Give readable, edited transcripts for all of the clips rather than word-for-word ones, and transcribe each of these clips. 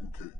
Monkey.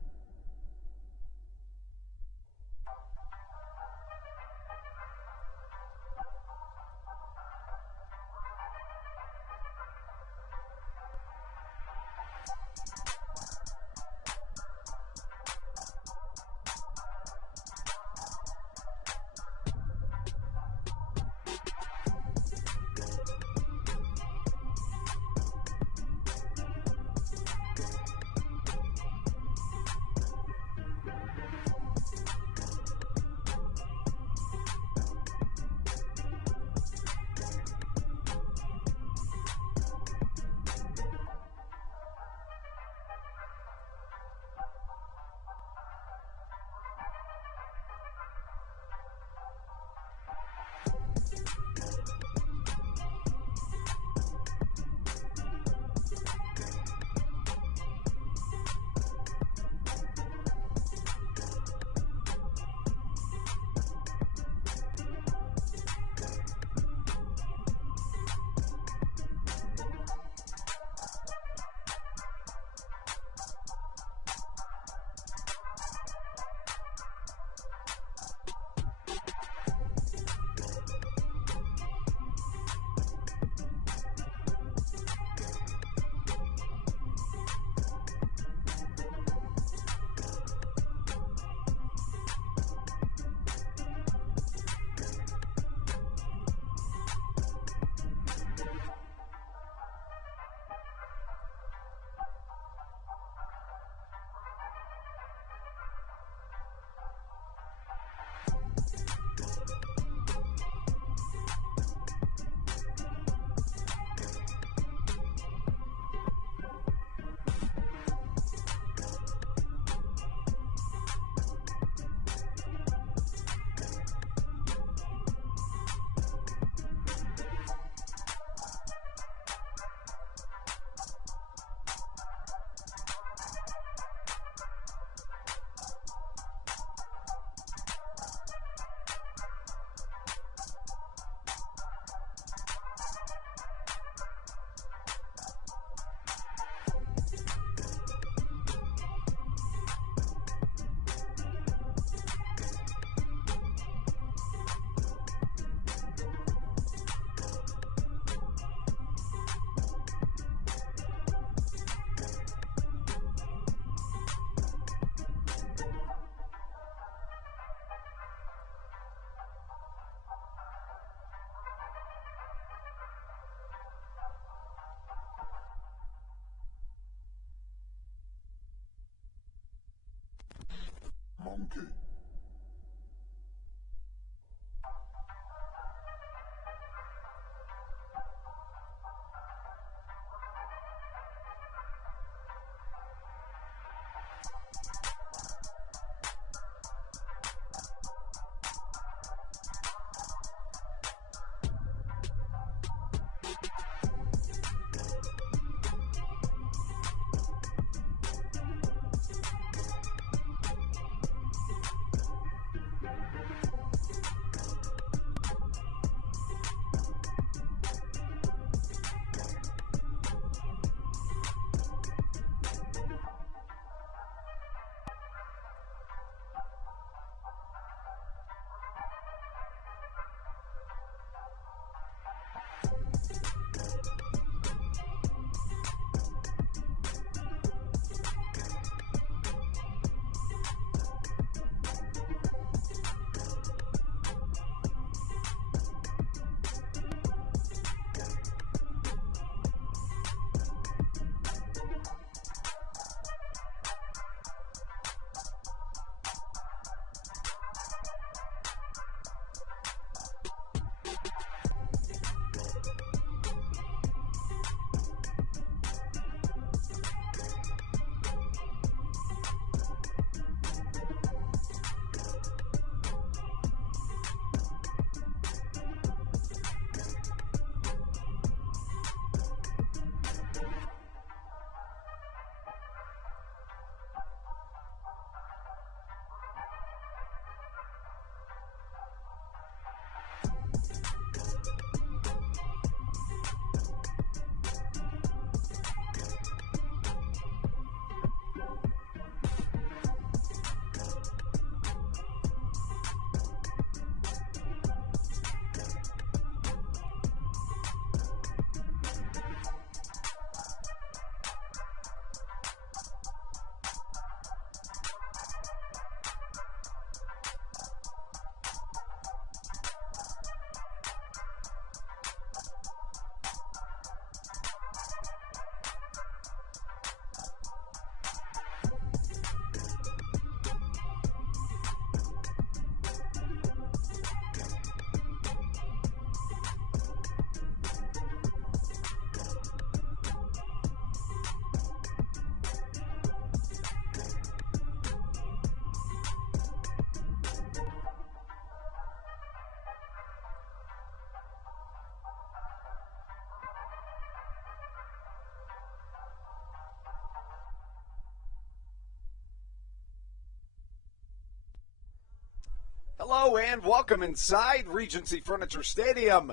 Monkey. Hello and welcome inside Regency Furniture Stadium,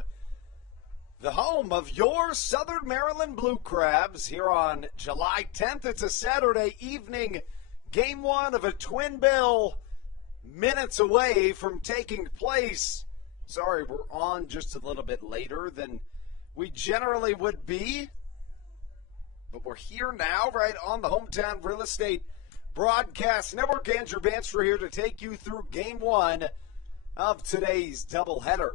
the home of your Southern Maryland Blue Crabs here on July 10th. It's a Saturday evening, game one of a twin bill, minutes away from taking place. Sorry, we're on just a little bit later than we generally would be, but we're here now, right on the Hometown Real Estate Broadcast Network. Andrew Banster here to take you through game one of today's doubleheader.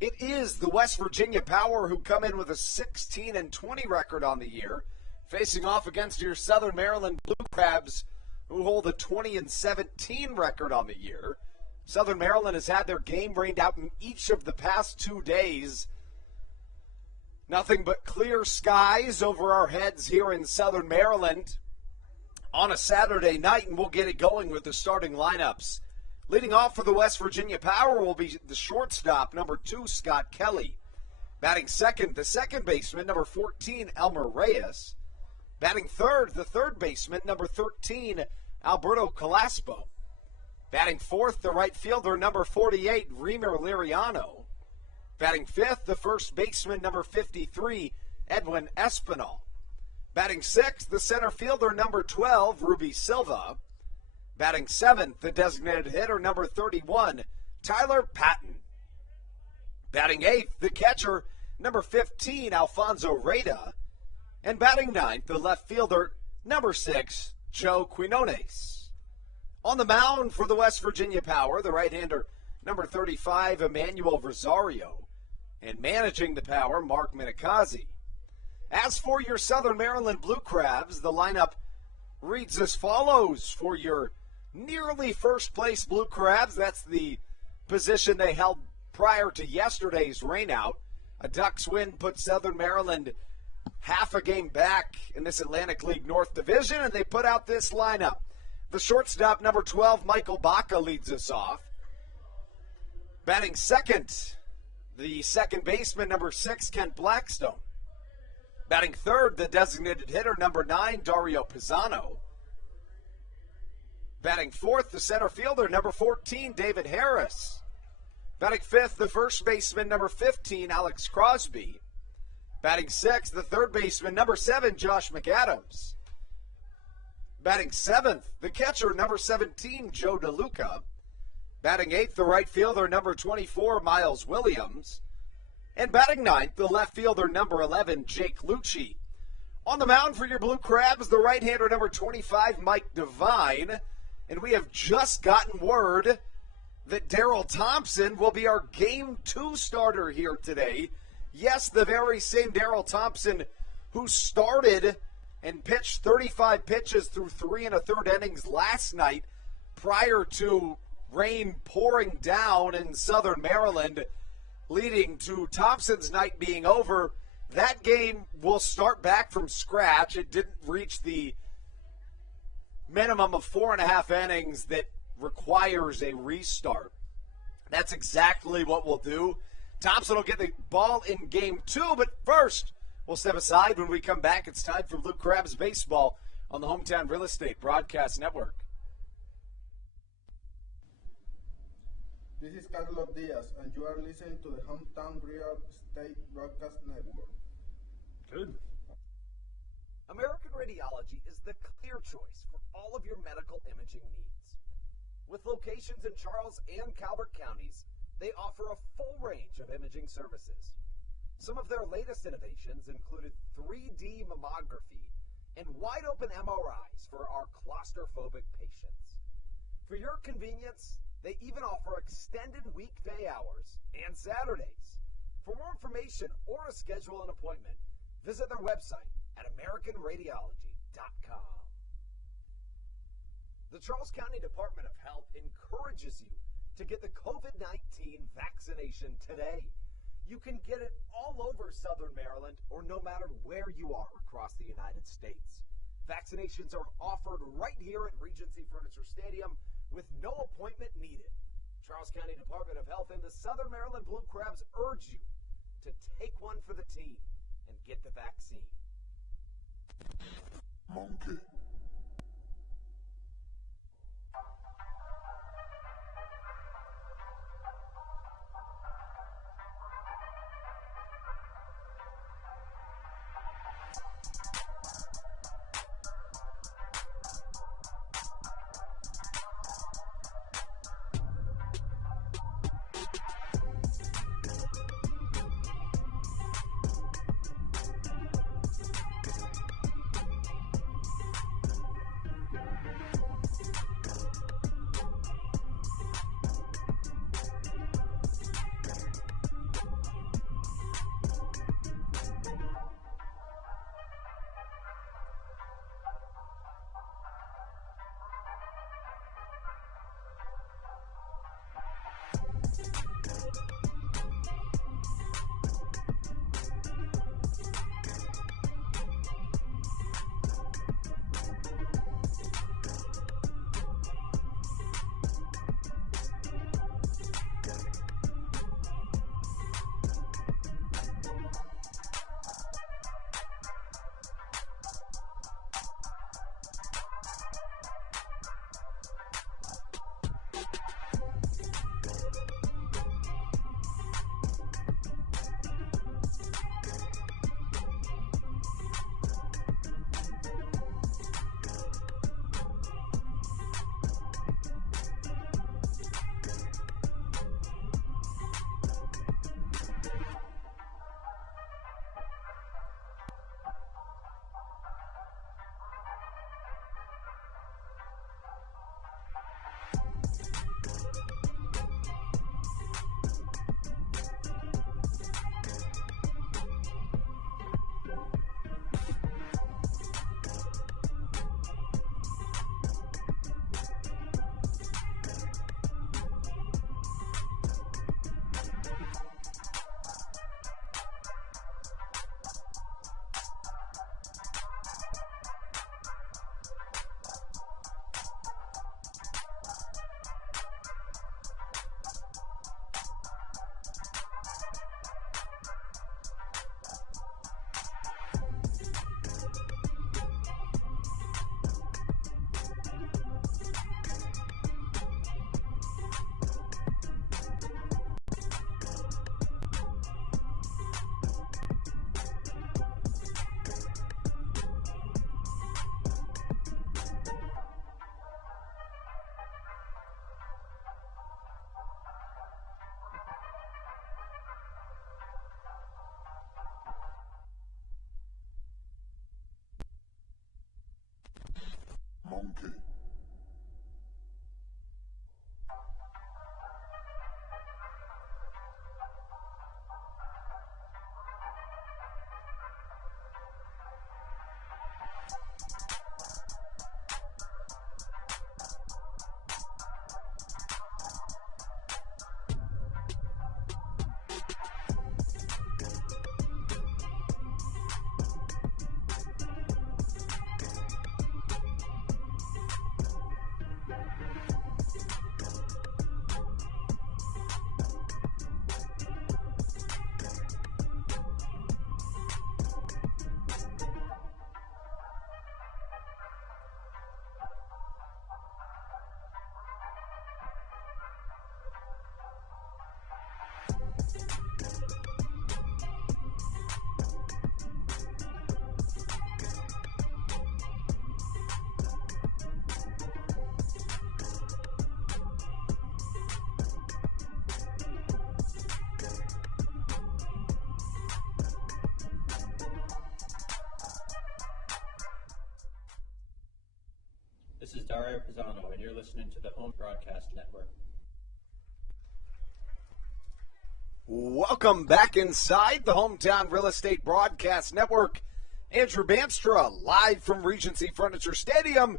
It is the West Virginia Power who come in with a 16-20 record on the year, facing off against your Southern Maryland Blue Crabs, who hold a 20-17 record on the year. Southern Maryland has had their game rained out in each of the past 2 days. Nothing but clear skies over our heads here in Southern Maryland on a Saturday night, and we'll get it going with the starting lineups. Leading off for the West Virginia Power will be the shortstop, number 2, Scott Kelly. Batting second, the second baseman, number 14, Elmer Reyes. Batting third, the third baseman, number 13, Alberto Calaspo. Batting fourth, the right fielder, number 48, Remer Liriano. Batting fifth, the first baseman, number 53, Edwin Espinal. Batting sixth, the center fielder, number 12, Ruby Silva. Batting seventh, the designated hitter, number 31, Tyler Patton. Batting eighth, the catcher, number 15, Alfonso Reyda. And batting ninth, the left fielder, number 6, Joe Quinones. On the mound for the West Virginia Power, the right-hander, number 35, Emmanuel Rosario. And managing the Power, Mark Minikazi. As for your Southern Maryland Blue Crabs, the lineup reads as follows. For your nearly first-place Blue Crabs, that's the position they held prior to yesterday's rainout. A Ducks win put Southern Maryland half a game back in this Atlantic League North Division, and they put out this lineup. The shortstop, number 12, Michael Baca, leads us off. Batting second, the second baseman, number 6, Kent Blackstone. Batting third, the designated hitter, number 9, Dario Pisano. Batting fourth, the center fielder, number 14, David Harris. Batting fifth, the first baseman, number 15, Alex Crosby. Batting sixth, the third baseman, number 7, Josh McAdams. Batting seventh, the catcher, number 17, Joe DeLuca. Batting eighth, the right fielder, number 24, Miles Williams. And batting ninth, the left fielder, number 11, Jake Lucci. On the mound for your Blue Crabs, the right-hander, number 25, Mike Devine. And we have just gotten word that Daryl Thompson will be our Game 2 starter here today. Yes, the very same Daryl Thompson who started and pitched 35 pitches through 3 1/3 innings last night prior to rain pouring down in Southern Maryland, leading to Thompson's night being over. That game will start back from scratch. It didn't reach the minimum of 4.5 innings that requires a restart. That's exactly what we'll do. Thompson will get the ball in game 2, but first, we'll step aside. When we come back, it's time for Blue Crabs baseball on the Hometown Real Estate Broadcast Network. This is Carlos Diaz, and you are listening to the Hometown Real Estate Broadcast Network. Good. American Radiology is the clear choice for all of your medical imaging needs. With locations in Charles and Calvert counties, they offer a full range of imaging services. Some of their latest innovations included 3D mammography and wide-open MRIs for our claustrophobic patients. For your convenience, they even offer extended weekday hours and Saturdays. For more information or to schedule an appointment, visit their website at AmericanRadiology.com. The Charles County Department of Health encourages you to get the COVID-19 vaccination today. You can get it all over Southern Maryland or no matter where you are across the United States. Vaccinations are offered right here at Regency Furniture Stadium with no appointment needed. Charles County Department of Health and the Southern Maryland Blue Crabs urge you to take one for the team and get the vaccine. Monkey. This is Dario Pisano, and you're listening to the Home Broadcast Network. Welcome back inside the Hometown Real Estate Broadcast Network. Andrew Banstra, live from Regency Furniture Stadium,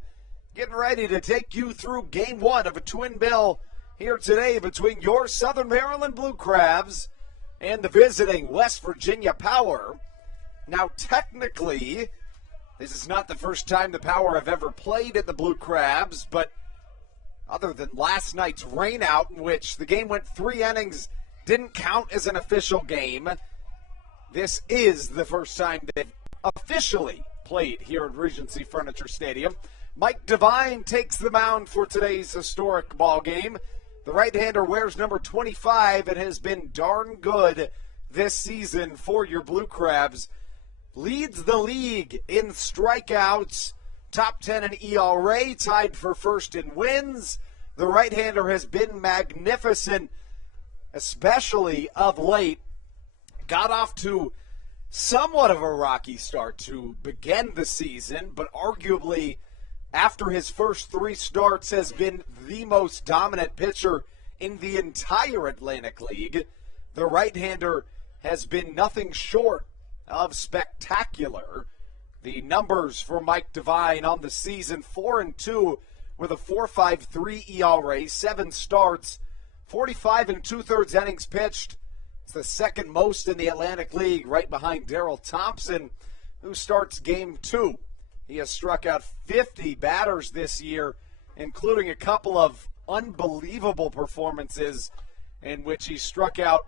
getting ready to take you through Game 1 of a twin bill here today between your Southern Maryland Blue Crabs and the visiting West Virginia Power. Now, technically, this is not the first time the Power have ever played at the Blue Crabs, but other than last night's rainout in which the game went 3 innings, didn't count as an official game, this is the first time they've officially played here at Regency Furniture Stadium. Mike Devine takes the mound for today's historic ball game. The right-hander wears number 25 and has been darn good this season for your Blue Crabs. Leads the league in strikeouts, top 10 in ERA, tied for first in wins. The right-hander has been magnificent, especially of late. Got off to somewhat of a rocky start to begin the season, but arguably after his first 3 starts has been the most dominant pitcher in the entire Atlantic League. The right-hander has been nothing short of spectacular. The numbers for Mike Devine on the season: 4-2 with a 4.53 ERA, 7 starts, 45 2/3 innings pitched. It's the second most in the Atlantic League, right behind Darrell Thompson, who starts Game 2. He has struck out 50 batters this year, including a couple of unbelievable performances in which he struck out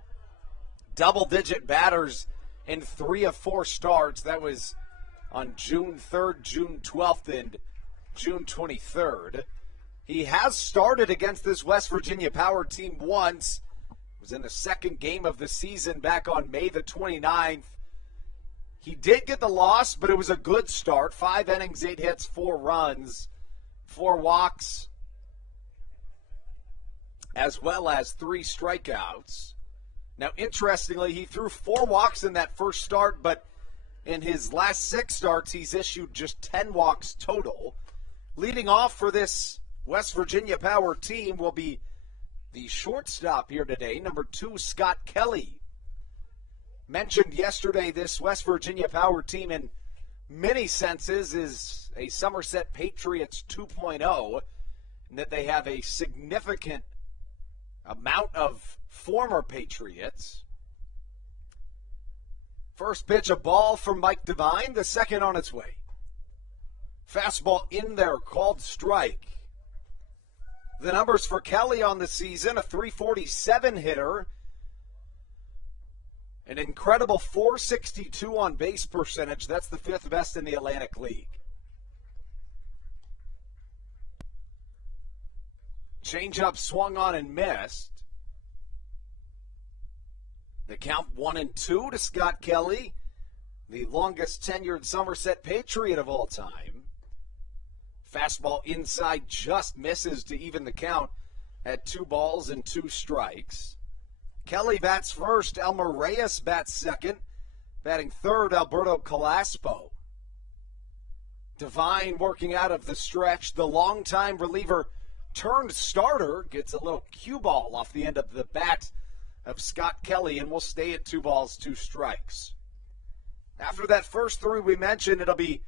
double-digit batters in 3 of 4 starts. That was on June 3rd, June 12th, and June 23rd. He has started against this West Virginia Power team once. It was in the second game of the season back on May the 29th. He did get the loss, but it was a good start. 5 innings, 8 hits, 4 runs, 4 walks, as well as 3 strikeouts. Now, interestingly, he threw 4 walks in that first start, but in his last 6 starts, he's issued just 10 walks total. Leading off for this West Virginia Power team will be the shortstop here today, number 2, Scott Kelly. Mentioned yesterday, this West Virginia Power team in many senses is a Somerset Patriots 2.0, and that they have a significant amount of former Patriots. First pitch, a ball from Mike Devine, the second on its way. Fastball in there, called strike. The numbers for Kelly on the season: a 347 hitter, an incredible 462 on base percentage. That's the 5th best in the Atlantic League. Changeup swung on and missed. The count 1-2 to Scott Kelly, the longest tenured Somerset Patriot of all time. Fastball inside just misses to even the count at 2 balls and 2 strikes. Kelly bats first. Elmer Reyes bats second. Batting third, Alberto Calaspo. Devine working out of the stretch. The longtime reliever turned starter gets a little cue ball off the end of the bat of Scott Kelly, and will stay at 2 balls, 2 strikes. After that first 3 we mentioned, it'll be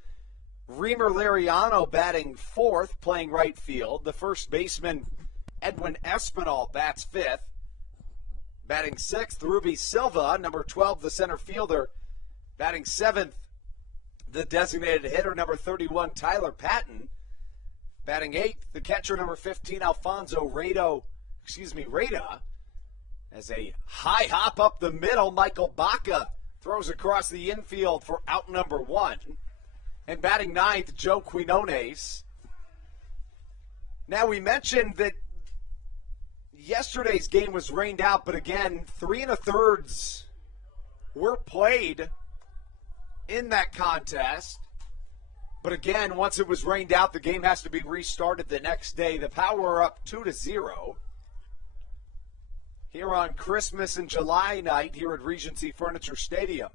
Reamer Lariano batting 4th, playing right field. The first baseman, Edwin Espinal, bats 5th. Batting 6th, Ruby Silva, number 12, the center fielder. Batting 7th, the designated hitter, number 31, Tyler Patton. Batting 8th, the catcher, number 15, Alfonso Rada. As a high hop up the middle, Michael Baca throws across the infield for out number 1. And batting 9th, Joe Quinones. Now, we mentioned that yesterday's game was rained out, but again, 3 1/3 were played in that contest. But again, once it was rained out, the game has to be restarted the next day. The Power are up 2-0. Here on Christmas and July night here at Regency Furniture Stadium.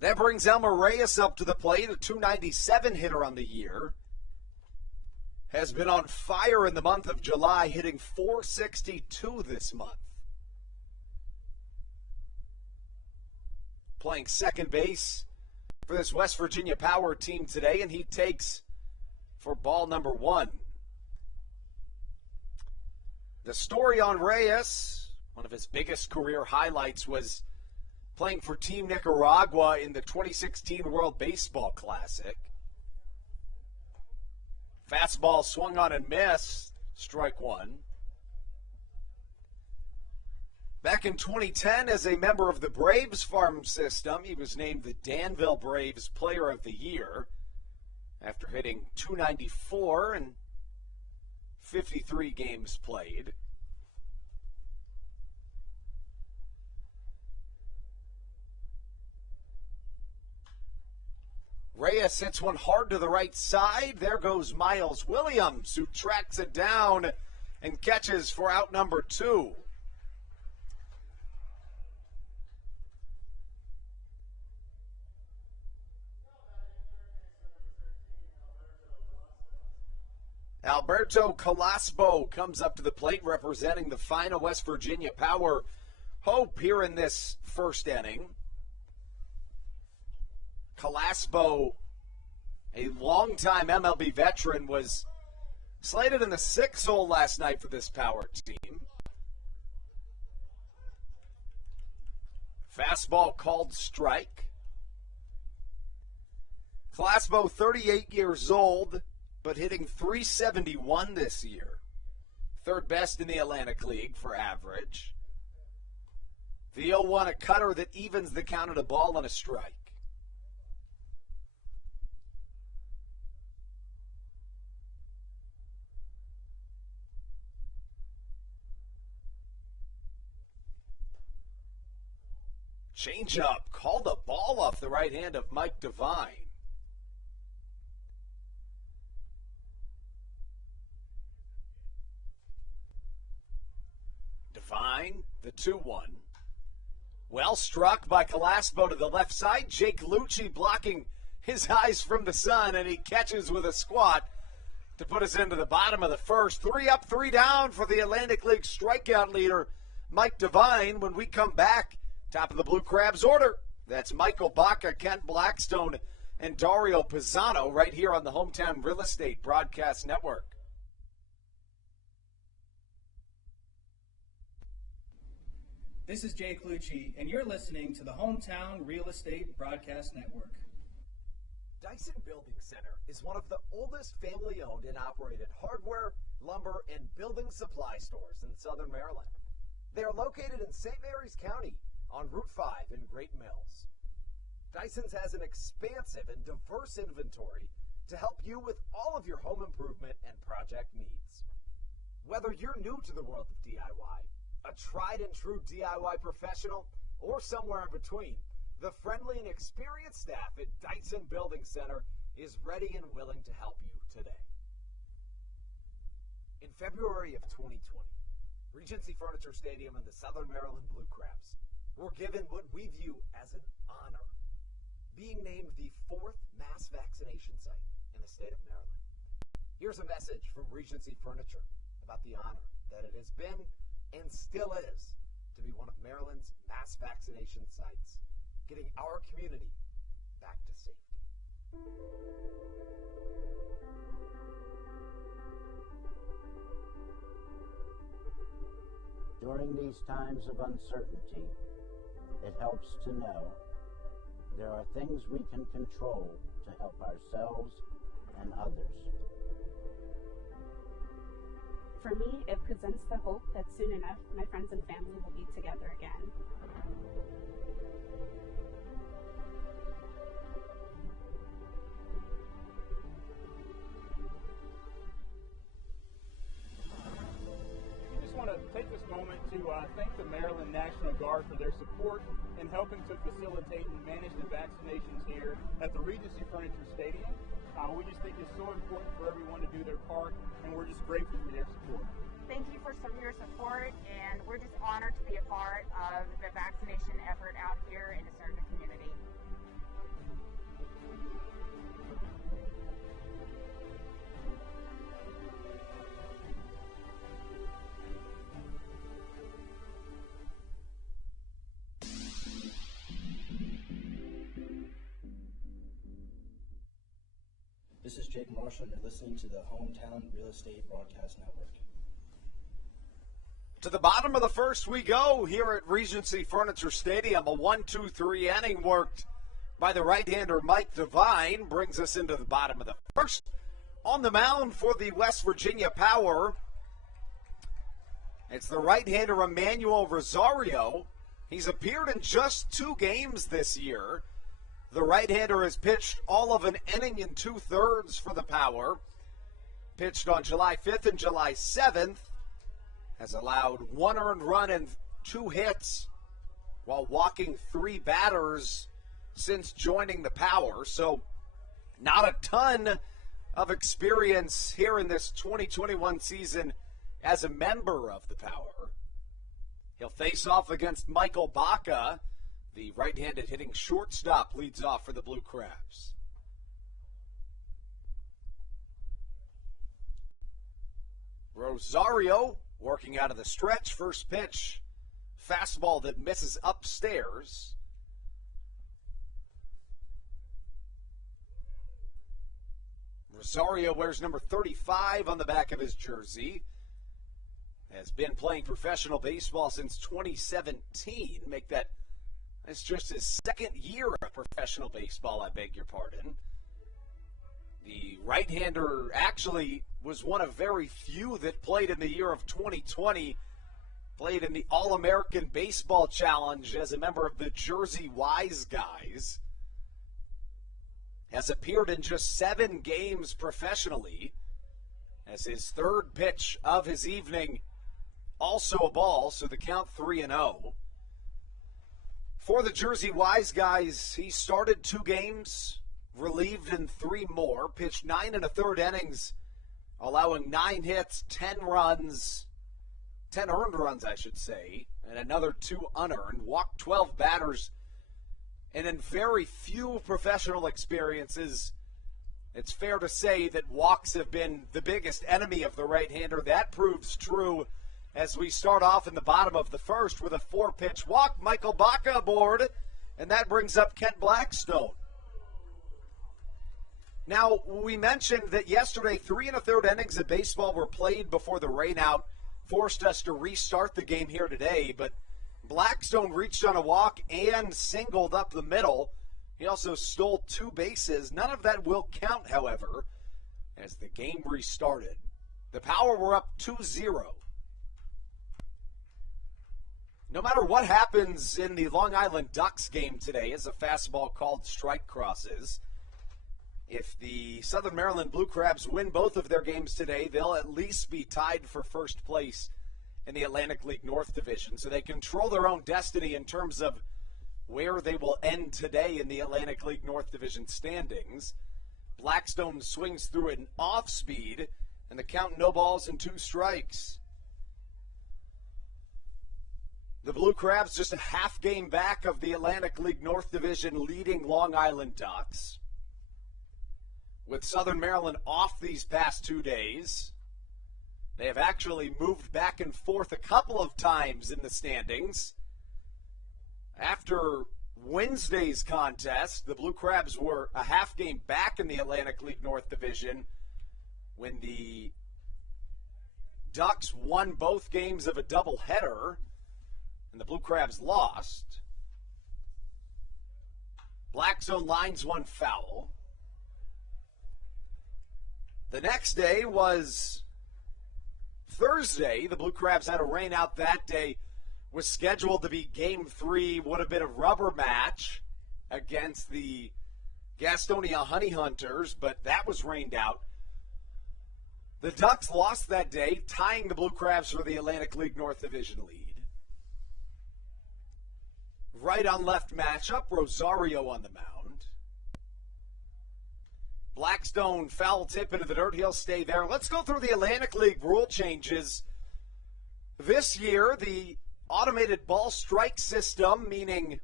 That brings Elmer Reyes up to the plate, a 297 hitter on the year. has been on fire in the month of July, hitting .462 this month. Playing second base for this West Virginia Power team today, and he takes for ball number 1. The story on Reyes, one of his biggest career highlights, was playing for Team Nicaragua in the 2016 World Baseball Classic. Fastball swung on and missed, strike 1. Back in 2010, as a member of the Braves farm system, he was named the Danville Braves Player of the Year after hitting .294 in 53 games played. Reyes hits one hard to the right side. There goes Miles Williams, who tracks it down and catches for out number 2. Alberto Calasbo comes up to the plate representing the final West Virginia Power hope here in this first inning. Calasbo, a longtime MLB veteran, was slated in the 6th hole last night for this Power team. Fastball called strike. Calasbo, 38 years old, but hitting .371 this year. Third best in the Atlantic League for average. The 0-1, a cutter that evens the count at a ball and a strike. Changeup, called a ball off the right hand of Mike Devine. Devine, the 2-1. Well struck by Calasbo to the left side. Jake Lucci blocking his eyes from the sun, and he catches with a squat to put us into the bottom of the first. 3 up, 3 down for the Atlantic League strikeout leader, Mike Devine. When we come back, top of the Blue Crabs order, that's Michael Baca, Kent Blackstone, and Dario Pisano right here on the Hometown Real Estate Broadcast Network. This is Jake Lucci, and you're listening to the Hometown Real Estate Broadcast Network. Dyson Building Center is one of the oldest family-owned and operated hardware, lumber, and building supply stores in Southern Maryland. They are located in St. Mary's County on Route 5 in Great Mills. Dyson's has an expansive and diverse inventory to help you with all of your home improvement and project needs. Whether you're new to the world of DIY, a tried and true DIY professional, or somewhere in between, the friendly and experienced staff at Dyson Building Center is ready and willing to help you today. In February of 2020, Regency Furniture Stadium and the Southern Maryland Blue Crabs were given what we view as an honor, being named the 4th mass vaccination site in the state of Maryland. Here's a message from Regency Furniture about the honor that it has been and still is to be one of Maryland's mass vaccination sites, getting our community back to safety. During these times of uncertainty, it helps to know there are things we can control to help ourselves and others. For me, it presents the hope that soon enough, my friends and family will be together again. We just want to take this moment to thank the Maryland National Guard for their support in helping to facilitate and manage the vaccinations here at the Regency Furniture Stadium. We just think it's so important for everyone to do their part, and we're just grateful for their support. Thank you for your support, and we're just honored to be a part of the vaccination effort out here in the Cerner community. This is Jake Marshall, and you're listening to the Hometown Real Estate Broadcast Network. To the bottom of the first we go here at Regency Furniture Stadium. A 1-2-3 inning worked by the right-hander Mike Devine brings us into the bottom of the first. On the mound for the West Virginia Power, it's the right-hander Emmanuel Rosario. He's appeared in just 2 games this year. The right-hander has pitched all of an inning and 2/3 for the Power. Pitched on July 5th and July 7th. Has allowed 1 earned run and 2 hits while walking 3 batters since joining the Power. So not a ton of experience here in this 2021 season as a member of the Power. He'll face off against Michael Baca. The right-handed hitting shortstop leads off for the Blue Crabs. Rosario working out of the stretch. First pitch, fastball that misses upstairs. Rosario wears number 35 on the back of his jersey. Has been playing professional baseball since 2017. That's just his 2nd year of professional baseball, I beg your pardon. The right-hander actually was one of very few that played in the year of 2020, played in the All-American Baseball Challenge as a member of the Jersey Wise Guys. Has appeared in just 7 games professionally, as his 3rd pitch of his evening, also a ball, so the count 3-0. For the Jersey Wise Guys, he started 2 games, relieved in 3 more, pitched 9 1/3 innings, allowing 9 hits, 10 runs, 10 earned runs, I should say, and another 2 unearned, walked 12 batters, and in very few professional experiences, it's fair to say that walks have been the biggest enemy of the right-hander. That proves true as we start off in the bottom of the first with a 4-pitch walk. Michael Baca aboard, and that brings up Kent Blackstone. Now, we mentioned that yesterday 3 1/3 innings of baseball were played before the rainout forced us to restart the game here today, but Blackstone reached on a walk and singled up the middle. He also stole 2 bases. None of that will count, however, as the game restarted. The Power were up 2-0. No matter what happens in the Long Island Ducks game today, as a fastball called strike crosses, if the Southern Maryland Blue Crabs win both of their games today, they'll at least be tied for first place in the Atlantic League North Division. So they control their own destiny in terms of where they will end today in the Atlantic League North Division standings. Blackstone swings through an off-speed, and the count no balls and 2 strikes. The Blue Crabs just a half game back of the Atlantic League North Division leading Long Island Ducks. With Southern Maryland off these past 2 days, they have actually moved back and forth a couple of times in the standings. After Wednesday's contest, the Blue Crabs were a half game back in the Atlantic League North Division when the Ducks won both games of a doubleheader, and the Blue Crabs lost. Blackstone lines 1 foul. The next day was Thursday. The Blue Crabs had a rain out that day. Was scheduled to be Game 3, would have been a rubber match against the Gastonia Honey Hunters, but that was rained out. The Ducks lost that day, tying the Blue Crabs for the Atlantic League North Division lead. Right on left matchup, Rosario on the mound. Blackstone foul tip into the dirt. He'll stay there. Let's go through the Atlantic League rule changes. This year, the automated ball strike system, meaning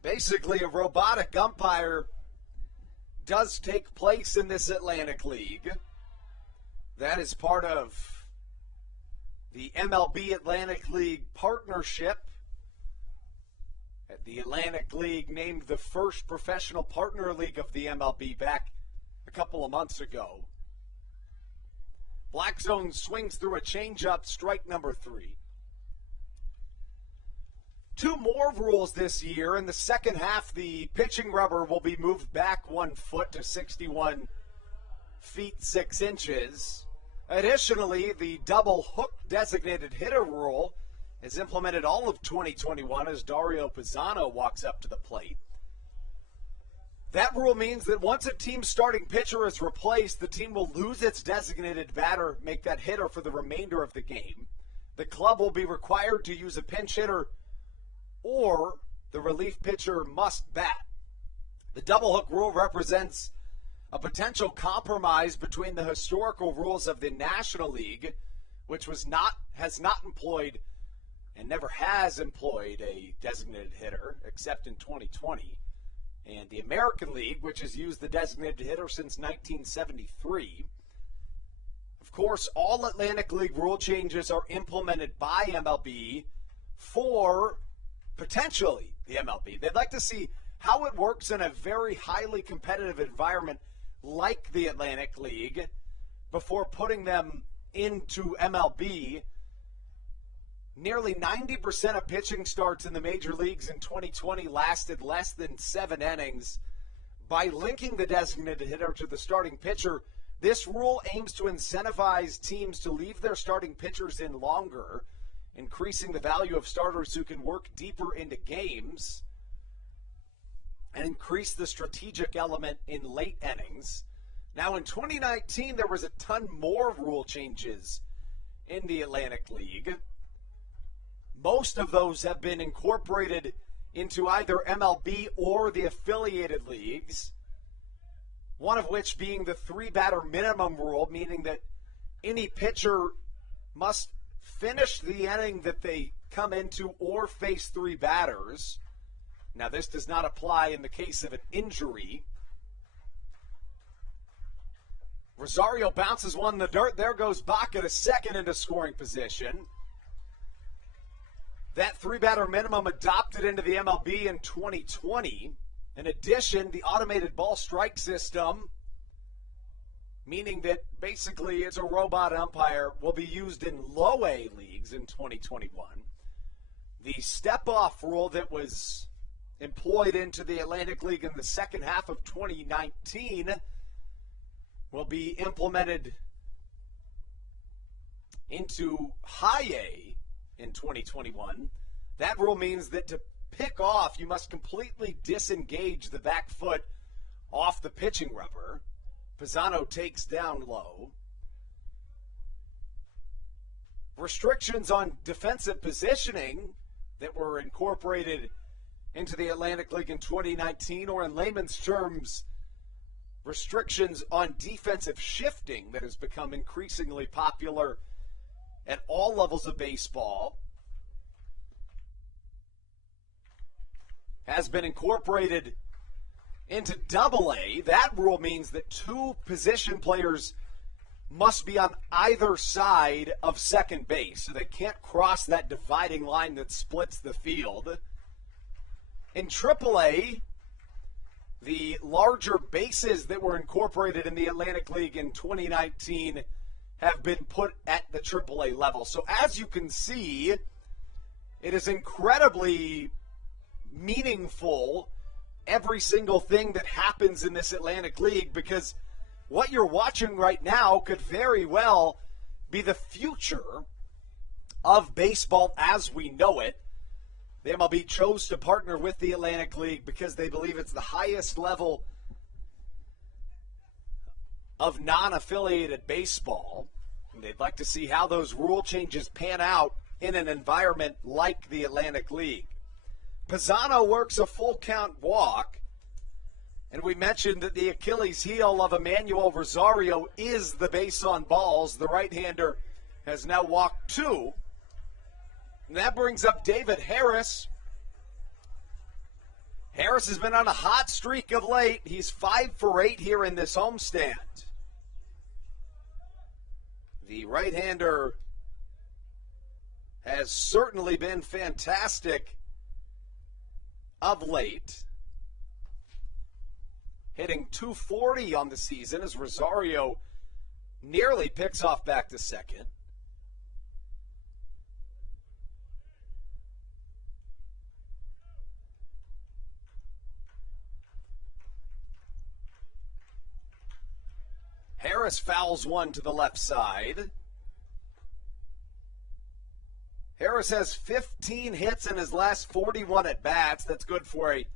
basically a robotic umpire, does take place in this Atlantic League. That is part of the MLB Atlantic League partnership. The Atlantic League named the first professional partner league of the MLB back a couple of months ago. Black Zone swings through a changeup, strike number 3. 2 more rules this year. In the second half, the pitching rubber will be moved back 1 foot to 61 feet 6 inches. Additionally, the double hook designated hitter rule is implemented all of 2021 as Dario Pisano walks up to the plate. That rule means that once a team's starting pitcher is replaced, the team will lose its designated batter, make that hitter for the remainder of the game. The club will be required to use a pinch hitter or the relief pitcher must bat. The double hook rule represents a potential compromise between the historical rules of the National League, which has not employed and never has employed a designated hitter except in 2020, and the American League, which has used the designated hitter since 1973. Of course, all Atlantic League rule changes are implemented by MLB for potentially the MLB. They'd like to see how it works in a very highly competitive environment like the Atlantic League before putting them into MLB. Nearly 90% of pitching starts in the major leagues in 2020 lasted less than 7 innings. By linking the designated hitter to the starting pitcher, this rule aims to incentivize teams to leave their starting pitchers in longer, increasing the value of starters who can work deeper into games and increase the strategic element in late innings. Now, in 2019, there was a ton more rule changes in the Atlantic League. Most of those have been incorporated into either MLB or the affiliated leagues, one of which being the 3-batter minimum rule, meaning that any pitcher must finish the inning that they come into or face 3 batters. Now, this does not apply in the case of an injury. Rosario bounces one in the dirt. There goes Baca to second into scoring position. That 3-batter minimum adopted into the MLB in 2020. In addition, the automated ball strike system, meaning that basically it's a robot umpire, will be used in low A leagues in 2021. The step-off rule that was employed into the Atlantic League in the second half of 2019 will be implemented into high A in 2021. That rule means that to pick off, you must completely disengage the back foot off the pitching rubber. Pisano takes down low. Restrictions on defensive positioning that were incorporated into the Atlantic League in 2019, or in layman's terms, restrictions on defensive shifting that has become increasingly popular at all levels of baseball, has been incorporated into Double A. That rule means that 2 position players must be on either side of second base, so they can't cross that dividing line that splits the field. In Triple A, the larger bases that were incorporated in the Atlantic League in 2019 have been put at the AAA level. So as you can see, it is incredibly meaningful, every single thing that happens in this Atlantic League, because what you're watching right now could very well be the future of baseball as we know it. The MLB chose to partner with the Atlantic League because they believe it's the highest level of non-affiliated baseball. And they'd like to see how those rule changes pan out in an environment like the Atlantic League. Pisano works a full count walk, and we mentioned that the Achilles heel of Emmanuel Rosario is the base on balls. The right-hander has now walked 2. And that brings up David Harris. Harris has been on a hot streak of late. He's 5 for 8 here in this homestand. The right-hander has certainly been fantastic of late. hitting .240 on the season as Rosario nearly picks off back to second. Harris fouls one to the left side. Harris has 15 hits in his last 41 at-bats. That's good for a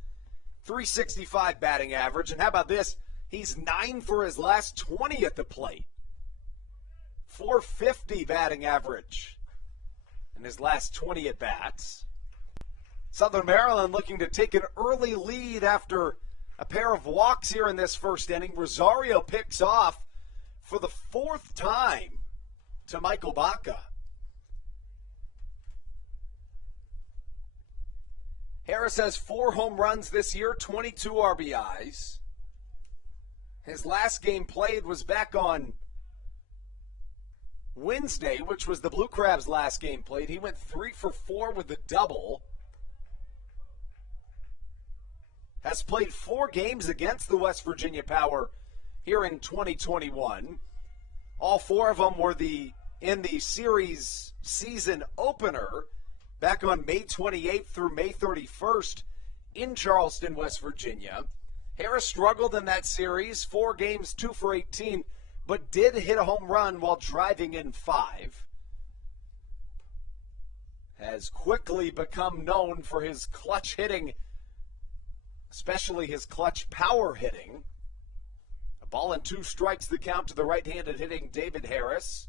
.365 batting average. And how about this? He's 9 for his last 20 at the plate. .450 batting average in his last 20 at-bats. Southern Maryland looking to take an early lead after a pair of walks here in this first inning. Rosario picks off for the fourth time to Michael Baca. Harris has 4 home runs this year, 22 RBIs. His last game played was back on Wednesday, which was the Blue Crabs' last game played. He went 3 for 4 with a double. Has played 4 games against the West Virginia Power here in 2021. All 4 of them were in the series season opener back on May 28th through May 31st in Charleston, West Virginia. Harris struggled in that series, 4 games, 2 for 18, but did hit a home run while driving in 5. Has quickly become known for his clutch hitting, especially his clutch power hitting. A ball and 2 strikes the count to the right-handed hitting David Harris.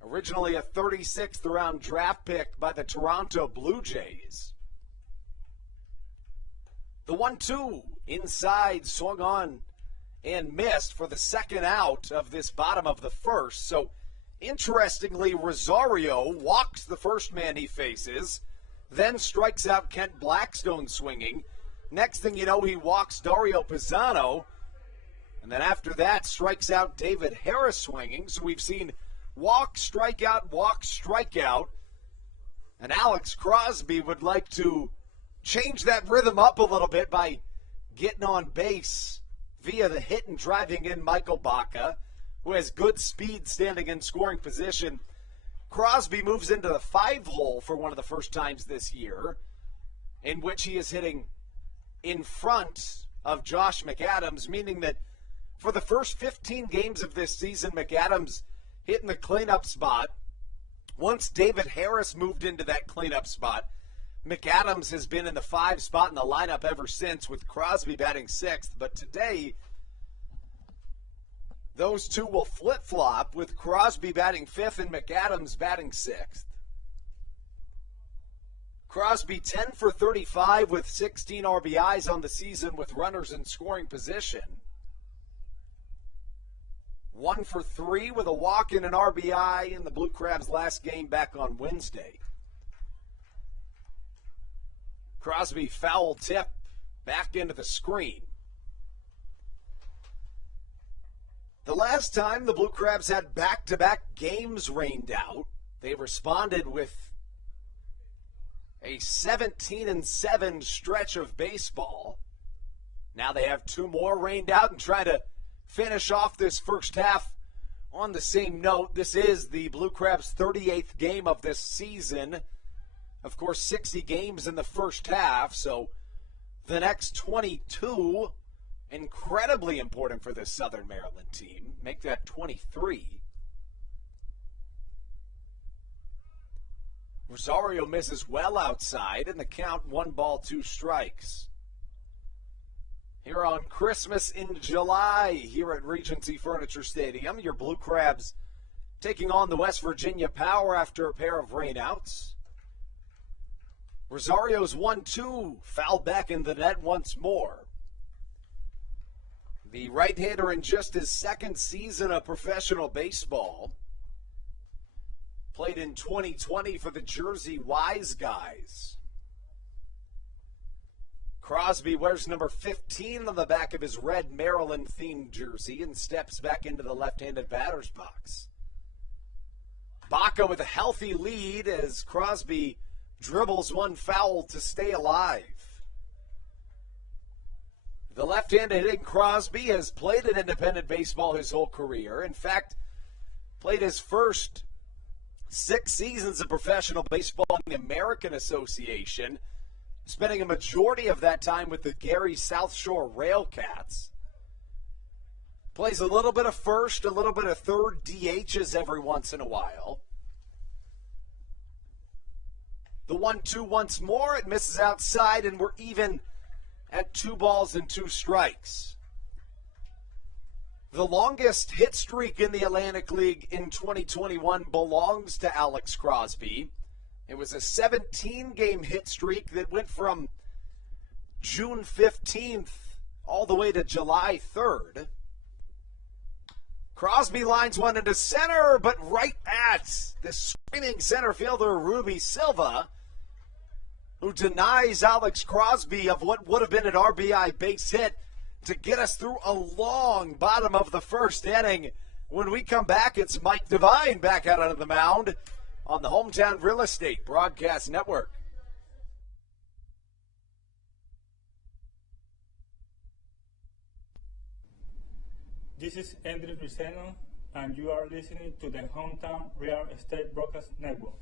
Originally a 36th round draft pick by the Toronto Blue Jays. The 1-2 inside, swung on and missed for the second out of this bottom of the first. So, interestingly, Rosario walks the first man he faces, then strikes out Kent Blackstone swinging. Next thing you know, he walks Dario Pisano, and then after that, strikes out David Harris swinging. So we've seen walk, strikeout, and Alex Crosby would like to change that rhythm up a little bit by getting on base via the hit and driving in Michael Baca, who has good speed standing in scoring position. Crosby moves into the 5 hole for one of the first times this year, in which he is hitting in front of Josh McAdams, meaning that for the first 15 games of this season, McAdams hit in the cleanup spot. Once David Harris moved into that cleanup spot, McAdams has been in the 5 spot in the lineup ever since, with Crosby batting 6th. But today, those two will flip-flop, with Crosby batting 5th and McAdams batting 6th. Crosby 10 for 35 with 16 RBIs on the season with runners in scoring position. 1 for 3 with a walk and an RBI in the Blue Crabs' last game back on Wednesday. Crosby foul tip back into the screen. The last time the Blue Crabs had back-to-back games rained out, they responded with a 17-7 stretch of baseball. Now they have 2 more rained out and try to finish off this first half on the same note. This is the Blue Crabs' 38th game of this season. Of course, 60 games in the first half, so the next 22, incredibly important for this Southern Maryland team. Make that 23. Rosario misses well outside, and the count 1 ball, 2 strikes. Here on Christmas in July, here at Regency Furniture Stadium, your Blue Crabs taking on the West Virginia Power after a pair of rainouts. Rosario's 1-2, fouled back in the net once more. The right-hander in just his 2nd season of professional baseball. Played in 2020 for the Jersey Wise Guys. Crosby wears number 15 on the back of his red Maryland-themed jersey and steps back into the left-handed batter's box. Baca with a healthy lead as Crosby dribbles one foul to stay alive. The left-handed hitting Crosby has played in independent baseball his whole career. In fact, played his first 6 seasons of professional baseball in the American Association, spending a majority of that time with the Gary South Shore Railcats. Plays a little bit of first, a little bit of third DHs every once in a while. The 1-2 once more, it misses outside, and we're even at 2 balls and 2 strikes. The longest hit streak in the Atlantic League in 2021 belongs to Alex Crosby. It was a 17-game hit streak that went from June 15th all the way to July 3rd. Crosby lines one into center, but right at the screaming center fielder Ruby Silva, who denies Alex Crosby of what would have been an RBI base hit to get us through a long bottom of the first inning. When we come back, it's Mike Devine back out on the mound on the Hometown Real Estate Broadcast Network. This is Andrew Riceno, and you are listening to the Hometown Real Estate Broadcast Network.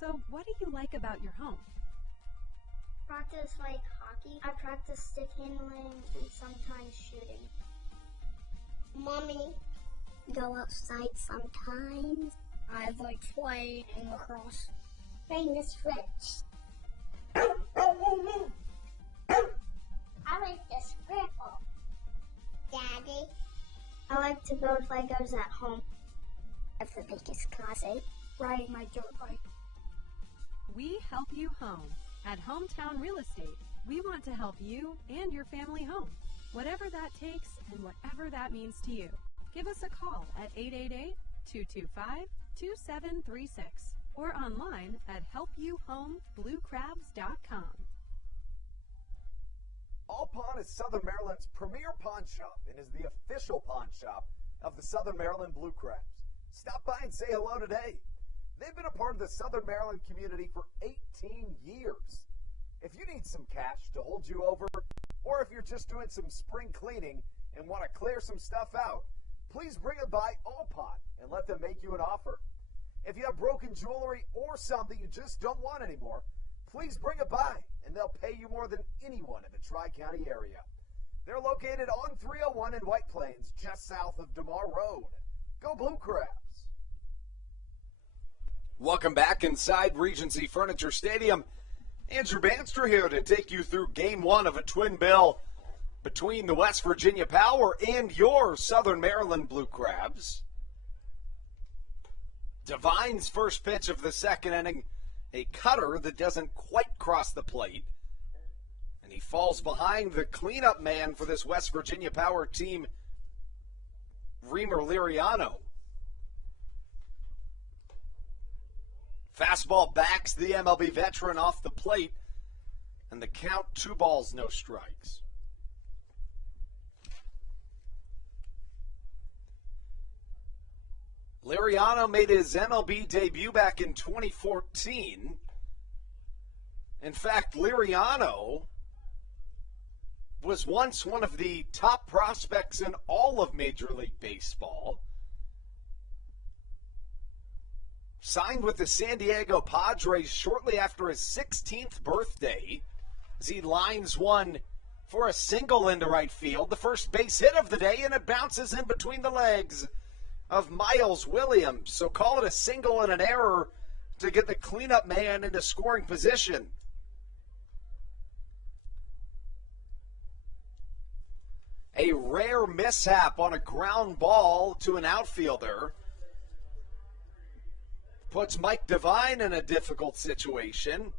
So, what do you like about your home? Practice like hockey. I practice stick handling and sometimes shooting. Mommy. Go outside sometimes. I like playing lacrosse. Playing this fridge. I like the scribble. Daddy. I like to build Legos at home. That's the biggest closet. Riding my dirt bike. We help you home. At Hometown Real Estate, we want to help you and your family home. Whatever that takes and whatever that means to you. Give us a call at 888-225-2736 or online at helpyouhomebluecrabs.com. All Pawn is Southern Maryland's premier pawn shop and is the official pawn shop of the Southern Maryland Blue Crabs. Stop by and say hello today. They've been a part of the Southern Maryland community for 18 years. If you need some cash to hold you over, or if you're just doing some spring cleaning and want to clear some stuff out, please bring it by All Pawn and let them make you an offer. If you have broken jewelry or some that you just don't want anymore, please bring it by and they'll pay you more than anyone in the Tri-County area. They're located on 301 in White Plains, just south of DeMar Road. Go Blue Crabs! Welcome back inside Regency Furniture Stadium. Andrew Banster here to take you through Game 1 of a twin bill between the West Virginia Power and your Southern Maryland Blue Crabs. Devine's first pitch of the second inning, a cutter that doesn't quite cross the plate. And he falls behind the cleanup man for this West Virginia Power team, Reamer Liriano. Fastball backs the MLB veteran off the plate, and the count 2 balls, no strikes. Liriano made his MLB debut back in 2014. In fact, Liriano was once one of the top prospects in all of Major League Baseball. Signed with the San Diego Padres shortly after his 16th birthday as he lines one for a single into right field, the first base hit of the day, and it bounces in between the legs of Miles Williams. So call it a single and an error to get the cleanup man into scoring position. A rare mishap on a ground ball to an outfielder puts Mike Devine in a difficult situation.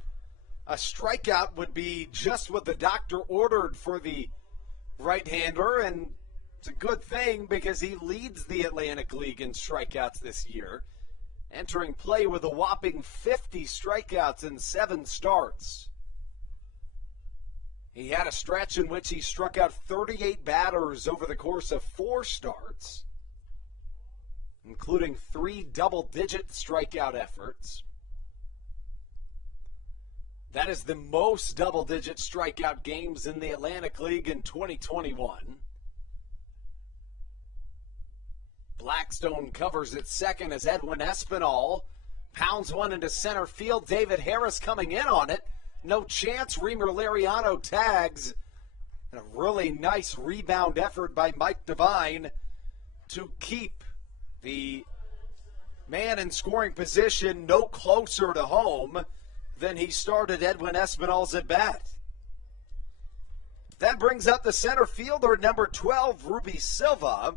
A strikeout would be just what the doctor ordered for the right-hander, and it's a good thing because he leads the Atlantic League in strikeouts this year, entering play with a whopping 50 strikeouts in 7 starts. He had a stretch in which he struck out 38 batters over the course of 4 starts, including 3 double-digit strikeout efforts. That is the most double-digit strikeout games in the Atlantic League in 2021. Blackstone covers at second as Edwin Espinal pounds one into center field. David Harris coming in on it. No chance. Reimer Liriano tags. And a really nice rebound effort by Mike Devine to keep the man in scoring position no closer to home than he started Edwin Espinal's at bat. That brings up the center fielder, number 12, Ruby Silva.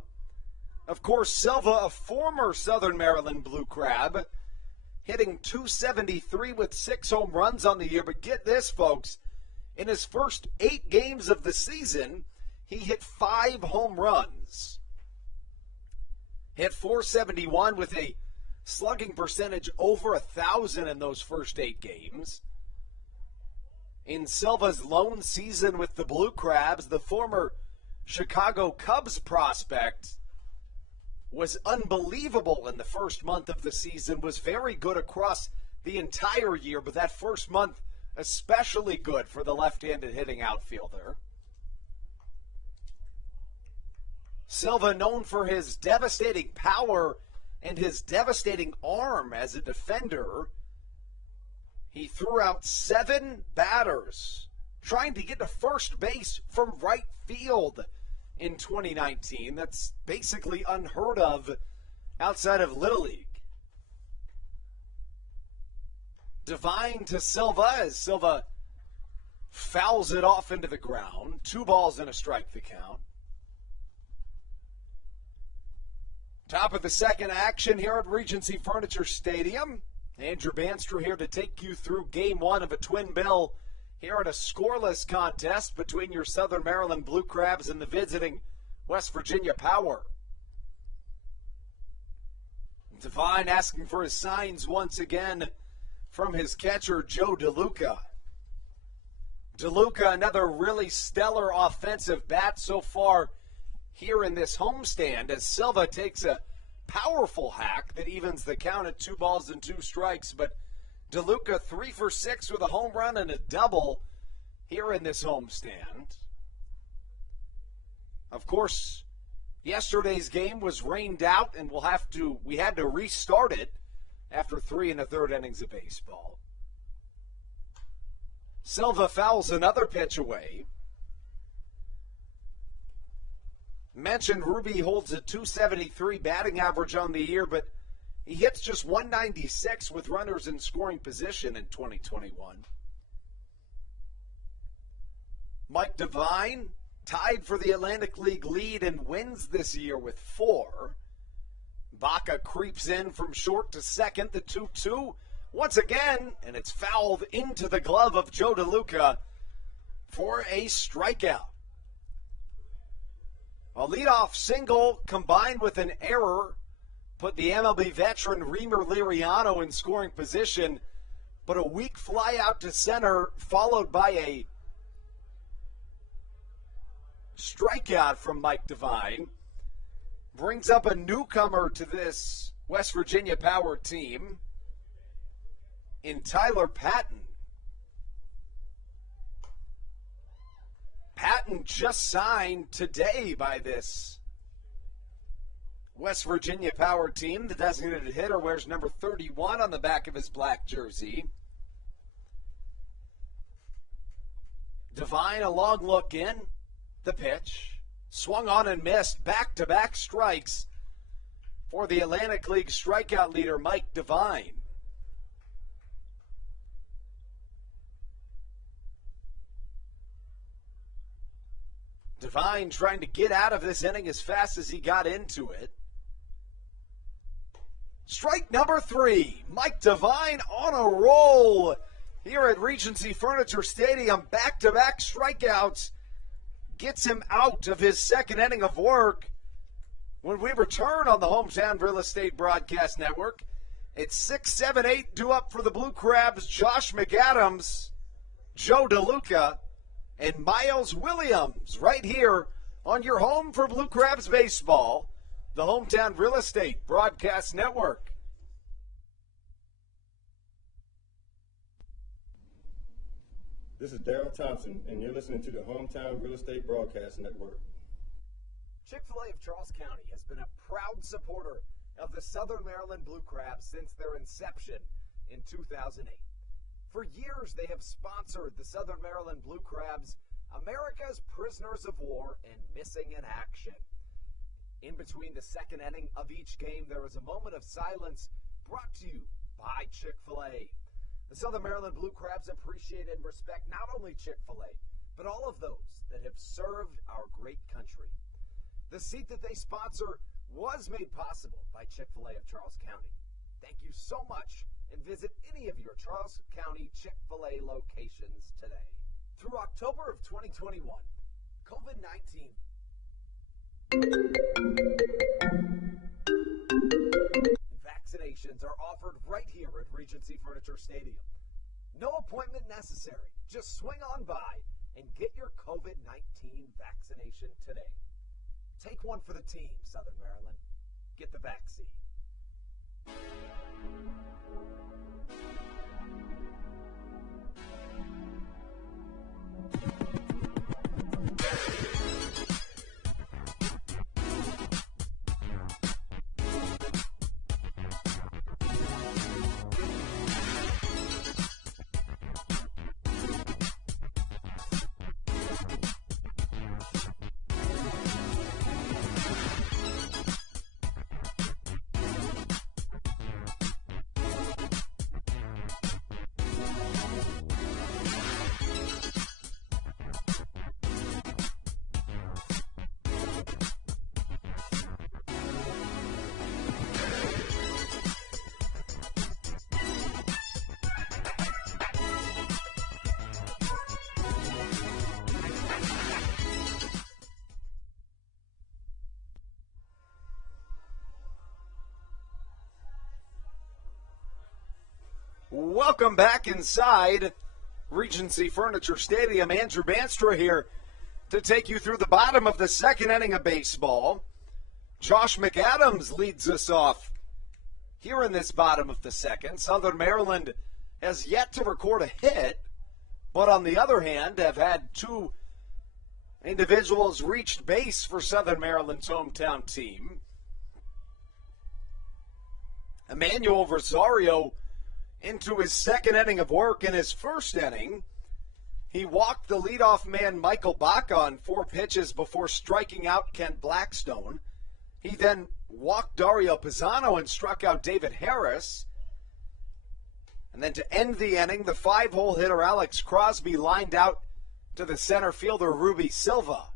Of course, Silva, a former Southern Maryland Blue Crab, hitting .273 with 6 home runs on the year. But get this, folks, in his first 8 games of the season, he hit 5 home runs. Hit .471 with a slugging percentage over 1,000 in those first 8 games. In Silva's lone season with the Blue Crabs, the former Chicago Cubs prospect was unbelievable in the first month of the season, was very good across the entire year, but that first month especially good for the left-handed hitting outfielder. Silva, known for his devastating power and his devastating arm as a defender, he threw out 7 batters trying to get to first base from right field in 2019. That's basically unheard of outside of Little League. Devine to Silva as Silva fouls it off into the ground. 2 balls and a strike the count. Top of the second action here at Regency Furniture Stadium. Andrew Banstra here to take you through game 1 of a twin bill here at a scoreless contest between your Southern Maryland Blue Crabs and the visiting West Virginia Power. Devine asking for his signs once again from his catcher, Joe DeLuca. DeLuca, another really stellar offensive bat so far here in this homestand as Silva takes a powerful hack that evens the count at 2 balls and 2 strikes. But DeLuca 3 for 6 with a home run and a double here in this homestand. Of course, yesterday's game was rained out and we had to restart it after 3 1/3 innings of baseball. Silva fouls another pitch away. Mentioned Ruby holds a .273 batting average on the year, but he hits just .196 with runners in scoring position in 2021. Mike Devine tied for the Atlantic League lead and wins this year with 4. Baca creeps in from short to second, the 2-2 once again, and it's fouled into the glove of Joe DeLuca for a strikeout. A leadoff single combined with an error put the MLB veteran Reimer Liriano in scoring position, but a weak fly out to center followed by a strikeout from Mike Devine brings up a newcomer to this West Virginia Power team in Tyler Patton. Patton just signed today by this West Virginia Power team. The designated hitter wears number 31 on the back of his black jersey. Devine, a long look in. The pitch. Swung on and missed. Back-to-back strikes for the Atlantic League strikeout leader, Mike Devine. Devine trying to get out of this inning as fast as he got into it. Strike number 3. Mike Devine on a roll here at Regency Furniture Stadium. Back-to-back strikeouts gets him out of his second inning of work. When we return on the Hometown Real Estate Broadcast Network, it's 6, 7, 8 due up for the Blue Crabs. Josh McAdams, Joe DeLuca, and Miles Williams right here on your home for Blue Crabs baseball, the Hometown Real Estate Broadcast Network. This is Daryl Thompson, and you're listening to the Hometown Real Estate Broadcast Network. Chick-fil-A of Charles County has been a proud supporter of the Southern Maryland Blue Crabs since their inception in 2008. For years, they have sponsored the Southern Maryland Blue Crabs, America's prisoners of war and missing in action. In between the second inning of each game, there is a moment of silence brought to you by Chick-fil-A. The Southern Maryland Blue Crabs appreciate and respect not only Chick-fil-A, but all of those that have served our great country. The seat that they sponsor was made possible by Chick-fil-A of Charles County. Thank you so much, and visit any of your Charles County Chick-fil-A locations today. Through October of 2021, COVID-19 vaccinations are offered right here at Regency Furniture Stadium. No appointment necessary. Just swing on by and get your COVID-19 vaccination today. Take one for the team, Southern Maryland. Get the vaccine. Welcome back inside Regency Furniture Stadium. Andrew Banstra here to take you through the bottom of the second inning of baseball. Josh McAdams leads us off here in this bottom of the second. Southern Maryland has yet to record a hit, but on the other hand have had two individuals reached base for Southern Maryland's hometown team. Emmanuel Rosario into his second inning of work. In his first inning, he walked the leadoff man Michael Baca on 4 pitches before striking out Kent Blackstone. He then walked Dario Pisano and struck out David Harris. And then to end the inning, the 5-hole hitter Alex Crosby lined out to the center fielder Ruby Silva.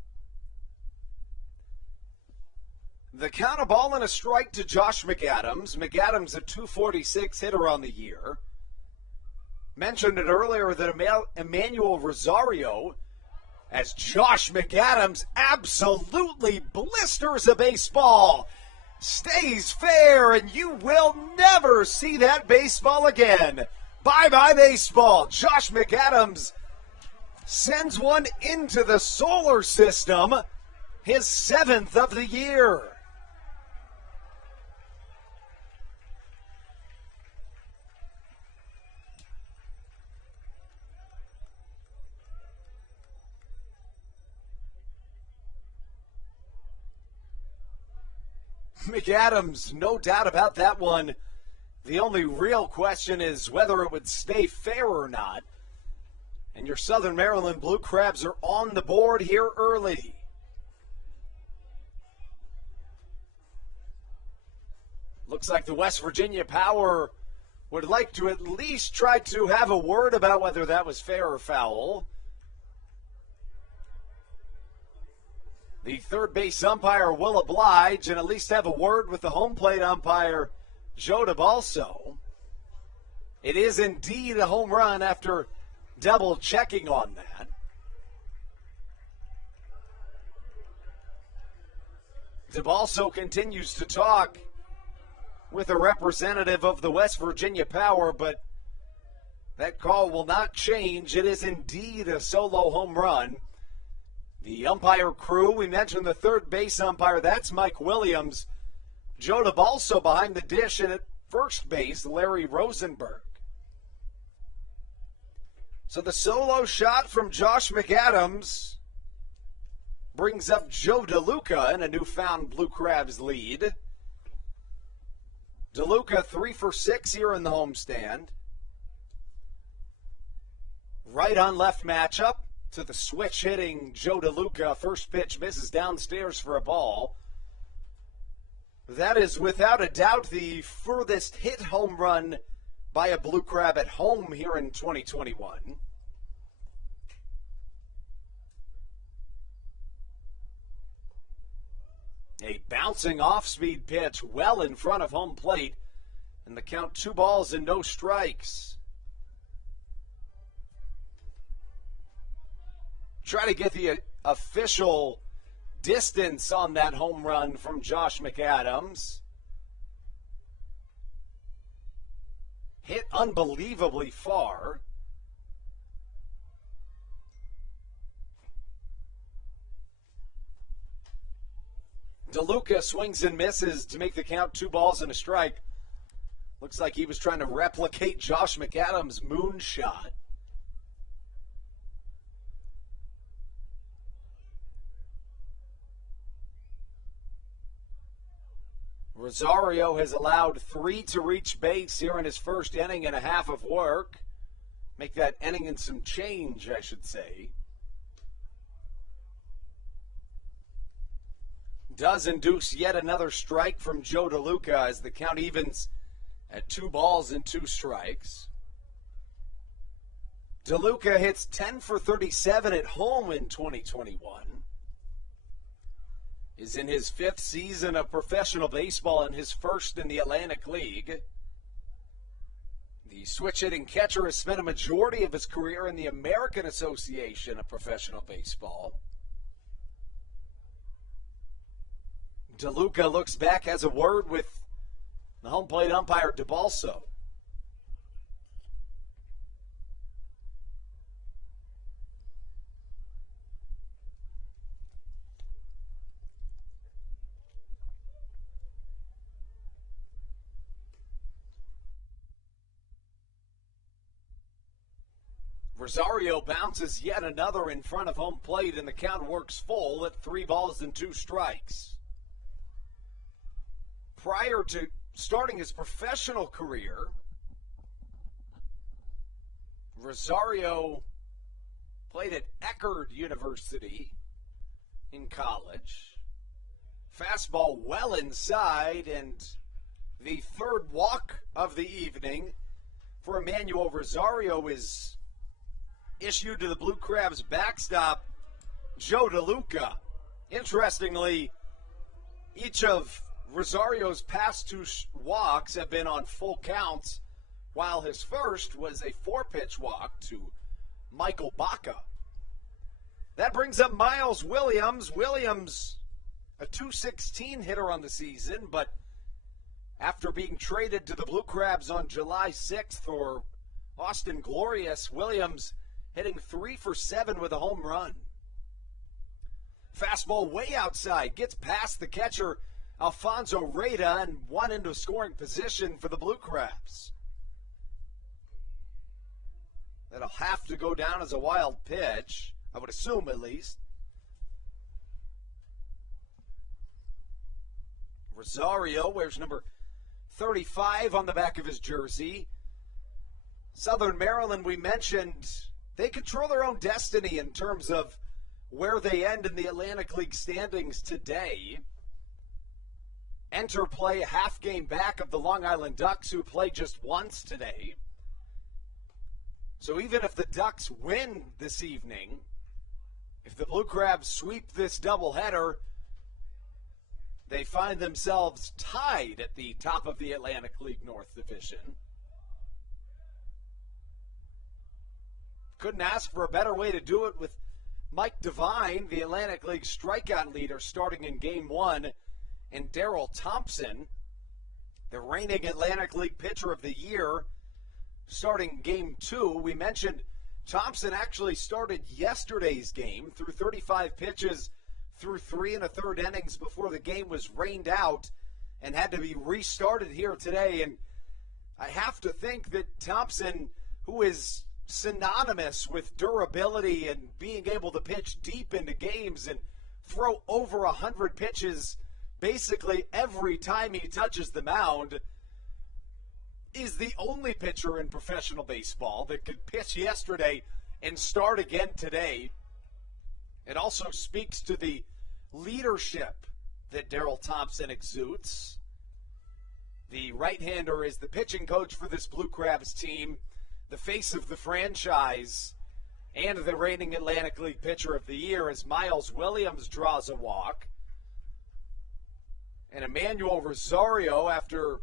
The count, a ball and a strike to Josh McAdams. McAdams, a .246 hitter on the year. Mentioned it earlier that Emmanuel Rosario, as Josh McAdams absolutely blisters a baseball, stays fair, and you will never see that baseball again. Bye-bye baseball. Josh McAdams sends one into the solar system, his 7th of the year. McAdams, no doubt about that one. The only real question is whether it would stay fair or not. And your Southern Maryland Blue Crabs are on the board here early. Looks like the West Virginia Power would like to at least try to have a word about whether that was fair or foul. The third base umpire will oblige and at least have a word with the home plate umpire, Joe DeBalso. It is indeed a home run after double checking on that. DeBalso continues to talk with a representative of the West Virginia Power, but that call will not change. It is indeed a solo home run. The umpire crew, we mentioned the third base umpire, that's Mike Williams. Joe DeBalso behind the dish, and at first base, Larry Rosenberg. So the solo shot from Josh McAdams brings up Joe DeLuca in a newfound Blue Crabs lead. DeLuca 3 for 6 here in the homestand. Right on left matchup to the switch hitting Joe DeLuca. First pitch misses downstairs for a ball. That is without a doubt the furthest hit home run by a Blue Crab at home here in 2021. A bouncing off-speed pitch well in front of home plate, and the count 2 balls and no strikes. Try to get the official distance on that home run from Josh McAdams. Hit unbelievably far. DeLuca swings and misses to make the count 2 balls and a strike. Looks like he was trying to replicate Josh McAdams' moonshot. Rosario has allowed 3 to reach base here in his first inning and a half of work. Make that inning and some change, I should say. Does induce yet another strike from Joe DeLuca as the count evens at 2 balls and 2 strikes. DeLuca hits 10 for 37 at home in 2021. Is in his 5th season of professional baseball and his first in the Atlantic League. The switch-hitting catcher has spent a majority of his career in the American Association of Professional Baseball. DeLuca looks back, has a word with the home plate umpire DeBalso. Rosario bounces yet another in front of home plate, and the count works full at 3 balls and 2 strikes. Prior to starting his professional career, Rosario played at Eckerd University in college. Fastball well inside, and the 3rd walk of the evening for Emmanuel Rosario is issued to the Blue Crabs backstop, Joe DeLuca. Interestingly, each of Rosario's past 2 walks have been on full counts, while his first was a 4-pitch walk to Michael Baca. That brings up Miles Williams. Williams, a .216 hitter on the season, but after being traded to the Blue Crabs on July 6th for Austin Glorious, Williams hitting 3 for 7 with a home run. Fastball way outside, gets past the catcher, Alfonso Reyda, and 1 into scoring position for the Blue Crabs. That'll have to go down as a wild pitch, I would assume at least. Rosario wears number 35 on the back of his jersey. Southern Maryland, we mentioned, they control their own destiny in terms of where they end in the Atlantic League standings today. Enter play a half game back of the Long Island Ducks, who play just once today. So even if the Ducks win this evening, if the Blue Crabs sweep this doubleheader, they find themselves tied at the top of the Atlantic League North Division. Couldn't ask for a better way to do it with Mike Devine, the Atlantic League strikeout leader, starting in Game 1, and Darrell Thompson, the reigning Atlantic League Pitcher of the Year, starting Game 2. We mentioned Thompson actually started yesterday's game, threw 35 pitches, through 3 1/3 innings before the game was rained out and had to be restarted here today. And I have to think that Thompson, who is synonymous with durability and being able to pitch deep into games and throw over 100 pitches basically every time he touches the mound, is the only pitcher in professional baseball that could pitch yesterday and start again today. It also speaks to the leadership that Darryl Thompson exudes. The right-hander is the pitching coach for this Blue Crabs team, the face of the franchise, and the reigning Atlantic League Pitcher of the Year as Miles Williams draws a walk. And Emmanuel Rosario, after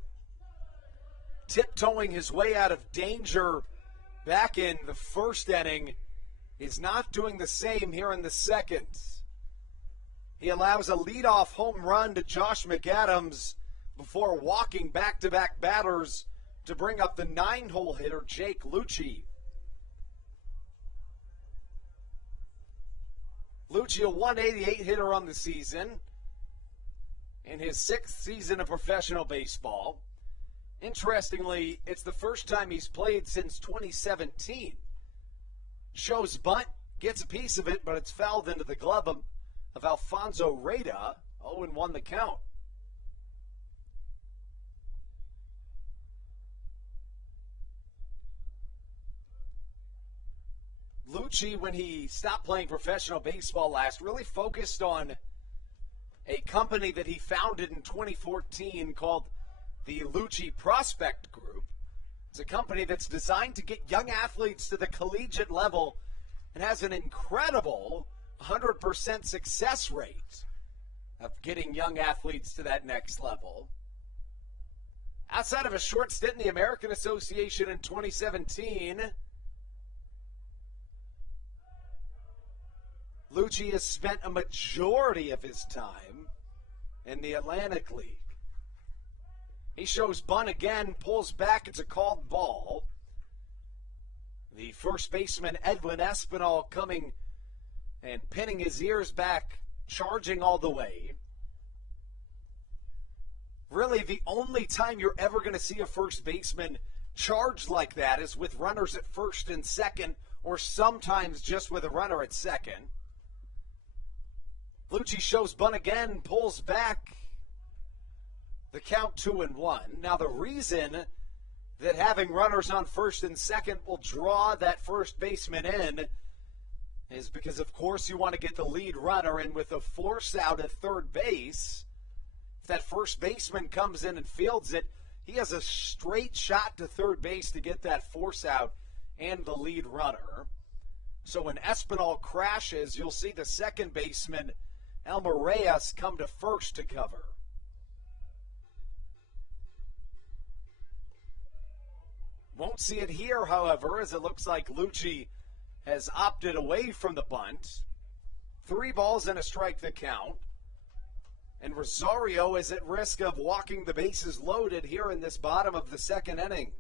tiptoeing his way out of danger back in the first inning, is not doing the same here in the second. He allows a leadoff home run to Josh McAdams before walking back-to-back batters to bring up the 9-hole hitter Jake Lucci. Lucci, a 188 hitter on the season, in his 6th season of professional baseball. Interestingly, it's the first time he's played since 2017. Shows bunt, gets a piece of it, but it's fouled into the glove of Alfonso Reyda. 0-1 the count. Lucci, when he stopped playing professional baseball last, really focused on a company that he founded in 2014 called the Lucci Prospect Group. It's a company that's designed to get young athletes to the collegiate level and has an incredible 100% success rate of getting young athletes to that next level. Outside of a short stint in the American Association in 2017, Lucci has spent a majority of his time in the Atlantic League. He shows bunt again, pulls back, it's a called ball. The first baseman, Edwin Espinal, coming and pinning his ears back, charging all the way. Really, the only time you're ever going to see a first baseman charge like that is with runners at first and second, or sometimes just with a runner at second. Lucci shows bunt again, pulls back. The count 2-1. Now the reason that having runners on first and second will draw that first baseman in is because, of course, you want to get the lead runner in with a force out at third base. If that first baseman comes in and fields it, he has a straight shot to third base to get that force out and the lead runner. So when Espinal crashes, you'll see the second baseman, Elmer Reyes, come to first to cover. Won't see it here, however, as it looks like Lucci has opted away from the bunt. 3 balls and a strike the count. And Rosario is at risk of walking the bases loaded here in this bottom of the second inning.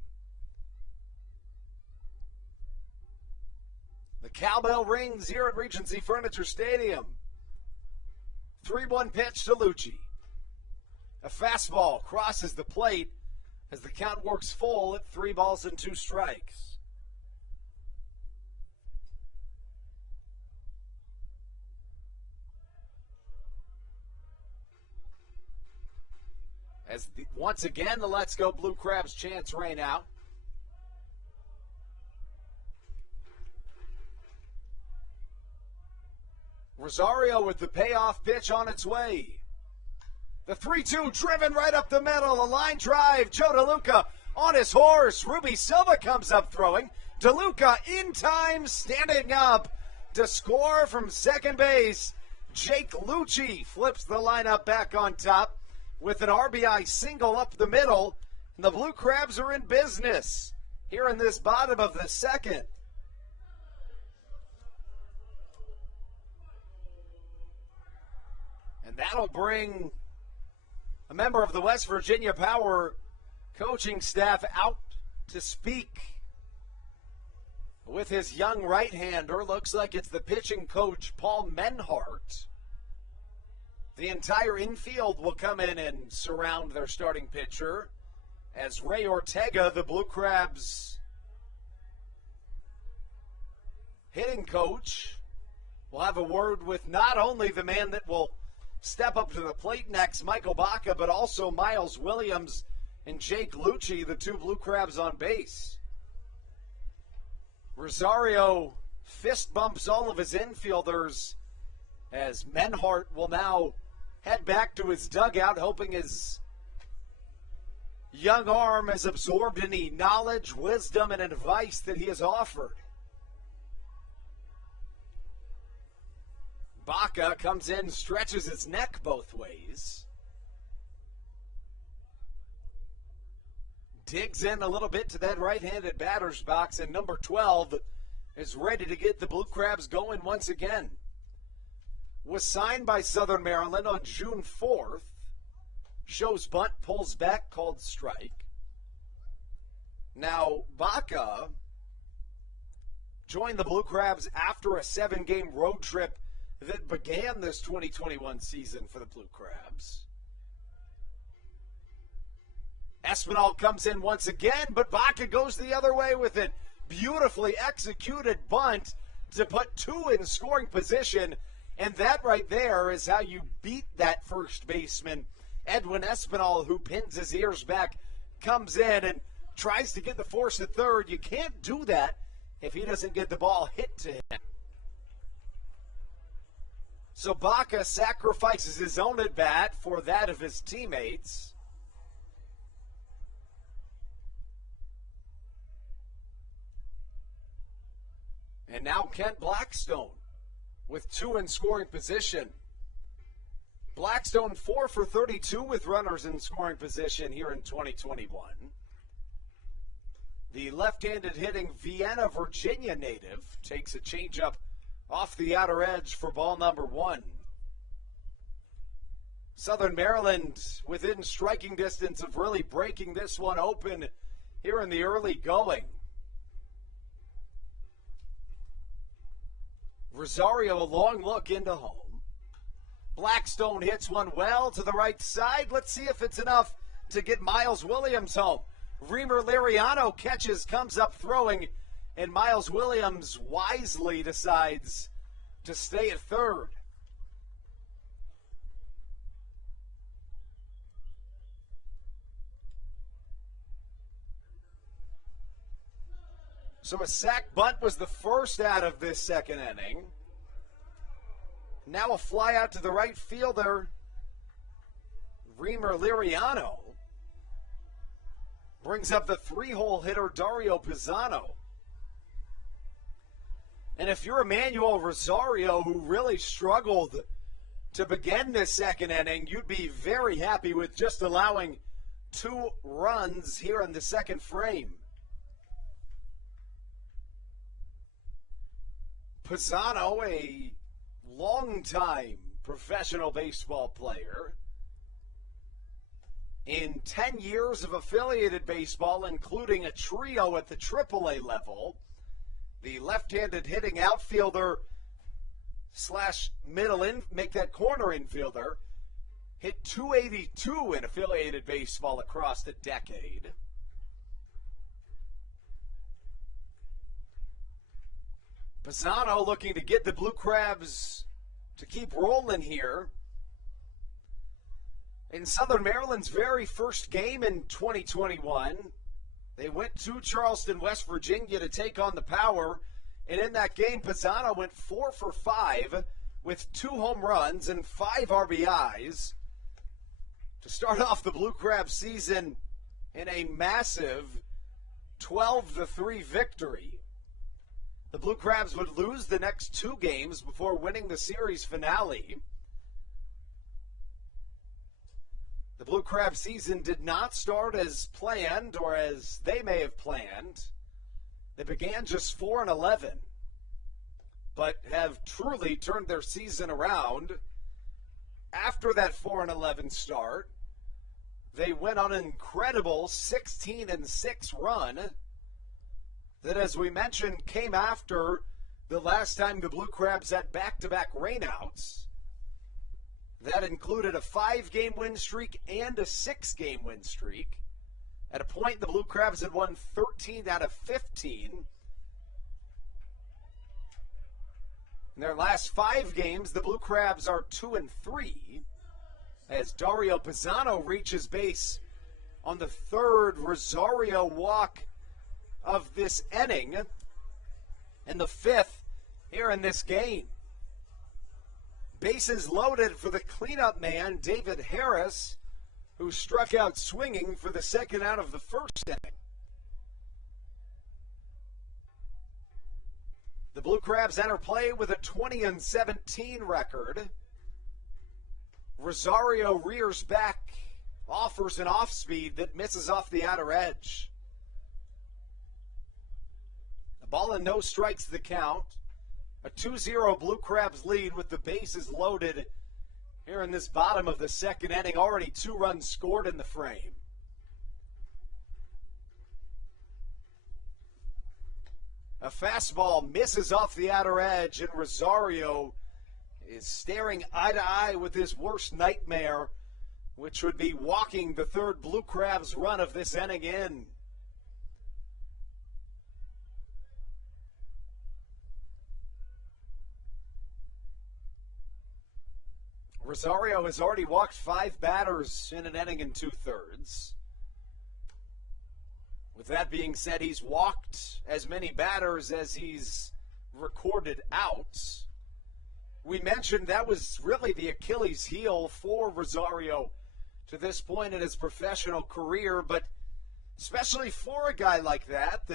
The cowbell rings here at Regency Furniture Stadium. 3-1 pitch to Lucci. A fastball crosses the plate as the count works full at 3 balls and 2 strikes. Once again, the Let's Go Blue Crabs chants rain out. Rosario with the payoff pitch on its way. The 3-2 driven right up the middle. A line drive. Joe DeLuca on his horse. Ruby Silva comes up throwing. DeLuca in time, standing up to score from second base. Jake Lucci flips the lineup back on top with an RBI single up the middle. And the Blue Crabs are in business here in this bottom of the second. And that'll bring a member of the West Virginia Power coaching staff out to speak with his young right-hander. Looks like it's the pitching coach, Paul Menhart. The entire infield will come in and surround their starting pitcher as Ray Ortega, the Blue Crabs hitting coach will have a word with not only the man that will step up to the plate next, Michael Baca, but also Miles Williams and Jake Lucci, the two Blue Crabs on base. Rosario fist bumps all of his infielders as Menhart will now head back to his dugout, hoping his young arm has absorbed any knowledge, wisdom, and advice that he has offered. Baca comes in, stretches his neck both ways. Digs in a little bit to that right-handed batter's box, and number 12 is ready to get the Blue Crabs going once again. Was signed by Southern Maryland on June 4th. Shows bunt, pulls back, called strike. Now, Baca joined the Blue Crabs after a 7-game road trip that began this 2021 season for the Blue Crabs. Espinal comes in once again, but Baca goes the other way with it. Beautifully executed bunt to put two in scoring position, and that right there is how you beat that first baseman. Edwin Espinal, who pins his ears back, comes in and tries to get the force at third. You can't do that if he doesn't get the ball hit to him. So Baca sacrifices his own at-bat for that of his teammates. And now Kent Blackstone with two in scoring position. Blackstone 4 for 32 with runners in scoring position here in 2021. The left-handed hitting Vienna, Virginia native takes a changeup off the outer edge for ball number 1. Southern Maryland within striking distance of really breaking this one open here in the early going. Rosario, a long look into home. Blackstone hits one well to the right side. Let's see if it's enough to get Miles Williams home. Reamer Liriano catches, comes up throwing, and Miles Williams wisely decides to stay at third. So a sac bunt was the first out of this second inning. Now a fly out to the right fielder, Reamer Liriano. Brings up the 3-hole hitter, Dario Pisano. And if you're Emmanuel Rosario, who really struggled to begin this second inning, you'd be very happy with just allowing 2 runs here in the second frame. Pisano, a longtime professional baseball player. In 10 years of affiliated baseball, including a trio at the AAA level, the left-handed hitting outfielder slash make that corner infielder, hit .282 in affiliated baseball across the decade. Pisano looking to get the Blue Crabs to keep rolling here. In Southern Maryland's very first game in 2021, they went to Charleston, West Virginia to take on the Power. And in that game, Pisano went 4 for 5 with 2 home runs and 5 RBIs to start off the Blue Crab season in a massive 12-3 victory. The Blue Crabs would lose the next 2 games before winning the series finale. The Blue Crab season did not start as planned or as they may have planned. They began just 4-11, but have truly turned their season around. After that 4-11 start, they went on an incredible 16-6 run that, as we mentioned, came after the last time the Blue Crabs had back-to-back rainouts. That included a 5-game win streak and a 6-game win streak. At a point, the Blue Crabs had won 13 out of 15. In their last 5 games, the Blue Crabs are 2-3 as Dario Pisano reaches base on the 3rd Rosario walk of this inning and the 5th here in this game. Bases loaded for the cleanup man, David Harris, who struck out swinging for the 2nd out of the 1st inning. The Blue Crabs enter play with a 20-17 record. Rosario rears back, offers an off-speed that misses off the outer edge. The ball and no strikes the count. A 2-0 Blue Crabs lead with the bases loaded here in this bottom of the 2nd inning. Already 2 runs scored in the frame. A fastball misses off the outer edge, and Rosario is staring eye to eye with his worst nightmare, which would be walking the 3rd Blue Crabs run of this inning in. Rosario has already walked 5 batters in an inning and 2/3. With that being said, he's walked as many batters as he's recorded out. We mentioned that was really the Achilles heel for Rosario to this point in his professional career, but especially for a guy like that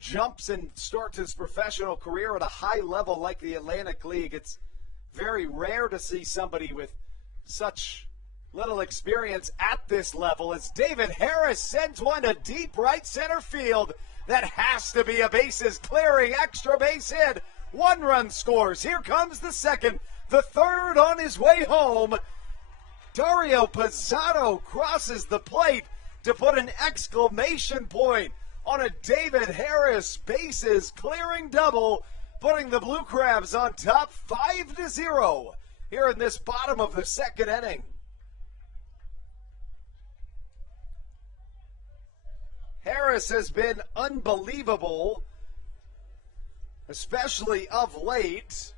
jumps and starts his professional career at a high level like the Atlantic League, it's very rare to see somebody with such little experience at this level as David Harris sends one to deep right center field. That has to be a bases clearing extra base hit. 1 run scores. Here comes the 2nd, the 3rd on his way home. Dario Pisano crosses the plate to put an exclamation point on a David Harris bases clearing double, putting the Blue Crabs on top 5-0 here in this bottom of the 2nd inning. Harris has been unbelievable, especially of late.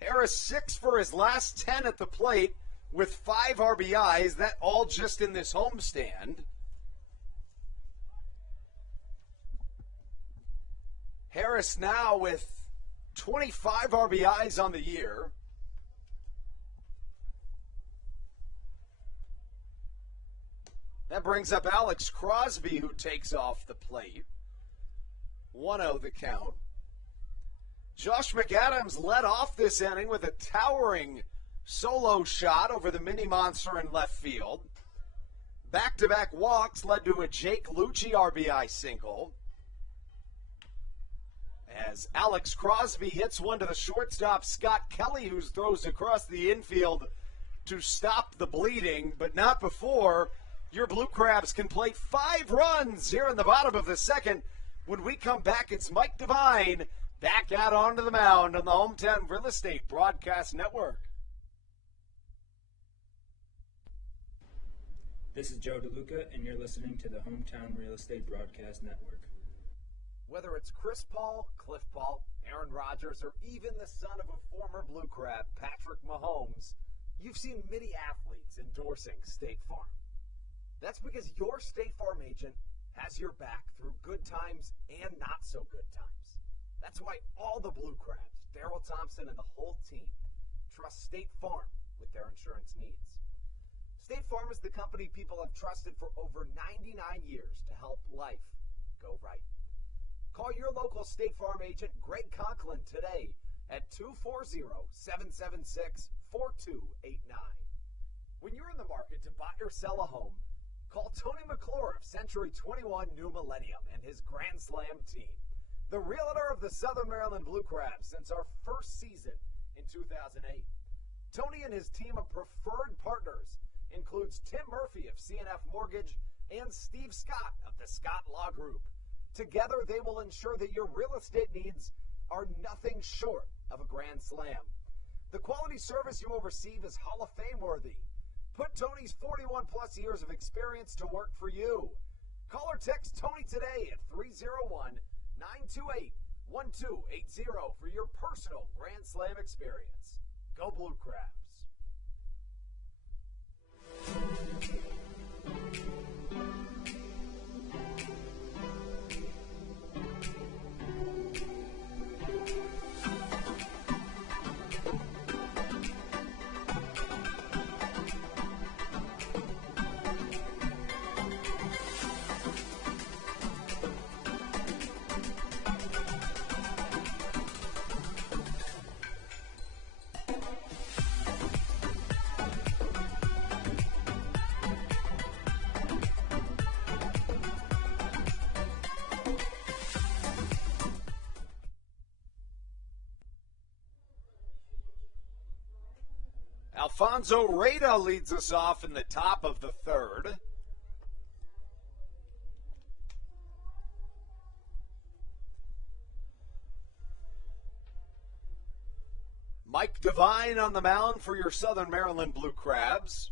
Harris 6 for his last 10 at the plate with 5 RBIs, that all just in this homestand. Harris now with 25 RBIs on the year. That brings up Alex Crosby, who takes off the plate. 1-0 the count. Josh McAdams led off this inning with a towering solo shot over the mini monster in left field. Back-to-back walks led to a Jake Lucci RBI single. As Alex Crosby hits one to the shortstop, Scott Kelly, who throws across the infield to stop the bleeding, but not before your Blue Crabs can play 5 runs here in the bottom of the 2nd. When we come back, it's Mike Devine back out onto the mound on the Hometown Real Estate Broadcast Network. This is Joe DeLuca, and you're listening to the Hometown Real Estate Broadcast Network. Whether it's Chris Paul, Cliff Paul, Aaron Rodgers, or even the son of a former Blue Crab, Patrick Mahomes, you've seen many athletes endorsing State Farm. That's because your State Farm agent has your back through good times and not so good times. That's why all the Blue Crabs, Darryl Thompson and the whole team, trust State Farm with their insurance needs. State Farm is the company people have trusted for over 99 years to help life go right. Call your local State Farm agent, Greg Conklin, today at 240-776-4289. When you're in the market to buy or sell a home, call Tony McClure of Century 21 New Millennium and his Grand Slam team, the realtor of the Southern Maryland Blue Crabs since our first season in 2008. Tony and his team of preferred partners includes Tim Murphy of CNF Mortgage and Steve Scott of the Scott Law Group. Together, they will ensure that your real estate needs are nothing short of a grand slam. The quality service you will receive is Hall of Fame worthy. Put Tony's 41-plus years of experience to work for you. Call or text Tony today at 301-928-1280 for your personal Grand Slam experience. Go Blue Crabs. Alfonso Reyna leads us off in the top of the third. Mike Devine on the mound for your Southern Maryland Blue Crabs.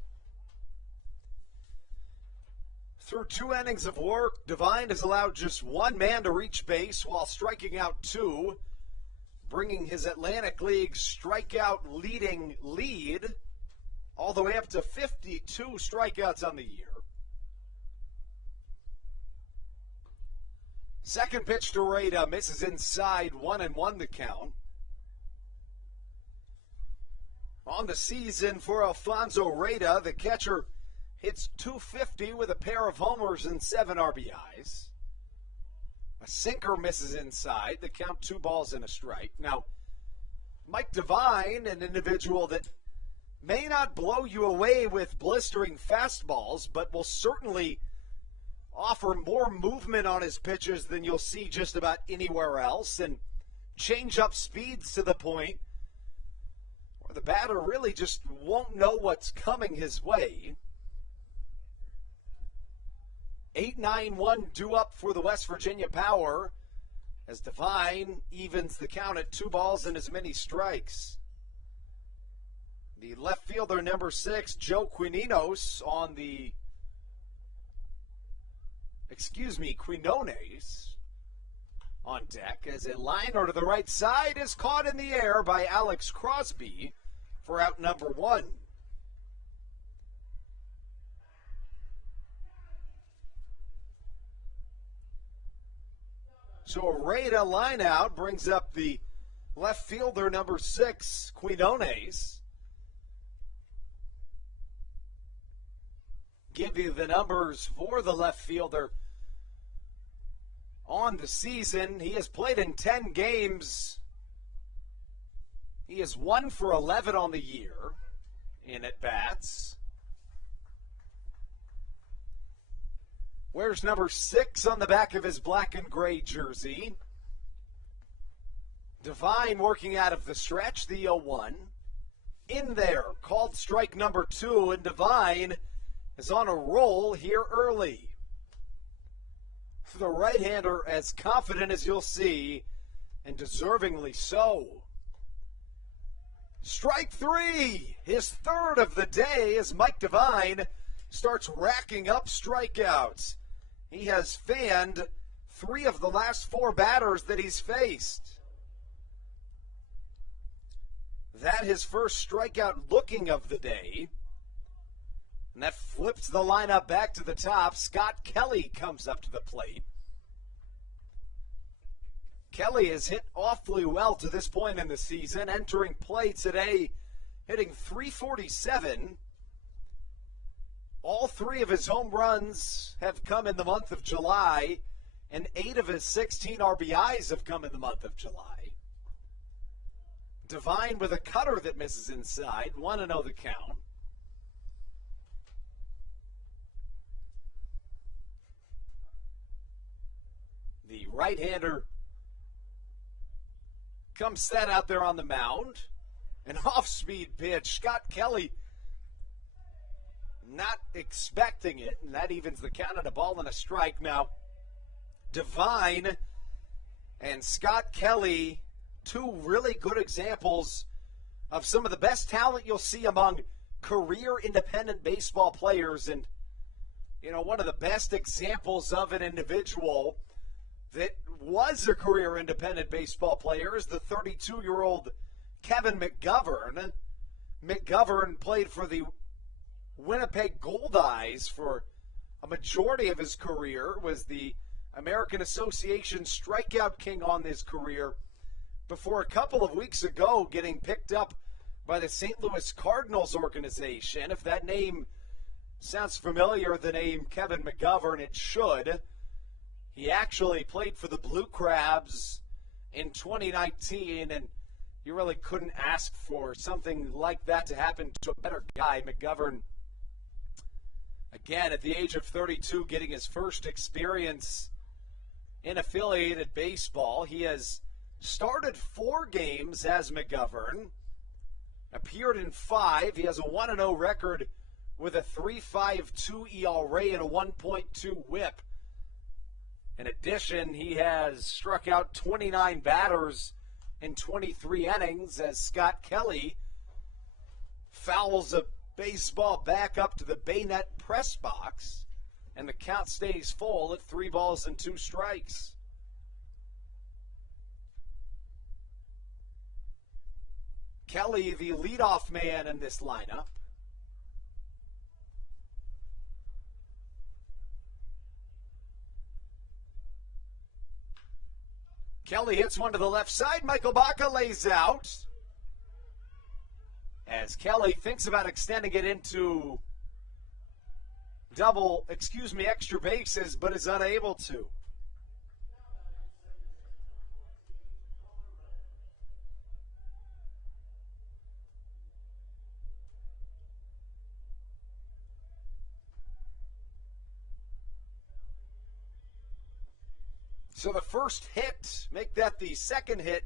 Through 2 innings of work, Devine has allowed just 1 man to reach base while striking out 2, bringing his Atlantic League strikeout lead all the way up to 52 strikeouts on the year. Second pitch to Reyna, misses inside, 1-1 the count. On the season for Alfonso Reyna, the catcher hits .250 with a pair of homers and 7 RBIs. A sinker misses inside, the count 2 balls and a strike. Now, Mike Devine, an individual that may not blow you away with blistering fastballs, but will certainly offer more movement on his pitches than you'll see just about anywhere else, and change up speeds to the point where the batter really just won't know what's coming his way. 8-9-1 due up for the West Virginia Power as Devine evens the count at 2 balls and as many strikes. The left fielder, number 6, Joe Quinones Quinones on deck as a liner to the right side is caught in the air by Alex Crosby for out number 1. So a Reyna line out brings up the left fielder, number 6, Quinones. Give you the numbers for the left fielder on the season. He has played in 10 games. He is 1 for 11 on the year in at-bats. Wears number 6 on the back of his black and gray jersey. Devine working out of the stretch, the 0-1. In there, called strike number 2, and Devine is on a roll here early. The right-hander as confident as you'll see, and deservingly so. Strike 3, his third of the day as Mike Devine starts racking up strikeouts. He has fanned 3 of the last 4 batters that he's faced. That his first strikeout looking of the day. And that flips the lineup back to the top. Scott Kelly comes up to the plate. Kelly has hit awfully well to this point in the season, entering play today, hitting .347. All 3 of his home runs have come in the month of July, and 8 of his 16 RBIs have come in the month of July. Devine with a cutter that misses inside, 1-0 the count. The right-hander comes set out there on the mound. An off-speed pitch. Scott Kelly not expecting it, and that evens the count at a ball and a strike. Now, Devine and Scott Kelly, 2 really good examples of some of the best talent you'll see among career independent baseball players, and one of the best examples of an individual that was a career independent baseball player is the 32-year-old Kevin McGovern. McGovern played for the Winnipeg Goldeyes for a majority of his career, was the American Association strikeout king on his career, before a couple of weeks ago getting picked up by the St. Louis Cardinals organization. If that name sounds familiar, the name Kevin McGovern, it should. He actually played for the Blue Crabs in 2019, and you really couldn't ask for something like that to happen to a better guy. McGovern, again, at the age of 32, getting his first experience in affiliated baseball. He has started 4 games as McGovern, appeared in 5. He has a 1-0 record with a 3.52 ERA and a 1.2 whip. In addition, he has struck out 29 batters in 23 innings as Scott Kelly fouls a baseball back up to the Bayonet press box, and the count stays full at 3 balls and 2 strikes. Kelly, the leadoff man in this lineup. Kelly hits one to the left side. Michael Baca lays out. As Kelly thinks about extending it into extra bases, but is unable to. So the first hit, make that the second hit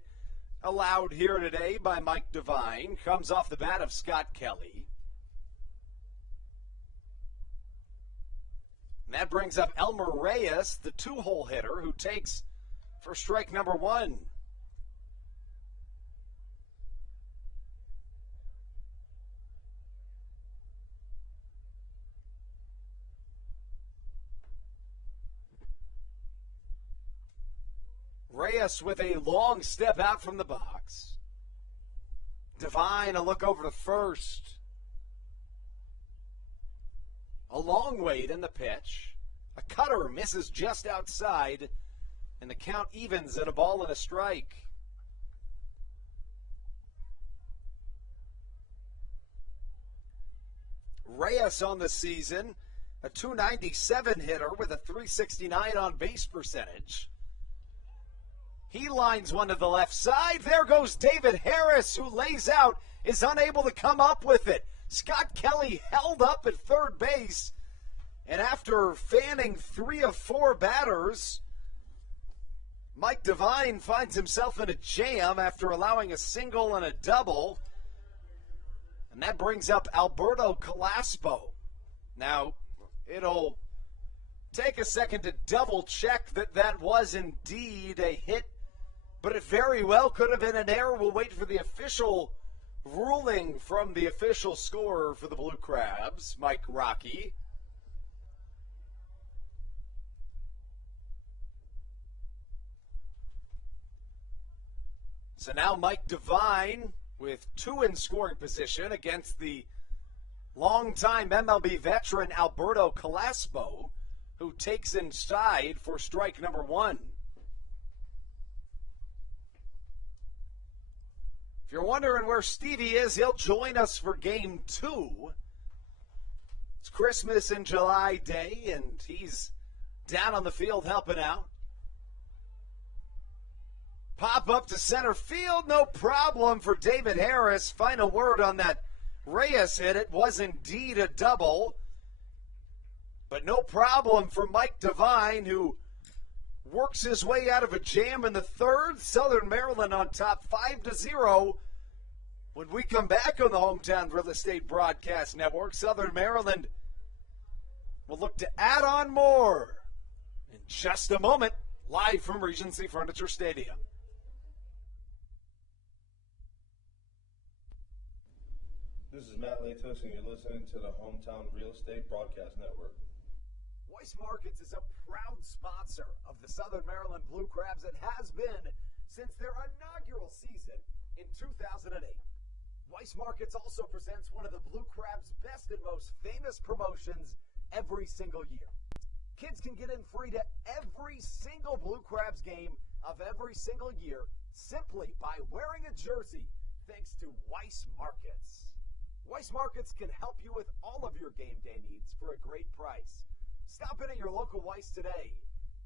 allowed here today by Mike Devine, comes off the bat of Scott Kelly. And that brings up Elmer Reyes, the 2-hole hitter, who takes for strike number 1. Reyes with a long step out from the box. Devine a look over to first. A long wait in the pitch. A cutter misses just outside, and the count evens at a ball and a strike. Reyes on the season, a .297 hitter with a .369 on base percentage. He lines one to the left side. There goes David Harris, who lays out, is unable to come up with it. Scott Kelly held up at third base, and after fanning 3 of 4 batters, Mike Devine finds himself in a jam after allowing a single and a double, and that brings up Alberto Calaspo. Now, it'll take a second to double check that was indeed a hit, but it very well could have been an error. We'll wait for the official ruling from the official scorer for the Blue Crabs, Mike Rocky. So now Mike Devine with 2 in scoring position against the longtime MLB veteran Alberto Calaspo, who takes inside for strike number 1. If you're wondering where Stevie is, he'll join us for game 2. It's Christmas and July Day, and he's down on the field helping out. Pop up to center field, no problem for David Harris. Final word on that Reyes hit. It was indeed a double, but no problem for Mike Devine, who works his way out of a jam in the 3rd. Southern Maryland on top 5-0. When we come back on the Hometown Real Estate Broadcast Network, Southern Maryland will look to add on more in just a moment, live from Regency Furniture Stadium. This is Matt Latos, and you're listening to the Hometown Real Estate Broadcast Network. 1-0 Weis Markets is a proud sponsor of the Southern Maryland Blue Crabs and has been since their inaugural season in 2008. Weis Markets also presents one of the Blue Crabs' best and most famous promotions every single year. Kids can get in free to every single Blue Crabs game of every single year simply by wearing a jersey thanks to Weis Markets. Weis Markets can help you with all of your game day needs for a great price. Stop in at your local Weis today.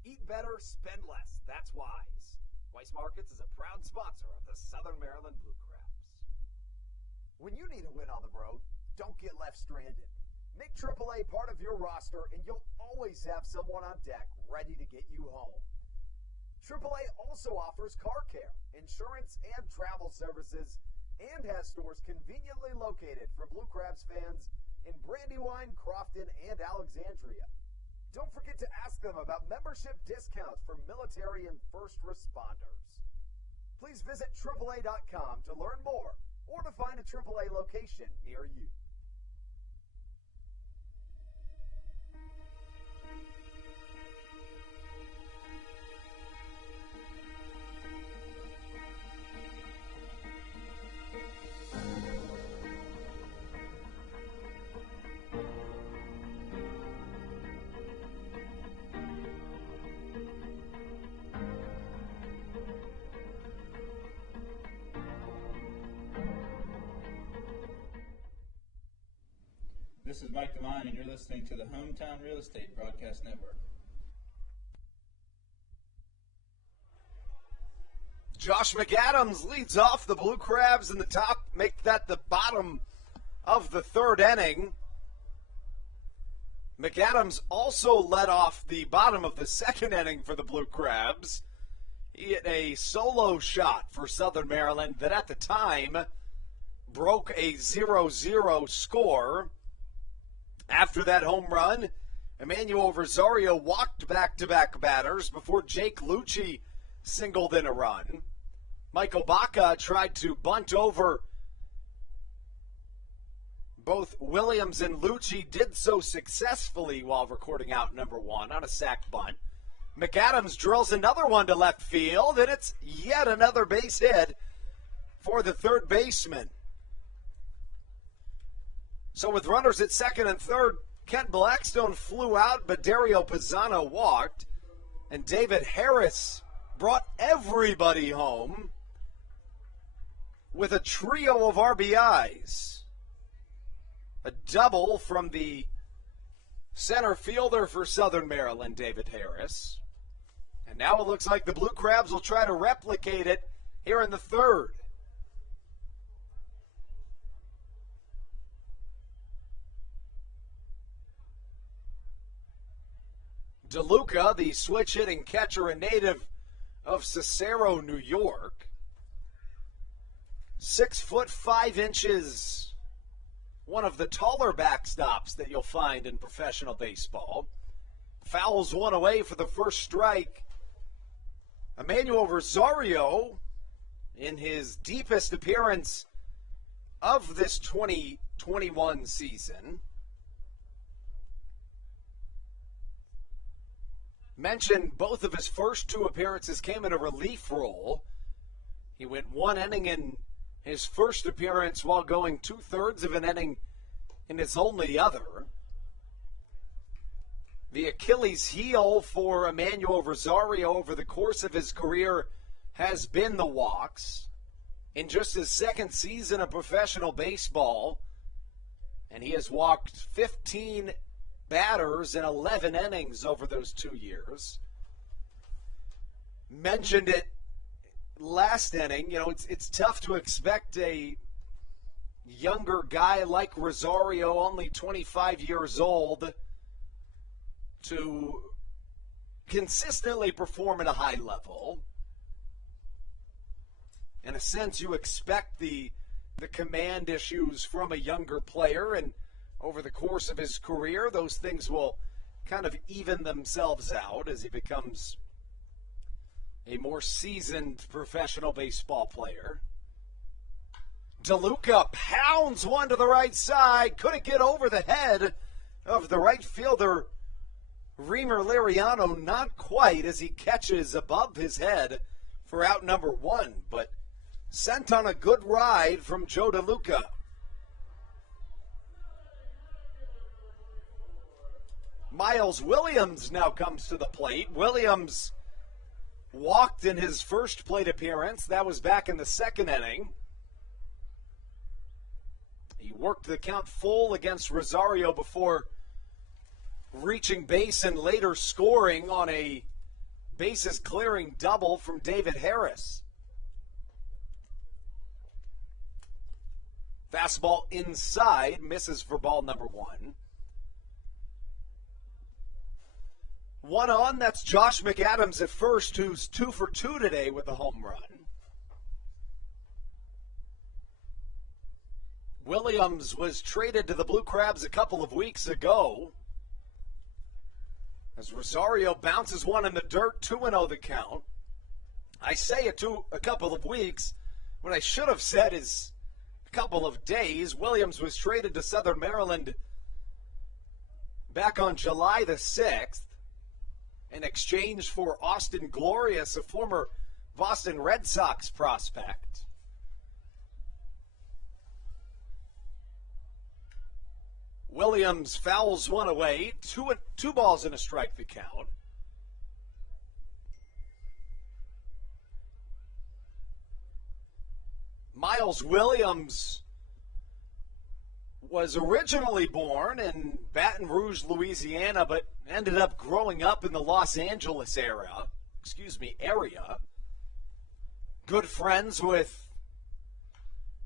Eat better, spend less. That's wise. Weis Markets is a proud sponsor of the Southern Maryland Blue Crabs. When you need a win on the road, don't get left stranded. Make AAA part of your roster, and you'll always have someone on deck ready to get you home. AAA also offers car care, insurance, and travel services, and has stores conveniently located for Blue Crabs fans in Brandywine, Crofton, and Alexandria. Don't forget to ask them about membership discounts for military and first responders. Please visit AAA.com to learn more or to find a AAA location near you. This is Mike Devine, and you're listening to the Hometown Real Estate Broadcast Network. Josh McAdams leads off the Blue Crabs in the top, make that the bottom of the third inning. McAdams also led off the bottom of the second inning for the Blue Crabs. He hit a solo shot for Southern Maryland that at the time broke a 0-0 score. After that home run, Emmanuel Rosario walked back-to-back batters before Jake Lucci singled in a run. Michael Baca tried to bunt over both Williams and Lucci, did so successfully while recording out number one on a sac bunt. McAdams drills another one to left field, and it's yet another base hit for the third baseman. So with runners at second and third, Kent Blackstone flew out, but Dario Pisano walked, and David Harris brought everybody home with a trio of RBIs. A double from the center fielder for Southern Maryland, David Harris. And now it looks like the Blue Crabs will try to replicate it here in the third. DeLuca, the switch-hitting catcher, a native of Cicero, New York. 6'5", one of the taller backstops that you'll find in professional baseball. Fouls one away for the first strike. Emmanuel Rosario, in his deepest appearance of this 2021 season, mentioned both of his first two appearances came in a relief role. He went one inning in his first appearance while going 2/3 of an inning in his only other. The Achilles heel for Emmanuel Rosario over the course of his career has been the walks. In just his second season of professional baseball, and he has walked 15 batters in 11 innings over those 2 years. Mentioned it last inning. You know, it's tough to expect a younger guy like Rosario, only 25 years old, to consistently perform at a high level. In a sense, you expect the command issues from a younger player, and over the course of his career, those things will kind of even themselves out as he becomes a more seasoned professional baseball player. DeLuca pounds one to the right side. Couldn't get over the head of the right fielder, Reamer Liriano not quite as he catches above his head for out number one, but sent on a good ride from Joe DeLuca. Miles Williams now comes to the plate. Williams walked in his first plate appearance. That was back in the second inning. He worked the count full against Rosario before reaching base and later scoring on a bases-clearing double from David Harris. Fastball inside, misses for ball number one. One on, that's Josh McAdams at first, who's 2 for 2 today with a home run. Williams was traded to the Blue Crabs a couple of weeks ago. As Rosario bounces one in the dirt, 2-0 the count. I say a couple of weeks. What I should have said is a couple of days. Williams was traded to Southern Maryland back on July the 6th. In exchange for Austin Glorious, a former Boston Red Sox prospect. Williams fouls one away, two balls and a strike the count. Miles Williams was originally born in Baton Rouge, Louisiana, but ended up growing up in the Los Angeles area. Good friends with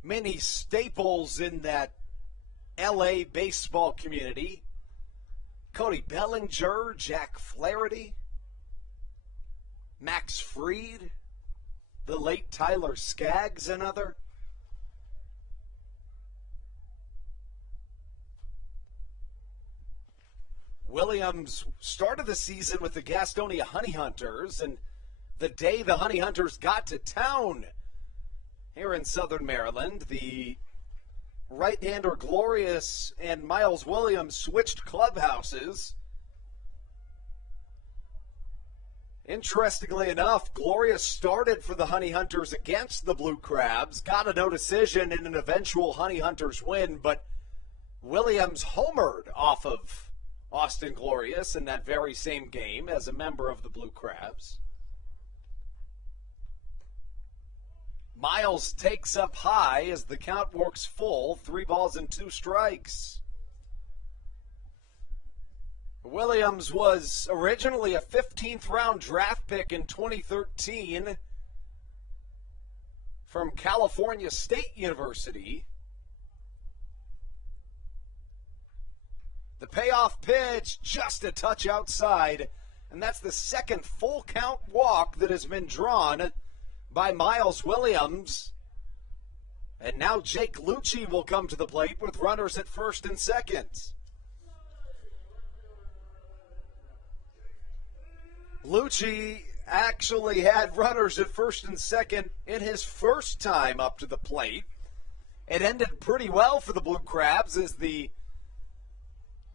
many staples in that LA baseball community. Cody Bellinger, Jack Flaherty, Max Fried, the late Tyler Skaggs, and other. Williams started the season with the Gastonia Honey Hunters, and the day the Honey Hunters got to town here in Southern Maryland, the right-hander Glorious and Miles Williams switched clubhouses. Interestingly enough, Glorious started for the Honey Hunters against the Blue Crabs, got a no decision in an eventual Honey Hunters win, but Williams homered off of Austin Glorious in that very same game as a member of the Blue Crabs. Miles takes up high as the count works full, 3 balls and 2 strikes. Williams was originally a 15th round draft pick in 2013 from California State University. The payoff pitch, just a touch outside, and that's the second full count walk that has been drawn by Miles Williams. And now Jake Lucci will come to the plate with runners at first and second. Lucci actually had runners at first and second in his first time up to the plate. It ended pretty well for the Blue Crabs as the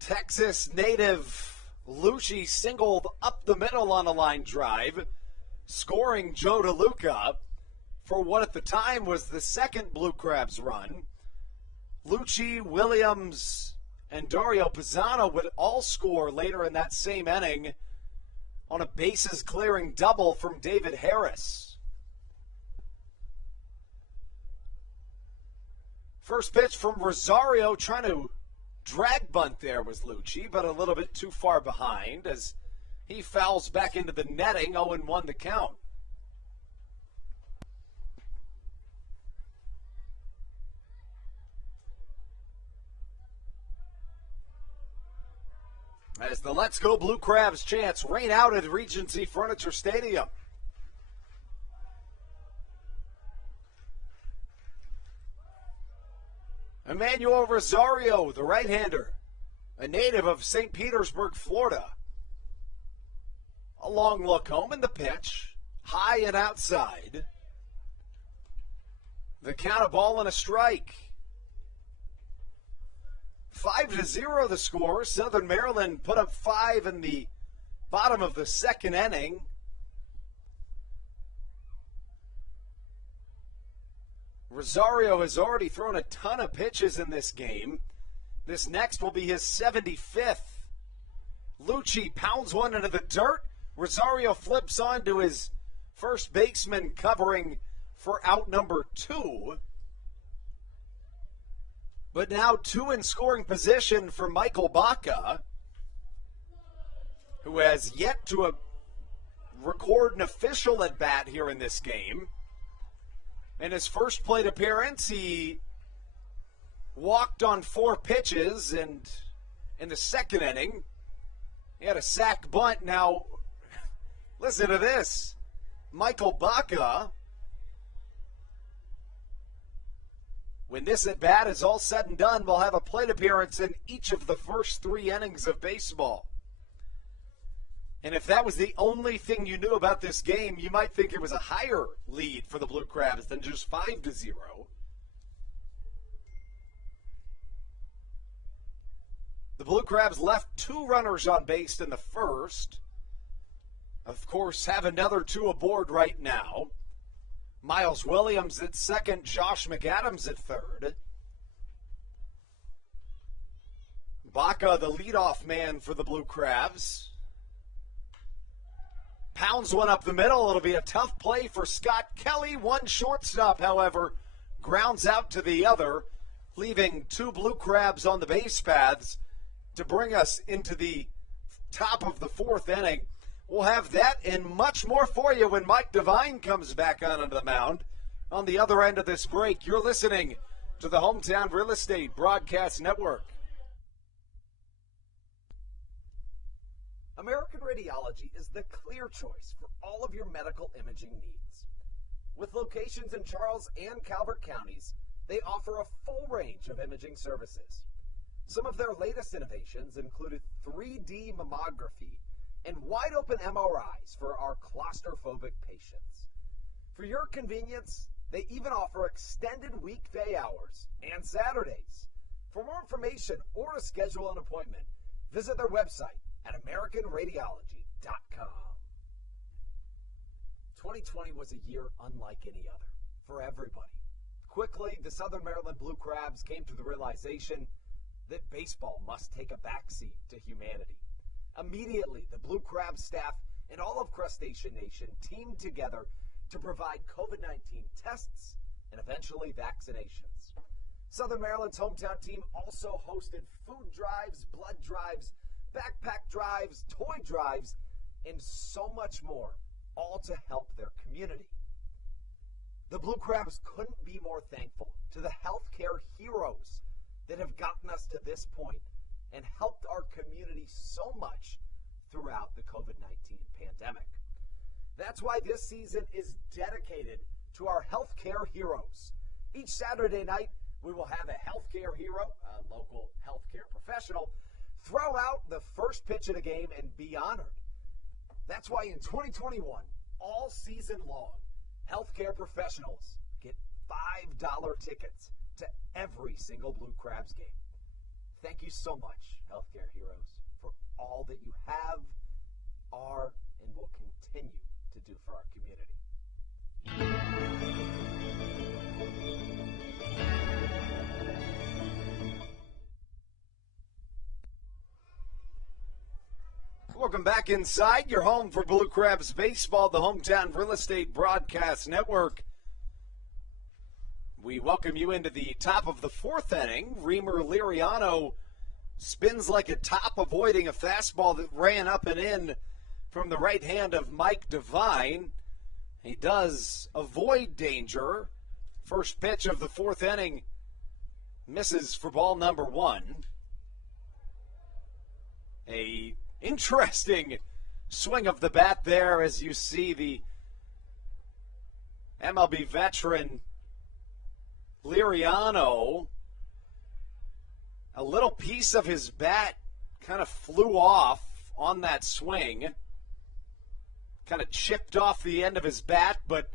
Texas native Lucci singled up the middle on a line drive, scoring Joe DeLuca for what at the time was the second Blue Crabs run. Lucci, Williams, and Dario Pisano would all score later in that same inning on a bases-clearing double from David Harris. First pitch from Rosario, trying to drag bunt there was Lucci, but a little bit too far behind as he fouls back into the netting, 0-1 the count. As the Let's Go Blue Crabs chants rain out at Regency Furniture Stadium. Emmanuel Rosario, the right-hander, a native of St. Petersburg, Florida. A long look home in the pitch, high and outside. The count, a ball and a strike. 5-0 the score. Southern Maryland put up 5 in the Bottom of the second inning. Rosario has already thrown a ton of pitches in this game. This next will be his 75th. Lucci pounds one into the dirt. Rosario flips on to his first baseman covering for out number 2. But now 2 in scoring position for Michael Baca, who has yet to record an official at bat here in this game. In his first plate appearance, he walked on 4 pitches, and in the second inning, he had a sac bunt. Now, listen to this. Michael Baca, when this at bat is all said and done, will have a plate appearance in each of the first 3 innings of baseball. And if that was the only thing you knew about this game, you might think it was a higher lead for the Blue Crabs than just 5-0. The Blue Crabs left 2 runners on base in the first. Of course, have another 2 aboard right now. Miles Williams at second, Josh McAdams at third. Baca, the leadoff man for the Blue Crabs, pounds one up the middle. It'll be a tough play for Scott Kelly. One shortstop, however, grounds out to the other, leaving 2 Blue Crabs on the base paths to bring us into the top of the 4th inning. We'll have that and much more for you when Mike Devine comes back onto the mound on the other end of this break. You're listening to the Hometown Real Estate Broadcast Network. American Radiology is the clear choice for all of your medical imaging needs. With locations in Charles and Calvert counties, they offer a full range of imaging services. Some of their latest innovations included 3D mammography and wide-open MRIs for our claustrophobic patients. For your convenience, they even offer extended weekday hours and Saturdays. For more information or to schedule an appointment, visit their website at AmericanRadiology.com. 2020 was a year unlike any other for everybody. Quickly, the Southern Maryland Blue Crabs came to the realization that baseball must take a backseat to humanity. Immediately, the Blue Crab staff and all of Crustacean Nation teamed together to provide COVID-19 tests and eventually vaccinations. Southern Maryland's hometown team also hosted food drives, blood drives, backpack drives, toy drives, and so much more, all to help their community. The Blue Crabs couldn't be more thankful to the healthcare heroes that have gotten us to this point and helped our community so much throughout the COVID-19 pandemic. That's why this season is dedicated to our healthcare heroes. Each Saturday night, we will have a healthcare hero, a local healthcare professional, throw out the first pitch of the game and be honored. That's why in 2021, all season long, healthcare professionals get $5 tickets to every single Blue Crabs game. Thank you so much, healthcare heroes, for all that you have, are, and will continue to do for our community. Welcome back inside your home for Blue Crabs baseball, the Hometown Real Estate Broadcast Network. We welcome you into the top of the 4th inning. Reamer Liriano spins like a top, avoiding a fastball that ran up and in from the right hand of Mike Devine. He does avoid danger. First pitch of the 4th inning misses for ball number 1. A interesting swing of the bat there as you see the MLB veteran Liriano. A little piece of his bat kind of flew off on that swing. Kind of chipped off the end of his bat, but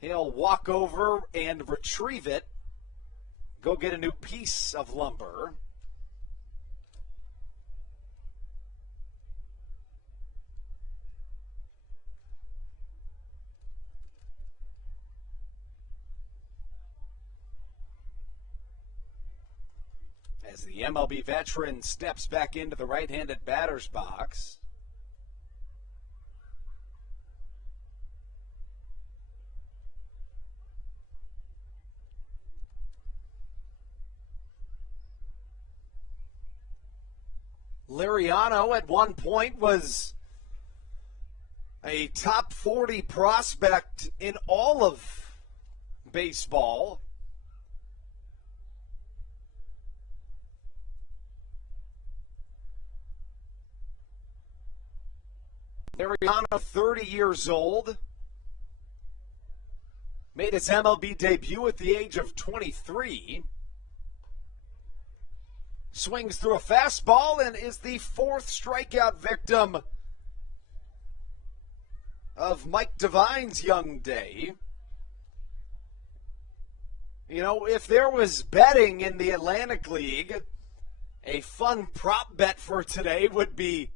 he'll walk over and retrieve it. Go get a new piece of lumber. as the MLB veteran steps back into the right-handed batter's box. Liriano at one point was a top 40 prospect in all of baseball. Liriano, 30 years old, made his MLB debut at the age of 23. Swings through a fastball and is the fourth strikeout victim of Mike Devine's young day. You know, if there was betting in the Atlantic League, a fun prop bet for today would be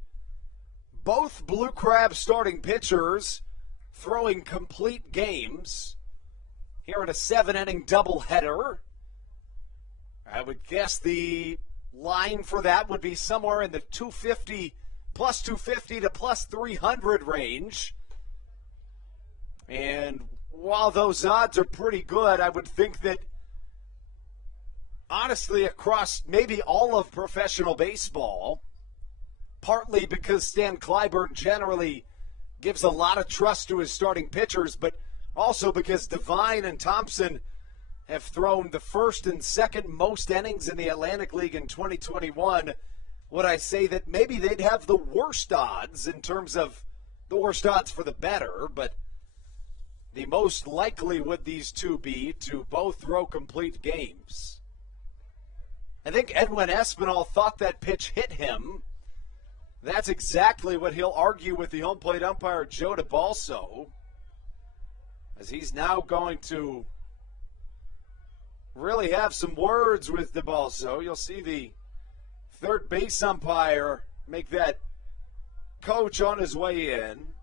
both Blue Crab starting pitchers throwing complete games here in a 7-inning doubleheader. I would guess the line for that would be somewhere in the 250, plus 250 to plus 300 range. And while those odds are pretty good, I would think that, honestly, across maybe all of professional baseball, partly because Stan Clyburn generally gives a lot of trust to his starting pitchers, but also because Devine and Thompson have thrown the first and second most innings in the Atlantic League in 2021, would I say that maybe they'd have the worst odds in terms of the worst odds for the better, but the most likely would these two be to both throw complete games. I think Edwin Espinal thought that pitch hit him. That's exactly what he'll argue with the home plate umpire, Joe DeBalso, as he's now going to really have some words with DeBalso. You'll see the third base umpire make that coach on his way in.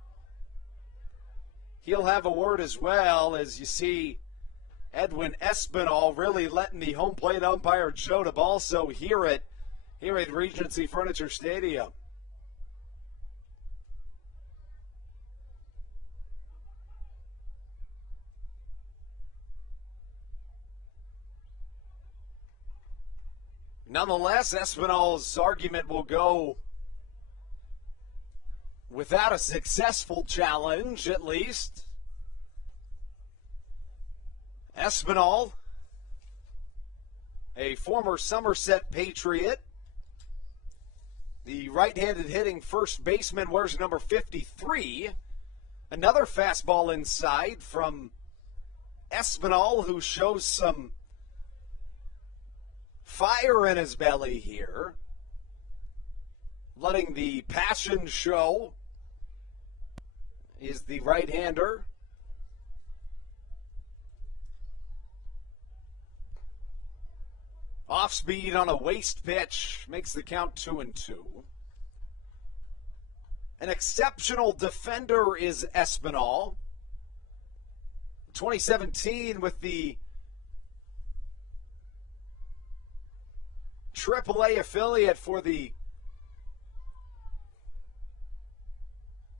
He'll have a word as well, as you see Edwin Espinal really letting the home plate umpire, Joe DeBalso, hear it here at Regency Furniture Stadium. Nonetheless, Espinal's argument will go without a successful challenge, at least. Espinal, a former Somerset Patriot, the right-handed hitting first baseman, wears number 53. Another fastball inside from Espinal, who shows some fire in his belly here, letting the passion show. Is the right-hander. Off speed on a waste pitch makes the count 2-2. An exceptional defender is Espinal. 2017 with the AAA affiliate for the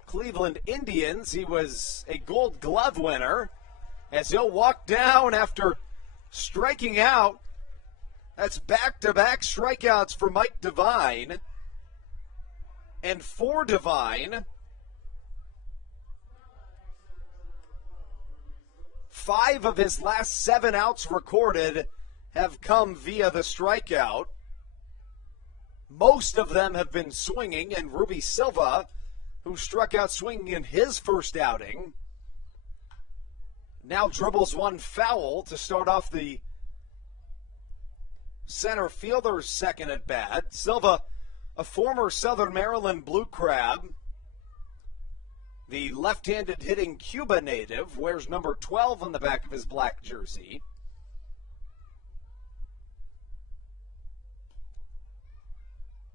Cleveland Indians. He was a Gold Glove winner, as he'll walk down after striking out. That's back-to-back strikeouts for Mike Devine. And for Devine, 5 of his last 7 outs recorded have come via the strikeout. Most of them have been swinging, and Ruby Silva, who struck out swinging in his first outing, now dribbles one foul to start off the center fielder's second at bat. Silva, a former Southern Maryland Blue Crab, the left-handed hitting Cuba native, wears number 12 on the back of his black jersey.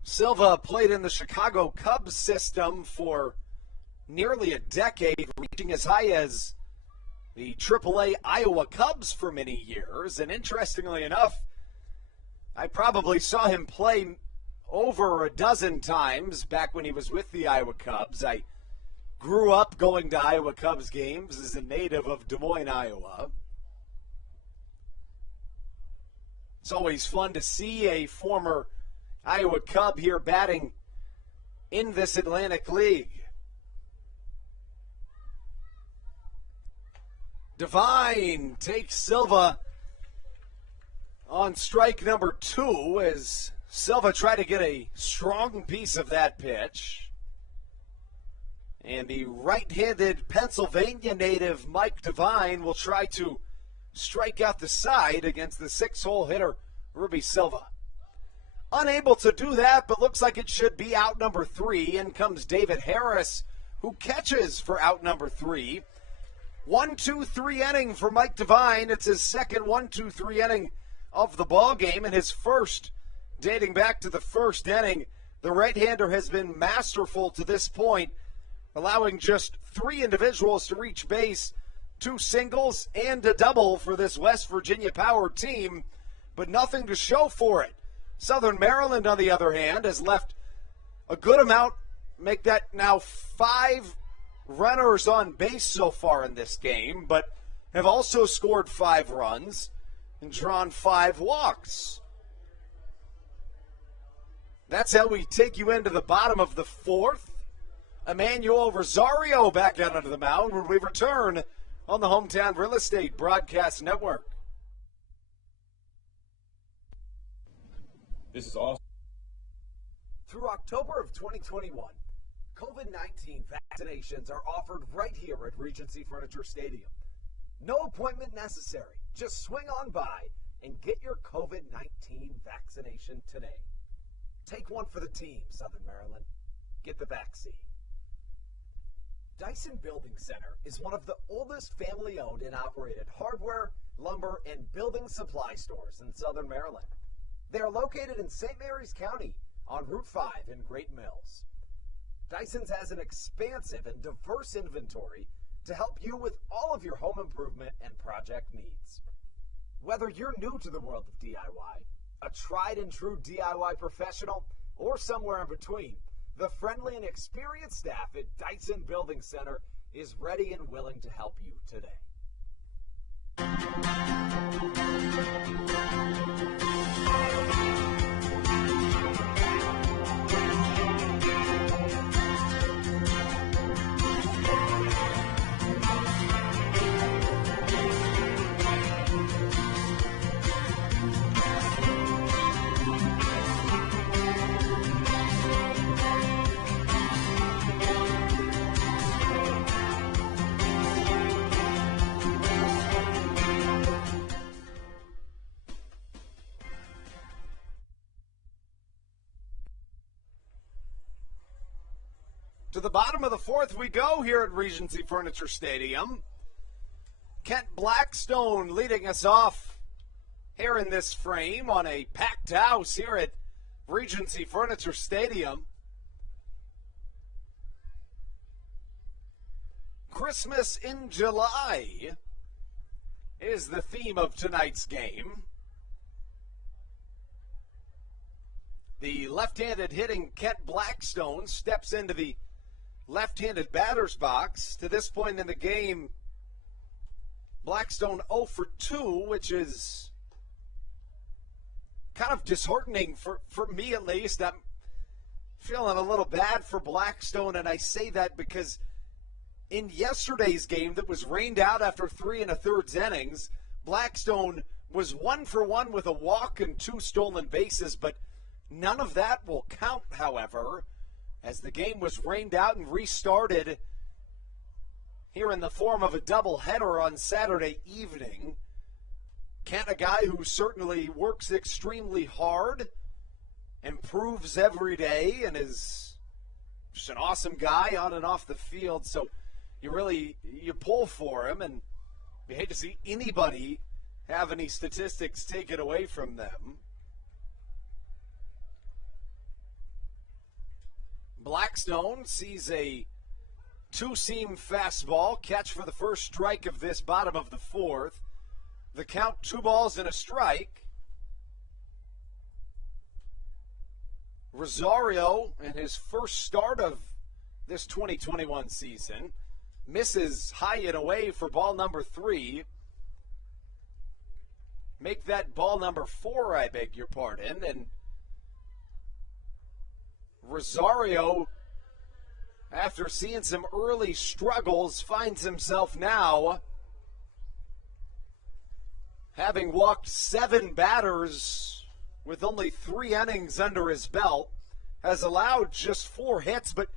Silva played in the Chicago Cubs system for nearly a decade, reaching as high as the AAA Iowa Cubs for many years. And interestingly enough, I probably saw him play over a dozen times back when he was with the Iowa Cubs. I grew up going to Iowa Cubs games as a native of Des Moines, Iowa. It's always fun to see a former Iowa Cub here batting in this Atlantic League. Devine takes Silva on strike number 2 as Silva tried to get a strong piece of that pitch. And the right-handed Pennsylvania native Mike Devine will try to strike out the side against the 6-hole hitter Ruby Silva. Unable to do that, but looks like it should be out number 3. In comes David Harris, who catches for out number 3. 1-2-3 inning for Mike Devine. It's his second 1-2-3 inning of the ball game and his first dating back to the first inning. The right-hander has been masterful to this point, allowing just 3 individuals to reach base, 2 singles and a double for this West Virginia Power team, but nothing to show for it. Southern Maryland, on the other hand, has left a good amount, make that now 5 runners on base so far in this game, but have also scored 5 runs and drawn 5 walks. That's how we take you into the bottom of the 4th. Emmanuel Rosario back out onto the mound when we return on the Hometown Real Estate Broadcast Network. This is awesome. Through October of 2021, COVID-19 vaccinations are offered right here at Regency Furniture Stadium. No appointment necessary. Just swing on by and get your COVID-19 vaccination today. Take one for the team, Southern Maryland. Get the vaccine. Dyson Building Center is one of the oldest family-owned and operated hardware, lumber, and building supply stores in Southern Maryland. They are located in St. Mary's County on Route 5 in Great Mills. Dyson's has an expansive and diverse inventory to help you with all of your home improvement and project needs. Whether you're new to the world of DIY, a tried and true DIY professional, or somewhere in between, the friendly and experienced staff at Dyson Building Center is ready and willing to help you today. To the bottom of the 4th we go here at Regency Furniture Stadium. Kent Blackstone leading us off here in this frame on a packed house here at Regency Furniture Stadium. Christmas in July is the theme of tonight's game. The left-handed hitting Kent Blackstone steps into the left-handed batter's box. To this point in the game, Blackstone 0 for 2, which is kind of disheartening for me at least. I'm feeling a little bad for Blackstone, and I say that because in yesterday's game that was rained out after 3 1/3 innings, Blackstone was 1 for 1 with a walk and 2 stolen bases, but none of that will count, however, as the game was rained out and restarted here in the form of a doubleheader on Saturday evening. Kent, a guy who certainly works extremely hard, improves every day, and is just an awesome guy on and off the field. So you pull for him, and you hate to see anybody have any statistics taken away from them. Blackstone sees a 2-seam fastball catch for the first strike of this bottom of the 4th. The count 2 balls and a strike. Rosario, in his first start of this 2021 season, misses high and away for ball number 3. Make that ball number 4, I beg your pardon. And Rosario, after seeing some early struggles, finds himself now having walked 7 batters with only 3 innings under his belt, has allowed just 4 hits, but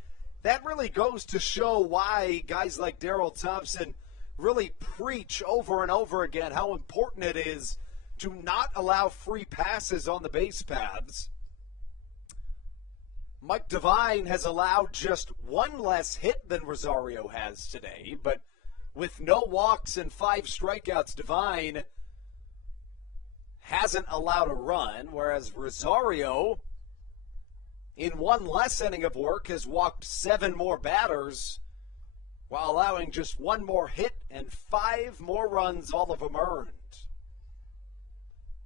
that really goes to show why guys like Darryl Thompson really preach over and over again how important it is to not allow free passes on the base paths. Mike Devine has allowed just 1 less hit than Rosario has today, but with no walks and 5 strikeouts, Devine hasn't allowed a run, whereas Rosario, in 1 less inning of work, has walked 7 more batters while allowing just 1 more hit and 5 more runs, all of them earned.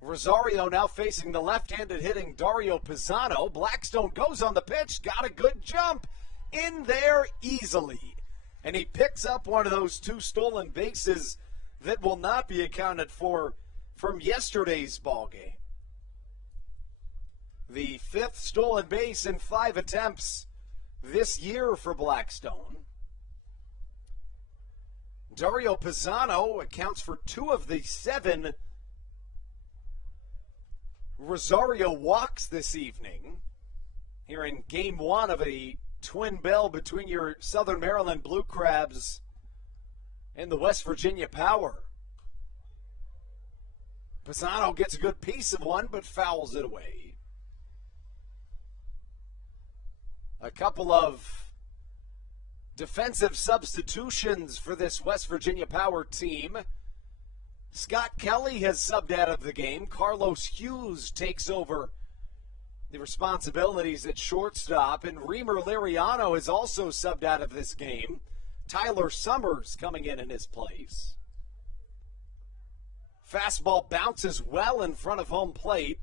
Rosario now facing the left-handed hitting Dario Pisano. Blackstone goes on the pitch, got a good jump in there easily. And he picks up one of those 2 stolen bases that will not be accounted for from yesterday's ball game. The 5th stolen base in 5 attempts this year for Blackstone. Dario Pisano accounts for 2 of the 7 Rosario walks this evening here in Game 1 of a twin bill between your Southern Maryland Blue Crabs and the West Virginia Power. Pisano gets a good piece of one, but fouls it away. A couple of defensive substitutions for this West Virginia Power team. Scott Kelly has subbed out of the game. Carlos Hughes takes over the responsibilities at shortstop, and Remer Liriano is also subbed out of this game. Tyler Summers coming in his place. Fastball bounces well in front of home plate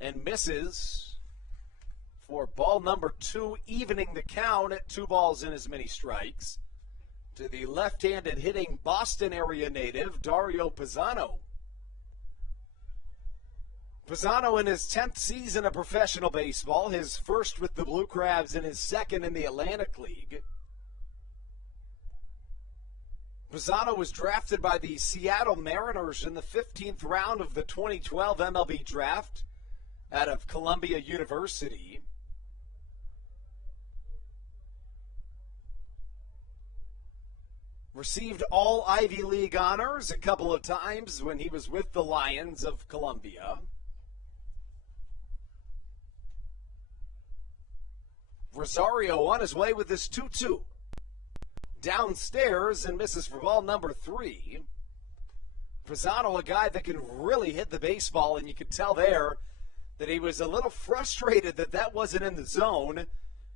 and misses for ball number 2, evening the count at 2 balls and as many strikes to the left-handed hitting Boston area native Dario Pisano. Pisano in his 10th season of professional baseball, his first with the Blue Crabs and his 2nd in the Atlantic League. Pisano was drafted by the Seattle Mariners in the 15th round of the 2012 MLB draft out of Columbia University. Received all Ivy League honors a couple of times when he was with the Lions of Columbia. Rosario on his way with this 2-2. Downstairs and misses for ball number 3. Pisano, a guy that can really hit the baseball, and you could tell there that he was a little frustrated that that wasn't in the zone.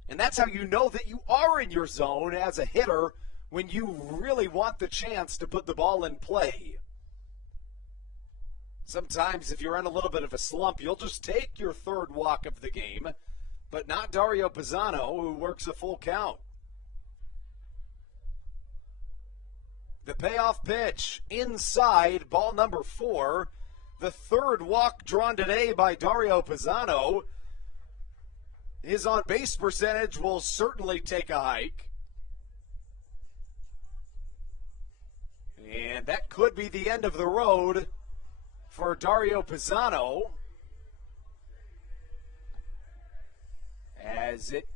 And that's how you know that you are in your zone as a hitter, when you really want the chance to put the ball in play. Sometimes if you're in a little bit of a slump, you'll just take your 3rd walk of the game, but not Dario Pisano, who works a full count. The payoff pitch inside, ball number 4. The 3rd walk drawn today by Dario Pisano. His on-base percentage will certainly take a hike. And that could be the end of the road for Dario Pisano, as it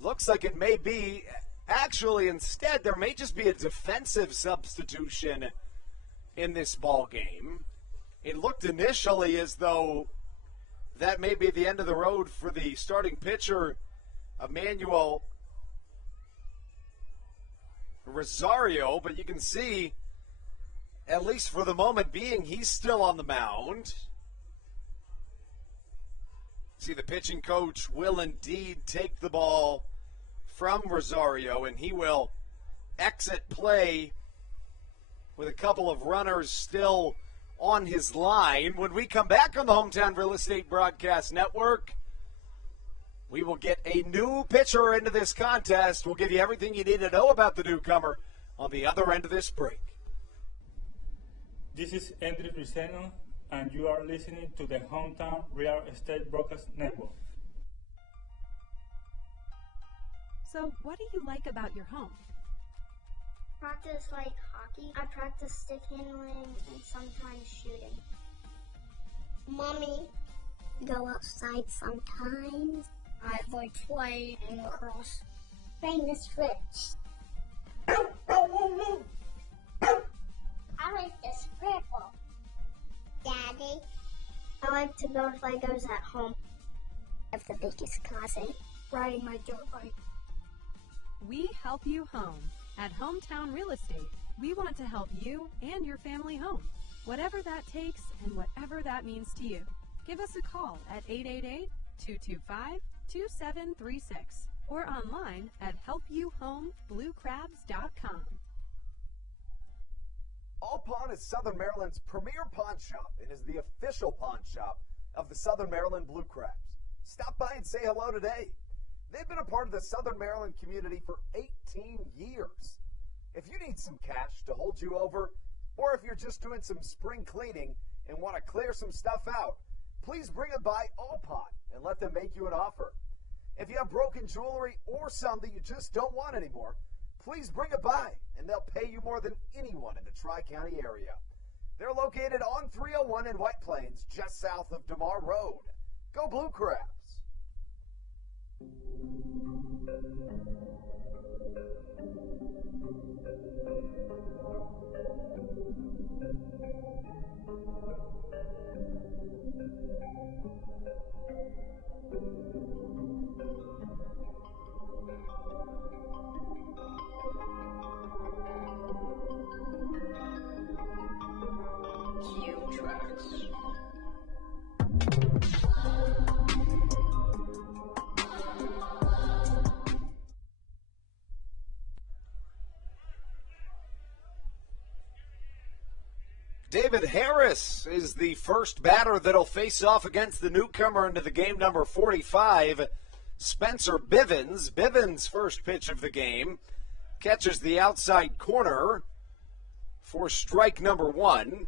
looks like it may be. Actually, instead, there may just be a defensive substitution in this ball game. It looked initially as though that may be the end of the road for the starting pitcher, Emmanuel Rosario, but you can see, at least for the moment being, he's still on the mound. See, the pitching coach will indeed take the ball from Rosario, and he will exit play with a couple of runners still on his line. When we come back on the Hometown Real Estate Broadcast Network, We will get a new pitcher into this contest. We'll give you everything you need to know about the newcomer on the other end of this break. This is Andrew Riceno, and you are listening to the Hometown Real Estate Broadcast Network. So, what do you like about your home? Practice like hockey. I practice stick handling and sometimes shooting. Mommy. Go outside sometimes. I like playing lacrosse. Famous fruits. I like the scribble. Daddy. I like to build Legos at home. I have the biggest closet. Riding my dirt bike. We help you home. At Hometown Real Estate, we want to help you and your family home, whatever that takes and whatever that means to you. Give us a call at 888-225-2736 or online at helpyouhomebluecrabs.com. All Pawn is Southern Maryland's premier pawn shop and is the official pawn shop of the Southern Maryland Blue Crabs. Stop by and say hello today. They've been a part of the Southern Maryland community for 18 years. If you need some cash to hold you over, or if you're just doing some spring cleaning and want to clear some stuff out, please bring it by All Pawn and let them make you an offer. If you have broken jewelry or some that you just don't want anymore, please bring it by and they'll pay you more than anyone in the Tri-County area. They're located on 301 in White Plains, just south of DeMar Road. Go Blue Crabs! David Harris is the first batter that'll face off against the newcomer into the game, number 45, Spencer Bivens. Bivens' first pitch of the game catches the outside corner for strike number one.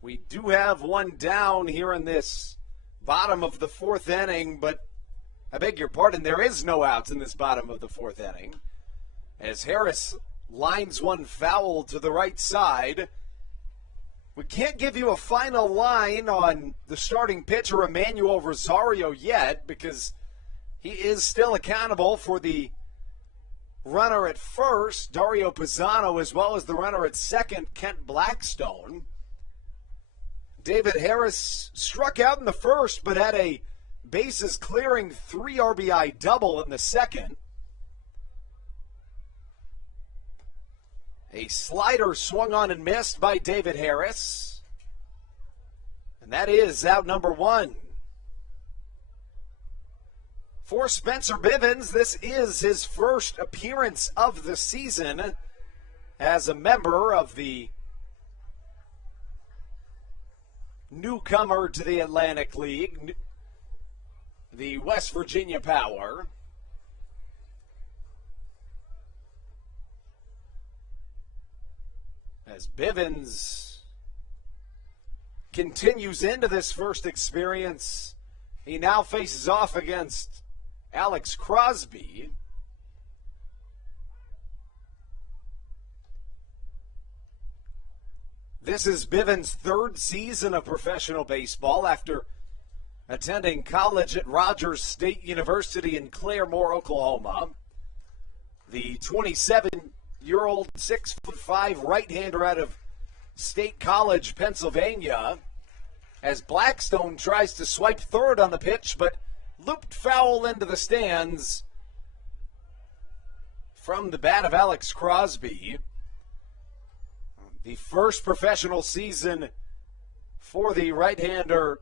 We do have one down here in this bottom of the fourth inning, but I beg your pardon, there is no outs in this bottom of the fourth inning, as Harris lines one foul to the right side. We can't give you a final line on the starting pitcher, Emmanuel Rosario, yet, because he is still accountable for the runner at first, Dario Pisano, as well as the runner at second, Kent Blackstone. David Harris struck out in the first, but had a bases-clearing 3 RBI double in the second. A slider swung on and missed by David Harris. And that is out number one. For Spencer Bivens, this is his first appearance of the season as a member of the newcomer to the Atlantic League, the West Virginia Power. As Bivens continues into this first experience, he now faces off against Alex Crosby. This is Bivens' third season of professional baseball after attending college at Rogers State University in Claremore, Oklahoma. The 27-year-old 6'5" right-hander out of State College, Pennsylvania, as Blackstone tries to swipe third on the pitch, but looped foul into the stands from the bat of Alex Crosby. The first professional season for the right-hander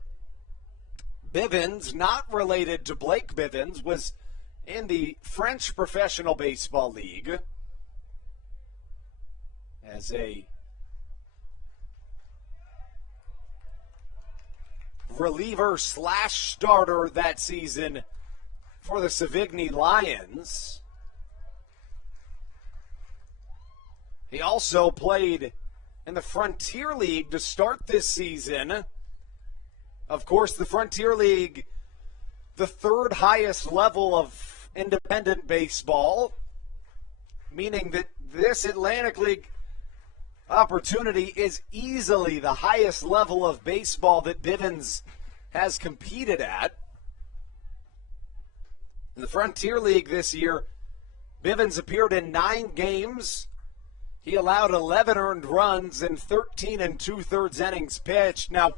Bivens, not related to Blake Bivens, was in the French Professional Baseball League as a reliever / starter that season for the Savigny Lions. He also played in the Frontier League to start this season. Of course, the Frontier League, the third highest level of independent baseball, meaning that this Atlantic League opportunity is easily the highest level of baseball that Bivens has competed at. In the Frontier League this year, Bivens appeared in 9 games. He allowed 11 earned runs in 13 2/3 innings pitched. Now,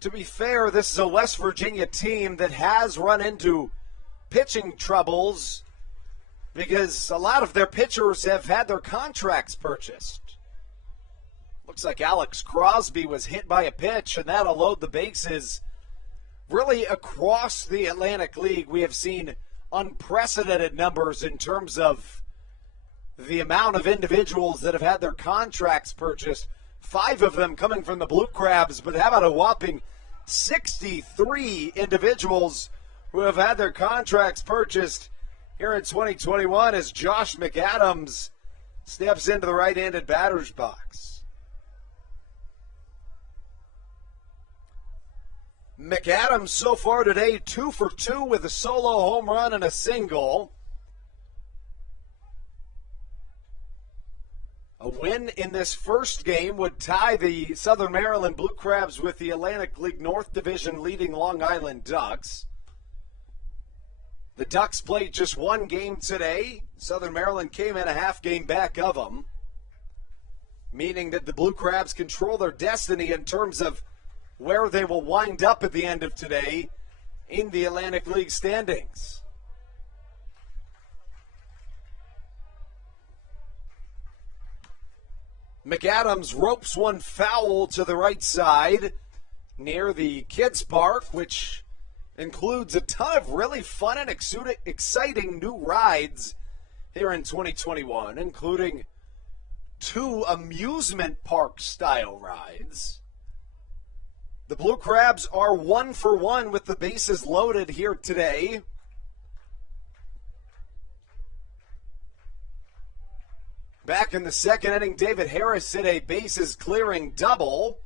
to be fair, this is a West Virginia team that has run into pitching troubles because a lot of their pitchers have had their contracts purchased. Looks like Alex Crosby was hit by a pitch, and that'll load the bases. Really, across the Atlantic League, we have seen unprecedented numbers in terms of the amount of individuals that have had their contracts purchased. 5 of them coming from the Blue Crabs, but how about a whopping 63 individuals who have had their contracts purchased here in 2021 as Josh McAdams steps into the right-handed batter's box. McAdams so far today 2 for 2 with a solo home run and a single. A win in this first game would tie the Southern Maryland Blue Crabs with the Atlantic League North Division leading Long Island Ducks. The Ducks played just 1 game today. Southern Maryland came in a half game back of them, meaning that the Blue Crabs control their destiny in terms of where they will wind up at the end of today in the Atlantic League standings. McAdams ropes one foul to the right side near the Kids Park, which includes a ton of really fun and exciting new rides here in 2021, including 2 amusement park style rides. The Blue Crabs are 1 for 1 with the bases loaded here today. Back in the second inning, David Harris hit a bases clearing double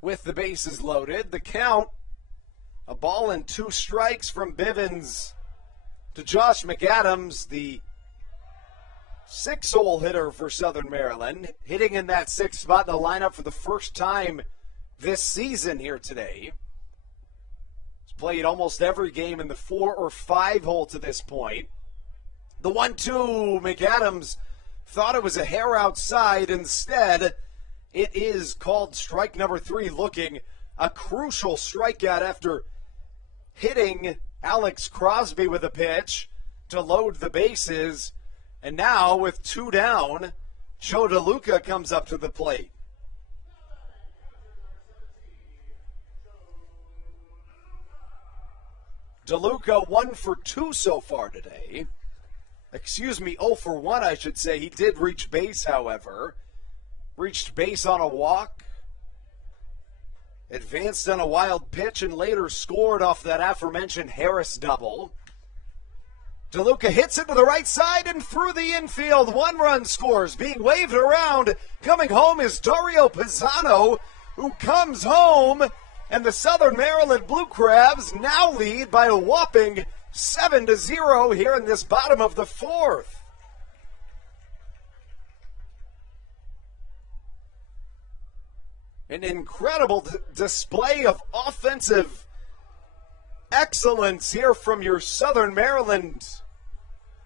with the bases loaded. The count, a ball and 2 strikes from Bivens to Josh McAdams, the 6-hole hitter for Southern Maryland, hitting in that 6th spot in the lineup for the first time this season here today. He's played almost every game in the 4 or 5 hole to this point. The 1-2, McAdams thought it was a hair outside. Instead, it is called strike number 3, looking a crucial strikeout after hitting Alex Crosby with a pitch to load the bases. And now, with 2 down, Joe DeLuca comes up to the plate. DeLuca 1 for 2 so far today. 0 for 1, I should say. He did reach base, however. Reached base on a walk. Advanced on a wild pitch and later scored off that aforementioned Harris double. DeLuca hits it to the right side and through the infield. 1 run scores. Being waved around. Coming home is Dario Pisano, who comes home. And the Southern Maryland Blue Crabs now lead by a whopping 7-0 here in this bottom of the 4th. An incredible display of offensive excellence here from your Southern Maryland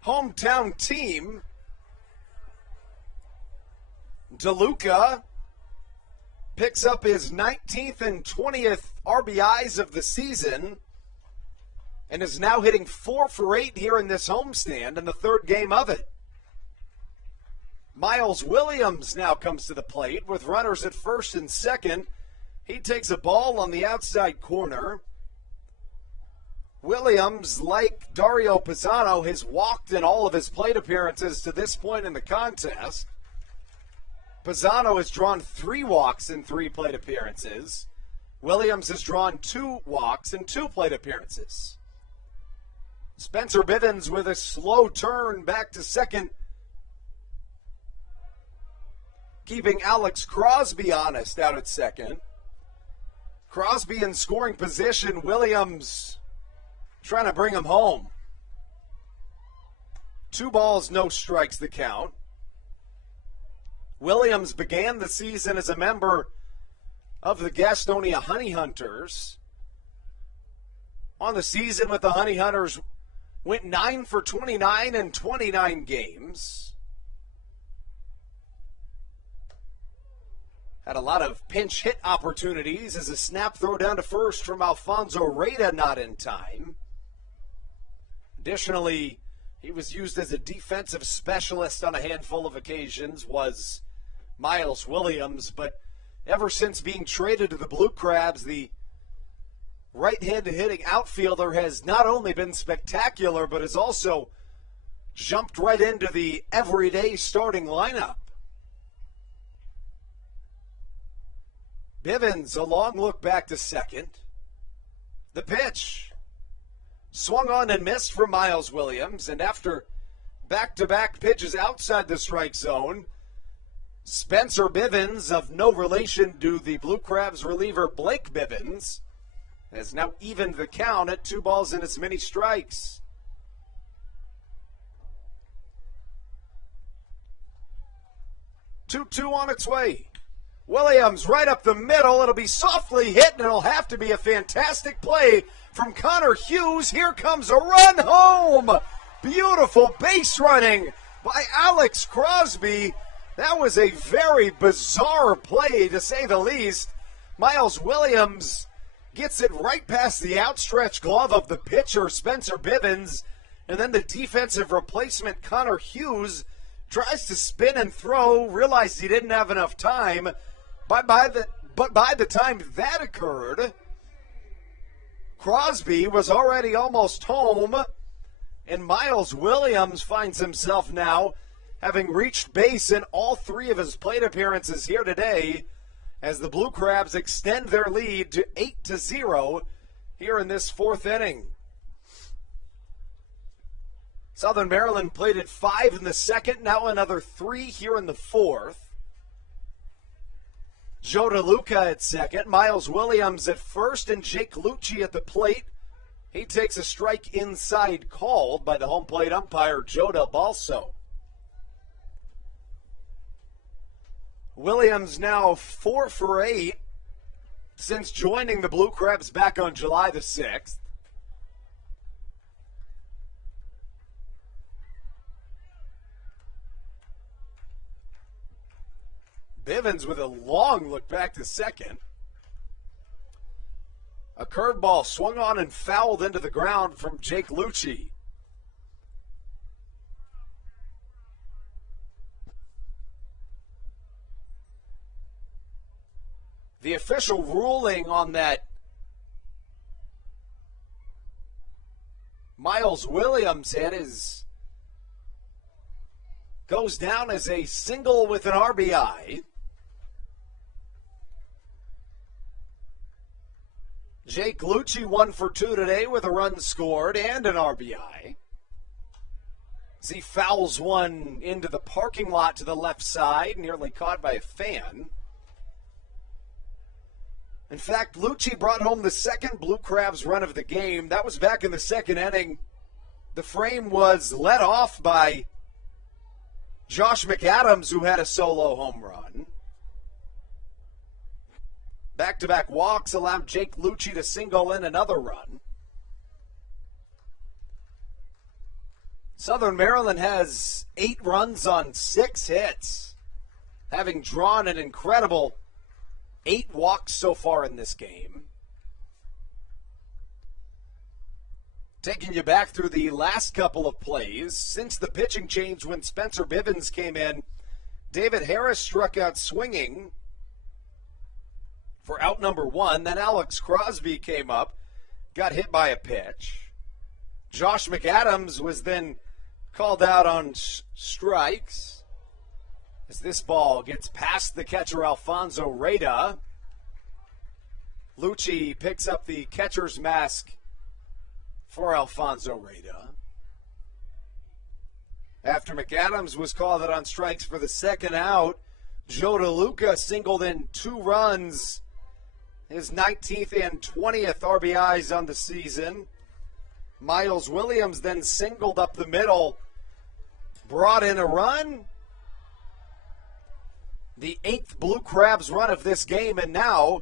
hometown team. DeLuca picks up his 19th and 20th RBIs of the season and is now hitting 4 for 8 here in this homestand in the 3rd game of it. Miles Williams now comes to the plate with runners at 1st and 2nd. He takes a ball on the outside corner. Williams, like Dario Pisano, has walked in all of his plate appearances to this point in the contest. Pisano has drawn 3 walks in 3 plate appearances. Williams has drawn 2 walks in 2 plate appearances. Spencer Bivens with a slow turn back to second, keeping Alex Crosby honest out at second. Crosby in scoring position. Williams trying to bring him home. 2 balls, no strikes the count. Williams began the season as a member of the Gastonia Honey Hunters. On the season with the Honey Hunters, went 9 for 29 in 29 games. Had a lot of pinch hit opportunities as a snap throw down to first from Alfonso Reyda not in time. Additionally, he was used as a defensive specialist on a handful of occasions, was Miles Williams, but ever since being traded to the Blue Crabs, the right-handed hitting outfielder has not only been spectacular, but has also jumped right into the everyday starting lineup. Bivens, a long look back to second. The pitch. Swung on and missed from Miles Williams, and after back-to-back pitches outside the strike zone, Spencer Bivens, of no relation to the Blue Crabs reliever Blake Bivens, has now evened the count at 2 balls and as many strikes. Two on its way. Williams right up the middle. It'll be softly hit, and it'll have to be a fantastic play from Connor Hughes. Here comes a run home. Beautiful base running by Alex Crosby. That was a very bizarre play, to say the least. Miles Williams gets it right past the outstretched glove of the pitcher, Spencer Bivens, and then the defensive replacement, Connor Hughes, tries to spin and throw, realized he didn't have enough time. But by the time that occurred, Crosby was already almost home, and Miles Williams finds himself now having reached base in all 3 of his plate appearances here today, as the Blue Crabs extend their lead to 8-0 here in this 4th inning. Southern Maryland plated 5 in the 2nd, now another 3 here in the 4th. Joe DeLuca at second, Miles Williams at first, and Jake Lucci at the plate. He takes a strike inside called by the home plate umpire, Joe Del Balso. Williams now 4 for 8 since joining the Blue Crabs back on July the 6th. Bivens with a long look back to second. A curveball swung on and fouled into the ground from Jake Lucci. The official ruling on that Miles Williams hit goes down as a single with an RBI. Jake Lucci 1 for 2 today with a run scored and an RBI. As he fouls one into the parking lot to the left side, nearly caught by a fan. In fact, Lucci brought home the second Blue Crabs run of the game. That was back in the 2nd inning. The frame was led off by Josh McAdams, who had a solo home run. Back-to-back walks allowed Jake Lucci to single in another run. Southern Maryland has 8 runs on 6 hits, having drawn an incredible 8 walks so far in this game. Taking you back through the last couple of plays, since the pitching change when Spencer Bivens came in, David Harris struck out swinging for out number 1. Then Alex Crosby came up, got hit by a pitch. Josh McAdams was then called out on strikes as this ball gets past the catcher Alfonso Reyda. Lucci picks up the catcher's mask for Alfonso Reyda. After McAdams was called out on strikes for the second out, Joe DeLuca singled in 2 runs, his 19th and 20th RBIs on the season. Miles Williams then singled up the middle, brought in a run. The 8th Blue Crabs run of this game, and now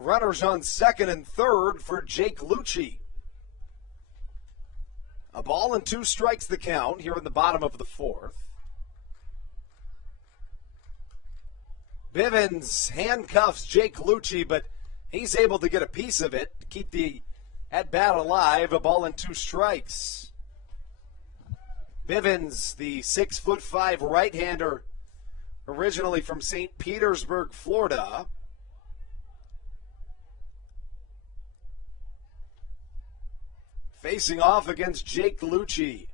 runners on second and third for Jake Lucci. A ball and 2 strikes the count here in the bottom of the 4th. Bivens handcuffs Jake Lucci, but he's able to get a piece of it to keep the at-bat alive. A ball and 2 strikes. Bivens, the 6'5" right-hander, originally from St. Petersburg, Florida. Facing off against Jake Lucci.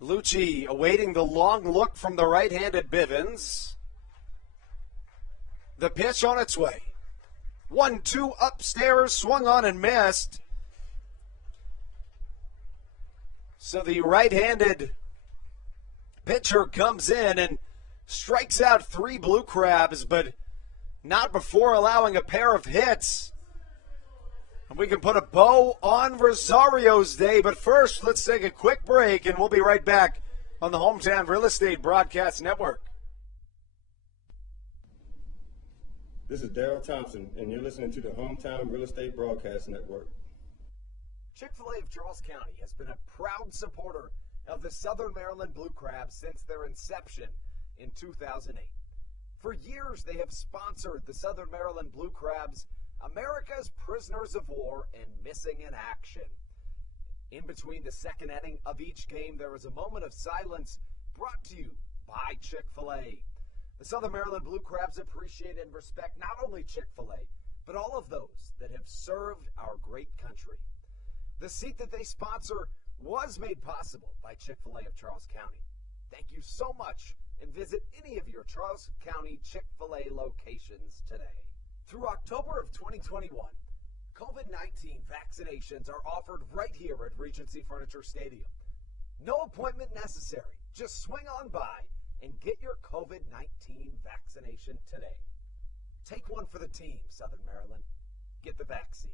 Lucci awaiting the long look from the right-handed Bivens. The pitch on its way. 1-2 upstairs, swung on and missed. So the right-handed pitcher comes in and strikes out 3 Blue Crabs, but not before allowing a pair of hits. And we can put a bow on Rosario's day, but first, let's take a quick break, and we'll be right back on the Hometown Real Estate Broadcast Network. This is Daryl Thompson, and you're listening to the Hometown Real Estate Broadcast Network. Chick-fil-A of Charles County has been a proud supporter of the Southern Maryland Blue Crabs since their inception in 2008. For years, they have sponsored the Southern Maryland Blue Crabs, America's prisoners of war and missing in action. In between the second inning of each game, there is a moment of silence brought to you by Chick-fil-A. The Southern Maryland Blue Crabs appreciate and respect not only Chick-fil-A, but all of those that have served our great country. The seat that they sponsor was made possible by Chick-fil-A of Charles County. Thank you so much, and visit any of your Charles County Chick-fil-A locations today. Through October of 2021, COVID-19 vaccinations are offered right here at Regency Furniture Stadium. No appointment necessary. Just swing on by and get your COVID-19 vaccination today. Take one for the team, Southern Maryland. Get the vaccine.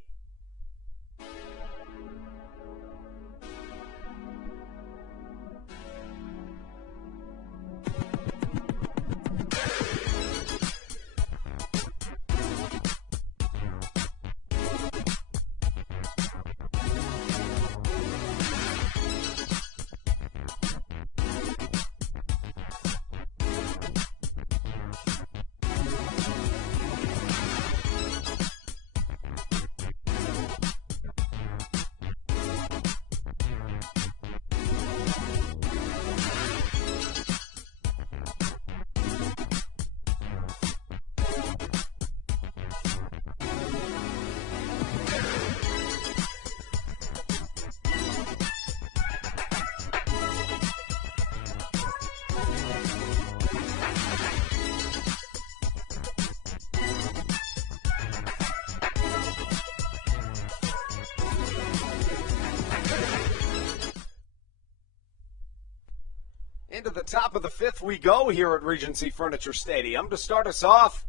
Into the top of the 5th we go here at Regency Furniture Stadium. To start us off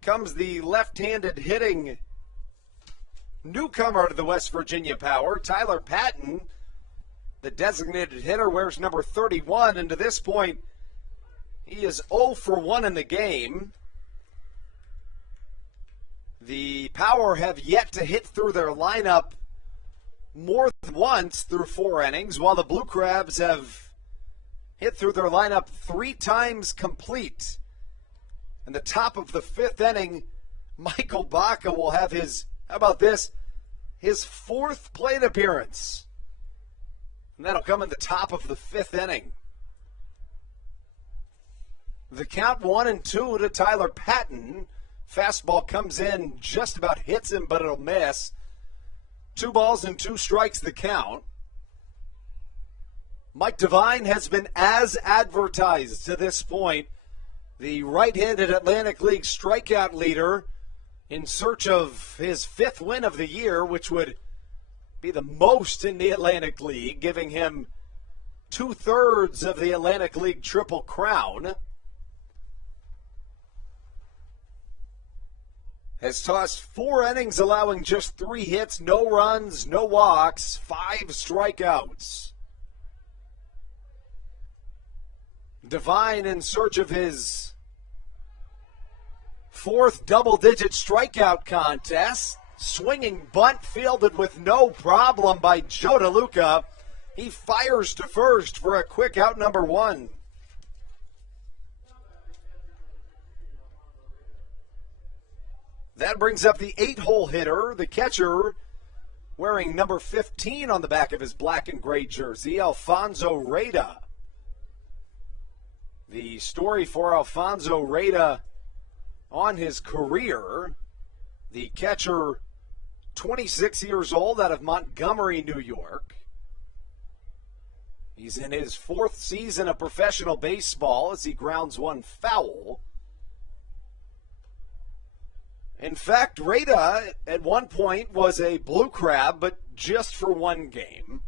comes the left-handed hitting newcomer to the West Virginia Power, Tyler Patton. The designated hitter wears number 31, and to this point, he is 0 for 1 in the game. The Power have yet to hit through their lineup more than once through 4 innings, while the Blue Crabs have hit through their lineup 3 times complete. In the top of the 5th inning, Michael Baca will have his, how about this, his 4th plate appearance. And that'll come in the top of the 5th inning. The count 1-2 to Tyler Patton. Fastball comes in, just about hits him, but it'll miss. 2 balls and 2 strikes the count. Mike Devine has been as advertised to this point. the right-handed Atlantic League strikeout leader, in search of his 5th win of the year, which would be the most in the Atlantic League, giving him 2/3 of the Atlantic League Triple Crown. Has tossed 4 innings, allowing just 3 hits, no runs, no walks, 5 strikeouts. Devine in search of his 4th double-digit strikeout contest. Swinging bunt fielded with no problem by Joe DeLuca. He fires to first for a quick out number 1. That brings up the 8-hole hitter, the catcher, wearing number 15 on the back of his black and gray jersey, Alfonso Reyes. The story for Alfonso Reyes on his career, the catcher, 26 years old, out of Montgomery, New York. He's in his 4th season of professional baseball as he grounds 1 foul. In fact, Reyes at one point was a Blue Crab, but just for 1 game.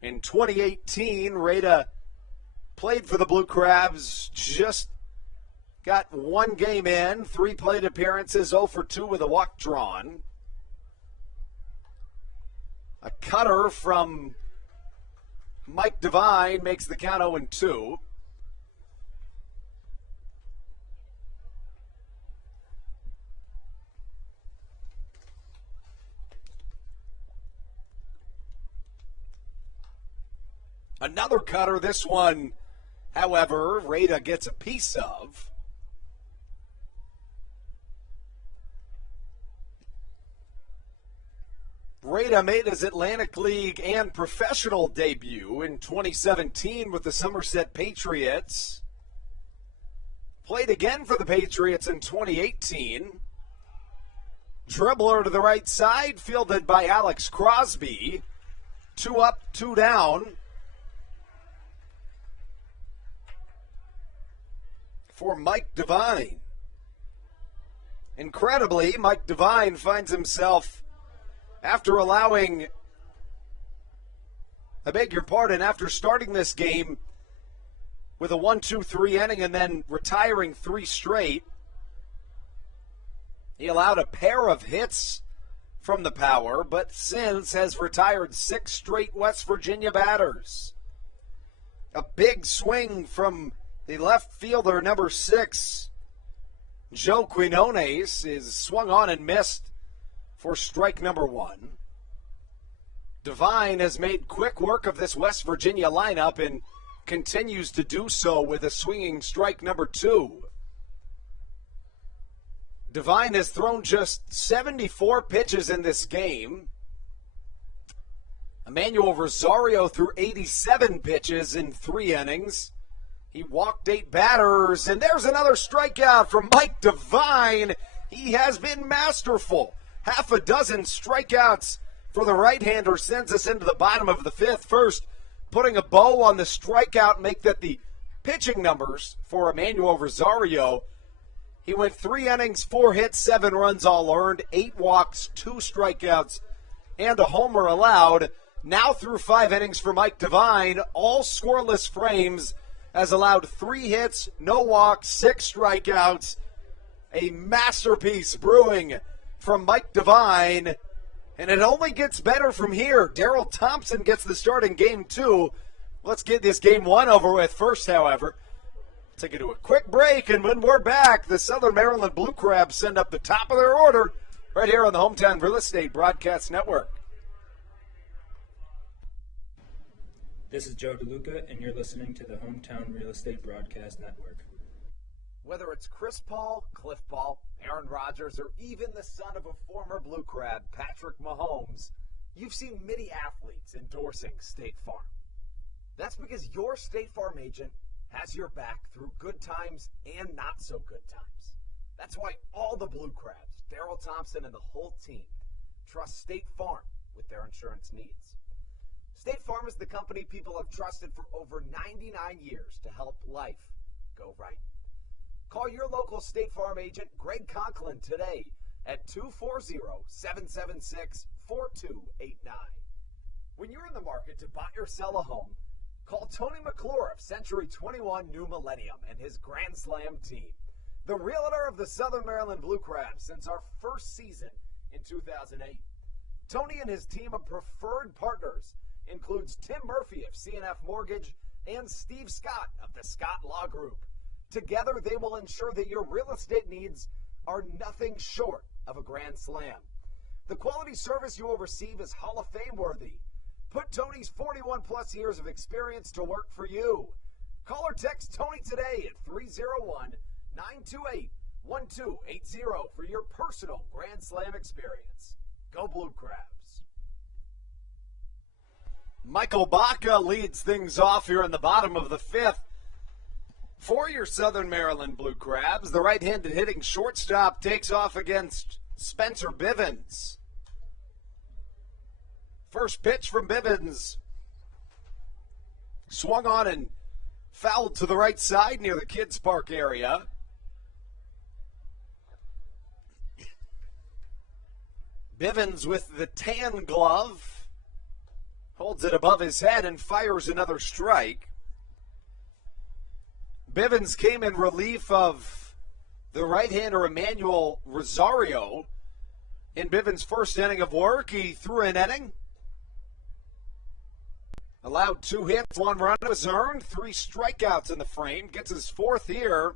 In 2018, Reyes played for the Blue Crabs, just got 1 game in, 3 plate appearances, 0 for 2 with a walk drawn. A cutter from Mike Devine makes the count 0-2. Another cutter, this one, however, Reyes gets a piece of. Reyes made his Atlantic League and professional debut in 2017 with the Somerset Patriots. Played again for the Patriots in 2018. Dribbler to the right side, fielded by Alex Crosby. 2 up, 2 down for Mike Devine. Incredibly, Mike Devine finds himself, after starting this game with a 1-2-3 inning and then retiring 3 straight. He allowed a pair of hits from the power, but since has retired 6 straight West Virginia batters. A big swing from the left fielder, number 6, Joe Quinones, is swung on and missed for strike number 1. Devine has made quick work of this West Virginia lineup and continues to do so with a swinging strike number 2. Devine has thrown just 74 pitches in this game. Emmanuel Rosario threw 87 pitches in 3 innings. He walked 8 batters, and there's another strikeout from Mike Devine. He has been masterful. 6 strikeouts for the right-hander sends us into the bottom of the 5th. First, putting a bow on the strikeout, make that the pitching numbers for Emmanuel Rosario. He went 3 innings, 4 hits, 7 runs all earned, 8 walks, 2 strikeouts, and a homer allowed. Now through 5 innings for Mike Devine, all scoreless frames, has allowed 3 hits, no walks, 6 strikeouts. A masterpiece brewing from Mike Devine, and it only gets better from here. Daryl Thompson gets the start in game 2. Let's get this game 1 over with first, however. Take it to a quick break, and when we're back, the Southern Maryland Blue Crabs send up the top of their order right here on the Hometown Real Estate Broadcast Network. This is Joe DeLuca, and you're listening to the Hometown Real Estate Broadcast Network. Whether it's Chris Paul, Cliff Paul, Aaron Rodgers, or even the son of a former Blue Crab, Patrick Mahomes, you've seen many athletes endorsing State Farm. That's because your State Farm agent has your back through good times and not so good times. That's why all the Blue Crabs, Daryl Thompson, and the whole team trust State Farm with their insurance needs. State Farm is the company people have trusted for over 99 years to help life go right. Call your local State Farm agent, Greg Conklin, today at 240-776-4289. When you're in the market to buy or sell a home, call Tony McClure of Century 21 New Millennium and his Grand Slam team, the realtor of the Southern Maryland Blue Crabs since our first season in 2008. Tony and his team of preferred partners includes Tim Murphy of CNF Mortgage and Steve Scott of the Scott Law Group. Together, they will ensure that your real estate needs are nothing short of a grand slam. The quality service you will receive is Hall of Fame worthy. Put Tony's 41-plus years of experience to work for you. Call or text Tony today at 301-928-1280 for your personal Grand Slam experience. Go Blue Crabs. Michael Baca leads things off here in the bottom of the fifth. For your Southern Maryland Blue Crabs, the right-handed hitting shortstop takes off against Spencer Bivens. First pitch from Bivens. Swung on and fouled to the right side near the Kids Park area. Bivens with the tan glove holds it above his head and fires another strike. Bivens came in relief of the right-hander Emmanuel Rosario. In Bivens' first inning of work, he threw an inning. Allowed 2 hits, 1 run was earned, 3 strikeouts in the frame. Gets his 4th here.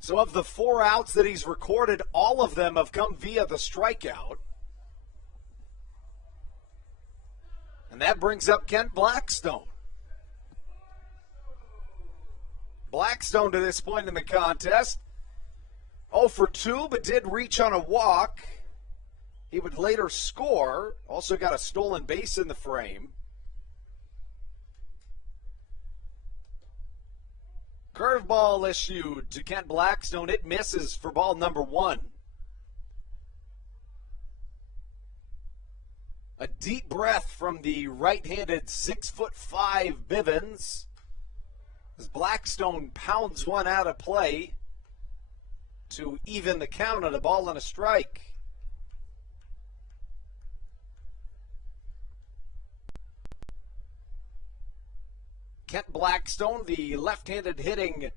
So of the 4 outs that he's recorded, all of them have come via the strikeout. And that brings up Kent Blackstone. Blackstone to this point in the contest, 0 for 2, but did reach on a walk. He would later score. Also got a stolen base in the frame. Curveball issued to Kent Blackstone. It misses for ball number 1. A deep breath from the right-handed 6'5" Bivens as Blackstone pounds one out of play to even the count on a ball and a strike. Kent Blackstone, the left-handed hitting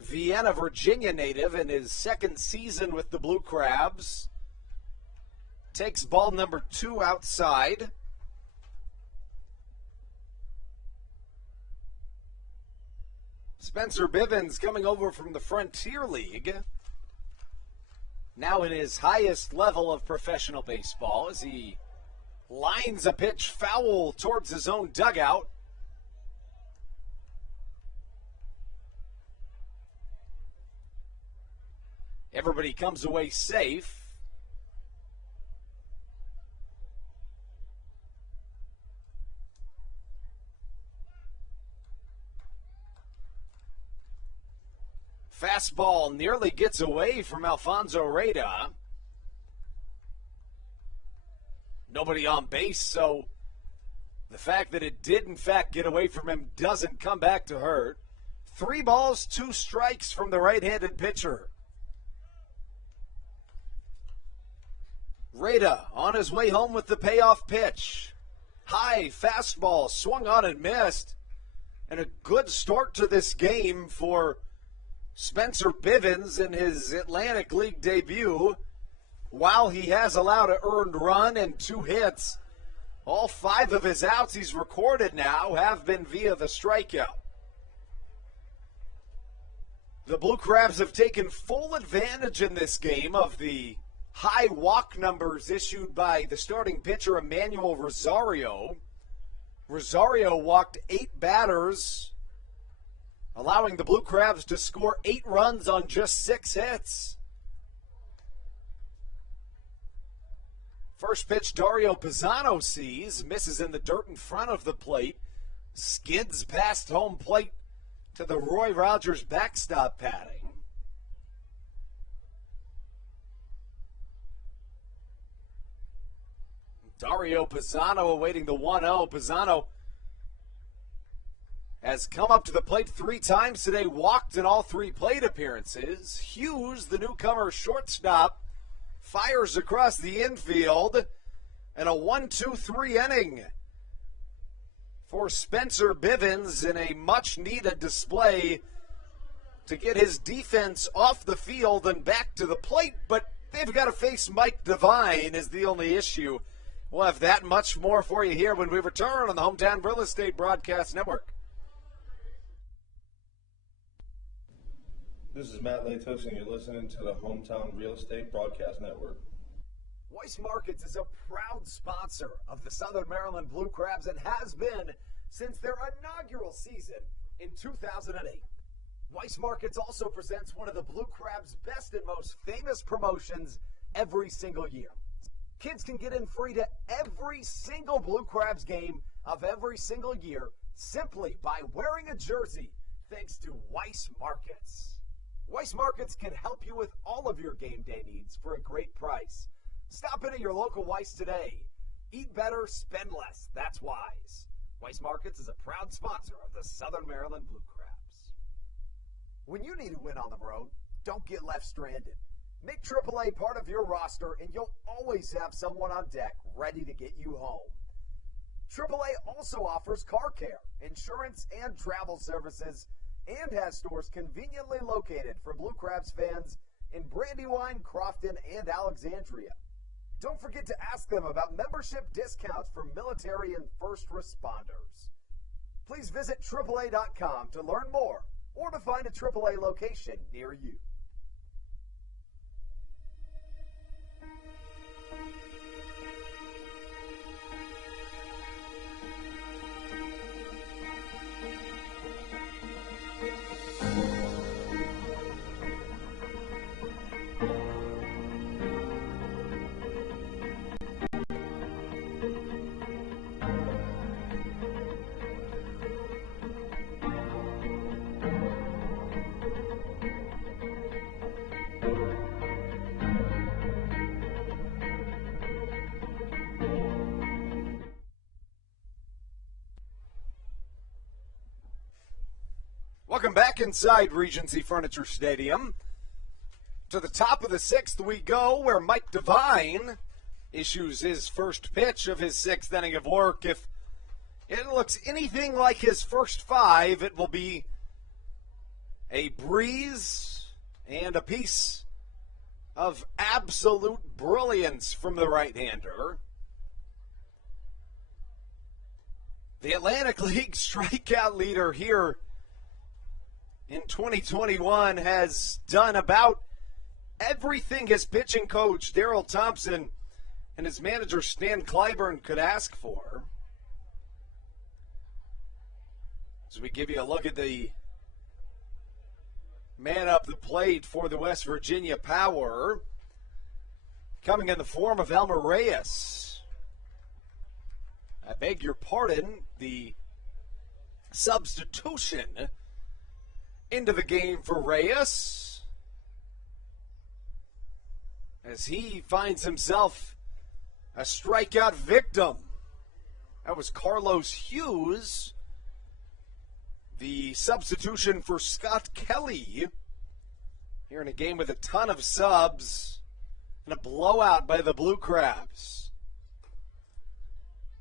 Vienna, Virginia native in his 2nd season with the Blue Crabs, takes ball number 2 outside. Spencer Bivens coming over from the Frontier League, now in his highest level of professional baseball, as he lines a pitch foul towards his own dugout. Everybody comes away safe. Fastball nearly gets away from Alfonso Reyda. Nobody on base, so the fact that it did in fact get away from him doesn't come back to hurt. 3 balls, 2 strikes from the right-handed pitcher. Reyda on his way home with the payoff pitch. High fastball, swung on and missed. And a good start to this game for Spencer Bivens in his Atlantic League debut. While he has allowed an earned run and 2 hits, all 5 of his outs he's recorded now have been via the strikeout. The Blue Crabs have taken full advantage in this game of the high walk numbers issued by the starting pitcher Emmanuel Rosario. Rosario walked 8 batters, allowing the Blue Crabs to score 8 runs on just 6 hits. First pitch, Dario Pisano sees, misses in the dirt in front of the plate, skids past home plate to the Roy Rogers backstop padding. Dario Pisano awaiting the 1-0. Pisano has come up to the plate 3 times today, walked in all 3 plate appearances. Hughes, the newcomer shortstop, fires across the infield, and a 1-2-3 inning for Spencer Bivens in a much-needed display to get his defense off the field and back to the plate, but they've got to face Mike Devine is the only issue. We'll have that much more for you here when we return on the Hometown Real Estate Broadcast Network. This is Matt Latos, and you're listening to the Hometown Real Estate Broadcast Network. Weiss Markets is a proud sponsor of the Southern Maryland Blue Crabs and has been since their inaugural season in 2008. Weiss Markets also presents one of the Blue Crabs' best and most famous promotions every single year. Kids can get in free to every single Blue Crabs game of every single year simply by wearing a jersey thanks to Weiss Markets. Weiss Markets can help you with all of your game day needs for a great price. Stop in at your local Weiss today. Eat better, spend less. That's wise. Weiss Markets is a proud sponsor of the Southern Maryland Blue Crabs. When you need a win on the road, don't get left stranded. Make AAA part of your roster and you'll always have someone on deck ready to get you home. AAA also offers car care, insurance, and travel services, and has stores conveniently located for Blue Crabs fans in Brandywine, Crofton, and Alexandria. Don't forget to ask them about membership discounts for military and first responders. Please visit AAA.com to learn more or to find a AAA location near you. Welcome back inside Regency Furniture Stadium. To the top of the 6th we go, where Mike Devine issues his first pitch of his 6th inning of work. If it looks anything like his first 5, it will be a breeze and a piece of absolute brilliance from the right-hander. The Atlantic League strikeout leader here in 2021 has done about everything his pitching coach, Darryl Thompson, and his manager, Stan Clyburn, could ask for. As we give you a look at the man up the plate for the West Virginia Power, coming in the form of Elmer Reyes. I beg your pardon, the substitution into the game for Reyes as he finds himself a strikeout victim. That was Carlos Hughes, the substitution for Scott Kelly, here in a game with a ton of subs and a blowout by the Blue Crabs.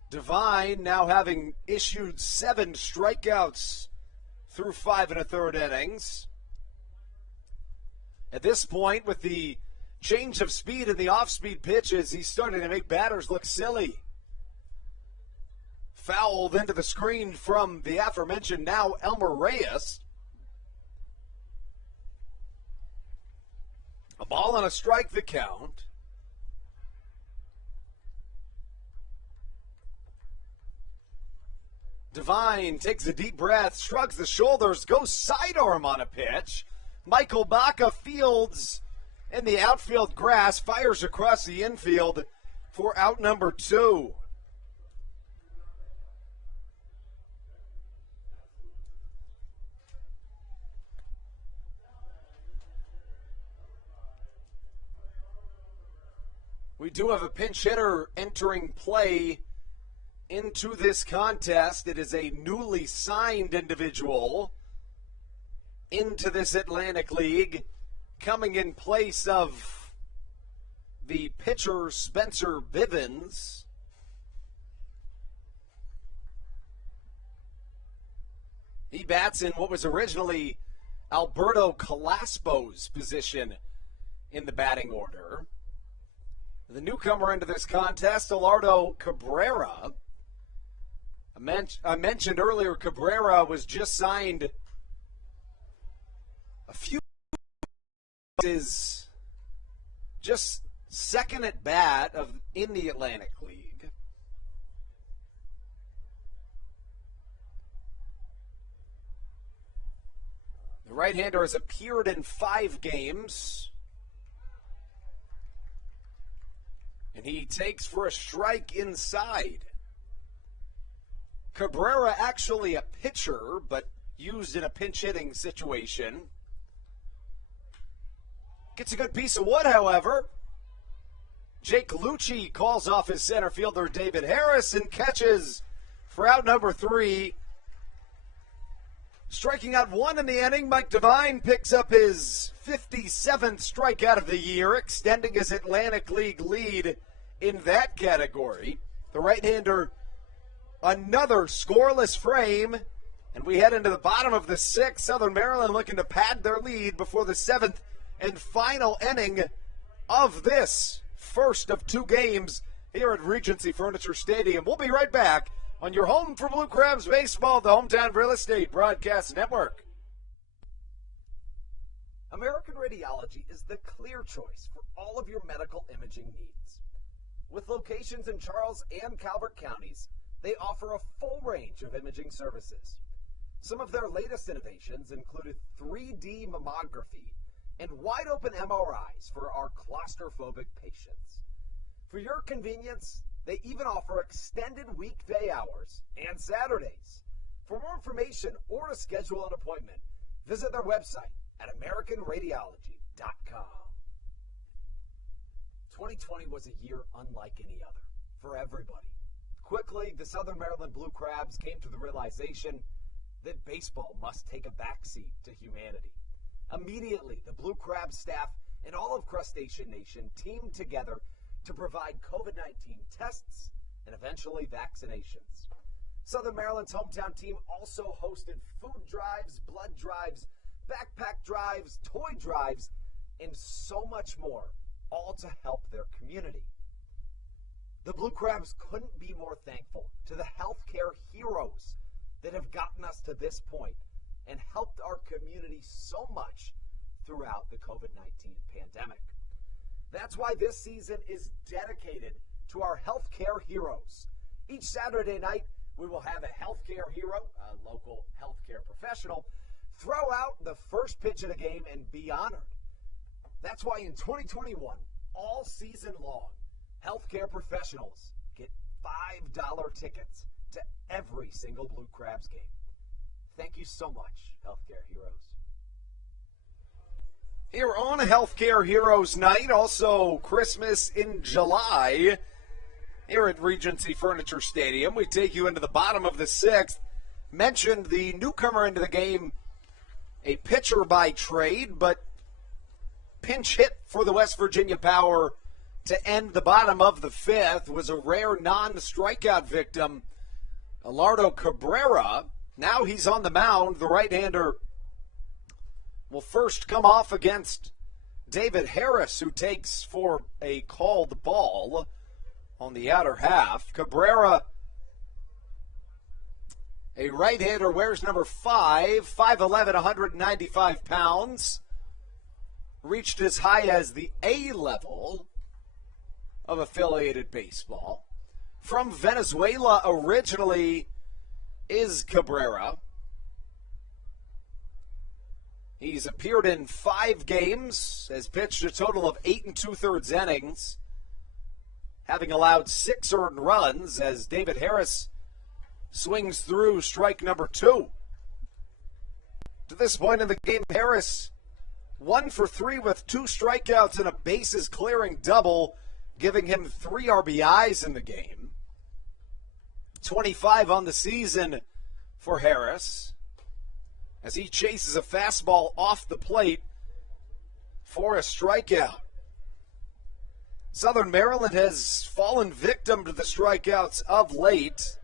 Devine now having issued 7 strikeouts through 5 1/3 innings. At this point, with the change of speed and the off-speed pitches, he's starting to make batters look silly. Fouled into the screen from the aforementioned now Elmer Reyes. A ball and a strike the count. Devine takes a deep breath, shrugs the shoulders, goes sidearm on a pitch. Michael Baca fields in the outfield grass, fires across the infield for out number 2. We do have a pinch hitter entering play into this contest. It is a newly signed individual into this Atlantic League, coming in place of the pitcher Spencer Bivens. He bats in what was originally Alberto Calaspo's position in the batting order. The newcomer into this contest, Alardo Cabrera. I mentioned earlier, Cabrera was just signed a few is just second at bat in the Atlantic League. The right-hander has appeared in 5 games. And he takes for a strike inside. Cabrera actually a pitcher, but used in a pinch-hitting situation. Gets a good piece of wood, however. Jake Lucci calls off his center fielder David Harris and catches for out number 3. Striking out 1 in the inning, Mike Devine picks up his 57th strikeout of the year, extending his Atlantic League lead in that category. The right-hander, another scoreless frame, and we head into the bottom of the 6th. Southern Maryland looking to pad their lead before the 7th and final inning of this first of 2 games here at Regency Furniture Stadium. We'll be right back on your home for Blue Crabs baseball, the Hometown Real Estate Broadcast Network. American Radiology is the clear choice for all of your medical imaging needs. With locations in Charles and Calvert counties, they offer a full range of imaging services. Some of their latest innovations included 3D mammography and wide-open MRIs for our claustrophobic patients. For your convenience, they even offer extended weekday hours and Saturdays. For more information or to schedule an appointment, visit their website at AmericanRadiology.com. 2020 was a year unlike any other for everybody. Quickly, the Southern Maryland Blue Crabs came to the realization that baseball must take a backseat to humanity. Immediately, the Blue Crab staff and all of Crustacean Nation teamed together to provide COVID-19 tests and eventually vaccinations. Southern Maryland's hometown team also hosted food drives, blood drives, backpack drives, toy drives, and so much more, all to help their community. The Blue Crabs couldn't be more thankful to the healthcare heroes that have gotten us to this point and helped our community so much throughout the COVID-19 pandemic. That's why this season is dedicated to our healthcare heroes. Each Saturday night, we will have a healthcare hero, a local healthcare professional, throw out the first pitch of the game and be honored. That's why in 2021, all season long, healthcare professionals get $5 tickets to every single Blue Crabs game. Thank you so much, healthcare heroes. Here on Healthcare Heroes Night, also Christmas in July, here at Regency Furniture Stadium, we take you into the bottom of the 6th. Mentioned the newcomer into the game, a pitcher by trade, but pinch hit for the West Virginia Power to end the bottom of the 5th, was a rare non-strikeout victim, Alardo Cabrera. Now he's on the mound. The right-hander will first come off against David Harris, who takes for a called ball on the outer half. Cabrera, a right-hander, wears number 5, 5'11", 195 pounds. Reached as high as the A level of affiliated baseball. From Venezuela originally is Cabrera. He's appeared in 5 games, has pitched a total of 8 2/3 innings, having allowed 6 earned runs as David Harris swings through strike number 2. To this point in the game, Harris 1 for 3 with 2 strikeouts and a bases clearing double, giving him 3 RBIs in the game. 25 on the season for Harris as he chases a fastball off the plate for a strikeout. Southern Maryland has fallen victim to the strikeouts of late,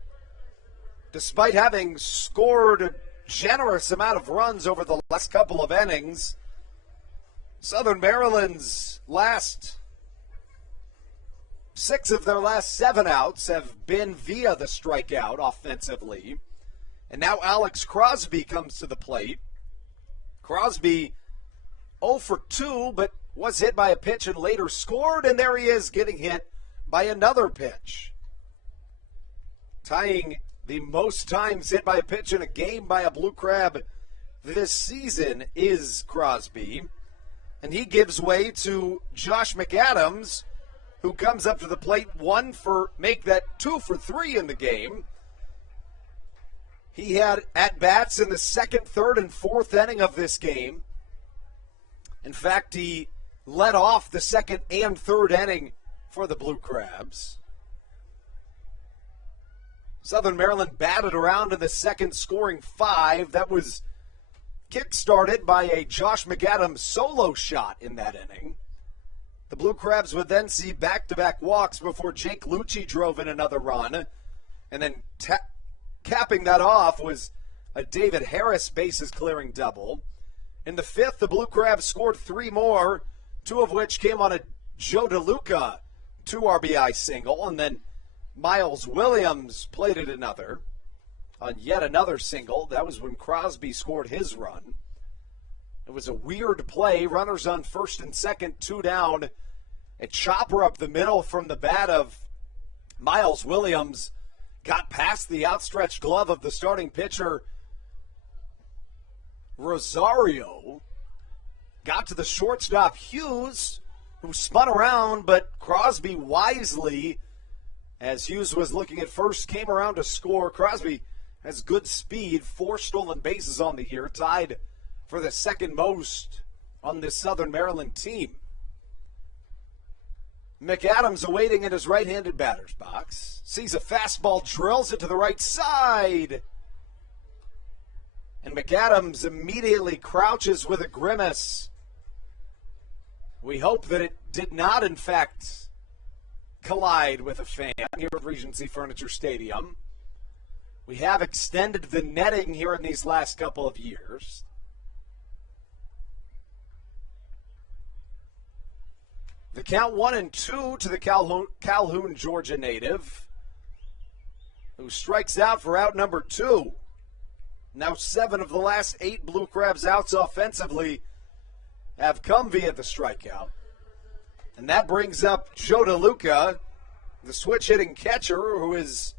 despite having scored a generous amount of runs over the last couple of innings. Southern Maryland's six of their last 7 outs have been via the strikeout offensively. And now Alex Crosby comes to the plate. Crosby 0 for 2, but was hit by a pitch and later scored, and there he is getting hit by another pitch. Tying the most times hit by a pitch in a game by a Blue Crab this season is Crosby. And he gives way to Josh McAdams, who comes up to the plate 2 for 3 in the game. He had at-bats in the second, third, and fourth inning of this game. In fact, he led off the second and third inning for the Blue Crabs. Southern Maryland batted around in the second, scoring 5. That was kick-started by a Josh McAdams solo shot in that inning. The Blue Crabs would then see back-to-back walks before Jake Lucci drove in another run. And then capping that off was a David Harris bases-clearing double. In the fifth, the Blue Crabs scored 3 more, 2 of which came on a Joe DeLuca 2 RBI single, and then Miles Williams plated another on yet another single. That was when Crosby scored his run. It was a weird play. Runners on first and second, 2 down. A chopper up the middle from the bat of Miles Williams got past the outstretched glove of the starting pitcher, Rosario. Got to the shortstop, Hughes, who spun around, but Crosby wisely, as Hughes was looking at first, came around to score. Crosby has good speed, 4 stolen bases on the year, tied for the second most on this Southern Maryland team. McAdams awaiting in his right-handed batter's box. Sees a fastball, drills it to the right side. And McAdams immediately crouches with a grimace. We hope that it did not, in fact, collide with a fan here at Regency Furniture Stadium. We have extended the netting here in these last couple of years. The count 1-2 to the Calhoun, Georgia native, who strikes out for out number 2. Now 7 of the last 8 Blue Crabs outs offensively have come via the strikeout. And that brings up Joe DeLuca, the switch-hitting catcher, who is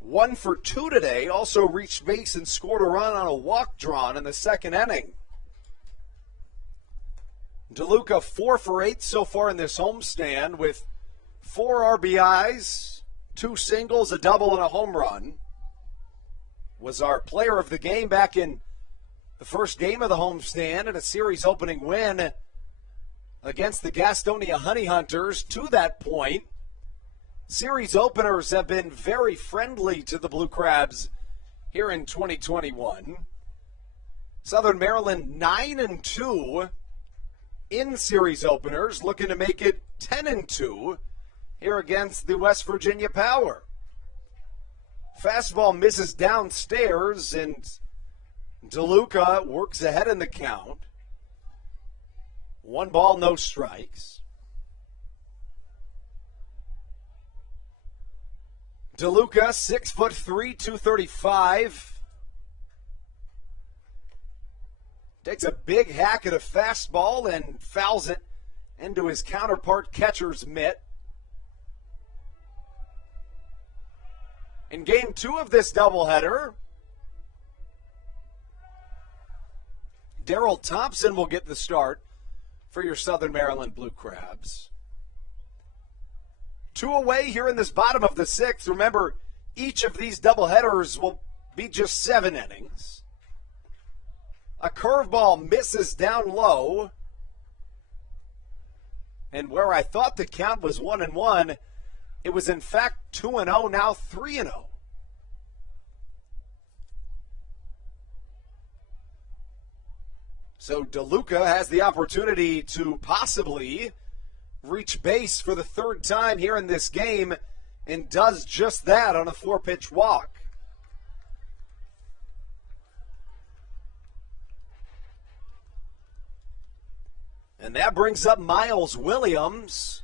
1 for 2 today, also reached base and scored a run on a walk drawn in the second inning. DeLuca 4 for 8 so far in this homestand with 4 RBIs, 2 singles, a double, and a home run. Was our player of the game back in the first game of the homestand and a series opening win against the Gastonia Honey Hunters. To that point, series openers have been very friendly to the Blue Crabs here in 2021. Southern Maryland 9-2 in series openers, looking to make it 10-2 here against the West Virginia Power. Fastball misses downstairs, and DeLuca works ahead in the count. 1 ball, no strikes. DeLuca, 6'3", 235. Takes a big hack at a fastball and fouls it into his counterpart catcher's mitt. In game 2 of this doubleheader, Daryl Thompson will get the start for your Southern Maryland Blue Crabs. 2 away here in this bottom of the 6th. Remember, each of these doubleheaders will be just 7 innings. A curveball misses down low. And where I thought the count was 1-1, It was in fact 2-0, now 3-0. So DeLuca has the opportunity to possibly reach base for the third time here in this game and does just that on a 4-pitch walk. And that brings up Miles Williams,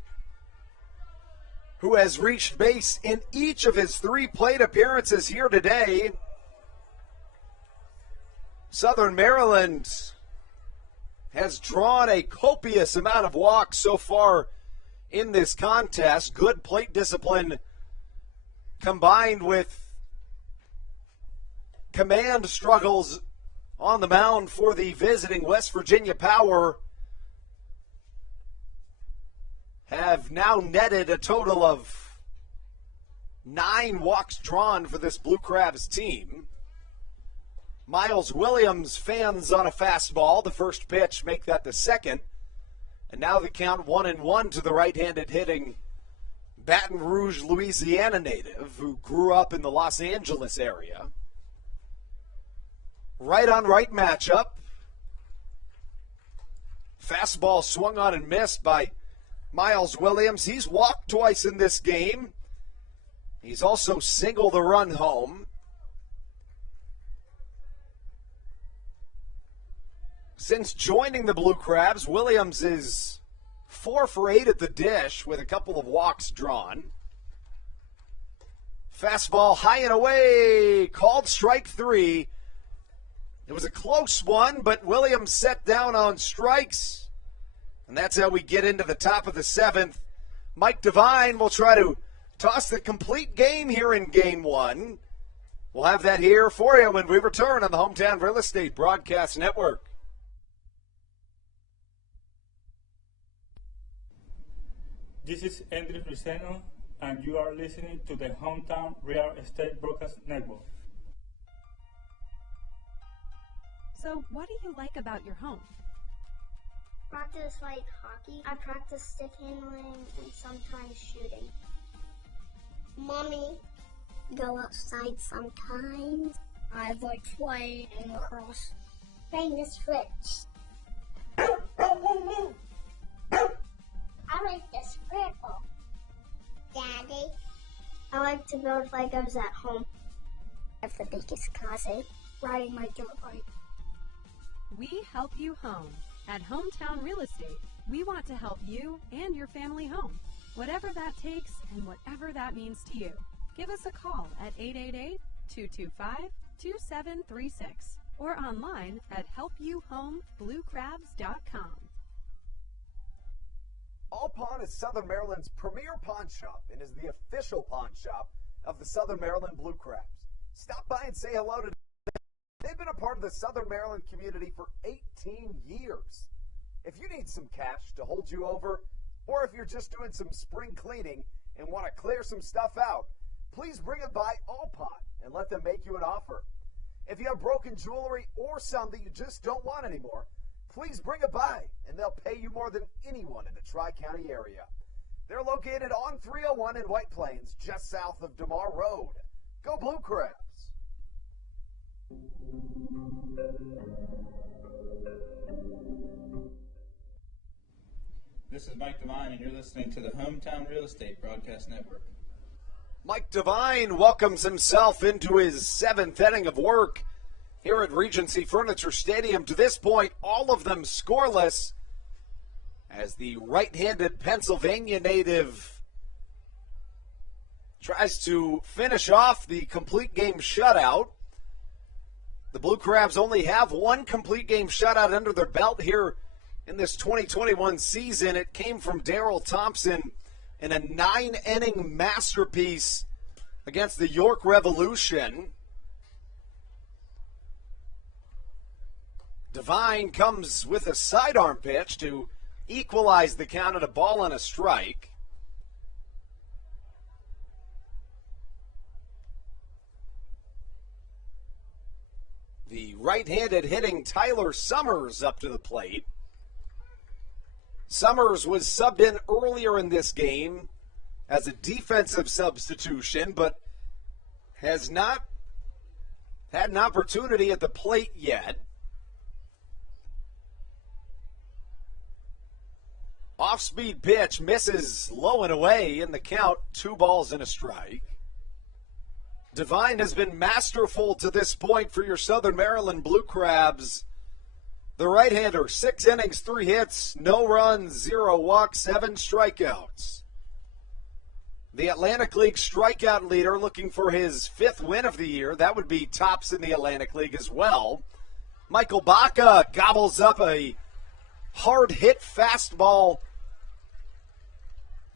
who has reached base in each of his 3 plate appearances here today. Southern Maryland has drawn a copious amount of walks so far in this contest. Good plate discipline combined with command struggles on the mound for the visiting West Virginia Power have now netted a total of 9 walks drawn for this Blue Crabs team. Miles Williams fans on a fastball. The first pitch, make that the second. And now the count 1-1 to the right-handed hitting Baton Rouge, Louisiana native who grew up in the Los Angeles area. Right on right matchup. Fastball swung on and missed by Miles Williams. He's walked twice in this game. He's also singled a run home. Since joining the Blue Crabs, Williams is 4 for 8 at the dish with a couple of walks drawn. Fastball high and away, called strike 3. It was a close one, but Williams set down on strikes. And that's how we get into the top of the 7th. Mike Devine will try to toss the complete game here in Game 1. We'll have that here for you when we return on the Hometown Real Estate Broadcast Network. This is Andrew Riceno, and you are listening to the Hometown Real Estate Broadcast Network. So, what do you like about your home? Practice like hockey. I practice stick handling and sometimes shooting. Mommy, go outside sometimes. I like playing lacrosse. Playing the Switch. I like the scribble. Daddy, I like to build Legos at home. I have the biggest closet. Riding my dirt bike. We help you home. At Hometown Real Estate, we want to help you and your family home. Whatever that takes and whatever that means to you. Give us a call at 888-225-2736 or online at helpyouhomebluecrabs.com. All Pawn is Southern Maryland's premier pawn shop and is the official pawn shop of the Southern Maryland Blue Crabs. Stop by and say hello to them. They've been a part of the Southern Maryland community for 18 years. If you need some cash to hold you over, or if you're just doing some spring cleaning and want to clear some stuff out, please bring it by All Pawn and let them make you an offer. If you have broken jewelry or some that you just don't want anymore, please bring it by, and they'll pay you more than anyone in the Tri-County area. They're located on 301 in White Plains, just south of DeMar Road. Go Blue Crabs! This is Mike Devine, and you're listening to the Hometown Real Estate Broadcast Network. Mike Devine welcomes himself into his 7th inning of work here at Regency Furniture Stadium. To this point, all of them scoreless as the right-handed Pennsylvania native tries to finish off the complete game shutout. The Blue Crabs only have one complete game shutout under their belt here in this 2021 season. It came from Daryl Thompson in a 9-inning masterpiece against the York Revolution. Devine comes with a sidearm pitch to equalize the count at a ball and a strike. The right-handed hitting Tyler Summers up to the plate. Summers was subbed in earlier in this game as a defensive substitution, but has not had an opportunity at the plate yet. Off-speed pitch misses low and away in the count, 2 balls and a strike. Devine has been masterful to this point for your Southern Maryland Blue Crabs. The right-hander, 6 innings, 3 hits, no runs, 0 walks, 7 strikeouts. The Atlantic League strikeout leader looking for his 5th win of the year. That would be tops in the Atlantic League as well. Michael Baca gobbles up a hard-hit fastball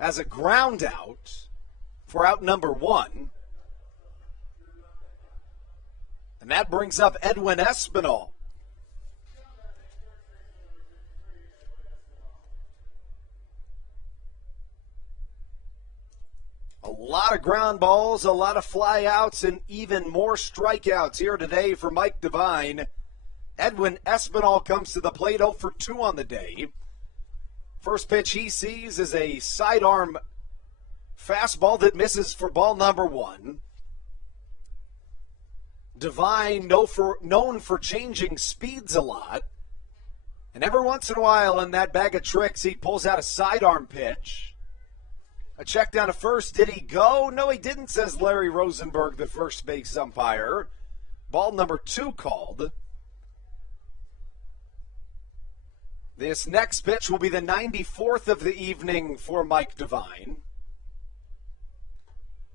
as a ground out for out number 1. And that brings up Edwin Espinal. A lot of ground balls, a lot of flyouts, and even more strikeouts here today for Mike Devine. Edwin Espinal comes to the plate 0 for 2 on the day. First pitch he sees is a sidearm fastball that misses for ball number 1. Devine, known for changing speeds a lot. And every once in a while in that bag of tricks, he pulls out a sidearm pitch. A check down to first. Did he go? No, he didn't, says Larry Rosenberg, the first base umpire. Ball number 2 called. This next pitch will be the 94th of the evening for Mike Devine.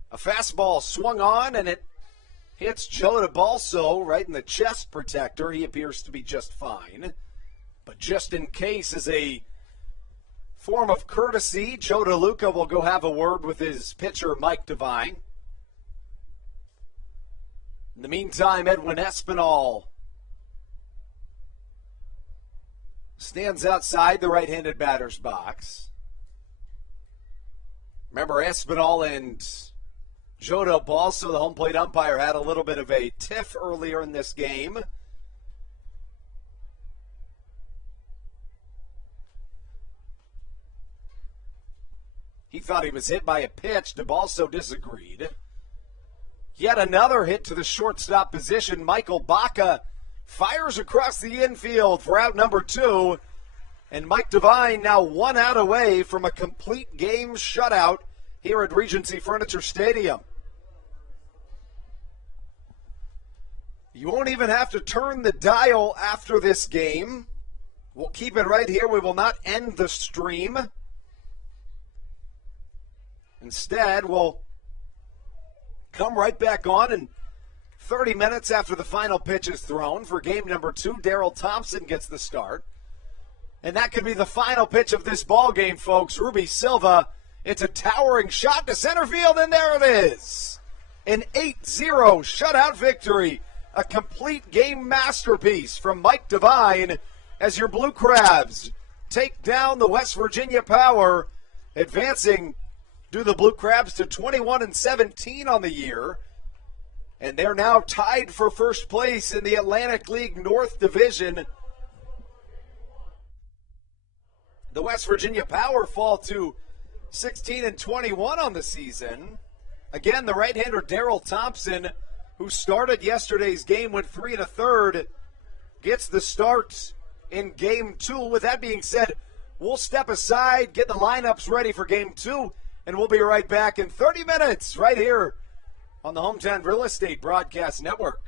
A fastball swung on, and it hits Joe DeBalso right in the chest protector. He appears to be just fine. But just in case, as a form of courtesy, Joe DeLuca will go have a word with his pitcher, Mike Devine. In the meantime, Edwin Espinal stands outside the right-handed batter's box. Remember, Espinal and Joe DeBalso, the home plate umpire, had a little bit of a tiff earlier in this game. He thought he was hit by a pitch. DeBalso disagreed. Yet another hit to the shortstop position. Michael Baca fires across the infield for out number 2. And Mike Devine now 1 out away from a complete game shutout here at Regency Furniture Stadium. You won't even have to turn the dial after this game. We'll keep it right here. We will not end the stream. Instead, we'll come right back on, and 30 minutes after the final pitch is thrown for game number 2, Daryl Thompson gets the start. And that could be the final pitch of this ball game, folks. Ruby Silva, it's a towering shot to center field, and there it is. An 8-0 shutout victory. A complete game masterpiece from Mike Devine as your Blue Crabs take down the West Virginia Power, advancing the Blue Crabs to 21-17 on the year. And they're now tied for first place in the Atlantic League North Division. The West Virginia Power fall to 16-21 on the season. Again, the right-hander Daryl Thompson, who started yesterday's game, went 3 1/3, gets the start in game 2. With that being said, we'll step aside, get the lineups ready for game 2, and we'll be right back in 30 minutes right here on the Hometown Real Estate Broadcast Network.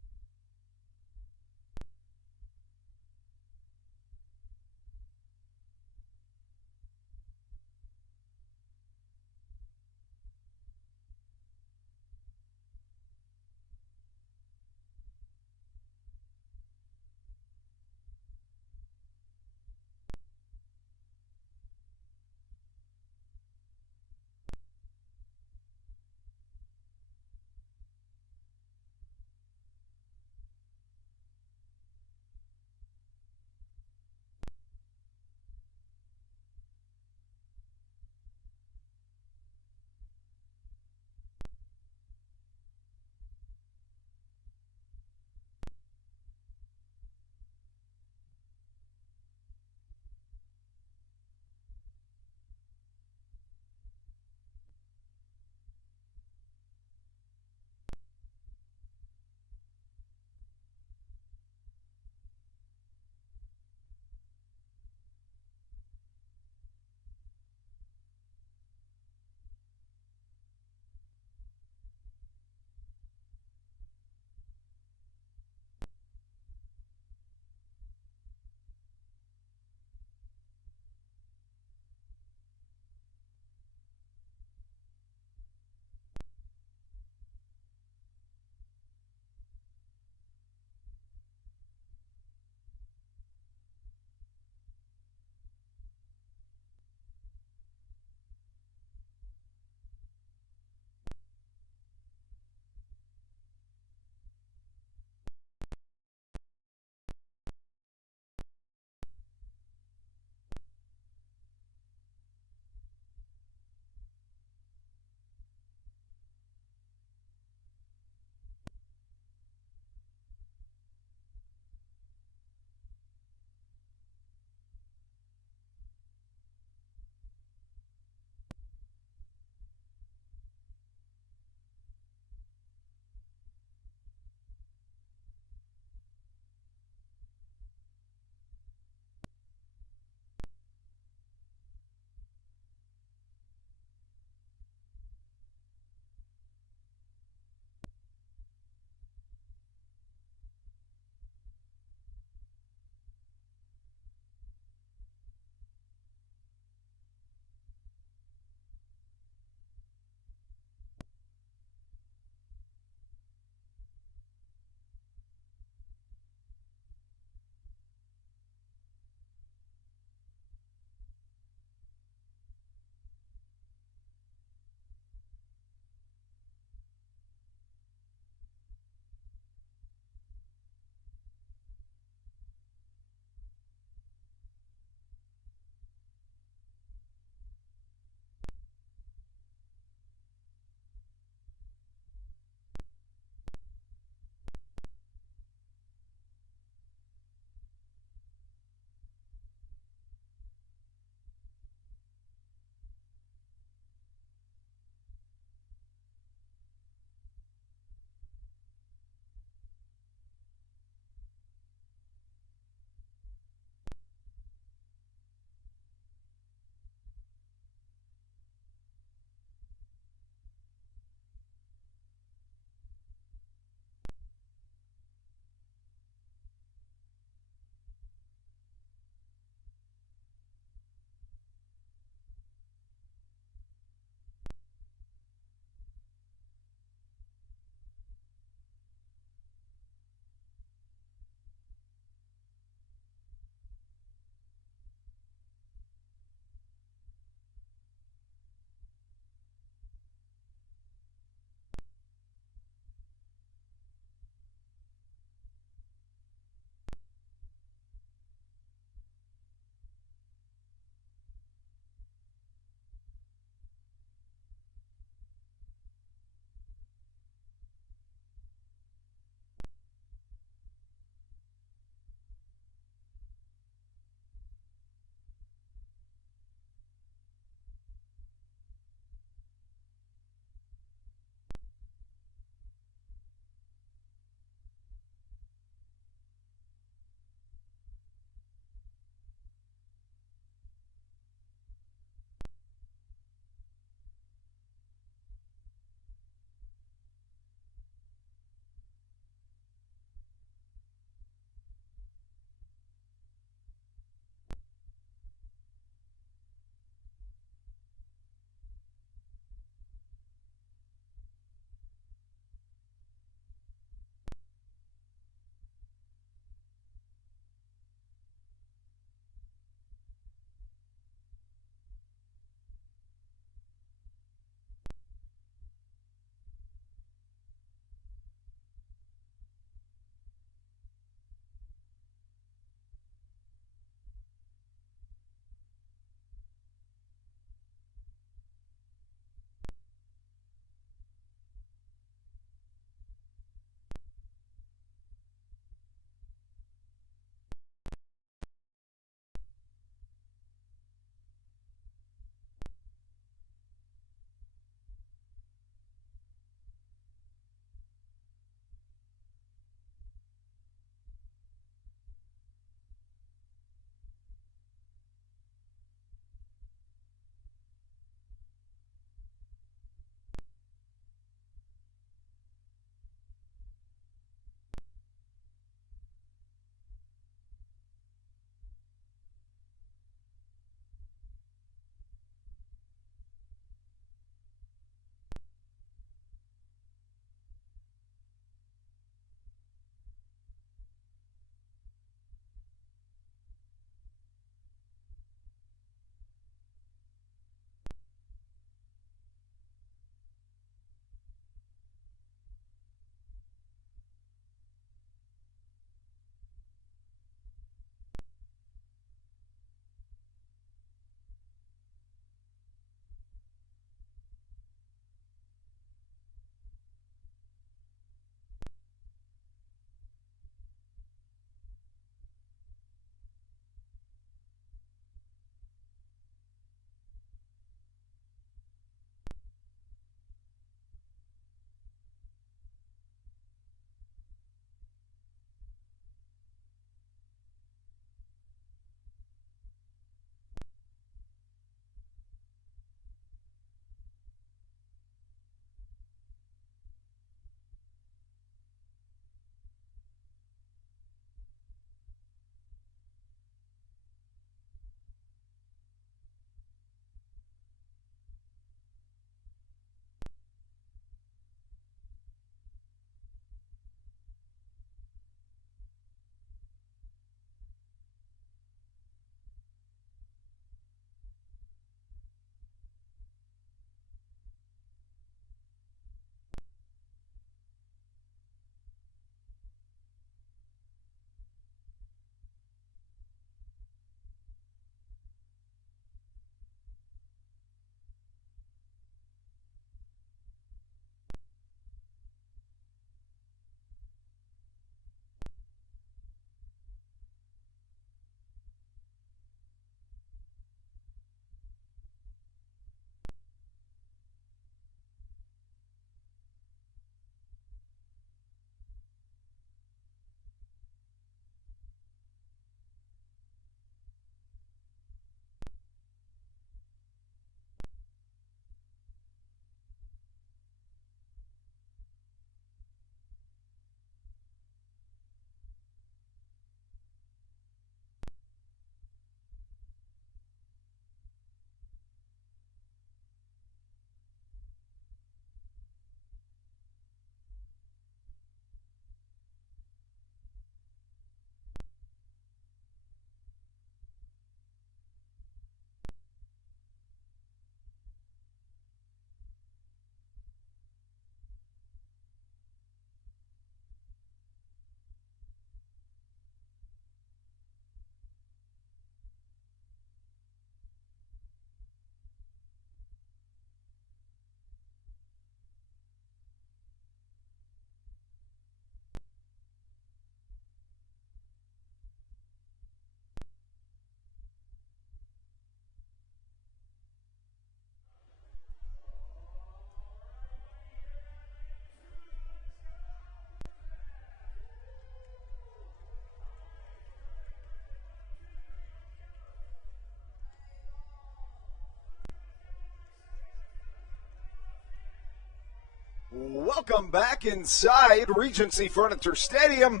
Welcome back inside Regency Furniture Stadium.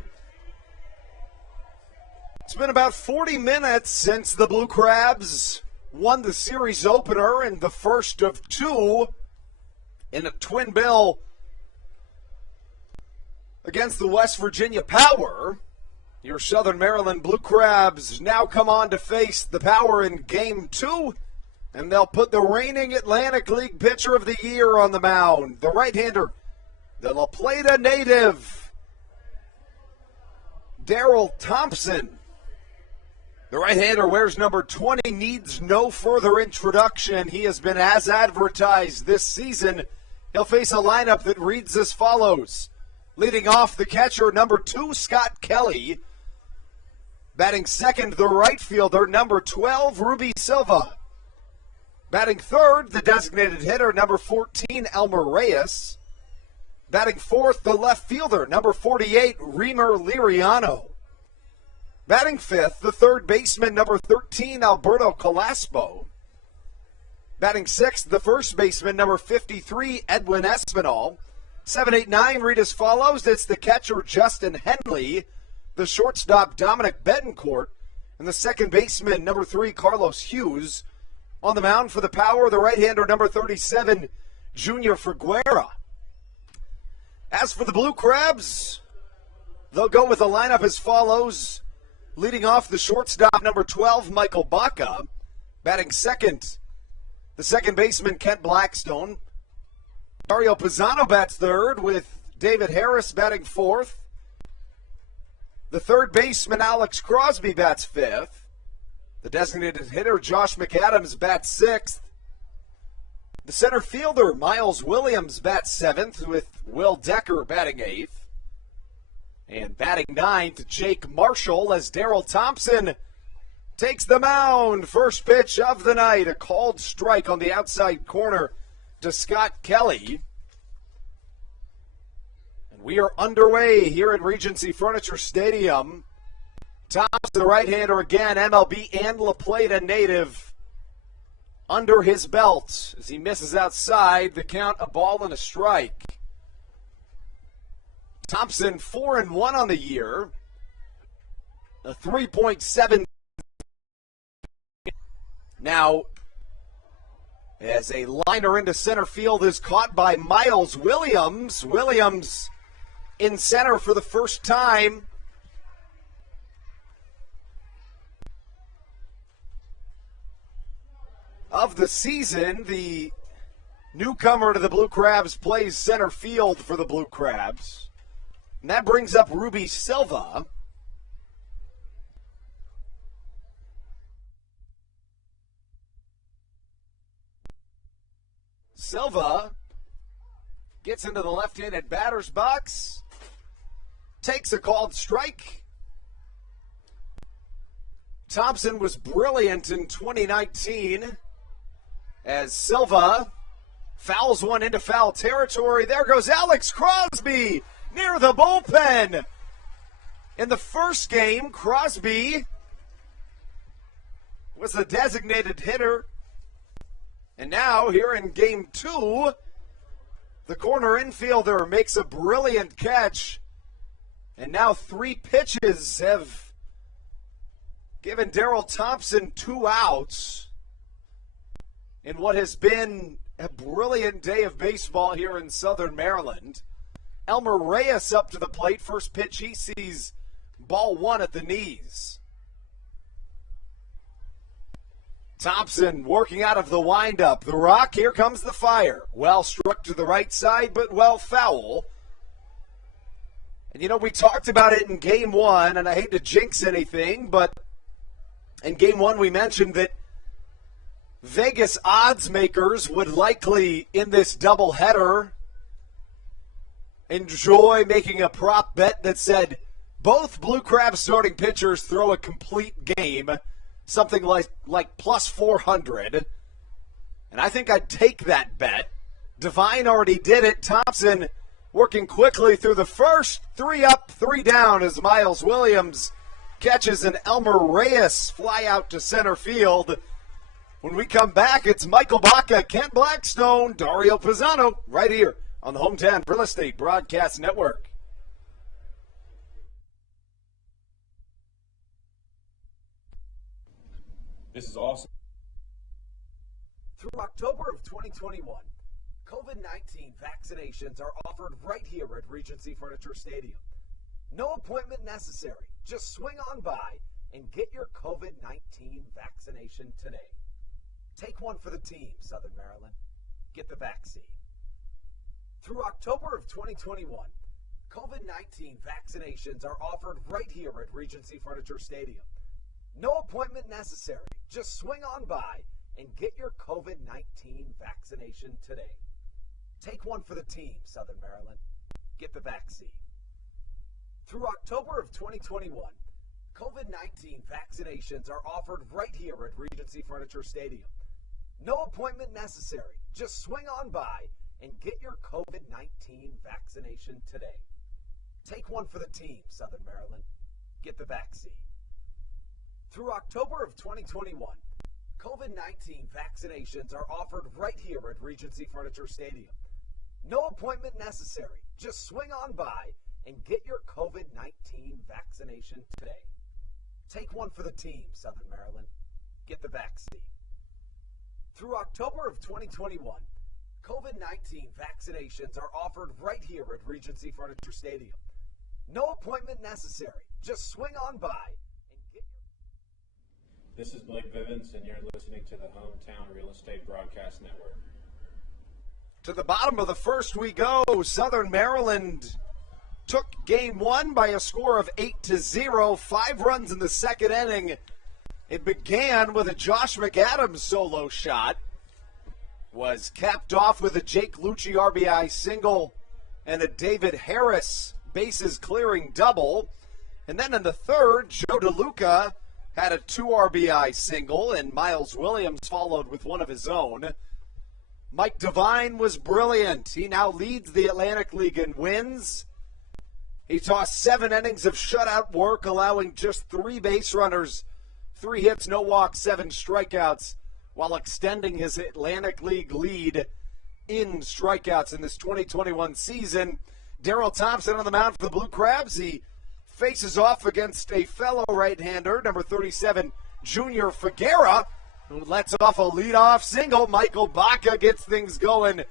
It's been about 40 minutes since the Blue Crabs won the series opener in the first of two in a twin bill against the West Virginia Power. Your Southern Maryland Blue Crabs now come on to face the Power in Game 2, and they'll put the reigning Atlantic League Pitcher of the Year on the mound, the right-hander, the La Plata native, Daryl Thompson. The right-hander wears number 20, needs no further introduction. He has been as advertised this season. He'll face a lineup that reads as follows. Leading off, the catcher, number 2, Scott Kelly. Batting second, the right fielder, number 12, Ruby Silva. Batting third, the designated hitter, number 14, Elmer Reyes. Batting fourth, the left fielder, number 48, Remer Liriano. Batting fifth, the third baseman, number 13, Alberto Calaspo. Batting sixth, the first baseman, number 53, Edwin Espinal. 7, 8, 9 read as follows. It's the catcher, Justin Henley, the shortstop, Dominic Betancourt, and the second baseman, number 3, Carlos Hughes. On the mound for the Power, the right-hander, number 37, Junior Figuera. As for the Blue Crabs, they'll go with a lineup as follows. Leading off, the shortstop, number 12, Michael Baca. Batting second, the second baseman, Kent Blackstone. Dario Pisano bats third, with David Harris batting fourth. The third baseman, Alex Crosby, bats fifth. The designated hitter, Josh McAdams, bats sixth. The center fielder, Miles Williams, bats seventh, with Will Decker batting eighth. And batting ninth, Jake Marshall, as Daryl Thompson takes the mound. First pitch of the night, a called strike on the outside corner to Scott Kelly. And we are underway here at Regency Furniture Stadium. Thompson, the right-hander again, MLB and La Plata native, under his belt as he misses outside. The count, a ball and a strike. Thompson 4-1 on the year, a 3.7. Now, as a liner into center field is caught by Miles Williams. Williams in center for the first time. Of the season, the newcomer to the Blue Crabs plays center field for the Blue Crabs. And that brings up Ruby Silva. Silva gets into the left-handed batter's box, takes a called strike. Thompson was brilliant in 2019 as Silva fouls one into foul territory. There goes Alex Crosby near the bullpen. In the first game, Crosby was the designated hitter. And now, here in Game 2, the corner infielder makes a brilliant catch. And now 3 pitches have given Daryl Thompson 2 outs in what has been a brilliant day of baseball here in Southern Maryland. Elmer Reyes up to the plate. First pitch he sees, ball 1 at the knees. Thompson working out of the windup. The rock, here comes the fire. Well struck to the right side, but well foul. And, you know, we talked about it in Game 1, and I hate to jinx anything, but in Game 1 we mentioned that Vegas odds makers would likely, in this doubleheader, enjoy making a prop bet that said both Blue Crabs starting pitchers throw a complete game, something like plus 400. And I think I'd take that bet. Devine already did it. Thompson working quickly through the first. 3 up, 3 down as Miles Williams catches an Elmer Reyes fly out to center field. When we come back, it's Michael Baca, Kent Blackstone, Dario Pisano, right here on the Hometown Real Estate Broadcast Network. This is awesome. Through October of 2021, COVID-19 vaccinations are offered right here at Regency Furniture Stadium. No appointment necessary. Just swing on by and get your COVID-19 vaccination today. Take one for the team, Southern Maryland. Get the vaccine. Through October of 2021, COVID-19 vaccinations are offered right here at Regency Furniture Stadium. No appointment necessary. Just swing on by and get your COVID-19 vaccination today. Take one for the team, Southern Maryland. Get the vaccine. Through October of 2021, COVID-19 vaccinations are offered right here at Regency Furniture Stadium. No appointment necessary. Just swing on by and get your COVID-19 vaccination today. Take one for the team, Southern Maryland. Get the vaccine. Through October of 2021, COVID-19 vaccinations are offered right here at Regency Furniture Stadium. No appointment necessary. Just swing on by and get your COVID-19 vaccination today. Take one for the team, Southern Maryland. Get the vaccine. Through October of 2021, COVID-19 vaccinations are offered right here at Regency Furniture Stadium. No appointment necessary. Just swing on by and get your... This is Blake Vivens, and you're listening to the Hometown Real Estate Broadcast Network. To the bottom of the first we go. Southern Maryland took game one by a score of 8-0, 5 runs in the second inning. It began with a Josh McAdams solo shot, was capped off with a Jake Lucci RBI single and a David Harris bases clearing double. And then in the third, Joe DeLuca had a 2 RBI single, and Miles Williams followed with one of his own. Mike Devine was brilliant. He now leads the Atlantic League in wins. He tossed 7 innings of shutout work, allowing just 3 base runners, 3 hits, no walks, 7 strikeouts, while extending his Atlantic League lead in strikeouts in this 2021 season. Daryl Thompson on the mound for the Blue Crabs. He faces off against a fellow right-hander, number 37, Junior Figuera, who lets off a leadoff single. Michael Baca gets things going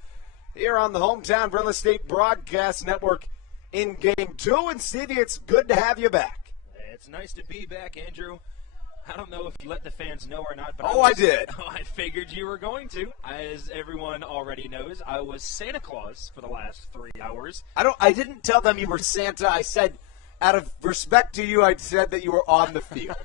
here on the Hometown Real Estate Broadcast Network in Game 2. And Stevie, it's good to have you back. It's nice to be back, Andrew. I don't know if you let the fans know or not, but I did. I figured you were going to. As everyone already knows, I was Santa Claus for the last 3 hours. I didn't tell them you were Santa. I said, out of respect to you, I said that you were on the field.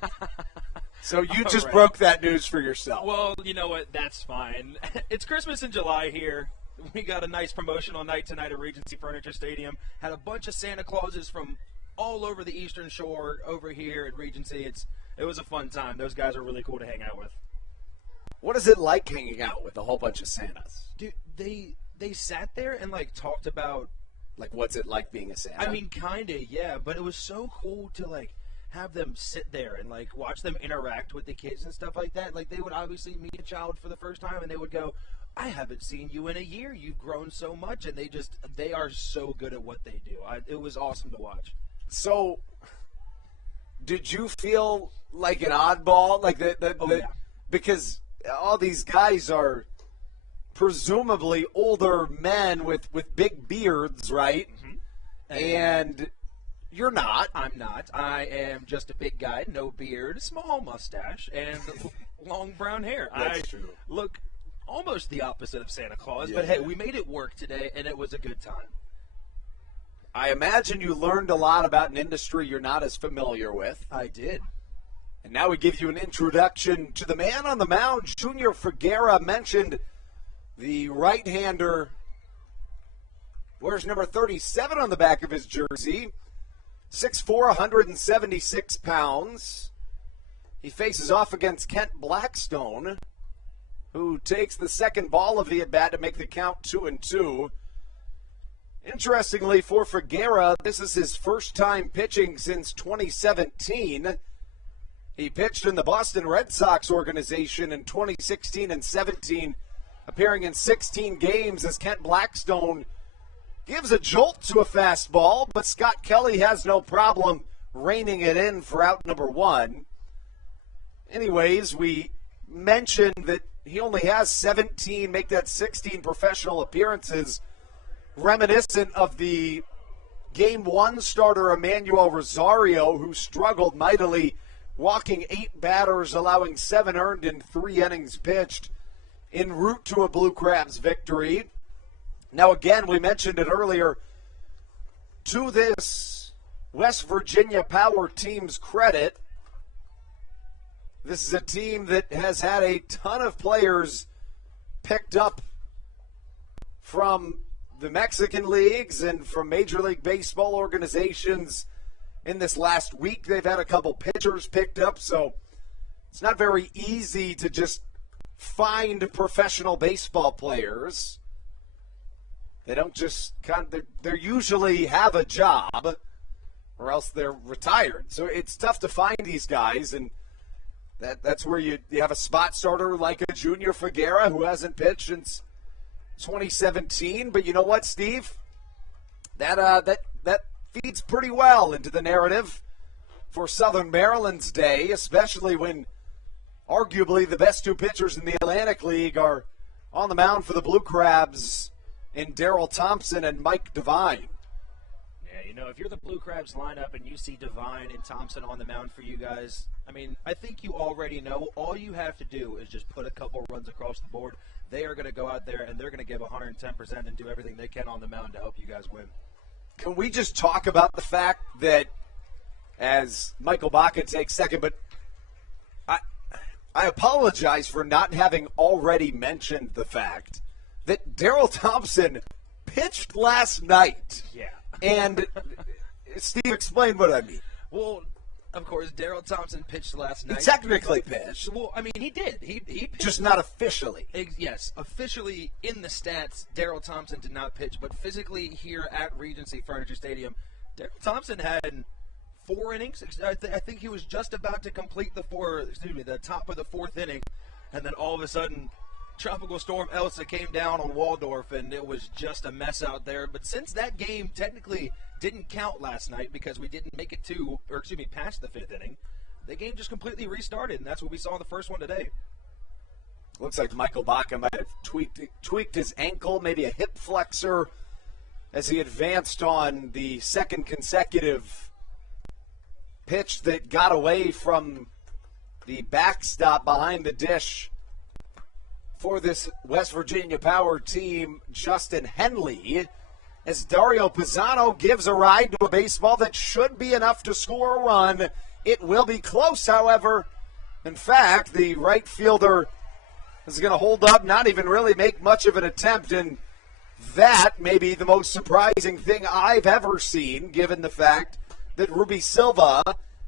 So you just broke that news for yourself. Well, you know what? That's fine. It's Christmas in July here. We got a nice promotional night tonight at Regency Furniture Stadium. Had a bunch of Santa Clauses from all over the Eastern Shore over here at Regency. It was a fun time. Those guys are really cool to hang out with. What is it like hanging out with a whole bunch of Santas? Dude, they sat there and talked about what's it like being a Santa? I mean, kinda, yeah. But it was so cool to have them sit there and watch them interact with the kids and stuff like that. They would obviously meet a child for the first time and they would go, I haven't seen you in a year. You've grown so much. And they are so good at what they do. It was awesome to watch. So, did you feel like an oddball? Yeah. Because all these guys are presumably older men with big beards, right? Mm-hmm. And you're not. I'm not. I am just a big guy, no beard, small mustache, and long brown hair. That's true. Look almost the opposite of Santa Claus, but hey, we made it work today, and it was a good time. I imagine you learned a lot about an industry you're not as familiar with. I did. And now we give you an introduction to the man on the mound. Junior Figuera mentioned the right-hander wears number 37 on the back of his jersey. 6'4", 176 pounds. He faces off against Kent Blackstone, who takes the second ball of the at-bat to make the count 2-2. Interestingly, for Figuera, this is his first time pitching since 2017. He pitched in the Boston Red Sox organization in 2016 and 17, appearing in 16 games as Kent Blackstone gives a jolt to a fastball, but Scott Kelly has no problem reining it in for out number one. Anyways, we mentioned that he only has 17, make that 16 professional appearances, reminiscent of the Game 1 starter Emmanuel Rosario, who struggled mightily, walking 8 batters, allowing 7 earned in 3 innings pitched, en route to a Blue Crabs victory. Now, again, we mentioned it earlier, to this West Virginia Power team's credit, this is a team that has had a ton of players picked up from the Mexican leagues and from Major League Baseball organizations. In this last week, they've had a couple pitchers picked up, so it's not very easy to just find professional baseball players. They don't just they usually have a job or else they're retired. So it's tough to find these guys, and that's where you have a spot starter like a Junior Figuera who hasn't pitched since 2017. But you know what, Steve? That feeds pretty well into the narrative for Southern Maryland's day, especially when arguably the best 2 pitchers in the Atlantic League are on the mound for the Blue Crabs in Daryl Thompson and Mike Devine. Yeah, you know, if you're the Blue Crabs lineup and you see Devine and Thompson on the mound for you guys, I mean, I think you already know. All you have to do is just put a couple runs across the board. They are going to go out there and they're going to give 110% and do everything they can on the mound to help you guys win. Can we just talk about the fact that, as Michael Baca takes second, but I apologize for not having already mentioned the fact that Daryl Thompson pitched last night. Yeah. And Steve, explain what I mean. Well, of course, Daryl Thompson pitched last night. He technically pitched. Well, I mean, he did. He pitched. Just not officially. Yes, officially in the stats, Daryl Thompson did not pitch, but physically here at Regency Furniture Stadium, Daryl Thompson had 4 innings. I think he was just about to complete the top of the 4th inning, and then all of a sudden, Tropical Storm Elsa came down on Waldorf, and it was just a mess out there. But since that game technically didn't count last night because we didn't make it past the 5th inning, the game just completely restarted, and that's what we saw in the first one today. Looks like Michael Baca might have tweaked his ankle, maybe a hip flexor, as he advanced on the second consecutive pitch that got away from the backstop behind the dish for this West Virginia Power team, Justin Henley, as Dario Pisano gives a ride to a baseball that should be enough to score a run. It will be close, however. In fact, the right fielder is going to hold up, not even really make much of an attempt, and that may be the most surprising thing I've ever seen, given the fact that Ruby Silva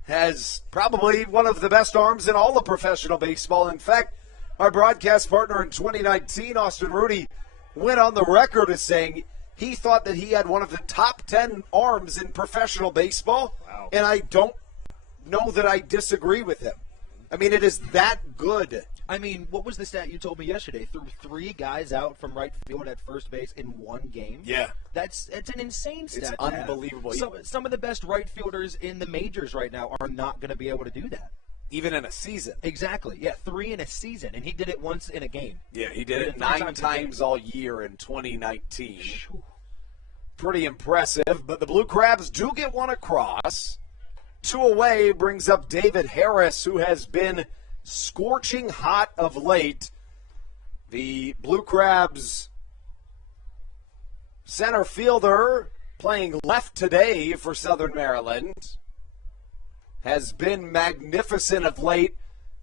has probably one of the best arms in all of professional baseball. In fact, our broadcast partner in 2019, Austin Rudy, went on the record as saying he thought that he had one of the top 10 arms in professional baseball. Wow. And I don't know that I disagree with him. I mean, it is that good. I mean, what was the stat you told me yesterday? Threw 3 guys out from right field at first base in 1 game? Yeah. It's an insane stat. It's unbelievable. Some of the best right fielders in the majors right now are not going to be able to do that. Even in a season. Exactly. Yeah, 3 in a season, and he did it once in a game. Yeah, he did it 9 times all year in 2019. Pretty impressive, but the Blue Crabs do get one across. 2 away brings up David Harris, who has been scorching hot of late. The Blue Crabs center fielder playing left today for Southern Maryland has been magnificent of late.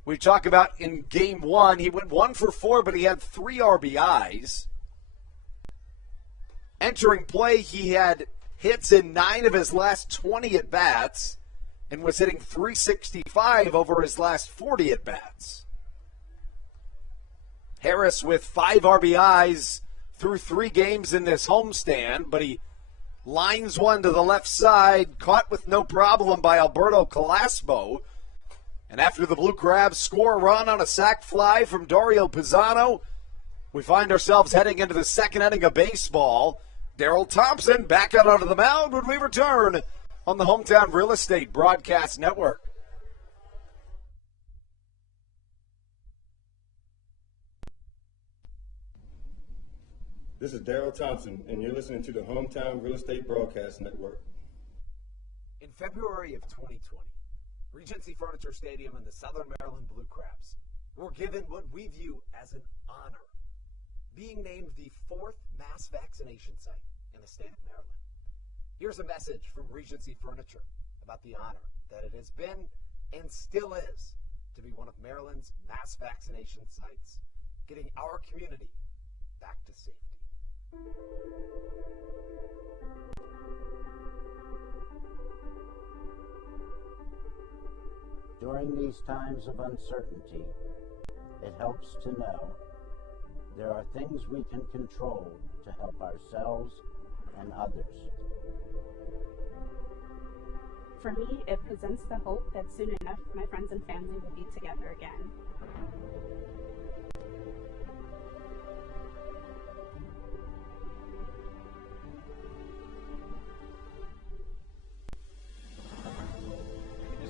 We talk about in Game 1, he went 1 for 4, but he had 3 RBIs. Entering play, he had hits in 9 of his last 20 at-bats and was hitting .365 over his last 40 at-bats. Harris with 5 RBIs through 3 games in this homestand, but he lines one to the left side, caught with no problem by Alberto Calasbo. And after the Blue Crabs score a run on a sac fly from Dario Pisano, we find ourselves heading into the 2nd inning of baseball. Daryl Thompson back out onto the mound when we return on the Hometown Real Estate Broadcast Network. This is Daryl Thompson, and you're listening to the Hometown Real Estate Broadcast Network. In February of 2020, Regency Furniture Stadium and the Southern Maryland Blue Crabs were given what we view as an honor, being named the 4th mass vaccination site in the state of Maryland. Here's a message from Regency Furniture about the honor that it has been and still is to be one of Maryland's mass vaccination sites, getting our community back to safety. During these times of uncertainty, it helps to know there are things we can control to help ourselves and others. For me, it presents the hope that soon enough my friends and family will be together again.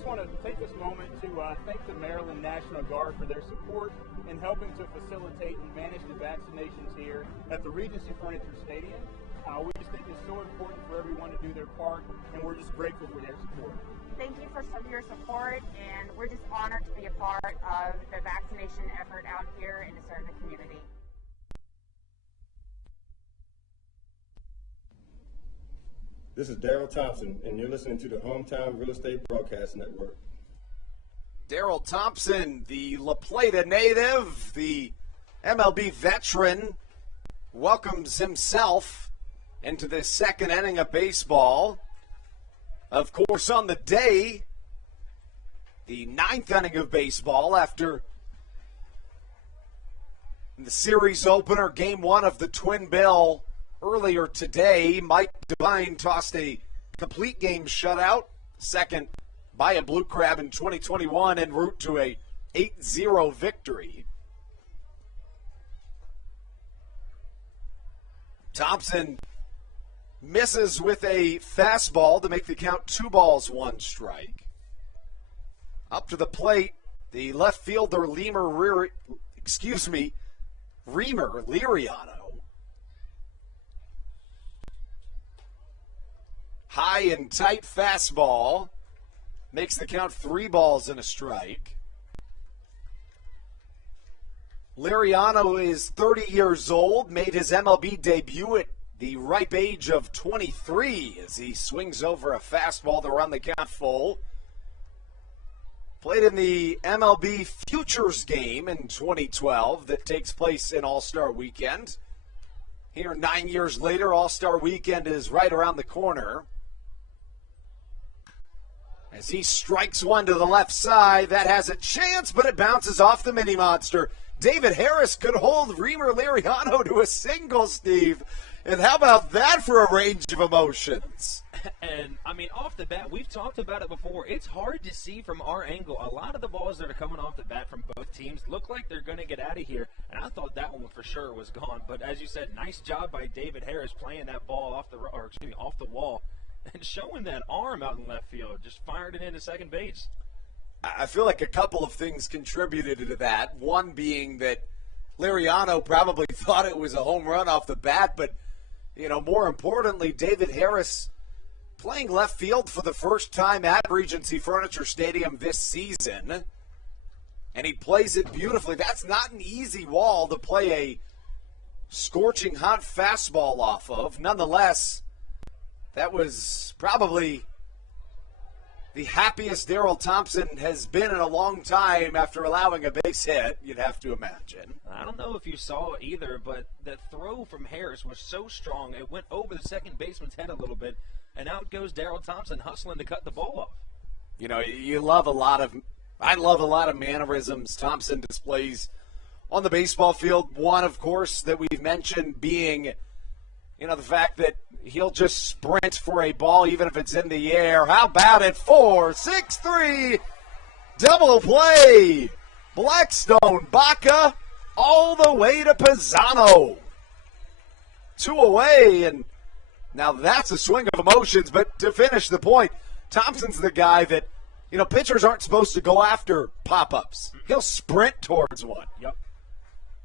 I want to take this moment to thank the Maryland National Guard for their support in helping to facilitate and manage the vaccinations here at the Regency Furniture Stadium. We just think it's so important for everyone to do their part, and we're just grateful for their support. Thank you for your support, and we're just honored to be a part of the vaccination effort out here and to serve the community. This is Daryl Thompson, and you're listening to the Hometown Real Estate Broadcast Network. Daryl Thompson, the La Plata native, the MLB veteran, welcomes himself into the second inning of baseball. Of course, on the day, the 9th inning of baseball after the series opener, Game 1 of the Twin Bill. Earlier today, Mike Devine tossed a complete game shutout, second by a Blue Crab in 2021, en route to a 8-0 victory. Thompson misses with a fastball to make the count 2 balls, 1 strike. Up to the plate, the left fielder Reamer Liriano. High and tight fastball makes the count 3 balls and a strike. Liriano is 30 years old, made his MLB debut at the ripe age of 23 as he swings over a fastball to run the count full. Played in the MLB Futures game in 2012 that takes place in All-Star Weekend. Here 9 years later, All-Star Weekend is right around the corner. As he strikes one to the left side, that has a chance, but it bounces off the mini monster. David Harris could hold Reamer Liriano to a single, Steve. And how about that for a range of emotions? And, I mean, off the bat, we've talked about it before. It's hard to see from our angle. A lot of the balls that are coming off the bat from both teams look like they're going to get out of here. And I thought that one for sure was gone. But as you said, nice job by David Harris playing that ball off the wall and showing that arm out in left field. Just fired it into second base. I feel like a couple of things contributed to that. One being that Liriano probably thought it was a home run off the bat, but, you know, more importantly, David Harris playing left field for the first time at Regency Furniture Stadium this season, and he plays it beautifully. That's not an easy wall to play a scorching hot fastball off of. Nonetheless, that was probably the happiest Daryl Thompson has been in a long time after allowing a base hit, you'd have to imagine. I don't know if you saw it either, but the throw from Harris was so strong, it went over the second baseman's head a little bit, and out goes Daryl Thompson hustling to cut the ball off. You know, I love a lot of mannerisms Thompson displays on the baseball field. One, of course, that we've mentioned being, you know, the fact that he'll just sprint for a ball even if it's in the air. How about it? 4-6-3 double play. Blackstone, Baca, all the way to Pisano. 2 away, and Now that's a swing of emotions, but to finish the point, Thompson's the guy that, pitchers aren't supposed to go after pop-ups. He'll sprint towards one. Yep.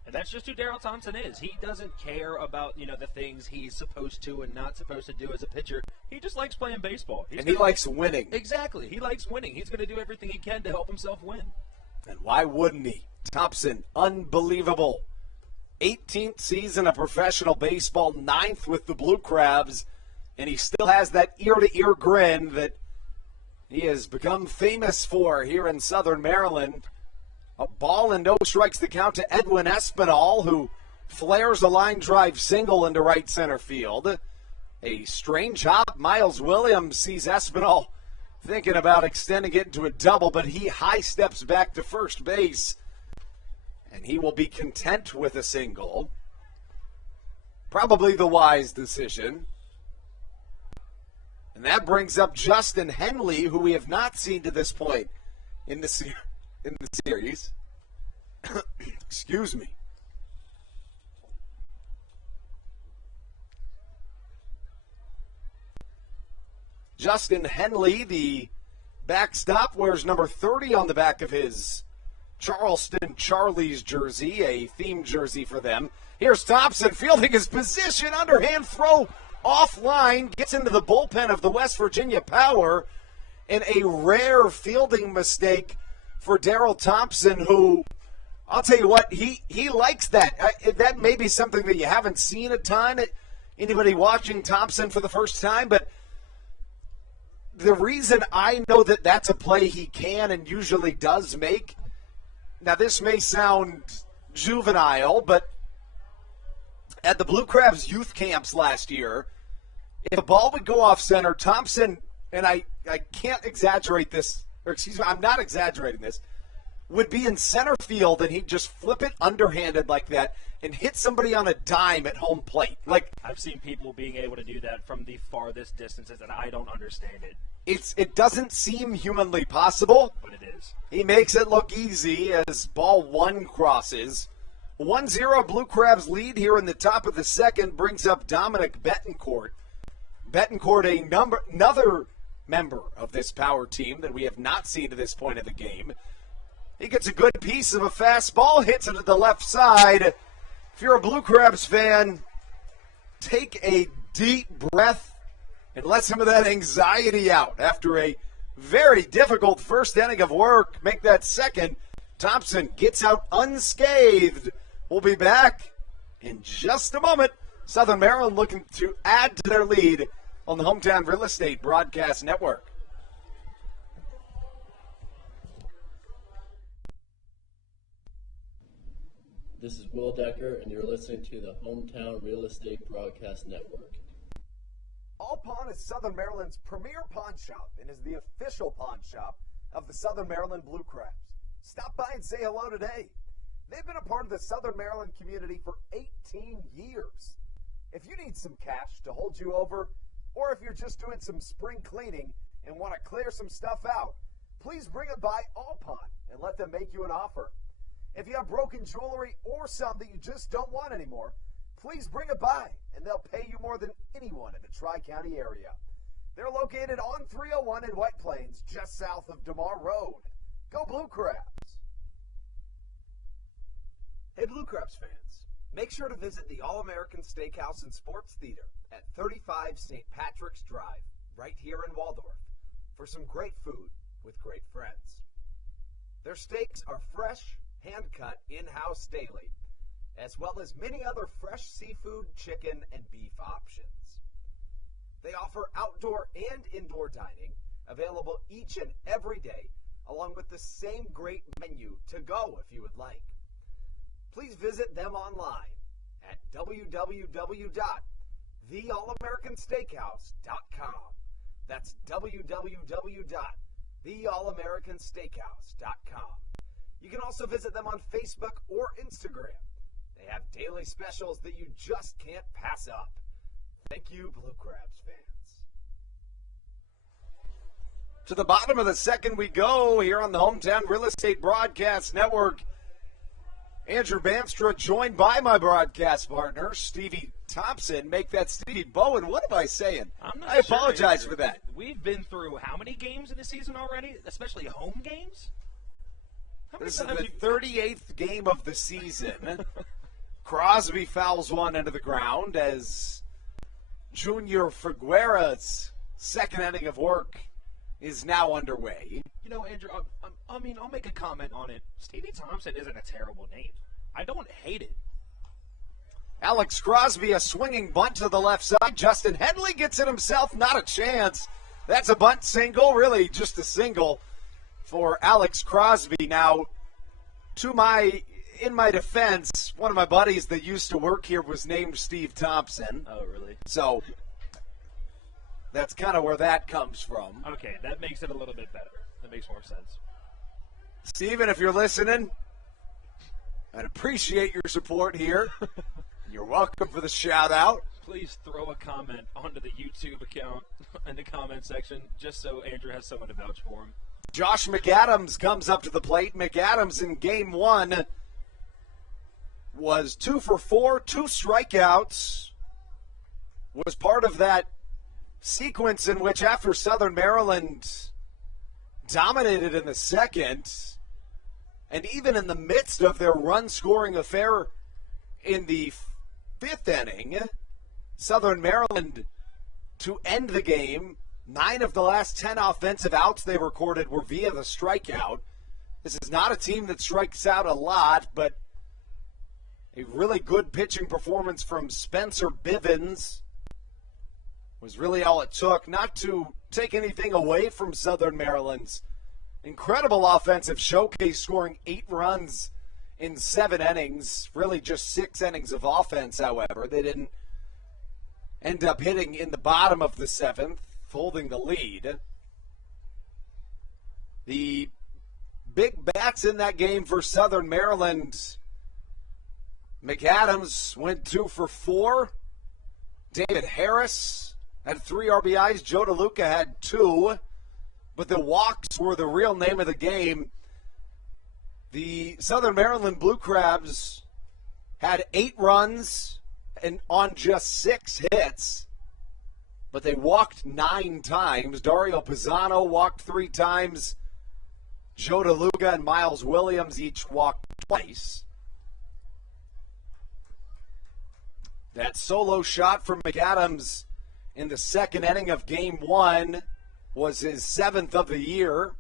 And that's just who Daryl Thompson is. He doesn't care about, the things he's supposed to and not supposed to do as a pitcher. He just likes playing baseball. He likes winning. Exactly. He likes winning. He's going to do everything he can to help himself win. And why wouldn't he? Thompson, unbelievable. 18th season of professional baseball, 9th with the Blue Crabs, and he still has that ear-to-ear grin that he has become famous for here in Southern Maryland. A ball and no strikes to count to Edwin Espinal, who flares a line drive single into right center field. A strange hop. Miles Williams sees Espinal thinking about extending it into a double, but he high steps back to first base, and he will be content with a single. Probably the wise decision. And that brings up Justin Henley, who we have not seen to this point in the series. Excuse me. Justin Henley, the backstop, wears number 30 on the back of his Charleston Charlies jersey, a theme jersey for them. Here's Thompson fielding his position, underhand throw offline, gets into the bullpen of the West Virginia Power, and a rare fielding mistake for Daryl Thompson, who, I'll tell you what, he likes that. That may be something that you haven't seen a ton, anybody watching Thompson for the first time, but the reason I know that that's a play he can and usually does make, now this may sound juvenile, but at the Blue Crabs youth camps last year, if a ball would go off center, Thompson, and I can't exaggerate this, or excuse me, I'm not exaggerating this, would be in center field and he'd just flip it underhanded like that and hit somebody on a dime at home plate. Like, I've seen people being able to do that from the farthest distances, and I don't understand it. It doesn't seem humanly possible, but it is. He makes it look easy as ball one crosses. 1-0 Blue Crabs lead here in the top of the second brings up Dominic Betancourt. Betancourt, another member of this power team that we have not seen to this point of the game. He gets a good piece of a fastball, hits it to the left side. If you're a Blue Crabs fan, take a deep breath and let some of that anxiety out. After a very difficult first inning of work, make that second. Thompson gets out unscathed. We'll be back in just a moment. Southern Maryland looking to add to their lead on the Hometown Real Estate Broadcast Network. This is Will Decker, and you're listening to the Hometown Real Estate Broadcast Network. All Pawn is Southern Maryland's premier pawn shop and is the official pawn shop of the Southern Maryland Blue Crabs. Stop by and say hello today. They've been a part of the Southern Maryland community for 18 years. If you need some cash to hold you over, or if you're just doing some spring cleaning and want to clear some stuff out, please bring it by All Pawn and let them make you an offer. If you have broken jewelry or some that you just don't want anymore, please bring it by, and they'll pay you more than anyone in the Tri-County area. They're located on 301 in White Plains, just south of DeMar Road. Go Blue Crabs! Hey Blue Crabs fans, make sure to visit the All-American Steakhouse and Sports Theater at 35 St. Patrick's Drive, right here in Waldorf, for some great food with great friends. Their steaks are fresh, hand-cut in-house daily, as well as many other fresh seafood, chicken, and beef options. They offer outdoor and indoor dining, available each and every day, along with the same great menu to go if you would like. Please visit them online at www.theallamericansteakhouse.com. That's www.theallamericansteakhouse.com. You can also visit them on Facebook or Instagram. They have daily specials that you just can't pass up. Thank you, Blue Crabs fans. To the bottom of the second we go here on the Hometown Real Estate Broadcast Network. Andrew Banstra, joined by my broadcast partner, Stevie Thompson. Make that Stevie Bowen. What am I saying? I apologize for that. We've been through how many games in the season already, especially home games? This is the 38th game of the season. Crosby fouls one into the ground as Junior Figueroa's second inning of work is now underway. You know, Andrew, I'll make a comment on it. Stevie Thompson isn't a terrible name. I don't hate it. Alex Crosby, a swinging bunt to the left side. Justin Henley gets it himself. Not a chance. That's a bunt single, really just a single for Alex Crosby. Now, in my defense, one of my buddies that used to work here was named Steve Thompson. Oh, really? So that's kind of where that comes from. Okay, that makes it a little bit better. That makes more sense. Steven, if you're listening, I'd appreciate your support here. You're welcome for the shout-out. Please throw a comment onto the YouTube account in the comment section just so Andrew has someone to vouch for him. Josh McAdams comes up to the plate. McAdams in Game 1 was 2 for 4, 2 strikeouts. Was part of that sequence in which after Southern Maryland dominated in the second, and even in the midst of their run-scoring affair in the fifth inning, Southern Maryland, to end the game, 9 of the last 10 offensive outs they recorded were via the strikeout. This is not a team that strikes out a lot, but a really good pitching performance from Spencer Bivens was really all it took. Not to take anything away from Southern Maryland's incredible offensive showcase, scoring 8 runs in 7 innings. Really just 6 innings of offense, however. They didn't end up hitting in the bottom of the 7th, holding the lead. The big bats in that game for Southern Maryland. McAdams went 2 for 4. David Harris had 3 RBIs. Joe DeLuca had 2. But the walks were the real name of the game. The Southern Maryland Blue Crabs had 8 runs and on just 6 hits. But they walked 9 times. Dario Pisano walked 3 times. Joe DeLuca and Miles Williams each walked twice. That solo shot from McAdams in the second inning of Game 1 was his 7th of the year.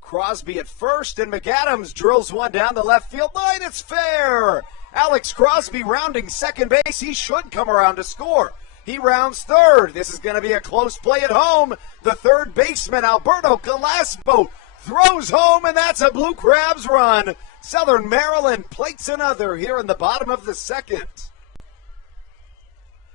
Crosby at first, and McAdams drills one down the left field line. It's fair! Alex Crosby rounding second base. He should come around to score. He rounds third. This is going to be a close play at home. The third baseman, Alberto Calaspo, throws home, and that's a Blue Crabs run. Southern Maryland plates another here in the bottom of the second.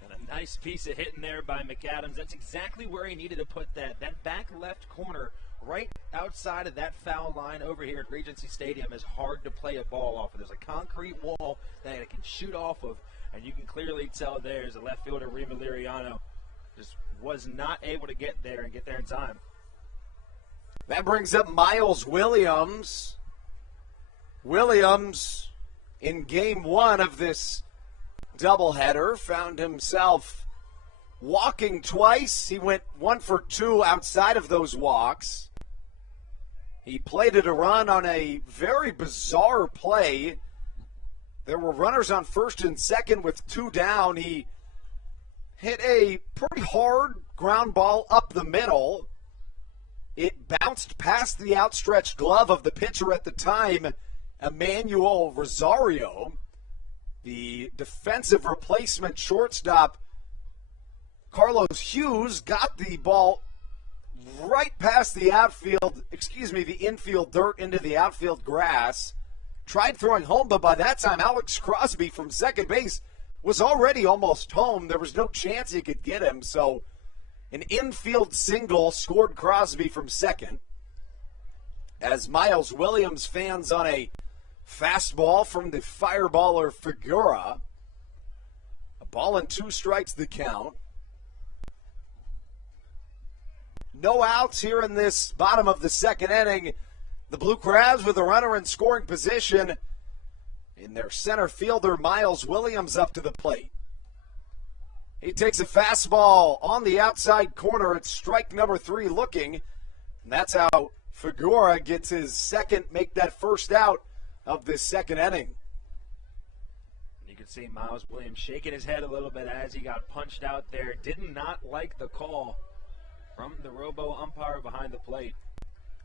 And a nice piece of hitting there by McAdams. That's exactly where he needed to put that. That back left corner right outside of that foul line over here at Regency Stadium is hard to play a ball off of. There's a concrete wall that it can shoot off of, and you can clearly tell there's a left fielder, Rima Liriano, just was not able to get there and get there in time. That brings up Miles Williams. Williams, in Game 1 of this doubleheader, found himself walking twice. He went 1 for 2 outside of those walks. He plated a run on a very bizarre play. There were runners on first and second with 2 down. He hit a pretty hard ground ball up the middle. It bounced past the outstretched glove of the pitcher at the time, Emmanuel Rosario. The defensive replacement shortstop, Carlos Hughes, got the ball right past the the infield dirt into the outfield grass. Tried throwing home, but by that time, Alex Crosby from second base was already almost home. There was no chance he could get him, so an infield single scored Crosby from second. As Miles Williams fans on a fastball from the fireballer Figueroa. A ball and 2 strikes the count. No outs here in this bottom of the second inning. The Blue Crabs with a runner in scoring position, in their center fielder, Miles Williams, up to the plate. He takes a fastball on the outside corner. It's strike number 3 looking. And that's how Figueroa gets his second, make that first out of this second inning. You can see Miles Williams shaking his head a little bit as he got punched out there. Did not like the call from the robo umpire behind the plate.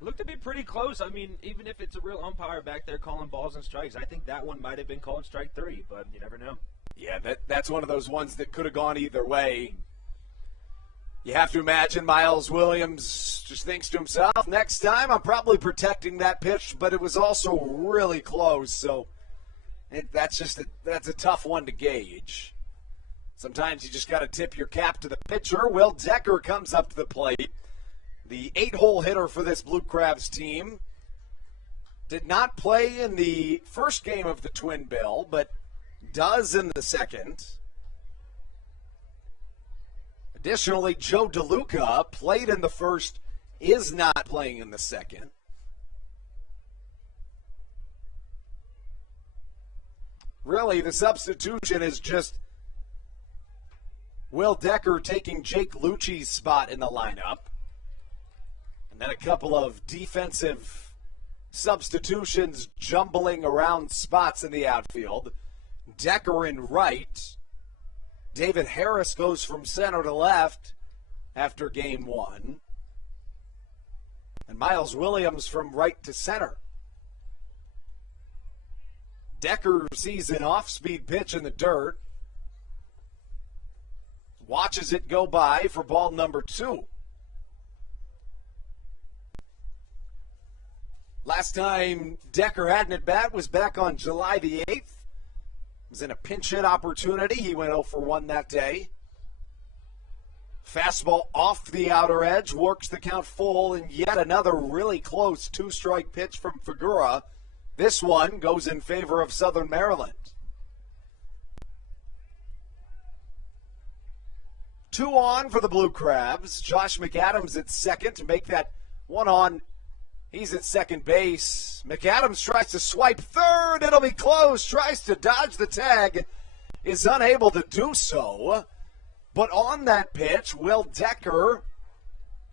Looked to be pretty close. I mean, even if it's a real umpire back there calling balls and strikes, I think that one might have been called strike 3, but you never know. Yeah, that's one of those ones that could have gone either way. You have to imagine Miles Williams just thinks to himself, next time I'm probably protecting that pitch, but it was also really close, so that's a tough one to gauge. Sometimes you just got to tip your cap to the pitcher. Will Decker comes up to the plate. The 8-hole hitter for this Blue Crabs team did not play in the first game of the Twin Bill, but does in the second. Additionally, Joe DeLuca played in the first, is not playing in the second. Really, the substitution is just Will Decker taking Jake Lucci's spot in the lineup. And then a couple of defensive substitutions jumbling around spots in the outfield. Decker in right. David Harris goes from center to left after game 1. And Miles Williams from right to center. Decker sees an off-speed pitch in the dirt. Watches it go by for ball number 2. Last time Decker had an at-bat was back on July the 8th. Was in a pinch hit opportunity. He went 0 for 1 that day. Fastball off the outer edge, works the count full, and yet another really close 2-strike pitch from Figueroa. This one goes in favor of Southern Maryland. 2 on for the Blue Crabs. Josh McAdams at second to make that 1 on. He's at second base. McAdams tries to swipe third. It'll be close. Tries to dodge the tag. Is unable to do so. But on that pitch, Will Decker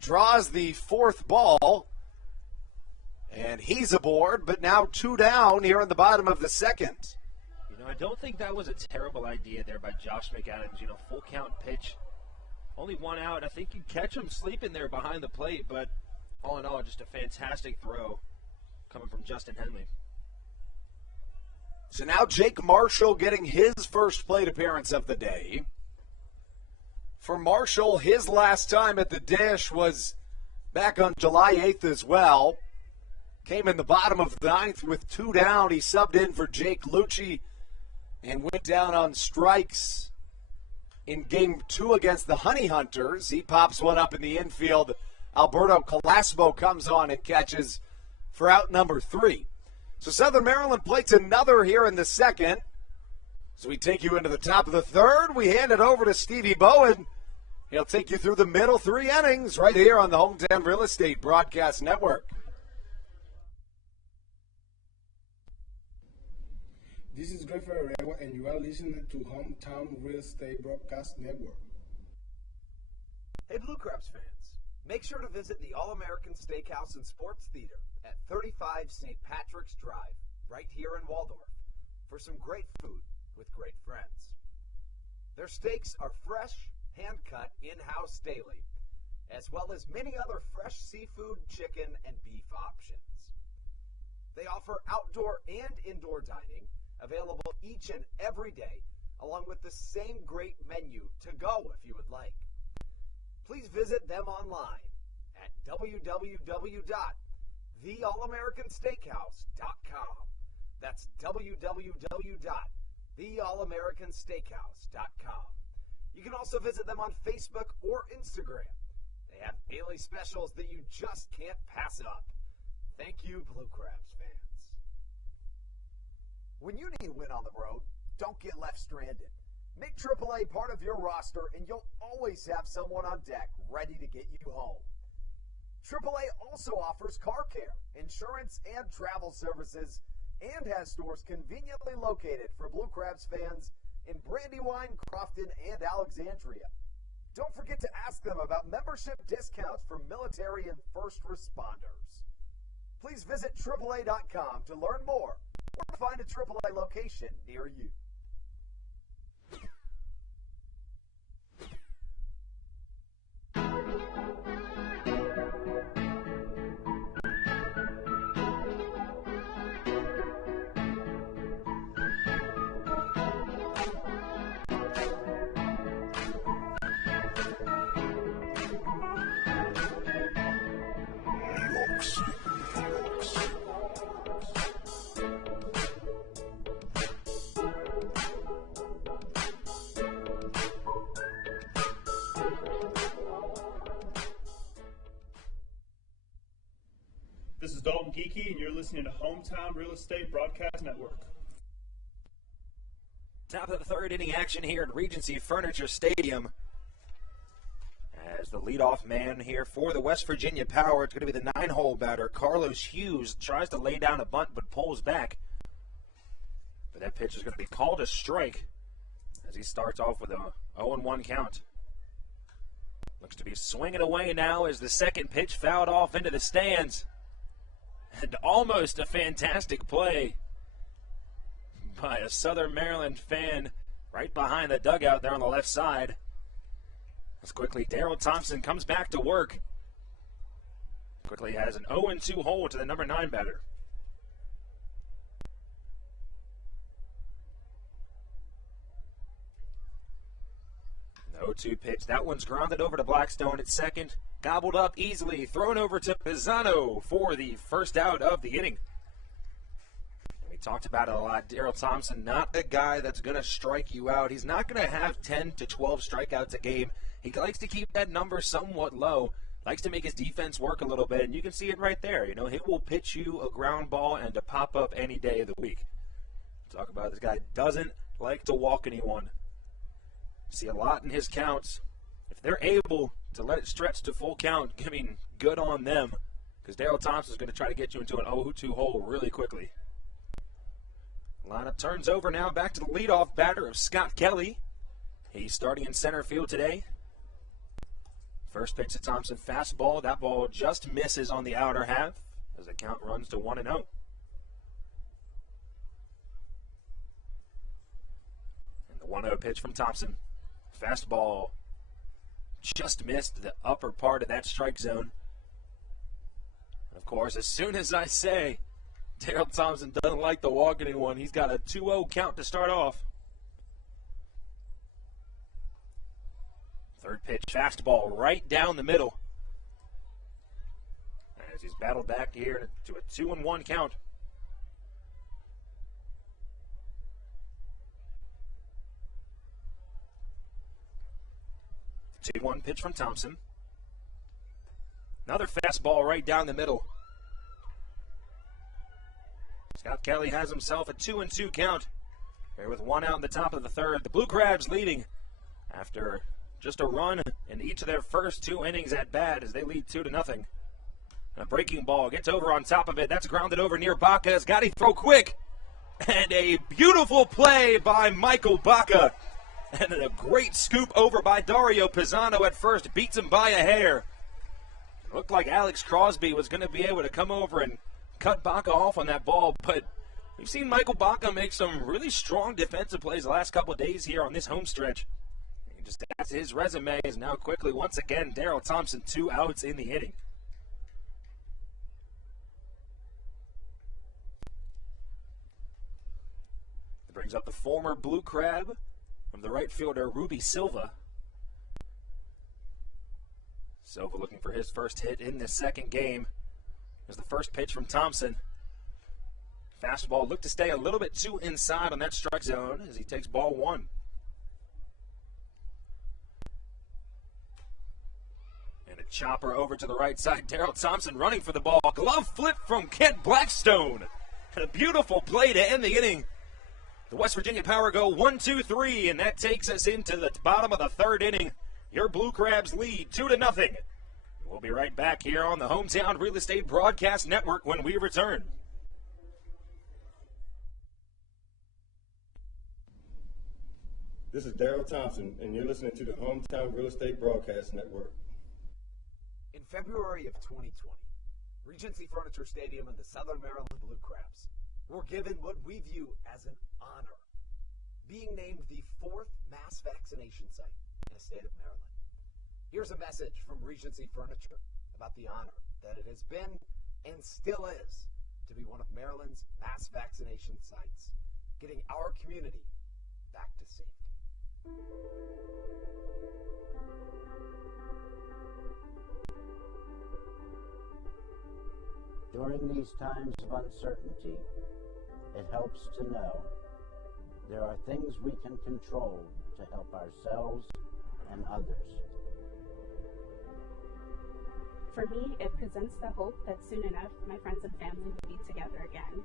draws the 4th ball. And he's aboard, but now 2 down here in the bottom of the second. You know, I don't think that was a terrible idea there by Josh McAdams. You know, full count pitch. Only 1 out. I think you catch him sleeping there behind the plate, but all in all, just a fantastic throw coming from Justin Henley. So now Jake Marshall getting his first plate appearance of the day. For Marshall, his last time at the dish was back on July 8th as well. Came in the bottom of the 9th with 2 down. He subbed in for Jake Lucci and went down on strikes in game 2 against the Honey Hunters. He pops one up in the infield. Alberto Calasbo comes on and catches for out number 3. So Southern Maryland plates another here in the second. So we take you into the top of the third. We hand it over to Stevie Bowen. He'll take you through the middle 3 innings right here on the Hometown Real Estate Broadcast Network. This is Greg Ferreira, and you are listening to Hometown Real Estate Broadcast Network. Hey, Blue Crabs fans. Make sure to visit the All-American Steakhouse and Sports Theater at 35 St. Patrick's Drive, right here in Waldorf, for some great food with great friends. Their steaks are fresh, hand-cut, in-house daily, as well as many other fresh seafood, chicken, and beef options. They offer outdoor and indoor dining, available each and every day, along with the same great menu to go if you would like. Please visit them online at www.theallamericansteakhouse.com. That's www.theallamericansteakhouse.com. You can also visit them on Facebook or Instagram. They have daily specials that you just can't pass up. Thank you, Blue Crabs fans. When you need a win on the road, don't get left stranded. Make AAA part of your roster, and you'll always have someone on deck ready to get you home. AAA also offers car care, insurance, and travel services, and has stores conveniently located for Blue Crabs fans in Brandywine, Crofton, and Alexandria. Don't forget to ask them about membership discounts for military and first responders. Please visit AAA.com to learn more or find a AAA location near you. This is Dalton Geeky, and you're listening to Hometown Real Estate Broadcast Network. Top of the third inning action here at Regency Furniture Stadium. As the leadoff man here for the West Virginia Power, it's going to be the 9-hole batter, Carlos Hughes, tries to lay down a bunt but pulls back. But that pitch is going to be called a strike as he starts off with a 0-1 count. Looks to be swinging away now as the second pitch fouled off into the stands. And almost a fantastic play by a Southern Maryland fan right behind the dugout there on the left side. As quickly Daryl Thompson comes back to work. Quickly has an 0-2 hole to the number 9 batter. The 0-2 pitch. That one's grounded over to Blackstone at second. Gobbled up easily. Thrown over to Pisano for the first out of the inning. We talked about it a lot. Daryl Thompson, not a guy that's going to strike you out. He's not going to have 10 to 12 strikeouts a game. He likes to keep that number somewhat low. Likes to make his defense work a little bit, and you can see it right there. You know, he will pitch you a ground ball and a pop-up any day of the week. Talk about this guy doesn't like to walk anyone. See a lot in his counts. If they're able to let it stretch to full count, I mean, good on them, because Daryl Thompson is going to try to get you into an 0-2 hole really quickly. Lineup turns over now, back to the leadoff batter of Scott Kelly. He's starting in center field today. First pitch to Thompson, fastball. That ball just misses on the outer half as the count runs to 1-0. And the 1-0 pitch from Thompson. Fastball just missed the upper part of that strike zone. Of course, as soon as I say Daryl Thompson doesn't like to walk anyone, he's got a 2-0 count to start off. Third pitch, fastball right down the middle. As he's battled back here to a 2-1 count. 2-1 pitch from Thompson. Another fastball right down the middle. Scott Kelly has himself a 2-2 count. Here with one out in the top of the third. The Blue Crabs leading after just a run in each of their first 2 innings at bat as they lead 2-0. A breaking ball gets over on top of it. That's grounded over near Baca. Has got to throw quick. And a beautiful play by Michael Baca. And a great scoop over by Dario Pisano at first. Beats him by a hair. It looked like Alex Crosby was going to be able to come over and cut Baca off on that ball. But we've seen Michael Baca make some really strong defensive plays the last couple of days here on this home stretch. He just adds to his resume as now quickly, once again, Daryl Thompson 2 outs in the inning. That brings up the former Blue Crab from the right fielder, Ruby Silva. Silva looking for his first hit in this second game. There's the first pitch from Thompson. Fastball looked to stay a little bit too inside on that strike zone as he takes ball 1. And a chopper over to the right side. Daryl Thompson running for the ball. Glove flip from Kent Blackstone. And a beautiful play to end the inning. The West Virginia Power go 1-2-3, and that takes us into the bottom of the third inning. Your Blue Crabs lead 2-0. We'll be right back here on the Hometown Real Estate Broadcast Network when we return. This is Daryl Thompson, and you're listening to the Hometown Real Estate Broadcast Network. In February of 2020, Regency Furniture Stadium and the Southern Maryland Blue Crabs were given what we view as an honor, being named the 4th mass vaccination site in the state of Maryland. Here's a message from Regency Furniture about the honor that it has been and still is to be one of Maryland's mass vaccination sites, getting our community back to safety. During these times of uncertainty, it helps to know there are things we can control to help ourselves and others. For me, it presents the hope that soon enough my friends and family will be together again.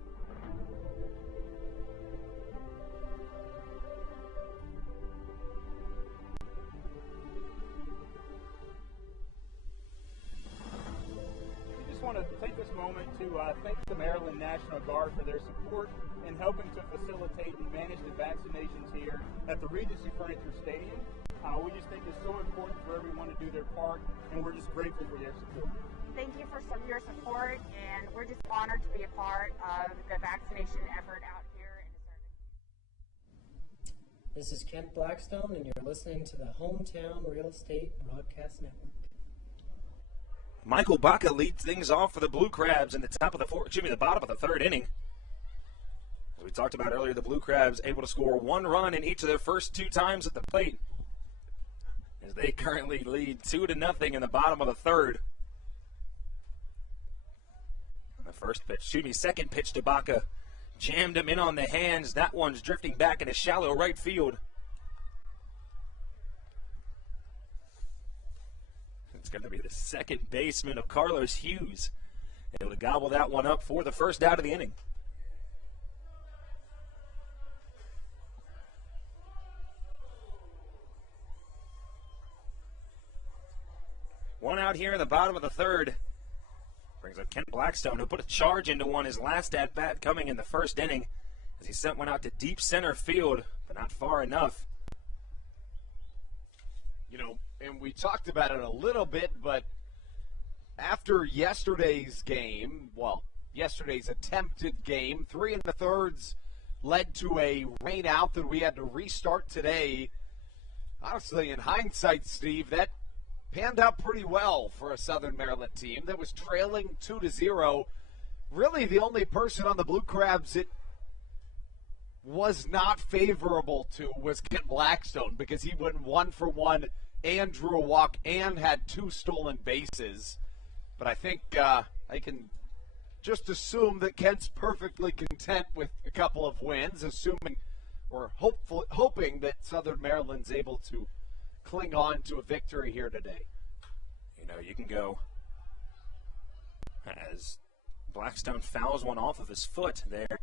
Want to take this moment to thank the Maryland National Guard for their support in helping to facilitate and manage the vaccinations here at the Regency Furniture Stadium. We just think it's so important for everyone to do their part, and we're just grateful for their support. Thank you for your support, and we're just honored to be a part of the vaccination effort out here in the Southern. This is Kent Blackstone, and you're listening to the Hometown Real Estate Broadcast Network. Michael Baca leads things off for the Blue Crabs in the bottom of the third inning. As we talked about earlier, the Blue Crabs able to score 1 run in each of their first 2 times at the plate, as they currently lead 2-0 in the bottom of the third. The second pitch to Baca jammed him in on the hands. That one's drifting back into shallow right field. It's going to be the second baseman of Carlos Hughes, able to gobble that one up for the first out of the inning. One out here in the bottom of the third. Brings up Kent Blackstone, who put a charge into one his last at-bat coming in the first inning, as he sent one out to deep center field, but not far enough. You know, and we talked about it a little bit, but after yesterday's game, yesterday's attempted game, 3 1/3 led to a rain out that we had to restart today. Honestly, in hindsight, Steve, that panned out pretty well for a Southern Maryland team that was trailing 2-0. Really, the only person on the Blue Crabs it was not favorable to was Kent Blackstone, because he went 1 for 1 and drew a walk and had 2 stolen bases. But I think I can just assume that Kent's perfectly content with a couple of wins, assuming or hoping that Southern Maryland's able to cling on to a victory here today. You know, you can go as Blackstone fouls one off of his foot there.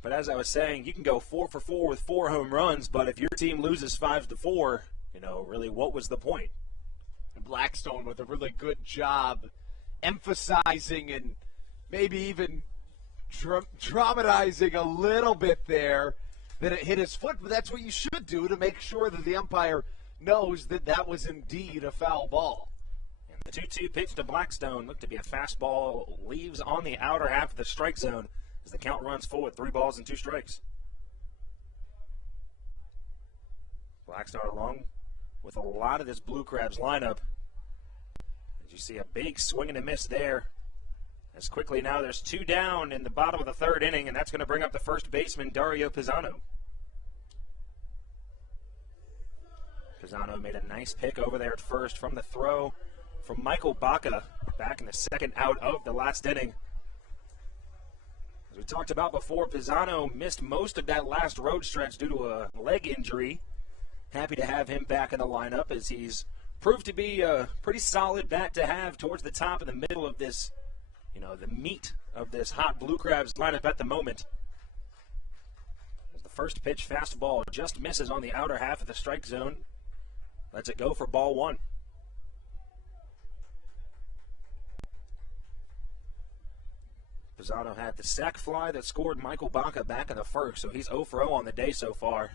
But as I was saying, you can go 4 for 4 with 4 home runs, but if your team loses 5-4, you know, really, what was the point? Blackstone with a really good job emphasizing and maybe even dramatizing a little bit there that it hit his foot, but that's what you should do to make sure that the umpire knows that that was indeed a foul ball. And the 2-2 pitch to Blackstone looked to be a fastball, leaves on the outer half of the strike zone as the count runs full with 3 balls and 2 strikes. Blackstone along with a lot of this Blue Crabs lineup. As you see a big swing and a miss there. As quickly now there's 2 down in the bottom of the third inning, and that's going to bring up the first baseman, Dario Pisano. Pisano made a nice pick over there at first from the throw from Michael Baca back in the second out of the last inning. As we talked about before, Pisano missed most of that last road stretch due to a leg injury. Happy to have him back in the lineup, as he's proved to be a pretty solid bat to have towards the top and the middle of this, you know, the meat of this hot Blue Crabs lineup at the moment. As the first pitch fastball just misses on the outer half of the strike zone. Lets it go for ball 1. Pisano had the sac fly that scored Michael Baca back in the first, so he's 0 for 0 on the day so far.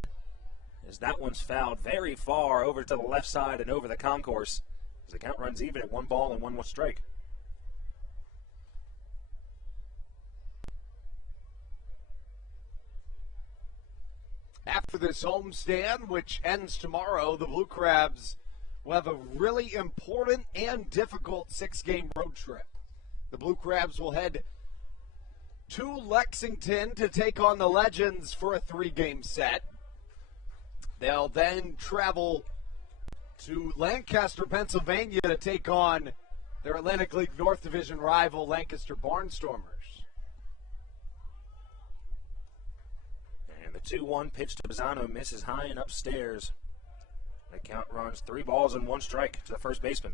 As that one's fouled very far over to the left side and over the concourse. As the count runs even at 1 ball and 1 strike. After this homestand, which ends tomorrow, the Blue Crabs will have a really important and difficult 6-game road trip. The Blue Crabs will head to Lexington to take on the Legends for a 3-game set. They'll then travel to Lancaster, Pennsylvania to take on their Atlantic League North Division rival, Lancaster Barnstormers. And the 2-1 pitch to Pisano misses high and upstairs. The count runs 3 balls and 1 strike to the first baseman.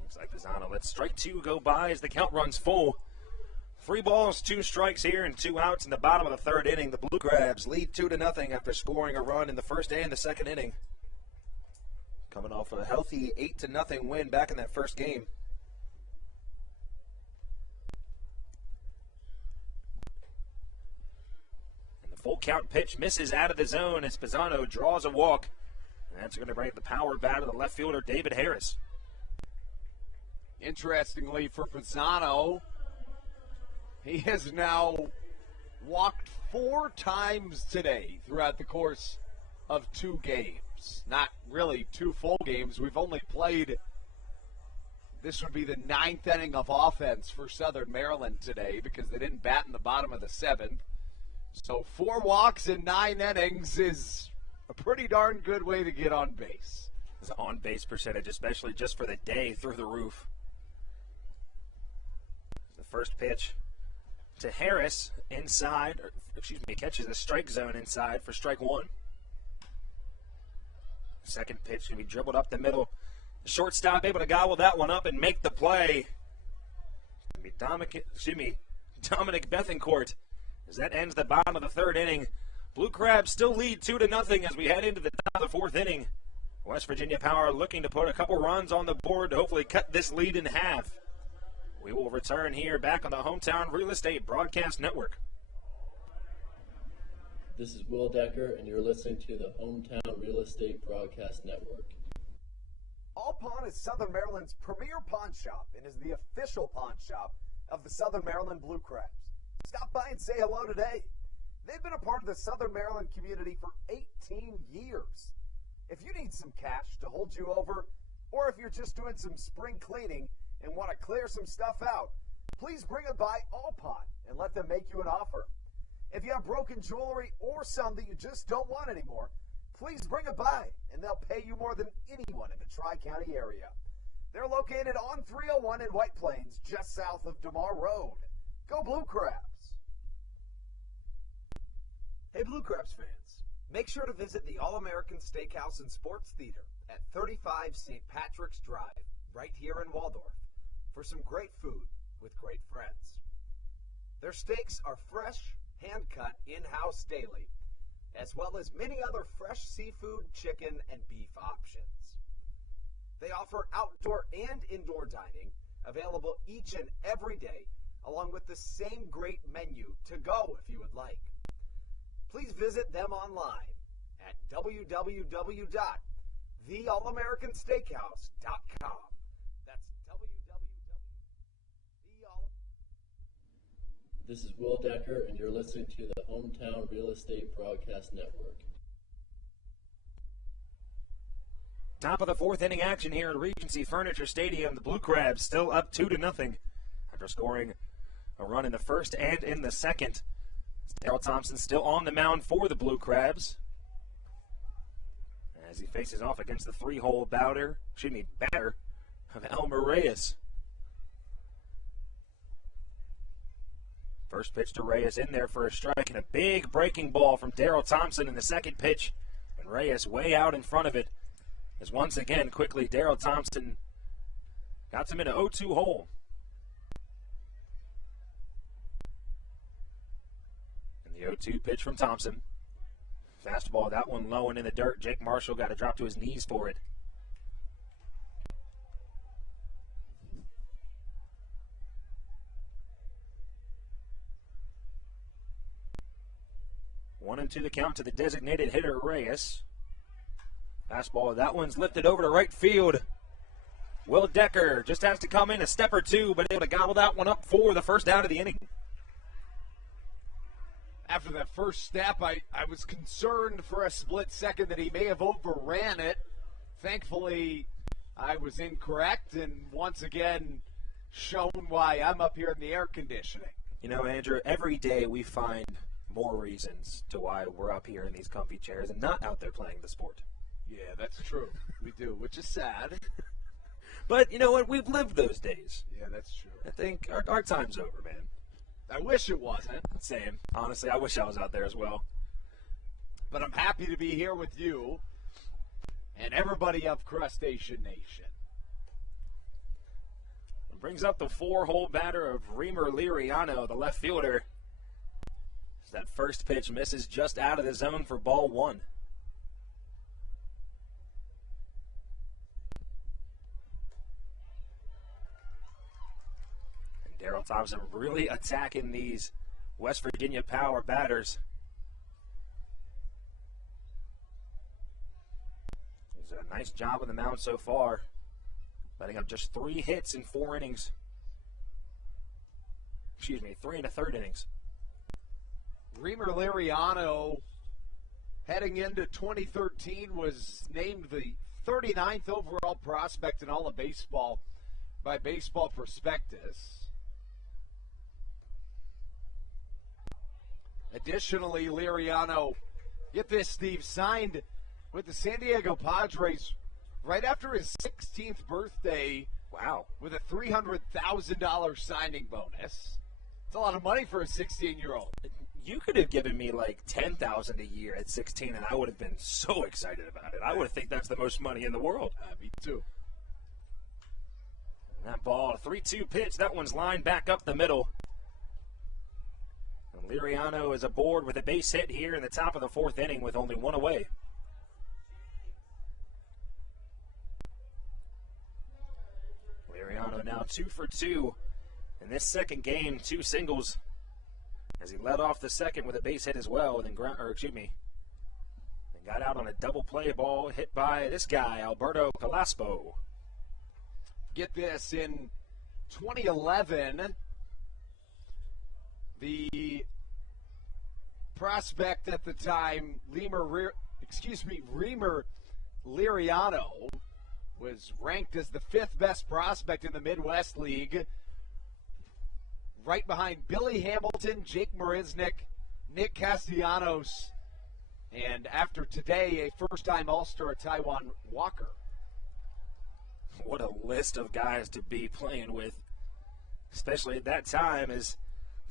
Looks like Pisano lets strike 2 go by as the count runs full. 3 balls, 2 strikes here, and 2 outs in the bottom of the 3rd inning. The Blue Crabs lead 2-0 after scoring a run in the 1st and the 2nd inning. Coming off a healthy 8-0 win back in that first game. And the full count pitch misses out of the zone as Pisano draws a walk. And that's going to bring the power bat of the left fielder, David Harris. Interestingly for Pisano, he has now walked 4 times today throughout the course of 2 games. Not really 2 full games. We've only played, this would be the 9th inning of offense for Southern Maryland today because they didn't bat in the bottom of the 7th. So 4 walks in 9 innings is a pretty darn good way to get on base. His on-base percentage, especially just for the day, through the roof. The first pitch to Harris inside, catches the strike zone inside for strike 1. Second pitch can be dribbled up the middle. The shortstop able to gobble that one up and make the play. Dominic Bethencourt, as that ends the bottom of the 3rd inning. Blue Crabs still lead 2-0 as we head into the top of the 4th inning. West Virginia Power looking to put a couple runs on the board to hopefully cut this lead in half. We will return here back on the Hometown Real Estate Broadcast Network. This is Will Decker, and you're listening to the Hometown Real Estate Broadcast Network. All Pawn is Southern Maryland's premier pawn shop and is the official pawn shop of the Southern Maryland Blue Crabs. Stop by and say hello today. They've been a part of the Southern Maryland community for 18 years. If you need some cash to hold you over, or if you're just doing some spring cleaning and want to clear some stuff out, please bring it by All Pawn and let them make you an offer. If you have broken jewelry or some that you just don't want anymore, please bring it by, and they'll pay you more than anyone in the Tri-County area. They're located on 301 in White Plains, just south of DeMar Road. Go Blue Crabs! Hey Blue Crabs fans, make sure to visit the All-American Steakhouse and Sports Theater at 35 St. Patrick's Drive, right here in Waldorf, for some great food with great friends. Their steaks are fresh, hand-cut in-house daily, as well as many other fresh seafood, chicken, and beef options. They offer outdoor and indoor dining, available each and every day, along with the same great menu to go if you would like. Please visit them online at www.theallamericansteakhouse.com. That's This is Will Decker, and you're listening to the Hometown Real Estate Broadcast Network. Top of the 4th inning action here at Regency Furniture Stadium. The Blue Crabs still up 2-0 after scoring a run in the 1st and in the 2nd. Daryl Thompson still on the mound for the Blue Crabs as he faces off against the 3-hole batter of Elmer Reyes. First pitch to Reyes in there for a strike, and a big breaking ball from Daryl Thompson in the second pitch, and Reyes way out in front of it. As once again, quickly, Daryl Thompson got him in an 0-2 hole. And the 0-2 pitch from Thompson. Fastball, that one low and in the dirt. Jake Marshall got to drop to his knees for it. One and two the count to the designated hitter, Reyes. Fastball, that one's lifted over to right field. Will Decker just has to come in a step or two, but able to gobble that one up for the first out of the inning. After that first step, I was concerned for a split second that he may have overran it. Thankfully, I was incorrect, and once again shown why I'm up here in the air conditioning. You know, Andrew, every day we find more reasons to why we're up here in these comfy chairs and not out there playing the sport. Yeah, that's true. We do, which is sad. But you know what? We've lived those days. Yeah, that's true. I think our time's over, man. I wish it wasn't. Same. Honestly, I wish I was out there as well. But I'm happy to be here with you and everybody of Crustacean Nation. It brings up the 4-hole batter of Reimer Liriano, the left fielder. As that first pitch misses just out of the zone for ball one. Daryl Thompson really attacking these West Virginia power batters. He's a nice job on the mound so far, letting up just 3 hits in 4 innings. Excuse me, 3 1/3 innings. Reimer Liriano, heading into 2013, was named the 39th overall prospect in all of baseball by Baseball Prospectus. Additionally, Liriano, get this, Steve, signed with the San Diego Padres right after his 16th birthday. Wow. With a $300,000 signing bonus. It's a lot of money for a 16-year-old. You could have given me like $10,000 a year at 16, and I would have been so excited about it. I would think that's the most money in the world. Me too. And that ball, a 3-2 pitch. That one's lined back up the middle. And Liriano is aboard with a base hit here in the top of the 4th inning with only 1 away. Liriano now 2 for 2 in this second game, 2 singles, as he led off the second with a base hit as well, and then got out on a double play ball hit by this guy, Alberto Calaspo. Get this, in 2011, the prospect at the time, Reimer Liriano, was ranked as the 5th best prospect in the Midwest League, right behind Billy Hamilton, Jake Marisnik, Nick Castellanos, and after today, a first-time All-Star, Taiwan Walker. What a list of guys to be playing with, especially at that time, as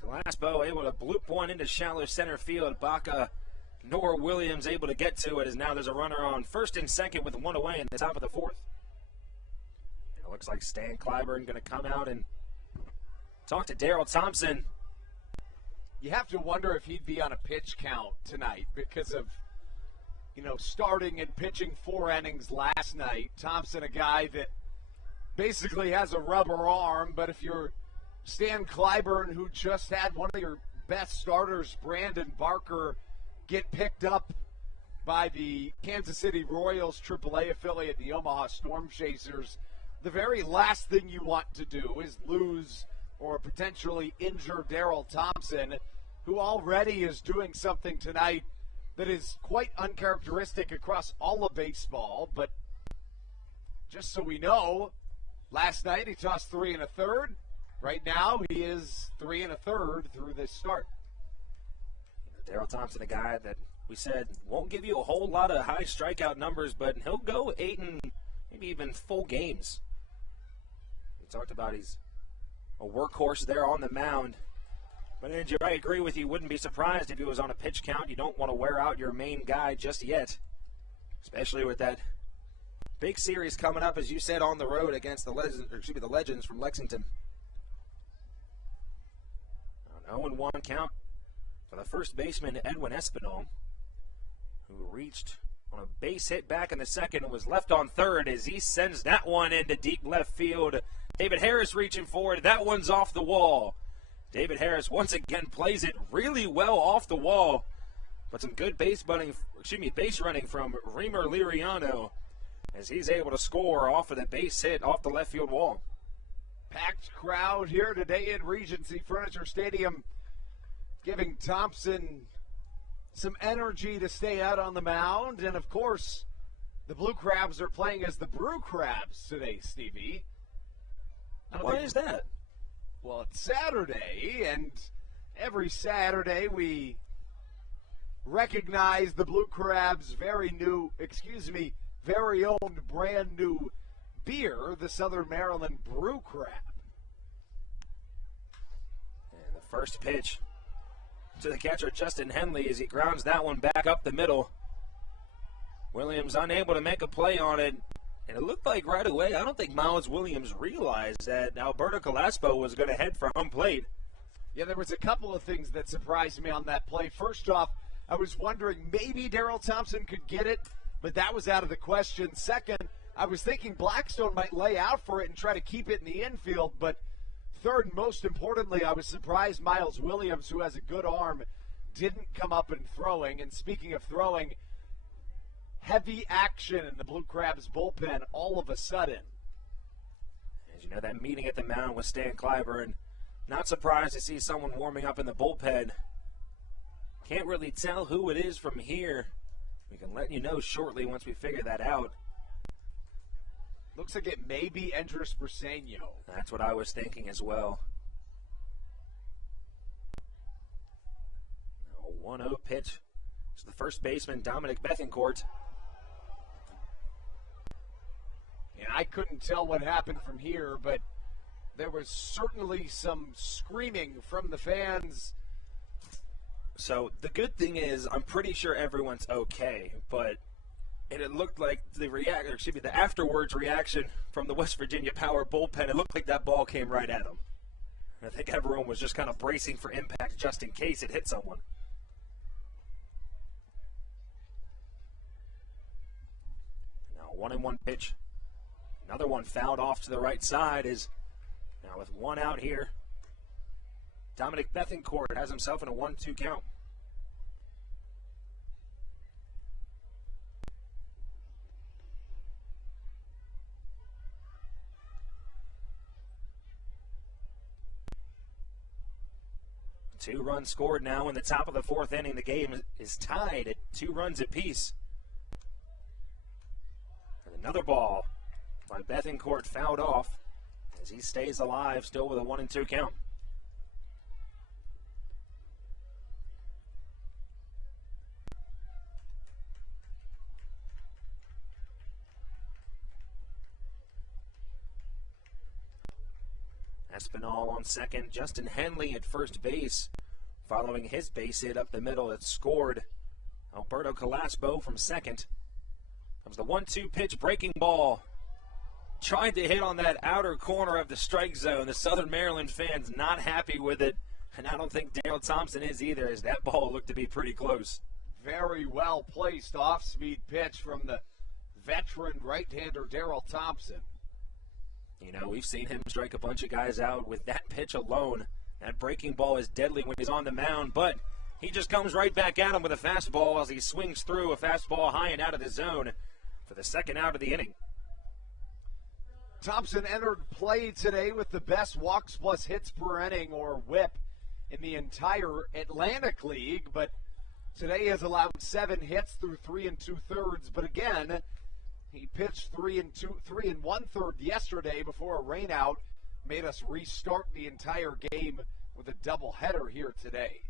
Calaspo able to bloop one into shallow center field. Baca nor Williams able to get to it, as now there's a runner on first and second with 1 away in the top of the 4th. And it looks like Stan Clyburn going to come out and talk to Daryl Thompson. You have to wonder if he'd be on a pitch count tonight because of, starting and pitching 4 innings last night. Thompson, a guy that basically has a rubber arm, but if you're Stan Clyburn, who just had one of your best starters, Brandon Barker, get picked up by the Kansas City Royals AAA affiliate, the Omaha Storm Chasers, the very last thing you want to do is lose or potentially injure Daryl Thompson, who already is doing something tonight that is quite uncharacteristic across all of baseball. But just so we know, last night he tossed 3 1/3. Right now, he is 3 1/3 through this start. Daryl Thompson, a guy that we said won't give you a whole lot of high strikeout numbers, but he'll go 8 and maybe even full games. We talked about he's a workhorse there on the mound. But Andrew, I agree with you. Wouldn't be surprised if he was on a pitch count. You don't want to wear out your main guy just yet, especially with that big series coming up, as you said, on the road against the Legends from Lexington. 0-1 count for the first baseman, Edwin Espinal. who reached on a base hit back in the second and was left on third as he sends that one into deep left field. David Harris reaching forward. That one's off the wall. David Harris once again plays it really well off the wall. But some good base running from Remer Liriano as he's able to score off of the base hit off the left field wall. Packed crowd here today in Regency Furniture Stadium, giving Thompson some energy to stay out on the mound. And, of course, the Blue Crabs are playing as the Brew Crabs today, Stevie. Why is that? Well, it's Saturday, and every Saturday we recognize the Blue Crabs' very own brand new beer, the Southern Maryland Brew Crab. And the first pitch to the catcher, Justin Henley, as he grounds that one back up the middle. Williams unable to make a play on it. And it looked like right away, I don't think Miles Williams realized that Alberto Calaspo was going to head for home plate. Yeah, there was a couple of things that surprised me on that play. First off, I was wondering maybe Daryl Thompson could get it, but that was out of the question. Second, I was thinking Blackstone might lay out for it and try to keep it in the infield. But third, and most importantly, I was surprised Miles Williams, who has a good arm, didn't come up and throwing. And speaking of throwing, heavy action in the Blue Crabs bullpen all of a sudden. As you know, that meeting at the mound with Stan Clyburn. Not surprised to see someone warming up in the bullpen. Can't really tell who it is from here. We can let you know shortly once we figure that out. Looks like it may be Andres Briseño. That's what I was thinking as well. 1-0 pitch to the first baseman, Dominic Bethencourt. And I couldn't tell what happened from here, but there was certainly some screaming from the fans. So the good thing is, I'm pretty sure everyone's okay, but it looked like the afterwards reaction from the West Virginia Power bullpen, it looked like that ball came right at them. I think everyone was just kind of bracing for impact just in case it hit someone. Now 1-1 pitch. Another one fouled off to the right side is now with one out here. Dominic Bethencourt has himself in a 1-2 count. Two runs scored now in the top of the fourth inning. The game is tied at 2 runs apiece. And another ball by Bethencourt fouled off as he stays alive, still with a 1-2 count. Espinal on second, Justin Henley at first base, following his base hit up the middle. It scored Alberto Calaspo from second. Comes the 1-2 pitch, breaking ball. Tried to hit on that outer corner of the strike zone. The Southern Maryland fans not happy with it, and I don't think Daryl Thompson is either, as that ball looked to be pretty close. Very well placed off-speed pitch from the veteran right-hander Daryl Thompson. You know, we've seen him strike a bunch of guys out with that pitch alone. That breaking ball is deadly when he's on the mound, but he just comes right back at him with a fastball as he swings through a fastball high and out of the zone for the second out of the inning. Thompson entered play today with the best walks plus hits per inning, or WHIP, in the entire Atlantic League, but today has allowed 7 hits through 3 2/3. But again, he pitched 3 1/3 yesterday before a rainout made us restart the entire game with a doubleheader here today.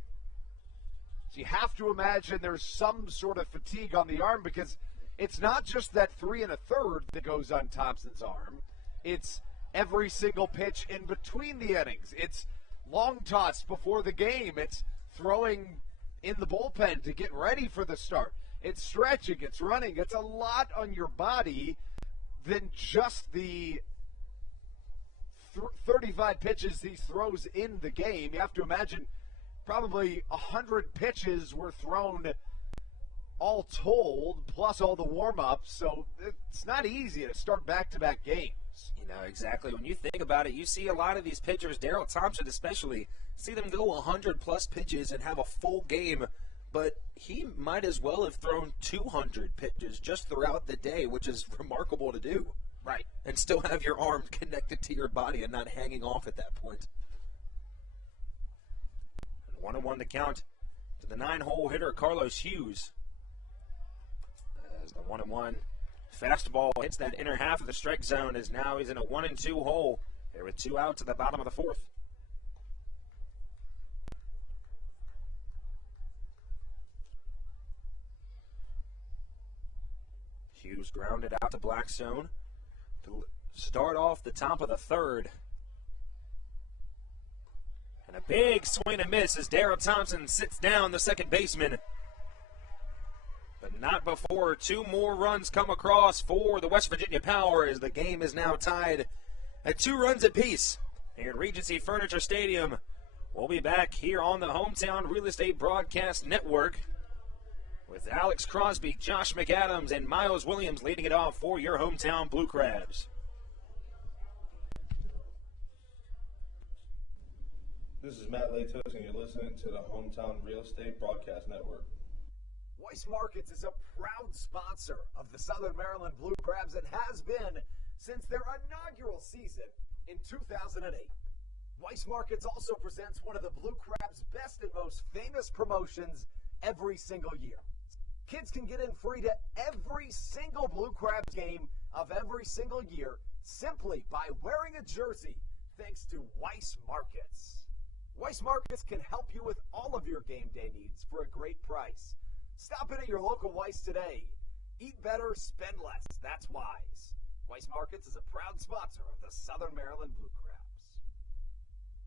So you have to imagine there's some sort of fatigue on the arm, because it's not just that 3 1/3 that goes on Thompson's arm. It's every single pitch in between the innings. It's long toss before the game. It's throwing in the bullpen to get ready for the start. It's stretching. It's running. It's a lot on your body than just the 35 pitches he throws in the game. You have to imagine probably 100 pitches were thrown all told, plus all the warm-ups, so it's not easy to start back-to-back games. You know, exactly. When you think about it, you see a lot of these pitchers, Daryl Thompson especially, see them go 100-plus pitches and have a full game, but he might as well have thrown 200 pitches just throughout the day, which is remarkable to do. Right. And still have your arm connected to your body and not hanging off at that point. 1-1 to count to the 9-hole hitter, Carlos Hughes. As the 1-1 fastball hits that inner half of the strike zone, as now he's in a 1-2 hole here with 2 outs at the bottom of the 4th. Hughes grounded out to Blackstone to start off the top of the 3rd. And a big swing and miss as Daryl Thompson sits down, the second baseman. But not before 2 more runs come across for the West Virginia Power, as the game is now tied at 2 runs apiece here at Regency Furniture Stadium. We'll be back here on the Hometown Real Estate Broadcast Network with Alex Crosby, Josh McAdams, and Miles Williams leading it off for your hometown Blue Crabs. This is Matt Latos, and you're listening to the Hometown Real Estate Broadcast Network. Weiss Markets is a proud sponsor of the Southern Maryland Blue Crabs and has been since their inaugural season in 2008. Weiss Markets also presents one of the Blue Crabs' best and most famous promotions every single year. Kids can get in free to every single Blue Crabs game of every single year simply by wearing a jersey, thanks to Weiss Markets. Weiss Markets can help you with all of your game day needs for a great price. Stop in at your local Weiss today. Eat better, spend less. That's wise. Weiss Markets is a proud sponsor of the Southern Maryland Blue Crabs.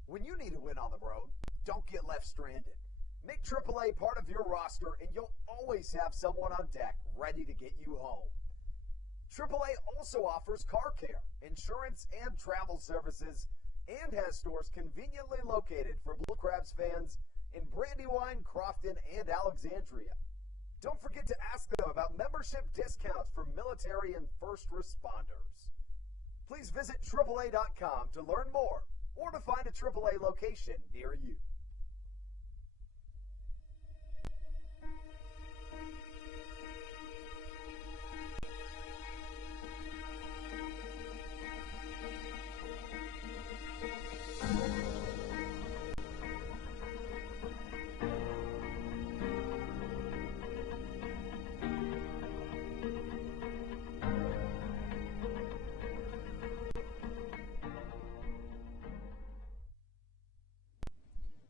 When you need a win on the road, don't get left stranded. Make AAA part of your roster, and you'll always have someone on deck ready to get you home. AAA also offers car care, insurance, and travel services, and has stores conveniently located for Blue Crabs fans in Brandywine, Crofton, and Alexandria. Don't forget to ask them about membership discounts for military and first responders. Please visit AAA.com to learn more or to find a AAA location near you.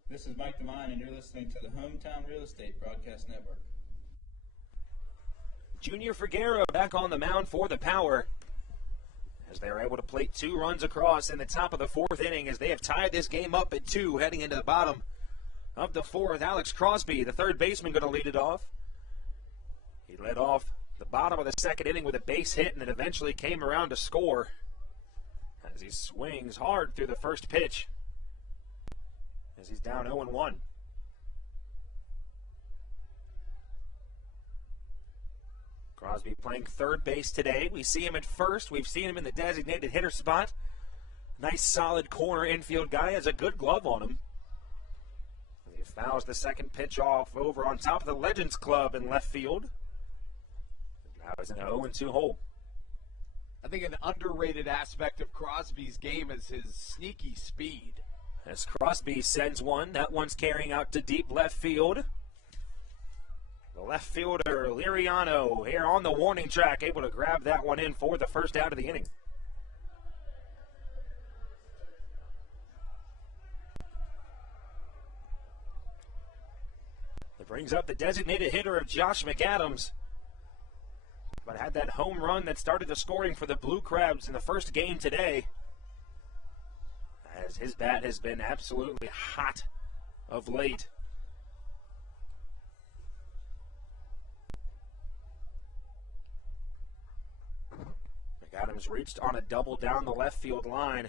This is Mike DeMine, and you're listening to the Hometown Real Estate Broadcast Network. Junior Figueroa back on the mound for the Power, as they are able to plate 2 runs across in the top of the 4th inning, as they have tied this game up at 2 heading into the bottom of the 4th. Alex Crosby, the third baseman, going to lead it off. He led off the bottom of the 2nd inning with a base hit, and it eventually came around to score as he swings hard through the first pitch, as he's down 0-1. Crosby playing third base today. We see him at first. We've seen him in the designated hitter spot. Nice, solid corner infield guy. Has a good glove on him. He fouls the second pitch off over on top of the Legends Club in left field. Now he's in an 0-2 hole. I think an underrated aspect of Crosby's game is his sneaky speed. As Crosby sends one, that one's carrying out to deep left field. The left fielder, Liriano, here on the warning track, able to grab that one in for the first out of the inning. It brings up the designated hitter of Josh McAdams, but had that home run that started the scoring for the Blue Crabs in the first game today, as his bat has been absolutely hot of late. McAdams reached on a double down the left field line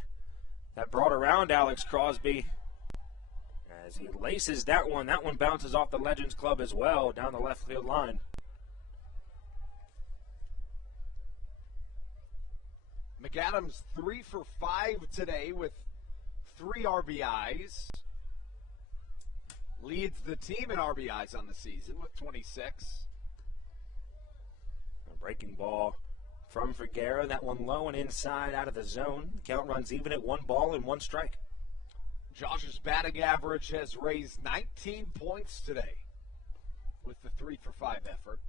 that brought around Alex Crosby as he laces that one. That one bounces off the Legends Club as well down the left field line. McAdams 3 for 5 today with 3 RBIs. Leads the team in RBIs on the season with 26. A breaking ball from Vergara. That one low and inside out of the zone. Count runs even at 1 ball and 1 strike. Josh's batting average has raised 19 points today with the 3 for 5 effort.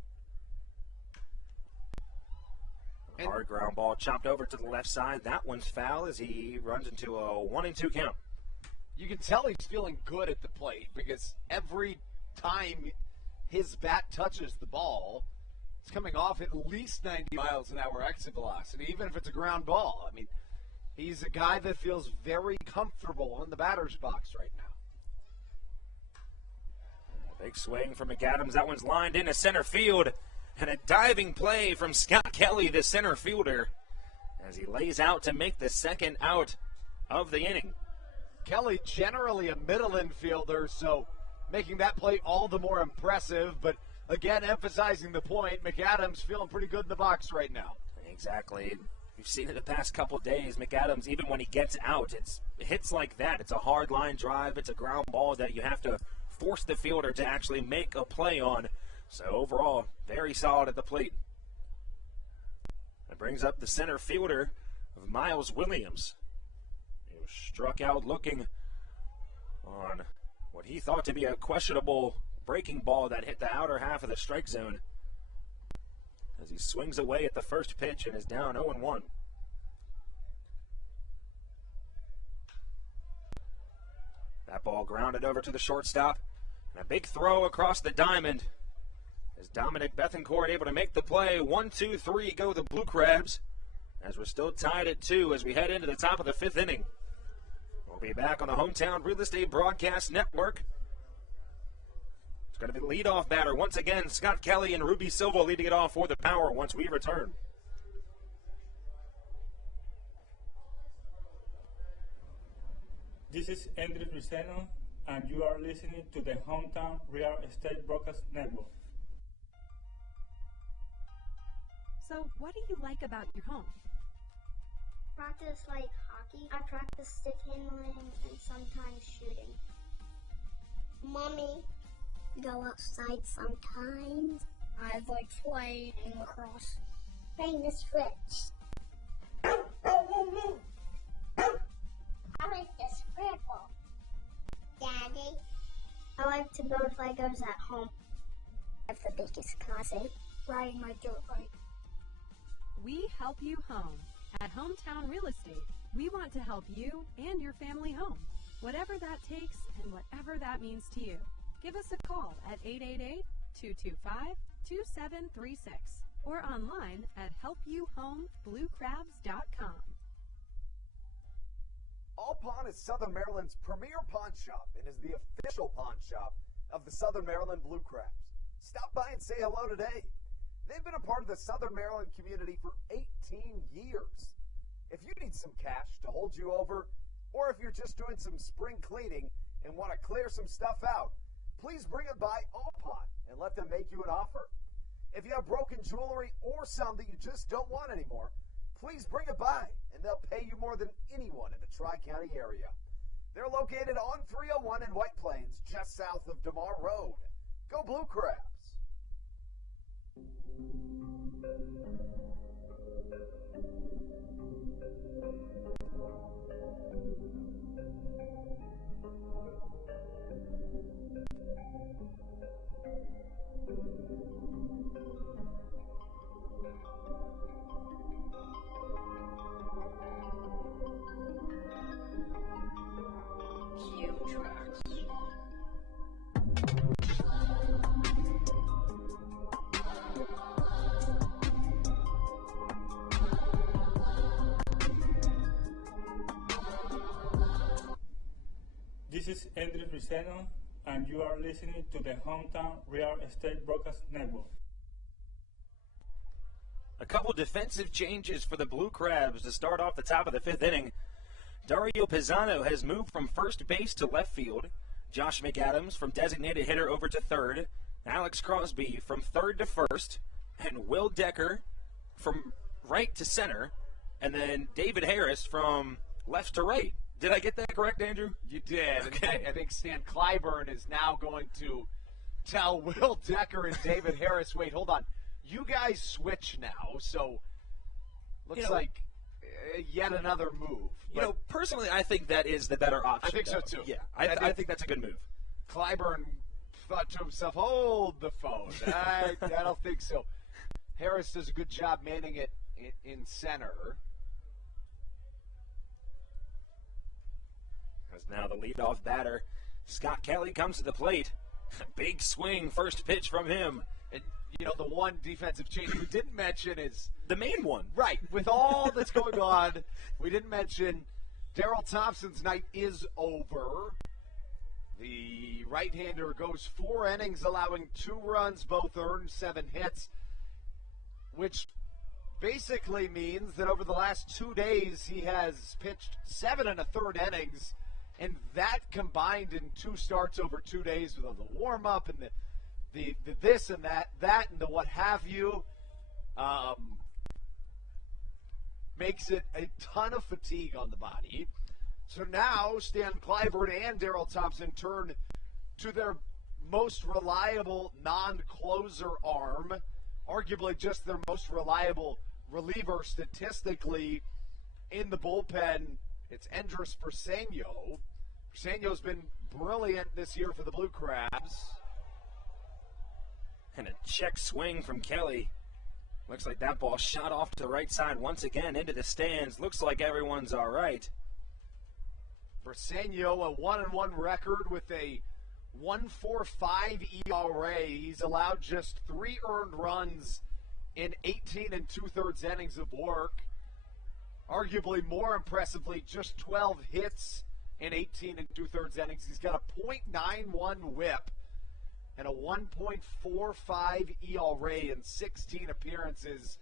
A hard ground ball chopped over to the left side. That one's foul as he runs into a 1-2 count. You can tell he's feeling good at the plate because every time his bat touches the ball, it's coming off at least 90 miles an hour exit velocity, even if it's a ground ball. I mean, he's a guy that feels very comfortable in the batter's box right now. A big swing from McAdams. That one's lined into center field. And a diving play from Scott Kelly, the center fielder, as he lays out to make the second out of the inning. Kelly, generally a middle infielder, so making that play all the more impressive. But again, emphasizing the point, McAdams feeling pretty good in the box right now. Exactly. We've seen it the past couple days. McAdams, even when he gets out, it's hits like that. It's a hard line drive. It's a ground ball that you have to force the fielder to actually make a play on. So overall, very solid at the plate. That brings up the center fielder of Miles Williams. He was struck out looking on what he thought to be a questionable breaking ball that hit the outer half of the strike zone. As he swings away at the first pitch and is down 0-1. That ball grounded over to the shortstop. And a big throw across the diamond. Is Dominic Bethencourt able to make the play? 1-2-3 go the Blue Crabs. As we're still tied at 2 as we head into the top of the 5th inning. We'll be back on the Hometown Real Estate Broadcast Network. It's going to be the leadoff batter once again. Scott Kelly and Ruby Silva leading it off for the Power once we return. This is Andres Viceno, and you are listening to the Hometown Real Estate Broadcast Network. So, what do you like about your home? Practice like hockey. I practice stick handling and sometimes shooting. Mommy. Go outside sometimes. I like playing lacrosse. Playing the switch. I like the scribble. Daddy. I like to build Legos at home. I have the biggest closet. Riding my dirt bike. We help you home. At Hometown Real Estate, we want to help you and your family home. Whatever that takes and whatever that means to you. Give us a call at 888-225-2736 or online at helpyouhomebluecrabs.com. All Pawn is Southern Maryland's premier pawn shop and is the official pawn shop of the Southern Maryland Blue Crabs. Stop by and say hello today. They've been a part of the Southern Maryland community for 18 years. If you need some cash to hold you over, or if you're just doing some spring cleaning and want to clear some stuff out, please bring it by All Pawn and let them make you an offer. If you have broken jewelry or some that you just don't want anymore, please bring it by and they'll pay you more than anyone in the Tri-County area. They're located on 301 in White Plains, just south of DeMar Road. Go Blue Crabs! This is Andres Viceno, and you are listening to the Hometown Real Estate Broadcast Network. A couple defensive changes for the Blue Crabs to start off the top of the 5th inning. Dario Pisano has moved from first base to left field. Josh McAdams from designated hitter over to third. Alex Crosby from third to first. And Will Decker from right to center. and then David Harris from left to right. Did I get that correct, Andrew? You did. Okay. I think Stan Clyburn is now going to tell Will Decker and David Harris, wait, hold on. You guys switch now, so looks like yet another move. Personally, I think that is the better option. I think so, too. Yeah, I think that's a good move. Clyburn thought to himself, hold the phone. I don't think so. Harris does a good job manning it in center. As now the leadoff batter, Scott Kelly, comes to the plate. Big swing, first pitch from him. And, the one defensive change we didn't mention is the main one. Right. With all that's going on, we didn't mention Daryl Thompson's night is over. The right-hander goes 4 innings, allowing 2 runs, both earned, 7 hits, which basically means that over the last 2 days he has pitched 7 1/3 innings, and that combined in 2 starts over 2 days with the warm-up and the this and that and the what have you, makes it a ton of fatigue on the body. So now Stan Clyburn and Daryl Thompson turn to their most reliable non-closer arm, arguably just their most reliable reliever statistically in the bullpen. It's Endress Briseño. Briseño's been brilliant this year for the Blue Crabs. And a check swing from Kelly. Looks like that ball shot off to the right side once again into the stands. Looks like everyone's all right. Briseño, a 1-1 record with a 1.45 ERA. He's allowed just 3 earned runs in 18 2/3 innings of work. Arguably more impressively, just 12 hits in 18 2/3 innings. He's got a .91 whip and a 1.45 ERA in 16 appearances.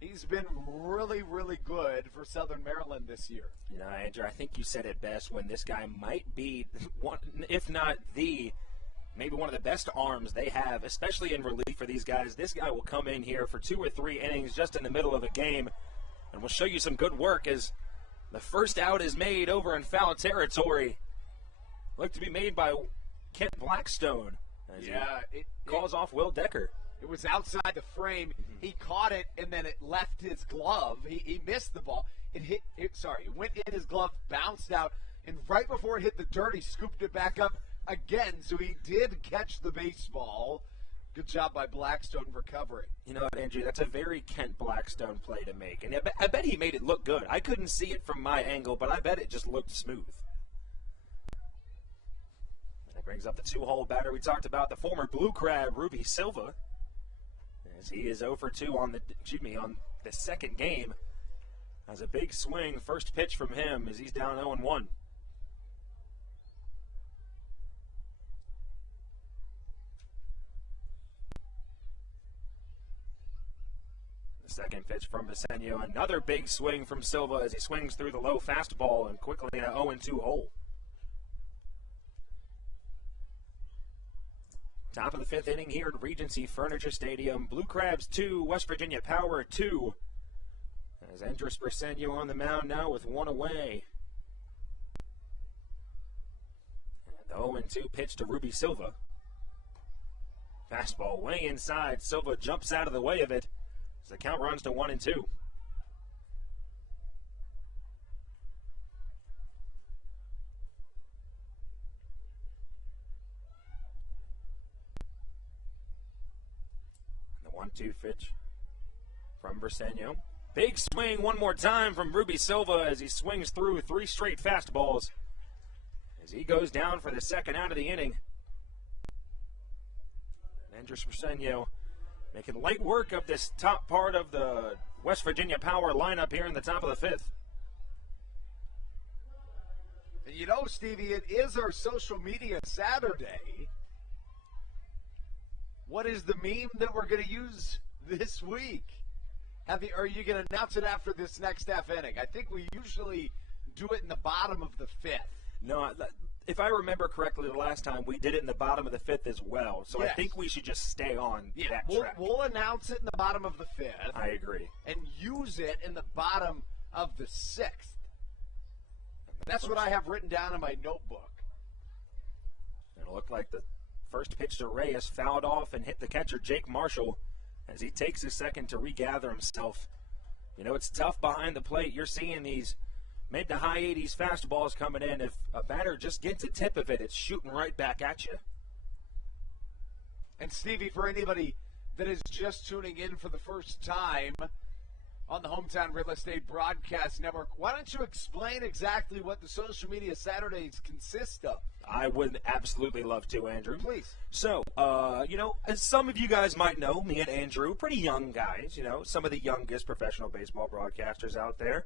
He's been really, really good for Southern Maryland this year. Andrew, I think you said it best when this guy might be one, if not maybe one of the best arms they have, especially in relief for these guys. This guy will come in here for 2 or 3 innings just in the middle of a game, and will show you some good work as the first out is made over in foul territory. Looked to be made by Kent Blackstone. He calls off Will Decker. It was outside the frame. He caught it, and then it left his glove. He missed the ball. It went in his glove, bounced out, and right before it hit the dirt, he scooped it back up again. So he did catch the baseball. Good job by Blackstone recovering. You know what, Andrew? That's a very Kent Blackstone play to make. And I bet he made it look good. I couldn't see it from my angle, but I bet it just looked smooth. And that brings up the 2-hole batter we talked about, the former Blue Crab, Ruby Silva. As he is 0 for 2 on the second game. Has a big swing, first pitch from him as he's down 0-1. The second pitch from Briseño, another big swing from Silva as he swings through the low fastball and quickly in an 0-2 hole. Top of the 5th inning here at Regency Furniture Stadium. Blue Crabs 2, West Virginia Power 2. As Endress Briseño on the mound now with 1 away. And the 0-2 pitch to Ruby Silva. Fastball way inside. Silva jumps out of the way of it as the count runs to 1-2. The 1-2 pitch from Briseño. Big swing one more time from Ruby Silva as he swings through 3 straight fastballs as he goes down for the second out of the inning. Endress Briseño making light work of this top part of the West Virginia Power lineup here in the top of the 5th. And you know, Stevie, it is our social media Saturday. What is the meme that we're going to use this week? Are you going to announce it after this next half inning? I think we usually do it in the bottom of the 5th. No, if I remember correctly, the last time we did it in the bottom of the 5th as well. So yes. I think we should just stay on that track. We'll announce it in the bottom of the 5th. I agree. And use it in the bottom of the 6th. That's what I have written down in my notebook. It'll look like the first pitch to Reyes fouled off and hit the catcher, Jake Marshall, as he takes a second to regather himself. You know, it's tough behind the plate. You're seeing these mid to high 80s fastballs coming in. If a batter just gets a tip of it, it's shooting right back at you. And Stevie, for anybody that is just tuning in for the first time on the Hometown Real Estate Broadcast Network, why don't you explain exactly what the Social Media Saturdays consist of? I would absolutely love to, Andrew. Please. So, you know, as some of you guys might know, me and Andrew, pretty young guys, you know, some of the youngest professional baseball broadcasters out there.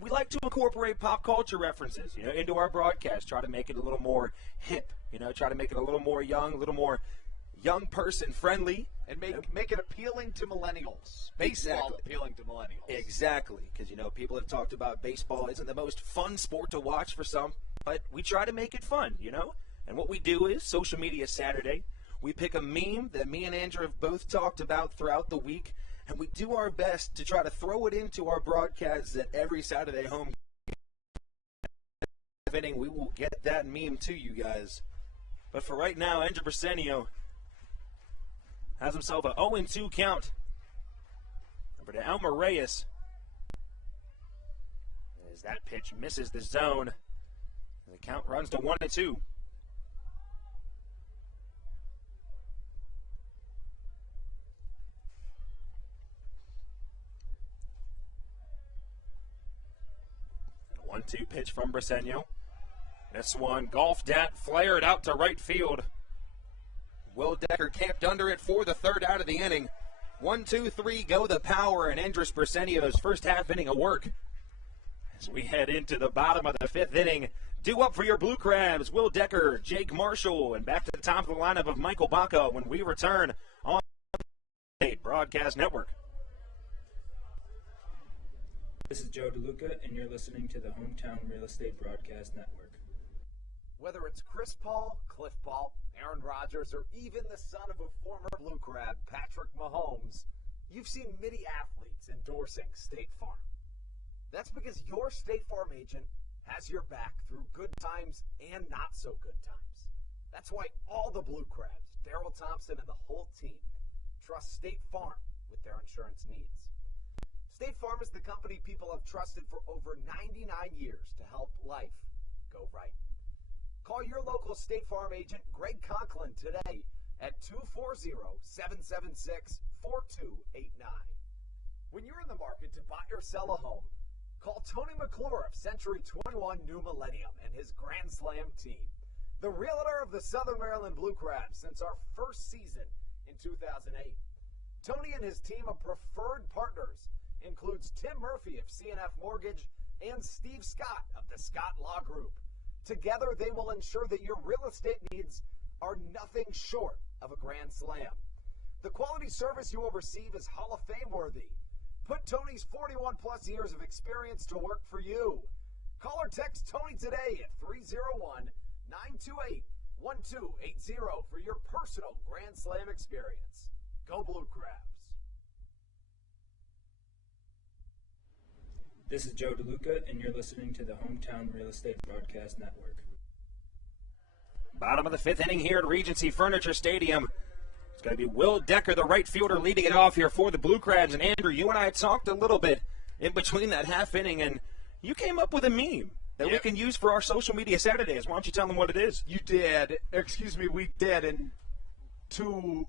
We like to incorporate pop culture references, you know, into our broadcast, try to make it a little more hip, you know, try to make it a little more young, a little more young person friendly. And make it appealing to millennials. Baseball appealing to millennials. Exactly, because, you know, people have talked about baseball isn't the most fun sport to watch for some, but we try to make it fun, you know? And what we do is, Social Media Saturday, we pick a meme that me and Andrew have both talked about throughout the week, and we do our best to try to throw it into our broadcasts at every Saturday home inning. We will get that meme to you guys. But for right now, Andrew Briseño has himself a 0-2 count. Over to Elmer Reyes. As that pitch misses the zone, the count runs to 1-2. A 1-2 pitch from Briseño. This one golfed at, flared out to right field. Will Decker camped under it for the third out of the inning. 1, 2, 3, go the power, and Andrés Briseño's first half inning of work. As we head into the bottom of the 5th inning, due up for your Blue Crabs, Will Decker, Jake Marshall, and back to the top of the lineup of Michael Baca when we return on the Broadcast Network. This is Joe DeLuca, and you're listening to the Hometown Real Estate Broadcast Network. Whether it's Chris Paul, Cliff Paul, Aaron Rodgers, or even the son of a former Blue Crab, Patrick Mahomes, you've seen many athletes endorsing State Farm. That's because your State Farm agent has your back through good times and not so good times. That's why all the Blue Crabs, Daryl Thompson and the whole team, trust State Farm with their insurance needs. State Farm is the company people have trusted for over 99 years to help life go right. Call your local State Farm agent, Greg Conklin, today at 240-776-4289. When you're in the market to buy or sell a home, call Tony McClure of Century 21 New Millennium and his Grand Slam team, the realtor of the Southern Maryland Blue Crabs since our first season in 2008. Tony and his team of preferred partners includes Tim Murphy of CNF Mortgage and Steve Scott of the Scott Law Group. Together, they will ensure that your real estate needs are nothing short of a grand slam. The quality service you will receive is Hall of Fame worthy. Put Tony's 41-plus years of experience to work for you. Call or text Tony today at 301-928-1280 for your personal grand slam experience. Go Blue Crabs. This is Joe DeLuca, and you're listening to the Hometown Real Estate Broadcast Network. Bottom of the 5th inning here at Regency Furniture Stadium. It's going to be Will Decker, the right fielder, leading it off here for the Blue Crabs. And Andrew, you and I talked a little bit in between that half inning, and you came up with a meme that we can use for our Social Media Saturdays. Why don't you tell them what it is? You did. Excuse me, we did. And to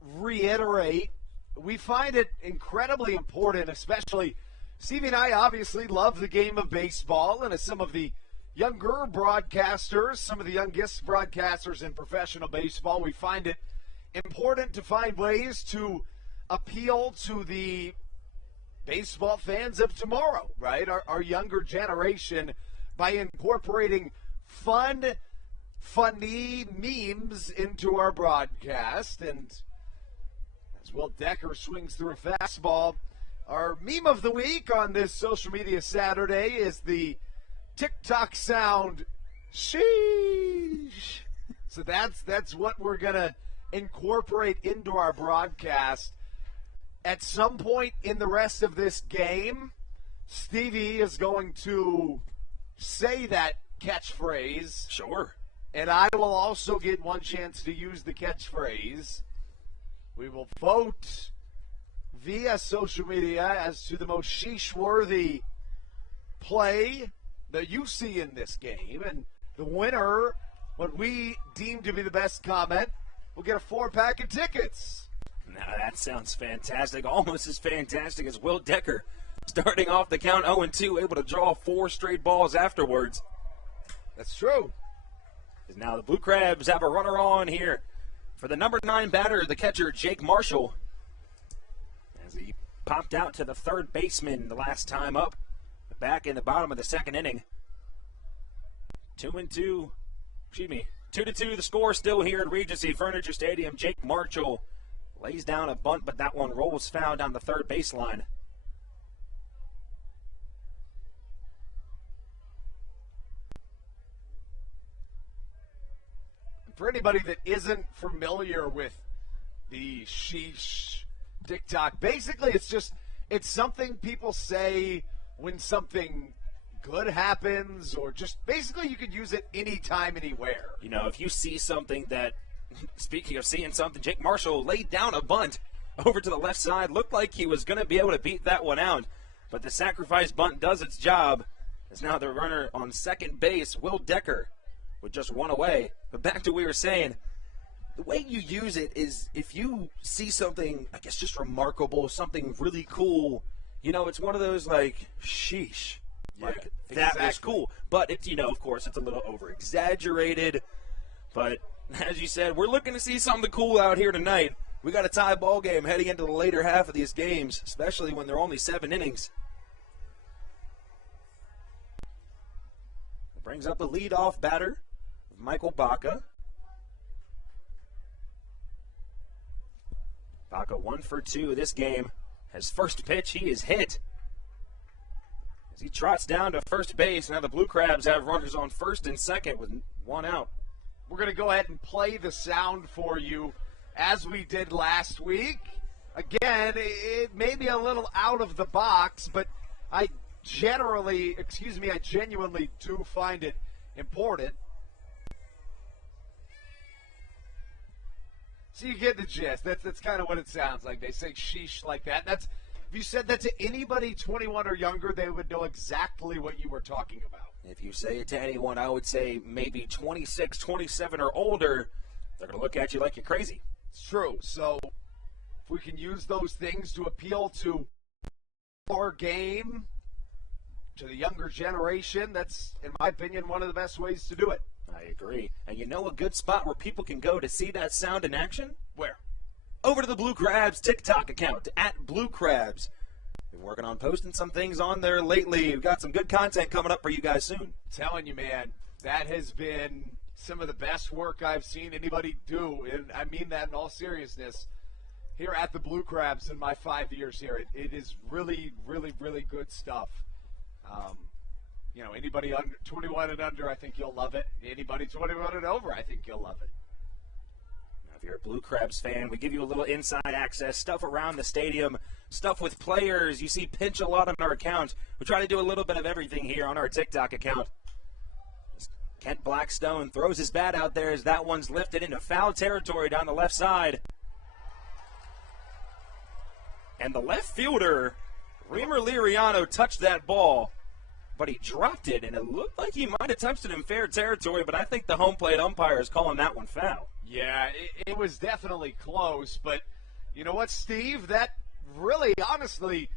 reiterate, we find it incredibly important, especially Stevie and I obviously love the game of baseball, and as some of the younger broadcasters, some of the youngest broadcasters in professional baseball, we find it important to find ways to appeal to the baseball fans of tomorrow, right? Our younger generation, by incorporating funny memes into our broadcast. And as Will Decker swings through a fastball, our meme of the week on this Social Media Saturday is the TikTok sound, sheesh. So that's what we're going to incorporate into our broadcast. At some point in the rest of this game, Stevie is going to say that catchphrase. Sure. And I will also get one chance to use the catchphrase. We will vote via social media as to the most sheesh-worthy play that you see in this game. And the winner, what we deem to be the best comment, will get a 4-pack of tickets. Now that sounds fantastic. Almost as fantastic as Will Decker. Starting off the count 0-2, able to draw 4 straight balls afterwards. That's true. Now the Blue Crabs have a runner on here for the number 9 batter, the catcher, Jake Marshall. As he popped out to the third baseman the last time up. Back in the bottom of the second inning. 2-2 the score still here at Regency Furniture Stadium. Jake Marshall lays down a bunt, but that one rolls foul down the third baseline. For anybody that isn't familiar with the sheesh TikTok, basically it's something people say when something good happens, or just basically you could use it anytime, anywhere. You know, if you see something that, speaking of seeing something, Jake Marshall laid down a bunt over to the left side, looked like he was going to be able to beat that one out, but the sacrifice bunt does its job. It's now the runner on second base, Will Decker, with just one away. But back to what we were saying, the way you use it is if you see something, I guess, just remarkable, something really cool, you know, it's one of those like, sheesh. Yeah, like, that was cool. But it's, you know, of course, it's a little over-exaggerated. But as you said, we're looking to see something cool out here tonight. We got a tie ball game heading into the later half of these games, especially when they're only 7 innings. It brings up the leadoff batter, Michael Baca. Baca 1 for 2 this game. His first pitch, he is hit. As he trots down to first base, now the Blue Crabs have runners on first and second with 1 out. We're going to go ahead and play the sound for you as we did last week. Again, it may be a little out of the box, but I genuinely do find it important. So you get the gist. That's kind of what it sounds like. They say sheesh like that. That's, if you said that to anybody 21 or younger, they would know exactly what you were talking about. If you say it to anyone, I would say maybe 26, 27 or older, they're going to look at you like you're crazy. It's true. So if we can use those things to appeal to our game, to the younger generation, that's, in my opinion, one of the best ways to do it. I agree. And you know a good spot where people can go to see that sound in action? Where? Over to the Blue Crabs TikTok account, @BlueCrabs. Been working on posting some things on there lately. We've got some good content coming up for you guys soon. I'm telling you, man, that has been some of the best work I've seen anybody do, and I mean that in all seriousness, here at the Blue Crabs in my 5 years here. It is really, really, really good stuff. You know, anybody under 21 and under, I think you'll love it. Anybody 21 and over, I think you'll love it. Now, if you're a Blue Crabs fan, we give you a little inside access, stuff around the stadium, stuff with players. You see Pinch a lot on our account. We try to do a little bit of everything here on our TikTok account. Kent Blackstone throws his bat out there as that one's lifted into foul territory down the left side. And the left fielder, Reamer Liriano, touched that ball, but he dropped it, and it looked like he might have touched it in fair territory, but I think the home plate umpire is calling that one foul. Yeah, it was definitely close, but you know what, Steve? That really, honestly,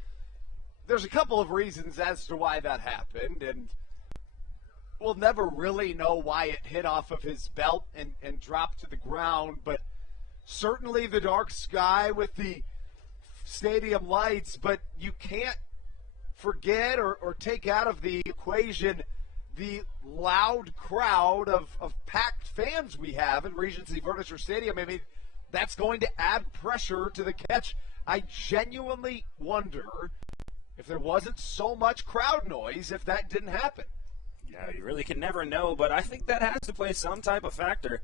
there's a couple of reasons as to why that happened, and we'll never really know why it hit off of his belt and dropped to the ground, but certainly the dark sky with the stadium lights, but you can't forget or take out of the equation the loud crowd of packed fans we have in Regency Furniture Stadium. I mean, that's going to add pressure to the catch. I genuinely wonder if there wasn't so much crowd noise if that didn't happen. Yeah, you really can never know, but I think that has to play some type of factor,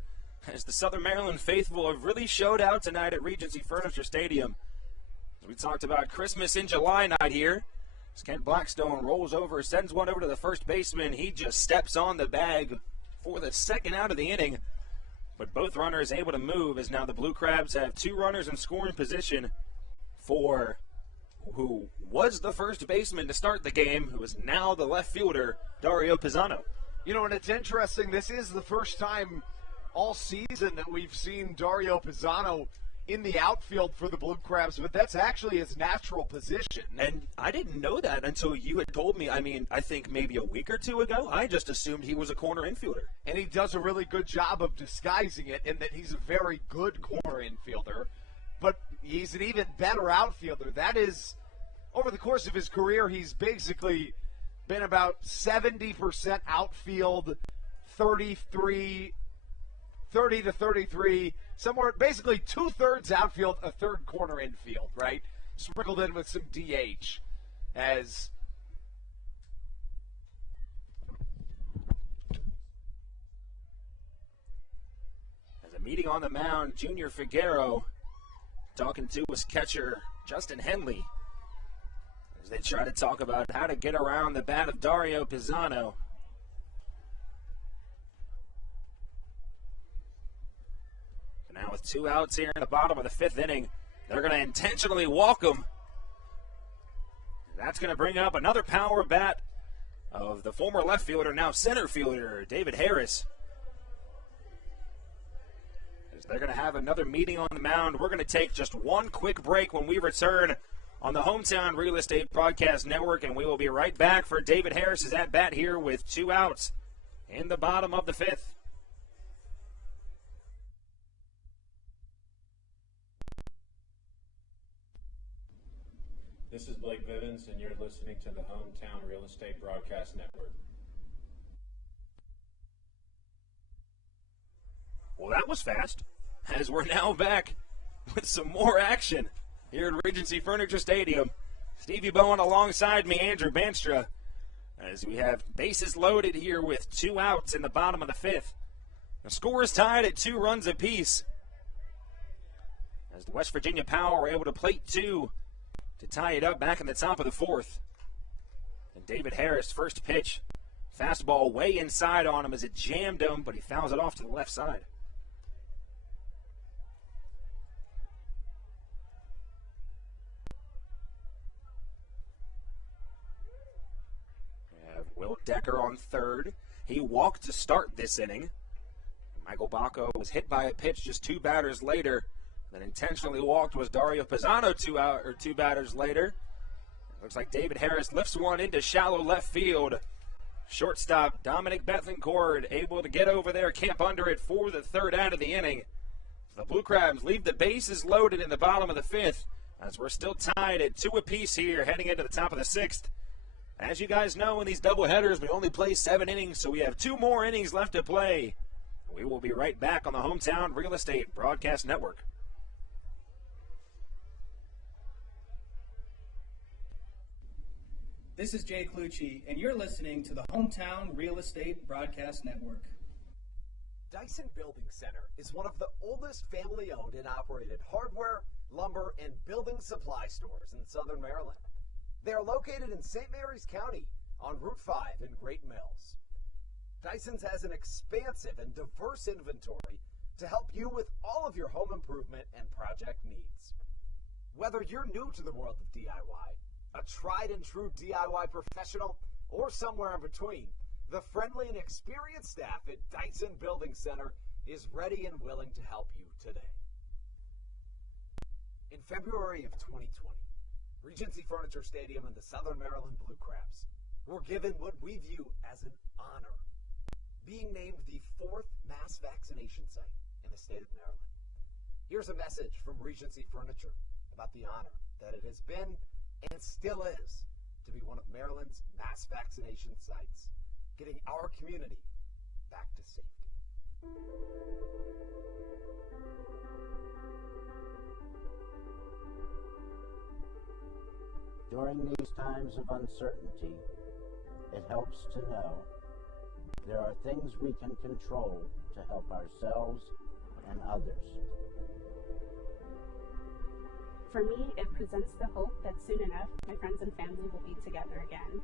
as the Southern Maryland faithful have really showed out tonight at Regency Furniture Stadium. As we talked about Christmas in July night here, As Kent Blackstone rolls over, sends one over to the first baseman. He just steps on the bag for the second out of the inning. But both runners able to move as now the Blue Crabs have two runners in scoring position for who was the first baseman to start the game, who is now the left fielder, Dario Pisano. You know, and it's interesting, this is the first time all season that we've seen Dario Pisano in the outfield for the Blue Crabs, but that's actually his natural position. And I didn't know that until you had told me. I mean, I think maybe a week or two ago, I just assumed he was a corner infielder. And he does a really good job of disguising it in that he's a very good corner infielder, but he's an even better outfielder. That is, over the course of his career, he's basically been about 70% outfield, 30 to 33, somewhere basically 2/3 outfield, a third corner infield, right? Sprinkled in with some DH as a meeting on the mound, Junior Figueroa talking to his catcher, Justin Henley, as they try to talk about how to get around the bat of Dario Pisano. Now with two outs here in the bottom of the fifth inning, they're going to intentionally walk him. That's going to bring up another power bat of the former left fielder, now center fielder, David Harris. As they're going to have another meeting on the mound. We're going to take just one quick break when we return on the Hometown Real Estate Broadcast Network, and we will be right back for David Harris's at-bat here with two outs in the bottom of the fifth. This is Blake Vivens, and you're listening to the Hometown Real Estate Broadcast Network. Well, that was fast, as we're now back with some more action here at Regency Furniture Stadium. Stevie Bowen alongside me, Andrew Banstra, as we have bases loaded here with two outs in the bottom of the fifth. The score is tied at 2 runs apiece, as the West Virginia Power were able to plate two to tie it up back in the top of the fourth. And David Harris, first pitch, fastball way inside on him as it jammed him, but he fouls it off to the left side. We have Will Decker on third. He walked to start this inning. Michael Bacco was hit by a pitch just 2 batters later. That intentionally walked was Dario Pisano 2 batters later. Looks like David Harris lifts one into shallow left field. Shortstop Dominic Bethencourt able to get over there, camp under it for the third out of the inning. The Blue Crabs leave the bases loaded in the bottom of the fifth, as we're still tied at 2 apiece here heading into the top of the sixth. As you guys know, in these doubleheaders, we only play 7 innings, so we have 2 more innings left to play. We will be right back on the Hometown Real Estate Broadcast Network. This is Jay Clucci, and you're listening to the Hometown Real Estate Broadcast Network. Dyson Building Center is one of the oldest family-owned and operated hardware, lumber, and building supply stores in Southern Maryland. They are located in St. Mary's County on Route 5 in Great Mills. Dyson's has an expansive and diverse inventory to help you with all of your home improvement and project needs. Whether you're new to the world of DIY, a tried and true DIY professional, or somewhere in between, the friendly and experienced staff at Dyson Building Center is ready and willing to help you today. In February of 2020, Regency Furniture Stadium and the Southern Maryland Blue Crabs were given what we view as an honor, being named the 4th mass vaccination site in the state of Maryland. Here's a message from Regency Furniture about the honor that it has been and still is to be one of Maryland's mass vaccination sites, getting our community back to safety. During these times of uncertainty, it helps to know there are things we can control to help ourselves and others. For me, it presents the hope that soon enough, my friends and family will be together again.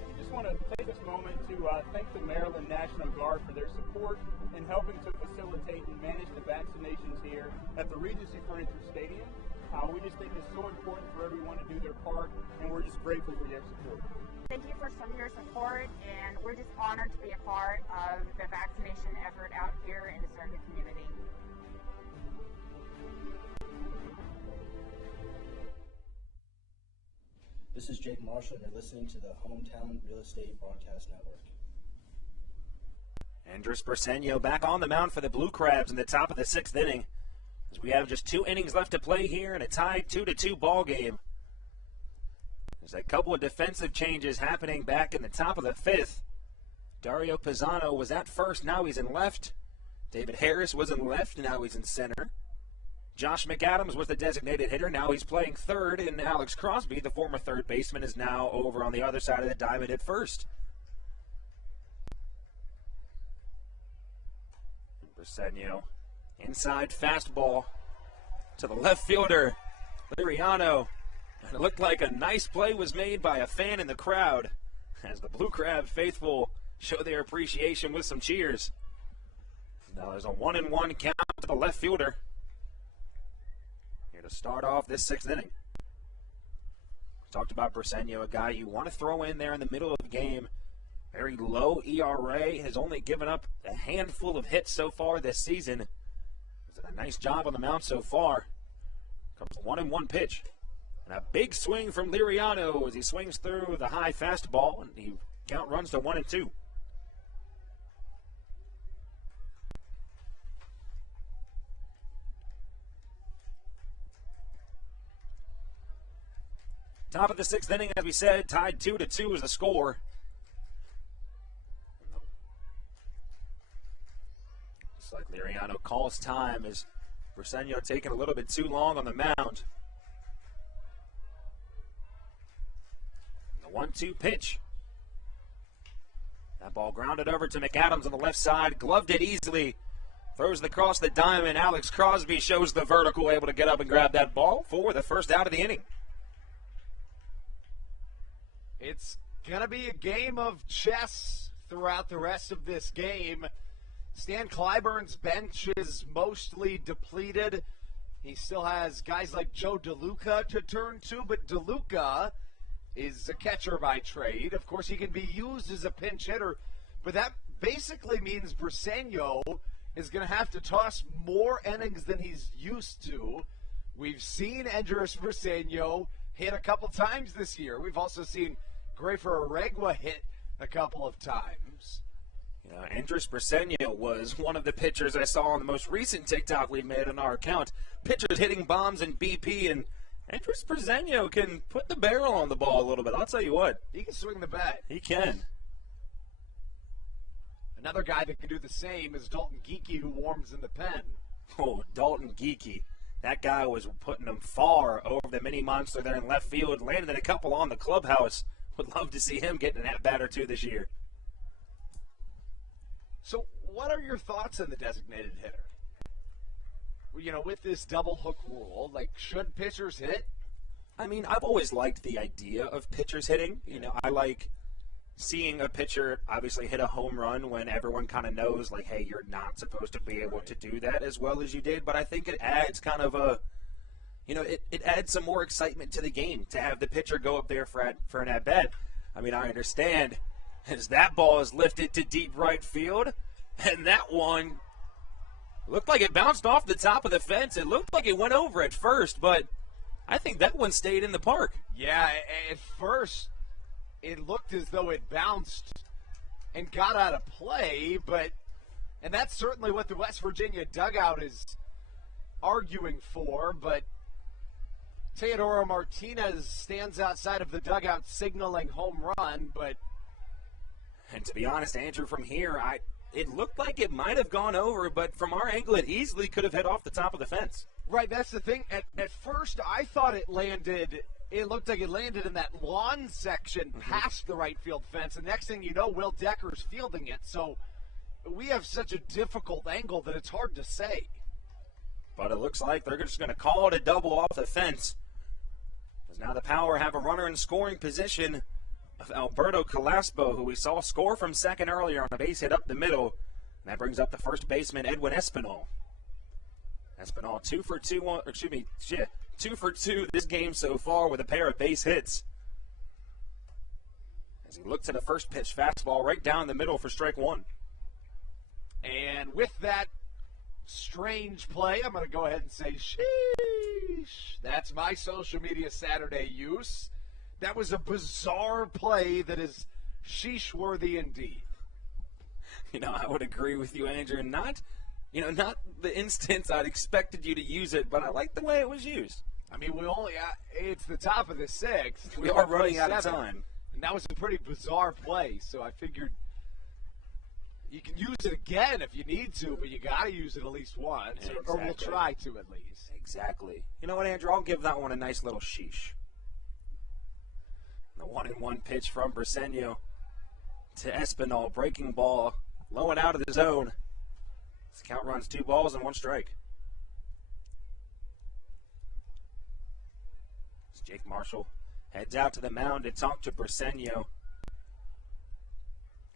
I just want to take this moment to thank the Maryland National Guard for their support in helping to facilitate and manage the vaccinations here at the Regency Furniture Stadium. We just think it's so important for everyone to do their part, and we're just grateful for your support. Thank you for your support, and we're just honored to be a part of the vaccination effort out here in the serving community. This is Jake Marshall, and you're listening to the Hometown Real Estate Broadcast Network. Andres Briseño back on the mound for the Blue Crabs in the top of the 6th inning, as we have just 2 innings left to play here in a tied 2-2 ball game. There's a couple of defensive changes happening back in the top of the 5th. Dario Pisano was at first, now he's in left. David Harris was in left, now he's in center. Josh McAdams was the designated hitter, now he's playing third, and Alex Crosby, the former third baseman, is now over on the other side of the diamond at first. Briseño, inside fastball to the left fielder, Liriano. And it looked like a nice play was made by a fan in the crowd as the Blue Crab faithful show their appreciation with some cheers. Now there's a 1-1 count to the left fielder here to start off this 6th inning. We talked about Briseño, a guy you want to throw in there in the middle of the game. Very low ERA, has only given up a handful of hits so far this season. He's done a nice job on the mound so far. Comes a 1-1 pitch. And a big swing from Liriano as he swings through the high fastball, and the count runs to 1-2. Top of the 6th inning, as we said, tied 2-2 is the score. Looks like Liriano calls time as Briseño taking a little bit too long on the mound. The 1-2 pitch. That ball grounded over to McAdams on the left side, gloved it easily. Throws it across the diamond. Alex Crosby shows the vertical, able to get up and grab that ball for the first out of the inning. It's going to be a game of chess throughout the rest of this game. Stan Clyburn's bench is mostly depleted. He still has guys like Joe DeLuca to turn to, but DeLuca is a catcher by trade. Of course, he can be used as a pinch hitter, but that basically means Briseño is going to have to toss more innings than he's used to. We've seen Andres Briseño hit a couple times this year. We've also seen Grafer Aregua hit a couple of times. You know, Andres Briseño was one of the pitchers I saw on the most recent TikTok we made on our account. Pitchers hitting bombs in BP, and Andres Briseño can put the barrel on the ball a little bit. I'll tell you what. He can swing the bat. He can. Another guy that can do the same is Dalton Geeky, who warms in the pen. Oh, Dalton Geeky. That guy was putting him far over the mini monster there in left field. Landed a couple on the clubhouse. Would love to see him getting an at-bat or two this year. So what are your thoughts on the designated hitter? You know, with this double hook rule, like, should pitchers hit? I mean, I've always liked the idea of pitchers hitting. You know, I like seeing a pitcher obviously hit a home run when everyone kind of knows, like, hey, you're not supposed to be able to do that as well as you did. But I think it adds kind of a, you know, it adds some more excitement to the game to have the pitcher go up there for an at-bat. I mean, I understand as that ball is lifted to deep right field, and that one looked like it bounced off the top of the fence. It looked like it went over at first, but I think that one stayed in the park. Yeah, at first it looked as though it bounced and got out of play, and that's certainly what the West Virginia dugout is arguing for, but Teodoro Martinez stands outside of the dugout signaling home run, And to be honest, Andrew, from here, it looked like it might have gone over, but from our angle, it easily could have hit off the top of the fence. Right, that's the thing. At first, I thought it landed It looked like it landed in that lawn section past the right field fence. And next thing you know, Will Decker's fielding it. So we have such a difficult angle that it's hard to say. But it looks like they're just going to call it a double off the fence. Because now the Power have a runner in scoring position of Alberto Calaspo, who we saw score from second earlier on a base hit up the middle. And that brings up the first baseman, Edwin Espinal. Espinal 2 for 2 this game so far with a pair of base hits. As he looks at the first pitch fastball right down the middle for strike one. And with that strange play, I'm going to go ahead and say, sheesh. That's my social media Saturday use. That was a bizarre play that is sheesh-worthy indeed. You know, I would agree with you, Andrew. Not the instance I'd expected you to use it, but I like the way it was used. I mean, it's the top of the sixth. We are running out of time. And that was a pretty bizarre play, so I figured you can use it again if you need to, but you got to use it at least once, Exactly. or we'll try to at least. Exactly. You know what, Andrew? I'll give that one a nice little sheesh. The 1-1 pitch from Briseño to Espinal, breaking ball, low and out of the zone. This count runs 2 balls and 1 strike. As Jake Marshall heads out to the mound to talk to Briseño.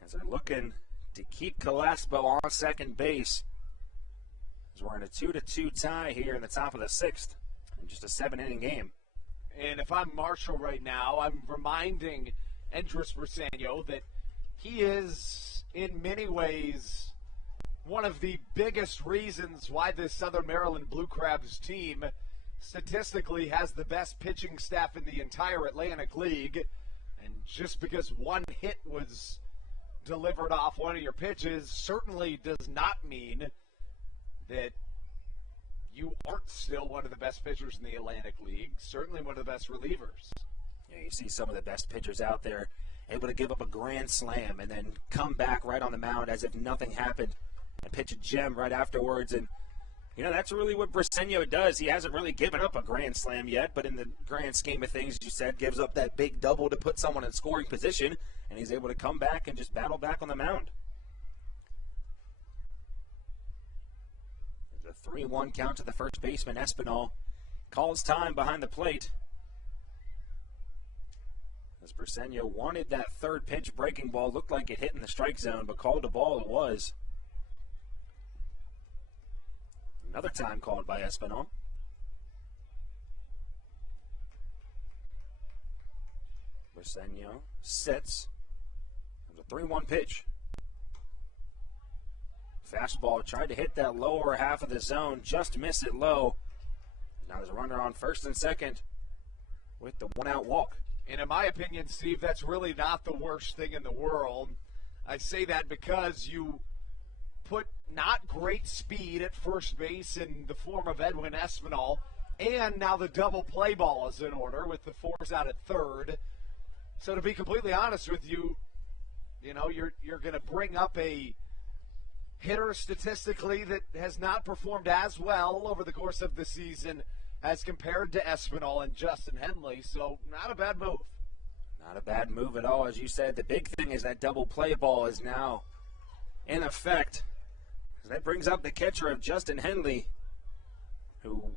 As they're looking to keep Calaspo on second base. As we're in a 2-2 tie here in the top of the 6th. In just a 7-inning game. And if I'm Marshall right now, I'm reminding Andrés Briseño that he is, in many ways, one of the biggest reasons why this Southern Maryland Blue Crabs team statistically has the best pitching staff in the entire Atlantic League. And just because one hit was delivered off one of your pitches certainly does not mean that you aren't still one of the best pitchers in the Atlantic League, certainly one of the best relievers. Yeah, you see some of the best pitchers out there able to give up a grand slam and then come back right on the mound as if nothing happened and pitch a gem right afterwards. And, that's really what Briseño does. He hasn't really given up a grand slam yet, but in the grand scheme of things, you said, gives up that big double to put someone in scoring position, and he's able to come back and just battle back on the mound. There's a 3-1 count to the first baseman, Espinal. Calls time behind the plate. As Briseño wanted that third pitch breaking ball, looked like it hit in the strike zone, but called a ball it was. Another time called by Espinal. Briseño sits. There's a 3-1 pitch. Fastball tried to hit that lower half of the zone, just missed it low. Now there's a runner on first and second with the 1-out walk. And in my opinion, Steve, that's really not the worst thing in the world. I say that because you put not great speed at first base in the form of Edwin Espinal, and now the double play ball is in order with the 4s out at third. So to be completely honest with you, you're going to bring up a hitter statistically that has not performed as well over the course of the season as compared to Espinal and Justin Henley. So not a bad move. Not a bad move at all. As you said, the big thing is that double play ball is now in effect. That brings up the catcher of Justin Henley, who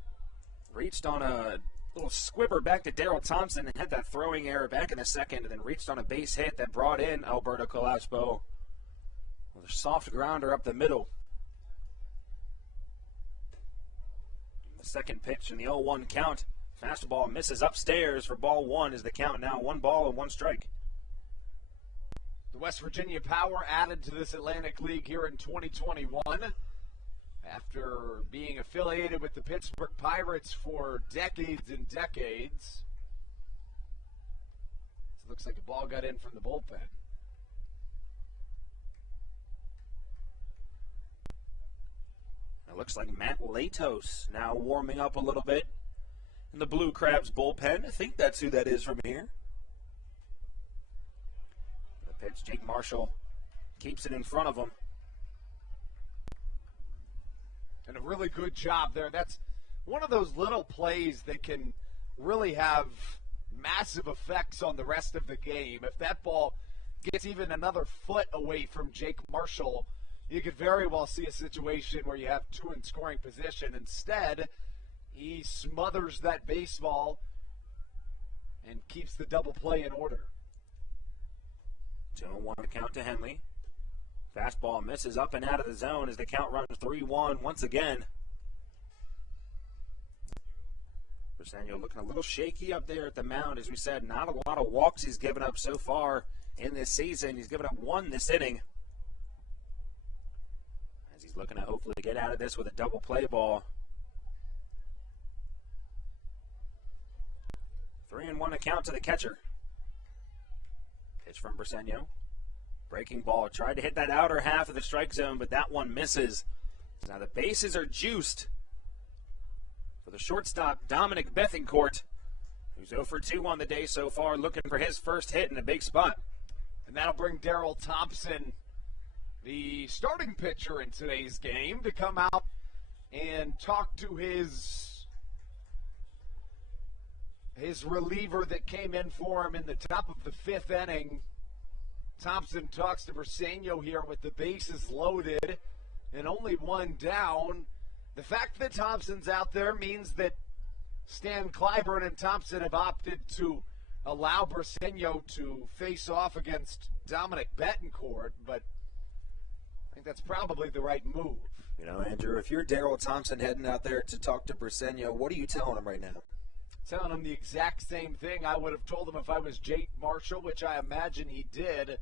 reached on a little squibber back to Daryl Thompson and had that throwing error back in the second, and then reached on a base hit that brought in Alberto Calaspo with a soft grounder up the middle. The second pitch in the 0-1 count. Fastball misses upstairs for ball 1 is the count now. 1 ball and 1 strike. The West Virginia Power added to this Atlantic League here in 2021 after being affiliated with the Pittsburgh Pirates for decades and decades. It looks like the ball got in from the bullpen. It looks like Matt Latos now warming up a little bit in the Blue Crabs bullpen. I think that's who that is from here. The pitch, Jake Marshall keeps it in front of him. And a really good job there. That's one of those little plays that can really have massive effects on the rest of the game. If that ball gets even another foot away from Jake Marshall, you could very well see a situation where you have two in scoring position. Instead, he smothers that baseball and keeps the double play in order. 2-1 the count to Henley. Fastball misses up and out of the zone as the count runs 3-1 once again. Briseño looking a little shaky up there at the mound. As we said, not a lot of walks he's given up so far in this season. He's given up one this inning. As he's looking to hopefully get out of this with a double play ball. 3-1 a count to the catcher. Pitch from Briseño. Breaking ball. Tried to hit that outer half of the strike zone, but that one misses. Now the bases are juiced for the shortstop, Dominic Bethencourt, who's 0 for 2 on the day so far, looking for his first hit in a big spot. And that'll bring Daryl Thompson, the starting pitcher in today's game, to come out and talk to his reliever that came in for him in the top of the fifth inning. Thompson talks to Briseño here with the bases loaded and only one down. The fact that Thompson's out there means that Stan Clyburn and Thompson have opted to allow Briseño to face off against Dominic Bettencourt, but I think that's probably the right move. You know, Andrew, if you're Daryl Thompson heading out there to talk to Briseño, what are you telling him right now? Telling him the exact same thing I would have told him if I was Jake Marshall, which I imagine he did.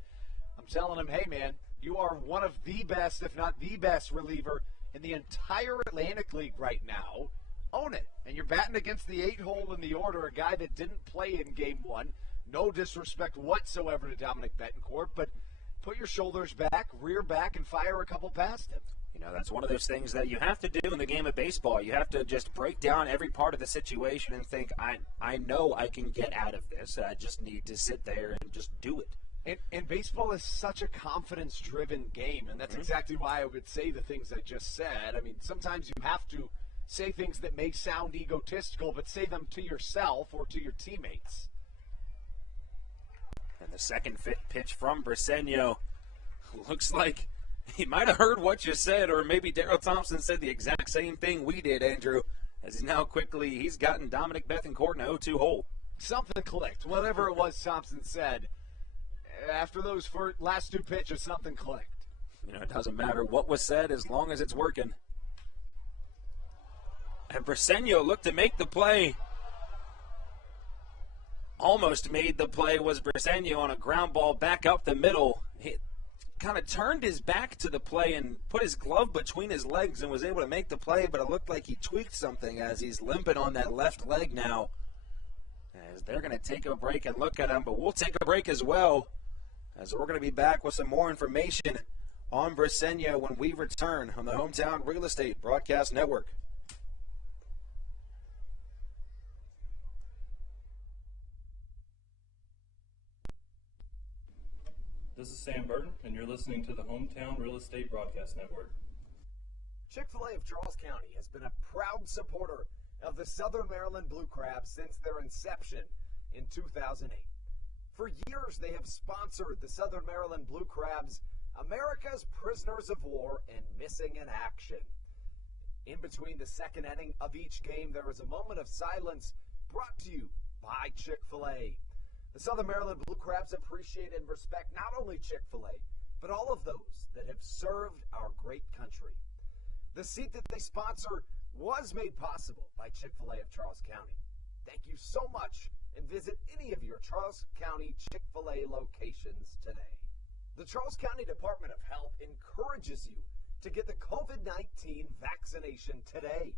I'm telling him, hey, man, you are one of the best, if not the best reliever in the entire Atlantic League right now. Own it. And you're batting against the 8-hole in the order, a guy that didn't play in Game 1. No disrespect whatsoever to Dominic Bettencourt, but put your shoulders back, rear back, and fire a couple past him. You know, that's one of those things that you have to do in the game of baseball. You have to just break down every part of the situation and think, I know I can get out of this. I just need to sit there and just do it. And baseball is such a confidence-driven game, and that's exactly why I would say the things I just said. I mean, sometimes you have to say things that may sound egotistical, but say them to yourself or to your teammates. And the second pitch from Briseño looks like he might have heard what you said, or maybe Daryl Thompson said the exact same thing we did, Andrew, as he's gotten Dominic Bethencourt in an 0-2 hole. Something clicked. Whatever it was Thompson said, after those last two pitches, something clicked. You know, it doesn't matter what was said as long as it's working. And Briseño looked to make the play. Almost made the play was Briseño on a ground ball back up the middle. He kind of turned his back to the play and put his glove between his legs and was able to make the play, but it looked like he tweaked something as he's limping on that left leg now. As they're going to take a break and look at him, but we'll take a break as well, as we're going to be back with some more information on Briseño when we return on the Hometown Real Estate Broadcast Network. This is Sam Burton, and you're listening to the Hometown Real Estate Broadcast Network. Chick-fil-A of Charles County has been a proud supporter of the Southern Maryland Blue Crabs since their inception in 2008. For years, they have sponsored the Southern Maryland Blue Crabs, America's prisoners of war and missing in action. In between the second inning of each game, there is a moment of silence brought to you by Chick-fil-A. The Southern Maryland Blue Crabs appreciate and respect not only Chick-fil-A, but all of those that have served our great country. The seat that they sponsor was made possible by Chick-fil-A of Charles County. Thank you so much, and visit any of your Charles County Chick-fil-A locations today. The Charles County Department of Health encourages you to get the COVID-19 vaccination today.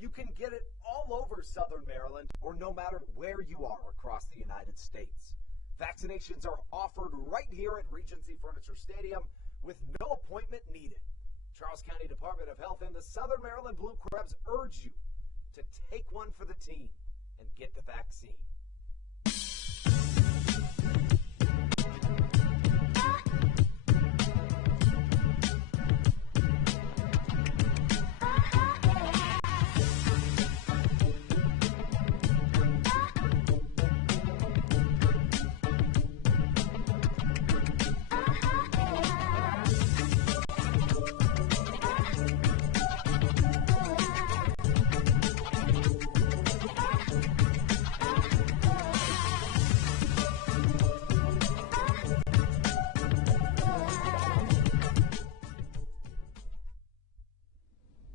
You can get it all over Southern Maryland or no matter where you are across the United States. Vaccinations are offered right here at Regency Furniture Stadium with no appointment needed. Charles County Department of Health and the Southern Maryland Blue Crabs urge you to take one for the team and get the vaccine.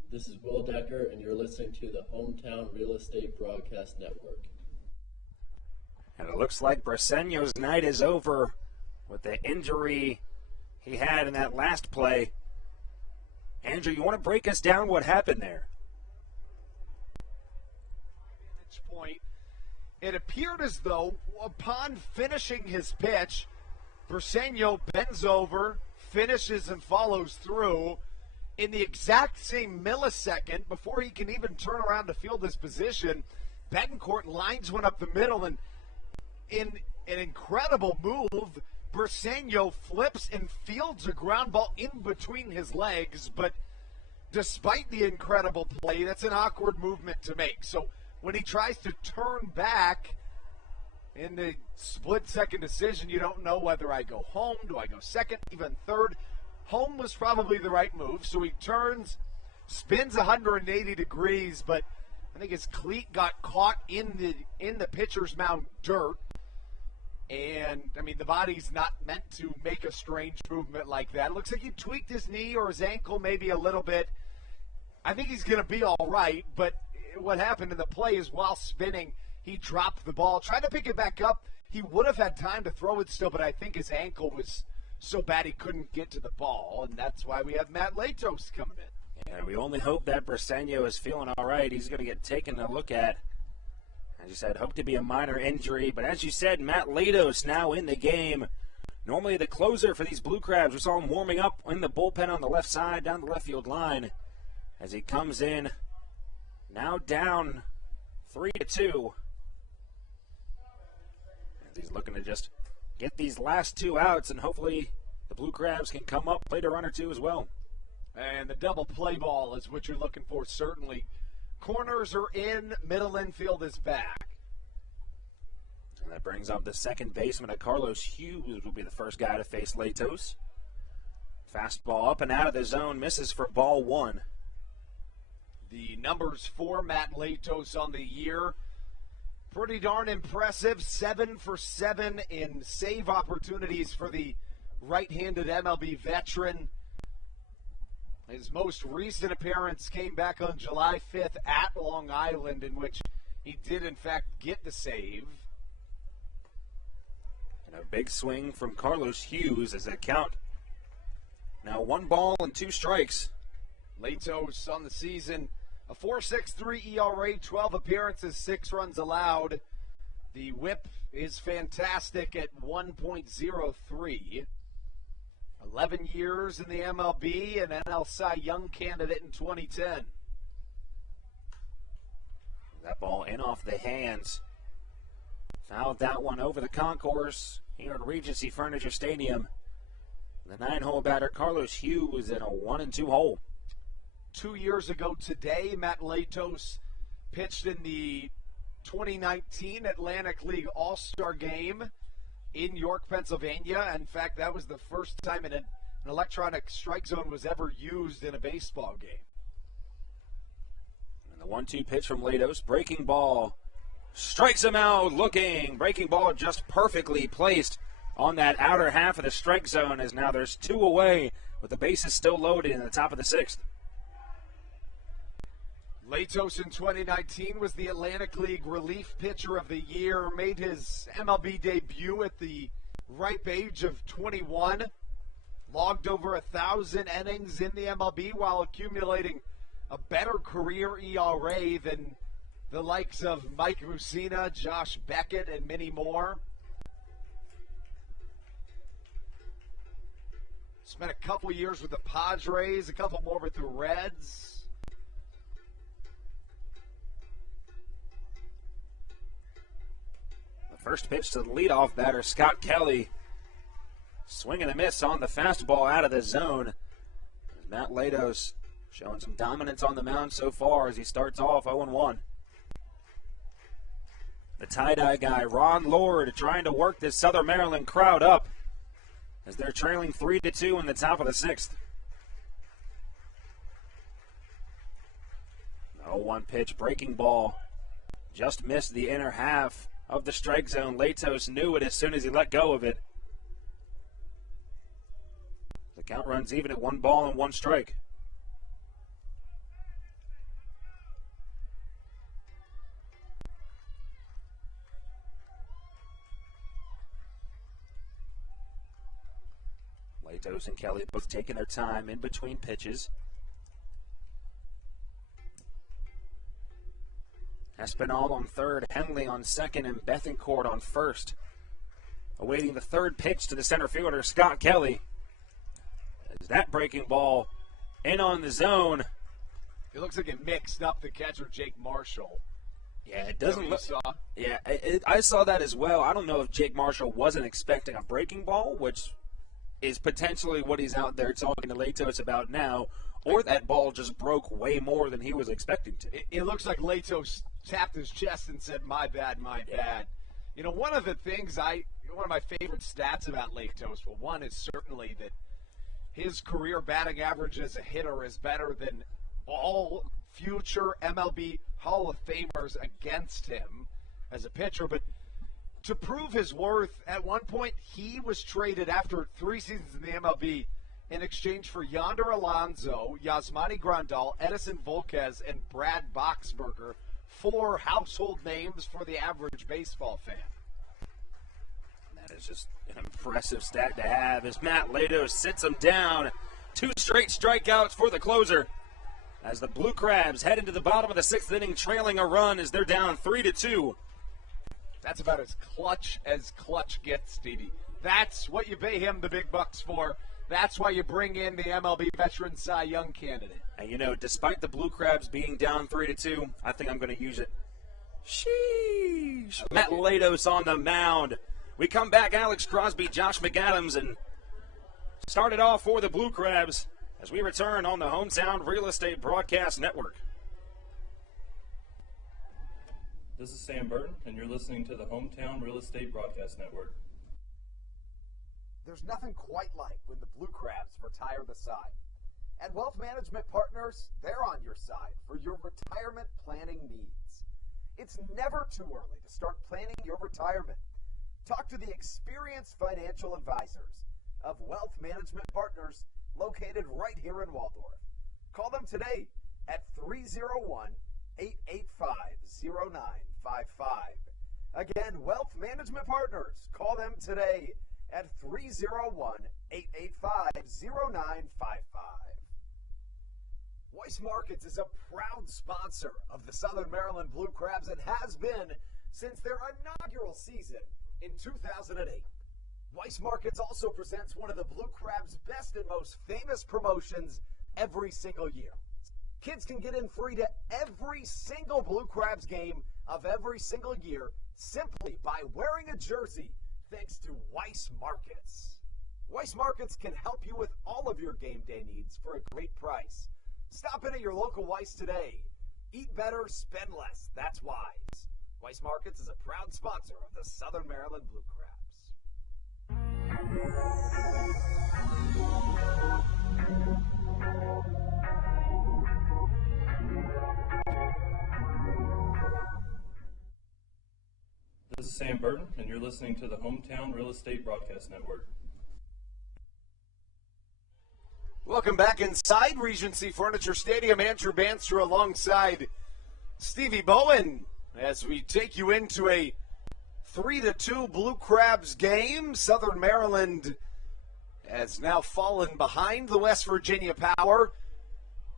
This is Will Decker, and you're listening to the Hometown Real Estate Broadcast Network. And it looks like Briseño's night is over with the injury he had in that last play. Andrew, you want to break us down what happened there? At this point, it appeared as though upon finishing his pitch, Briseño bends over, finishes and follows through in the exact same millisecond before he can even turn around to field his position. Betancourt lines one up the middle, and in an incredible move, Briseño flips and fields a ground ball in between his legs. But despite the incredible play, that's an awkward movement to make. So when he tries to turn back in the split-second decision, you don't know whether I go home, do I go second, even third. Home was probably the right move, so he turns, spins 180 degrees, but I think his cleat got caught in the pitcher's mound dirt. And, I mean, the body's not meant to make a strange movement like that. It looks like he tweaked his knee or his ankle maybe a little bit. I think he's going to be all right, but what happened in the play is while spinning, he dropped the ball, tried to pick it back up. He would have had time to throw it still, but I think his ankle was so bad he couldn't get to the ball, and that's why we have Matt Latos coming in. Yeah, we only hope that Briseño is feeling all right. He's going to get taken a look at. As you said, hope to be a minor injury, but as you said, Matt Latos now in the game. Normally the closer for these Blue Crabs. We saw him warming up in the bullpen on the left side, down the left field line, as he comes in, now down 3-2. As he's looking to just get these last two outs, and hopefully the Blue Crabs can come up, play a run or two as well. And the double play ball is what you're looking for, certainly. Corners are in, middle infield is back. And that brings up the second baseman. Carlos Hughes will be the first guy to face Latos. Fastball up and out of the zone, misses for ball one. The numbers for Matt Latos on the year, pretty darn impressive. 7 for 7 in save opportunities for the right-handed MLB veteran. His most recent appearance came back on July 5th at Long Island, in which he did, in fact, get the save. And a big swing from Carlos Hughes as that count. Now 1 ball and 2 strikes. Latos on the season, a 4.63 ERA, 12 appearances, 6 runs allowed. The whip is fantastic at 1.03. 11 years in the MLB, an NL Cy Young candidate in 2010. That ball in off the hands. Fouled that one over the concourse here at Regency Furniture Stadium. The 9-hole batter, Carlos Hughes, in a 1-2 hole. 2 years ago today, Matt Latos pitched in the 2019 Atlantic League All-Star Game in York, Pennsylvania. In fact, that was the first time an electronic strike zone was ever used in a baseball game. And the 1-2 pitch from Latos, breaking ball, strikes him out looking. Breaking ball just perfectly placed on that outer half of the strike zone, as now there's 2 away with the bases still loaded in the top of the 6th. Latos in 2019 was the Atlantic League Relief Pitcher of the Year, made his MLB debut at the ripe age of 21, logged over 1,000 innings in the MLB while accumulating a better career ERA than the likes of Mike Mussina, Josh Beckett, and many more. Spent a couple years with the Padres, a couple more with the Reds. First pitch to the leadoff batter, Scott Kelly. Swing and a miss on the fastball out of the zone. Matt Latos showing some dominance on the mound so far as he starts off 0-1. The tie-dye guy, Ron Lord, trying to work this Southern Maryland crowd up as they're trailing 3-2 in the top of the 6th. 0-1 pitch, breaking ball. Just missed the inner half of the strike zone. Latos knew it as soon as he let go of it. The count runs even at 1 ball and 1 strike. Latos and Kelly both taking their time in between pitches. Espinal on third, Henley on second, and Bethencourt on first. Awaiting the third pitch to the center fielder, Scott Kelly. As that breaking ball in on the zone. It looks like it mixed up the catcher, Jake Marshall. Yeah, it doesn't look. Saw? Yeah, I saw that as well. I don't know if Jake Marshall wasn't expecting a breaking ball, which is potentially what he's out there talking to Latos about now, or that ball just broke way more than he was expecting to. It looks like Latos tapped his chest and said, "My bad, my bad." You know, one of the things one of my favorite stats about Latos, well, one is certainly that his career batting average as a hitter is better than all future MLB Hall of Famers against him as a pitcher. But to prove his worth, at one point he was traded after 3 seasons in the MLB in exchange for Yonder Alonso, Yasmani Grandal, Edison Volquez, and Brad Boxberger, 4 household names for the average baseball fan. That is just an impressive stat to have as Matt Latos sits him down. 2 straight strikeouts for the closer. As the Blue Crabs head into the bottom of the 6th inning, trailing a run as they're down 3-2. That's about as clutch gets, Stevie. That's what you pay him the big bucks for. That's why you bring in the MLB veteran Cy Young candidate. And you know, despite the Blue Crabs being down 3-2, I think I'm going to use it. Sheesh. Matt Latos on the mound. We come back, Alex Crosby, Josh McAdams, and start it off for the Blue Crabs as we return on the Hometown Real Estate Broadcast Network. This is Sam Burton, and you're listening to the Hometown Real Estate Broadcast Network. There's nothing quite like when the Blue Crabs retire the side. At Wealth Management Partners, they're on your side for your retirement planning needs. It's never too early to start planning your retirement. Talk to the experienced financial advisors of Wealth Management Partners located right here in Waldorf. Call them today at 301-885-0955. Again, Wealth Management Partners. Call them today at 301-885-0955. Weiss Markets is a proud sponsor of the Southern Maryland Blue Crabs and has been since their inaugural season in 2008. Weiss Markets also presents one of the Blue Crabs' best and most famous promotions every single year. Kids can get in free to every single Blue Crabs game of every single year simply by wearing a jersey thanks to Weiss Markets. Weiss Markets can help you with all of your game day needs for a great price. Stop in at your local Weiss today. Eat better, spend less. That's wise. Weiss Markets is a proud sponsor of the Southern Maryland Blue Crabs. This is Sam Burton, and you're listening to the Hometown Real Estate Broadcast Network. Welcome back inside Regency Furniture Stadium. Andrew Banster alongside Stevie Bowen as we take you into a 3-2 Blue Crabs game. Southern Maryland has now fallen behind the West Virginia Power.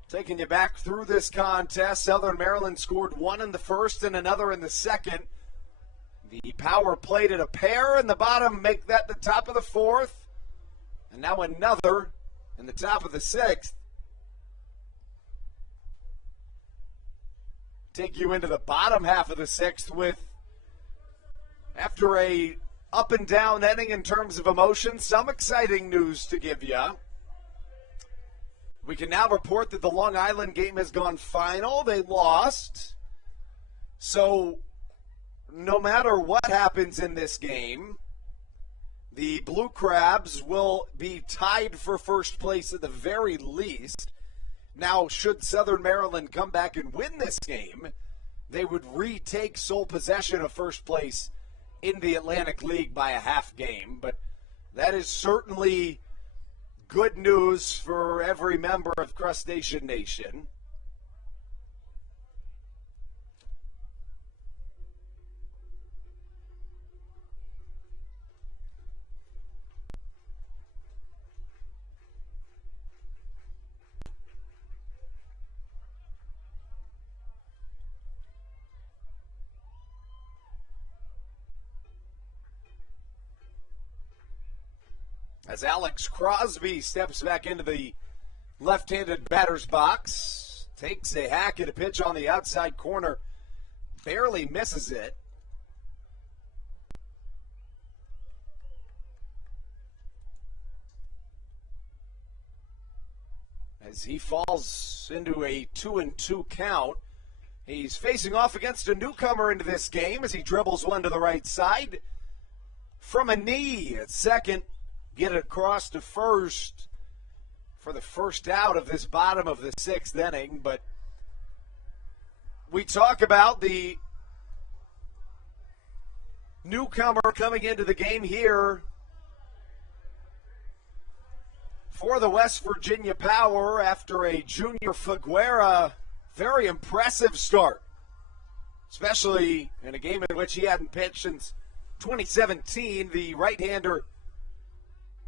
Taking you back through this contest, Southern Maryland scored 1 in the first and another in the second. The Power played at a pair in the bottom, make that the top of the 4th. And now another in the top of the 6th. Take you into the bottom half of the 6th with, after a up and down inning in terms of emotion, some exciting news to give you. We can now report that the Long Island game has gone final. They lost. So no matter what happens in this game, the Blue Crabs will be tied for first place at the very least. Now, should Southern Maryland come back and win this game, they would retake sole possession of first place in the Atlantic League by a half game. But that is certainly good news for every member of Crustacean Nation. As Alex Crosby steps back into the left-handed batter's box, takes a hack at a pitch on the outside corner, barely misses it. As he falls into a 2-2 count, he's facing off against a newcomer into this game as he dribbles one to the right side. From a knee at second, get it across to first for the first out of this bottom of the sixth inning. But we talk about the newcomer coming into the game here for the West Virginia Power after a Junior Figueroa very impressive start, especially in a game in which he hadn't pitched since 2017. The right-hander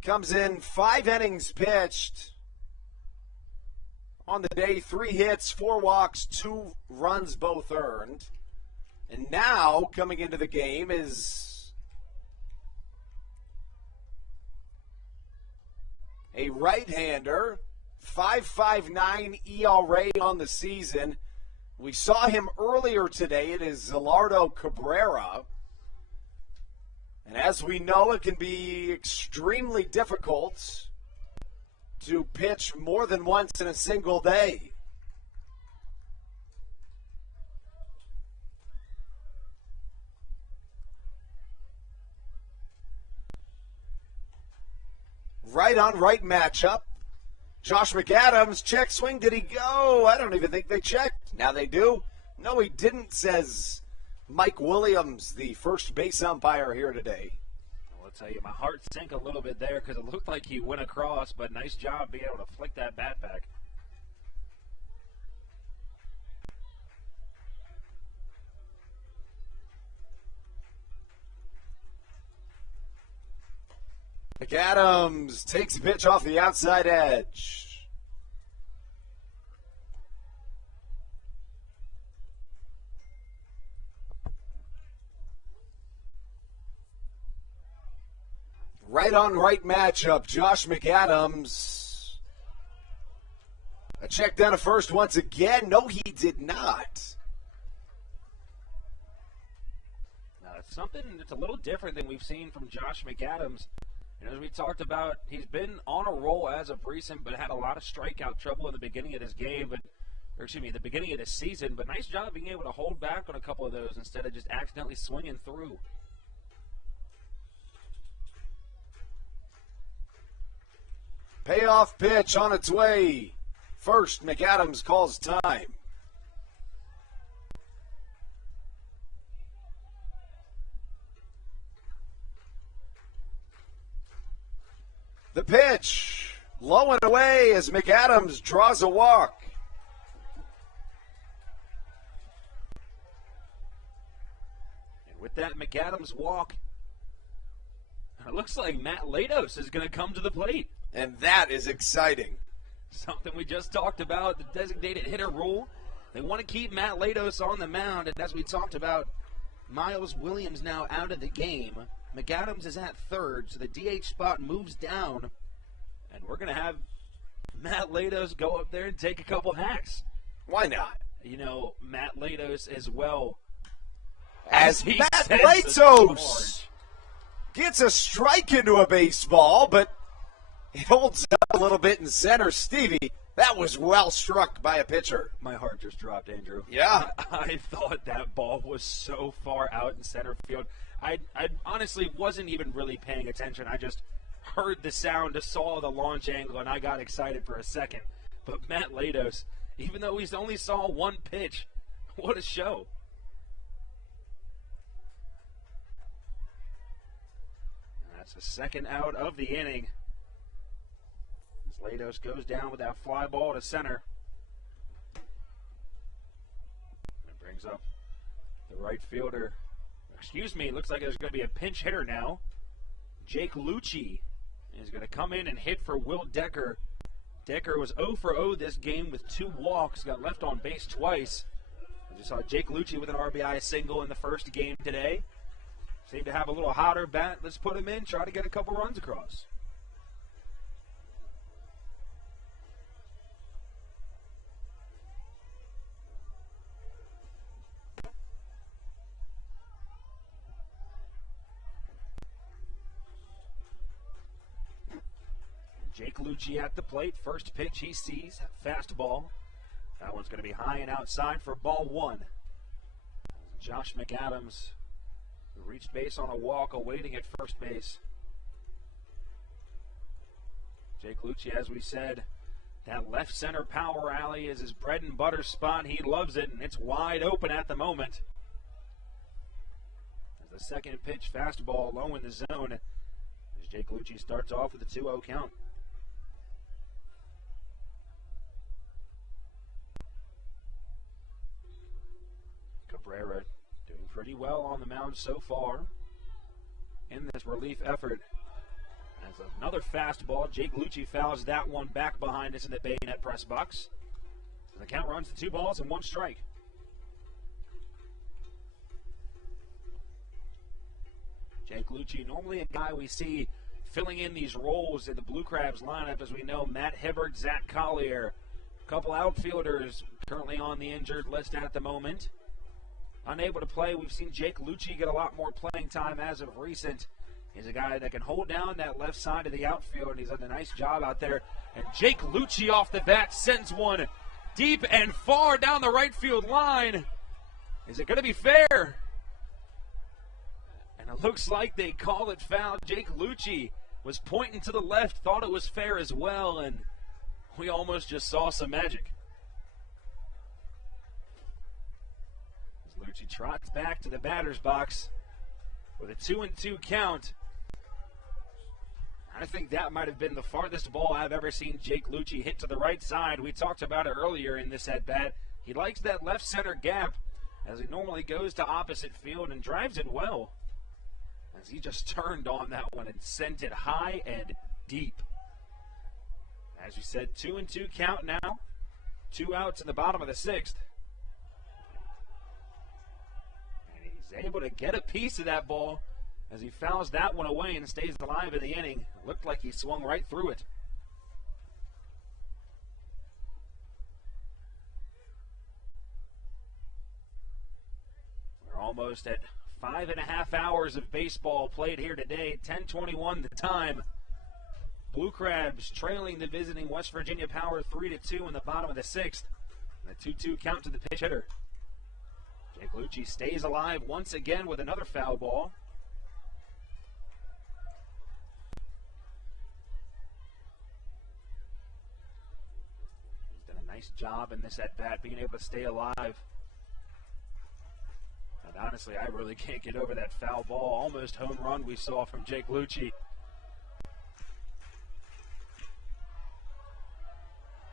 comes in 5 innings pitched on the day, 3 hits, 4 walks, 2 runs both earned. And now coming into the game is a right-hander, 5.59 ERA on the season. We saw him earlier today. It is Zilardo Cabrera. And as we know, it can be extremely difficult to pitch more than once in a single day. Right on right matchup. Josh McAdams, check swing. Did he go? I don't even think they checked. Now they do. No, he didn't, says Mike Williams, the first base umpire here today. Well, I'll tell you, my heart sank a little bit there because it looked like he went across, but nice job being able to flick that bat back. McAdams takes a pitch off the outside edge. Right on right matchup, Josh McAdams. A check down to first once again. No, he did not. Now, it's something that's a little different than we've seen from Josh McAdams. And as we talked about, he's been on a roll as of recent, but had a lot of strikeout trouble in the beginning of this game, the beginning of this season. But nice job being able to hold back on a couple of those instead of just accidentally swinging through. Payoff pitch on its way. First, McAdams calls time. The pitch, low and away as McAdams draws a walk. And with that McAdams walk, it looks like Matt Latos is going to come to the plate. And that is exciting. Something we just talked about, the designated hitter rule. They want to keep Matt Latos on the mound, and as we talked about, Miles Williams now out of the game. McAdams is at third, so the DH spot moves down, and we're going to have Matt Latos go up there and take a couple hacks. Why not? You know, Matt Latos as well. As Matt Latos gets a strike into a baseball, but it holds up a little bit in center. Stevie, that was well struck by a pitcher. My heart just dropped, Andrew. Yeah. I thought that ball was so far out in center field. I honestly wasn't even really paying attention. I just heard the sound, saw the launch angle, and I got excited for a second. But Matt Latos, even though he's only saw one pitch, what a show. And that's the second out of the inning. As Latos goes down with that fly ball to center. It brings up the right fielder. It looks like there's going to be a pinch hitter now. Jake Lucci is going to come in and hit for Will Decker. Decker was 0 for 0 this game with 2 walks, got left on base twice. We just saw Jake Lucci with an RBI single in the first game today. Seemed to have a little hotter bat. Let's put him in, try to get a couple runs across. Jake Lucci at the plate. First pitch he sees, fastball. That one's going to be high and outside for ball one. Josh McAdams, who reached base on a walk, awaiting at first base. Jake Lucci, as we said, that left center power alley is his bread and butter spot. He loves it, and it's wide open at the moment. As the second pitch, fastball low in the zone, as Jake Lucci starts off with a 2-0 count. Cabrera doing pretty well on the mound so far in this relief effort. As another fastball, Jake Lucci fouls that one back behind us in the bayonet press box. The count runs to 2 balls and 1 strike. Jake Lucci, normally a guy we see filling in these roles in the Blue Crabs lineup, as we know, Matt Hibbert, Zach Collier, a couple outfielders currently on the injured list at the moment. Unable to play, we've seen Jake Lucci get a lot more playing time as of recent. He's a guy that can hold down that left side of the outfield, and he's done a nice job out there. And Jake Lucci off the bat sends one deep and far down the right field line. Is it going to be fair? And it looks like they call it foul. Jake Lucci was pointing to the left, thought it was fair as well, and we almost just saw some magic. As Lucci trots back to the batter's box with a 2-2 count. I think that might have been the farthest ball I've ever seen Jake Lucci hit to the right side. We talked about it earlier in this at-bat. He likes that left center gap as he normally goes to opposite field and drives it well. As he just turned on that one and sent it high and deep. As you said, 2-2 count now. 2 outs in the bottom of the 6th. And he's able to get a piece of that ball as he fouls that one away and stays alive in the inning. It looked like he swung right through it. We're almost at 5.5 hours of baseball played here today. 10:21 the time. Blue Crabs trailing the visiting West Virginia Power 3-2 in the bottom of the 6th. And a 2-2 count to the pitch hitter. Jake Lucci stays alive once again with another foul ball. Nice job in this at-bat, being able to stay alive. And honestly, I really can't get over that foul ball. Almost home run we saw from Jake Lucci.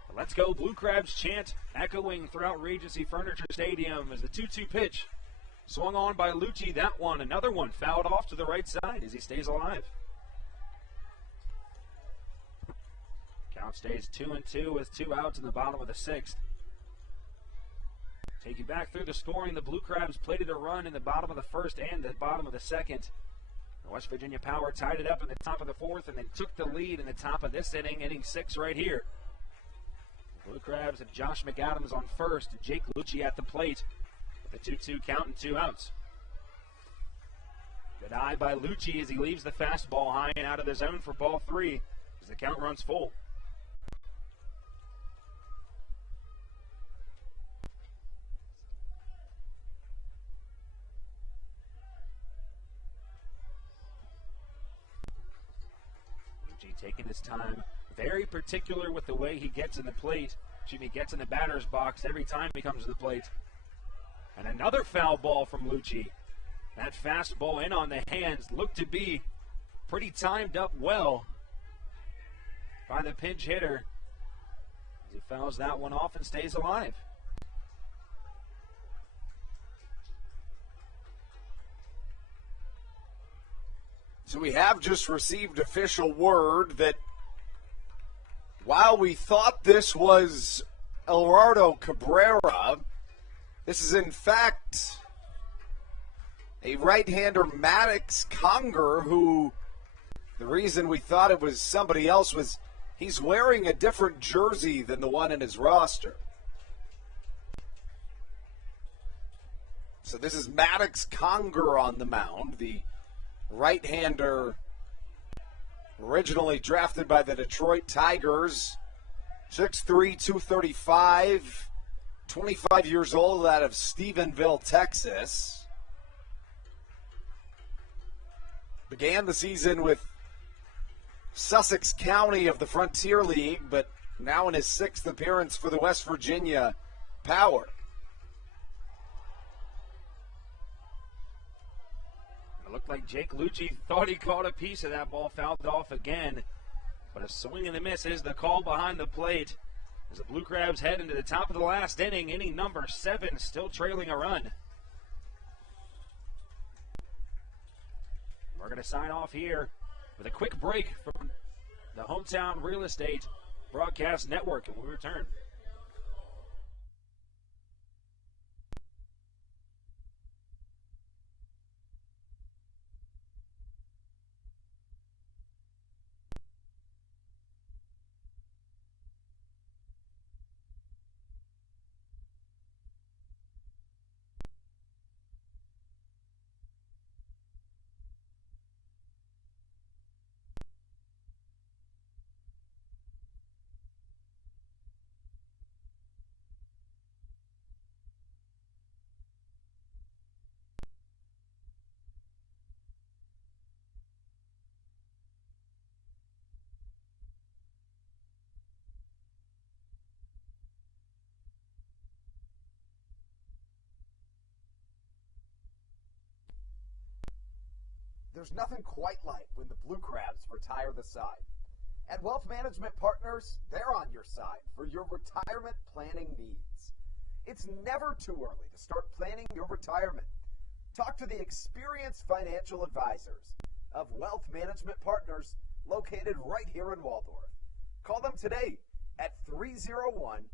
But let's go. Blue Crabs chant echoing throughout Regency Furniture Stadium as the 2-2 pitch swung on by Lucci. That one, another one, fouled off to the right side as he stays alive. Count stays 2-2 with 2 outs in the bottom of the 6th. Take you back through the scoring. The Blue Crabs plated a run in the bottom of the 1st and the bottom of the 2nd. The West Virginia Power tied it up in the top of the 4th and then took the lead in the top of this inning, inning 6 right here. The Blue Crabs have Josh McAdams on first, Jake Lucci at the plate with a 2-2 count and 2 outs. Good eye by Lucci as he leaves the fastball high and out of the zone for ball 3 as the count runs full. Taking his time, very particular with the way he gets in the plate. Jimmy gets in the batter's box every time he comes to the plate. And another foul ball from Lucci. That fastball in on the hands looked to be pretty timed up well by the pinch hitter. He fouls that one off and stays alive. So we have just received official word that while we thought this was Eduardo Cabrera, this is in fact a right-hander, Maddox Conger, who the reason we thought it was somebody else was he's wearing a different jersey than the one in his roster. So this is Maddox Conger on the mound, the right-hander Originally drafted by the Detroit Tigers. 6'3", 235, 25 years old, out of Stephenville, Texas. Began the season with Sussex County of the Frontier League, but now in his 6th appearance for the West Virginia Power. It looked like Jake Lucci thought he caught a piece of that ball, fouled it off again. But a swing and a miss is the call behind the plate as the Blue Crabs head into the top of the last inning. Inning number 7, still trailing a run. We're going to sign off here with a quick break from the Hometown Real Estate Broadcast Network, and we'll return. There's nothing quite like when the Blue Crabs retire the side. At Wealth Management Partners, they're on your side for your retirement planning needs. It's never too early to start planning your retirement. Talk to the experienced financial advisors of Wealth Management Partners located right here in Waldorf. Call them today at 301-885-0955.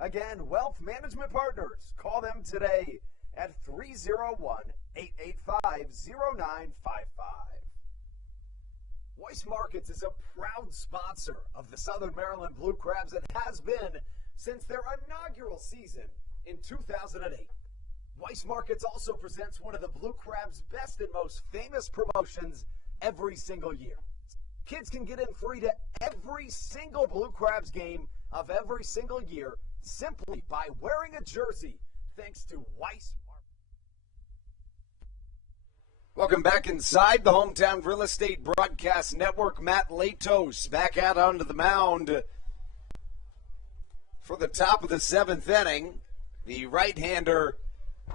Again, Wealth Management Partners. Call them today at 301-885-0955. Weiss Markets is a proud sponsor of the Southern Maryland Blue Crabs and has been since their inaugural season in 2008. Weiss Markets also presents one of the Blue Crabs' best and most famous promotions every single year. Kids can get in free to every single Blue Crabs game of every single year simply by wearing a jersey, thanks to Weiss. Welcome back inside the Hometown Real Estate Broadcast Network. Matt Latos back out onto the mound for the top of the 7th inning. The right-hander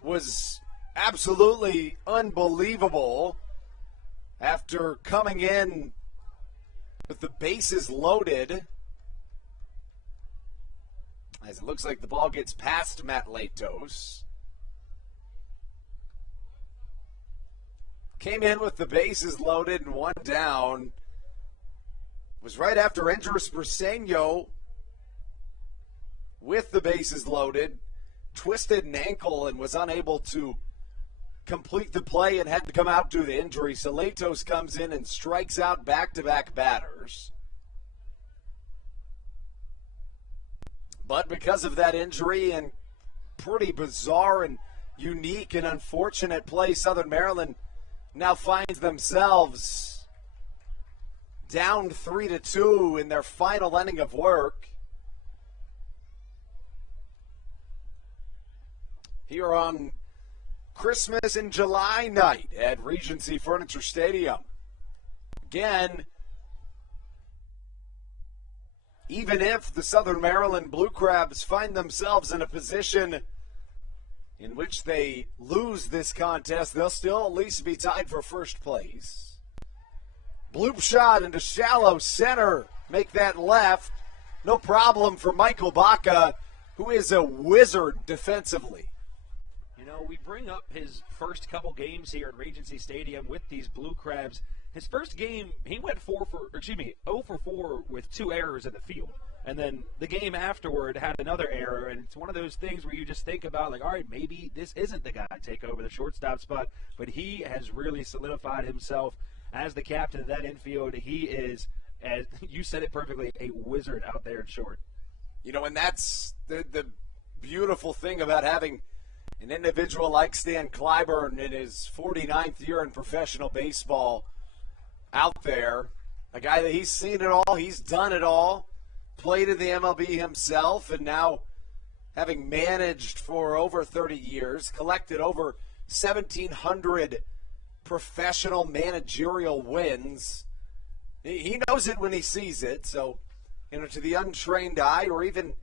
was absolutely unbelievable after coming in with the bases loaded. As it looks like the ball gets past Matt Latos. Came in with the bases loaded and 1 down. Was right after Andres Briseño with the bases loaded. Twisted an ankle and was unable to complete the play and had to come out due to injury. So Latos comes in and strikes out back-to-back batters. But because of that injury and pretty bizarre and unique and unfortunate play, Southern Maryland now finds themselves down 3-2 in their final inning of work. Here on Christmas and July night at Regency Furniture Stadium. Again, even if the Southern Maryland Blue Crabs find themselves in a position in which they lose this contest, they'll still at least be tied for first place. Bloop shot into shallow center. Make that left. No problem for Michael Baca, who is a wizard defensively. You know, we bring up his first couple games here at Regency Stadium with these Blue Crabs. His first game, he went 0 for 4 with 2 errors at the field. And then the game afterward had another error, and it's one of those things where you just think about, like, all right, maybe this isn't the guy to take over the shortstop spot, but he has really solidified himself as the captain of that infield. He is, as you said it perfectly, a wizard out there at short. You know, and that's the beautiful thing about having an individual like Stan Clyburn in his 49th year in professional baseball out there, a guy that he's seen it all, he's done it all, played in the MLB himself, and now having managed for over 30 years, collected over 1,700 professional managerial wins. He knows it when he sees it. So, to the untrained eye, or even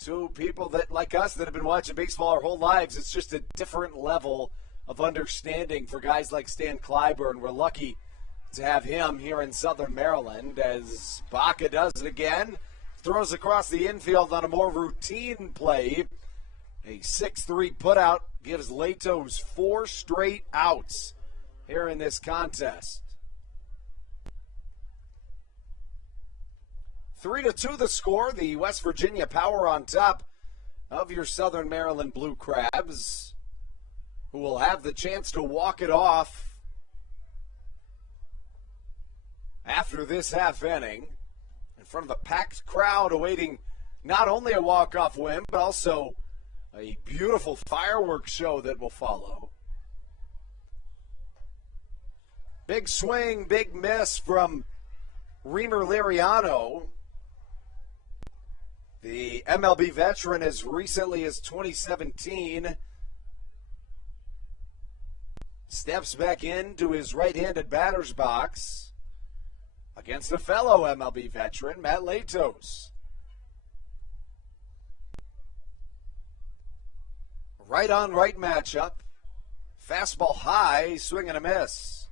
to people that like us that have been watching baseball our whole lives, it's just a different level of understanding for guys like Stan Clyburn. We're lucky to have him here in Southern Maryland as Baca does it again. Throws across the infield on a more routine play. A 6-3 putout gives Latos 4 straight outs here in this contest. 3-2 the score. The West Virginia Power on top of your Southern Maryland Blue Crabs, who will have the chance to walk it off after this half inning in front of a packed crowd awaiting not only a walk-off win, but also a beautiful fireworks show that will follow. Big swing, big miss from Reamer Liriano, the MLB veteran as recently as 2017. Steps back into his right-handed batter's box against a fellow MLB veteran, Matt Latos. Right-on-right matchup. Fastball high, swing and a miss.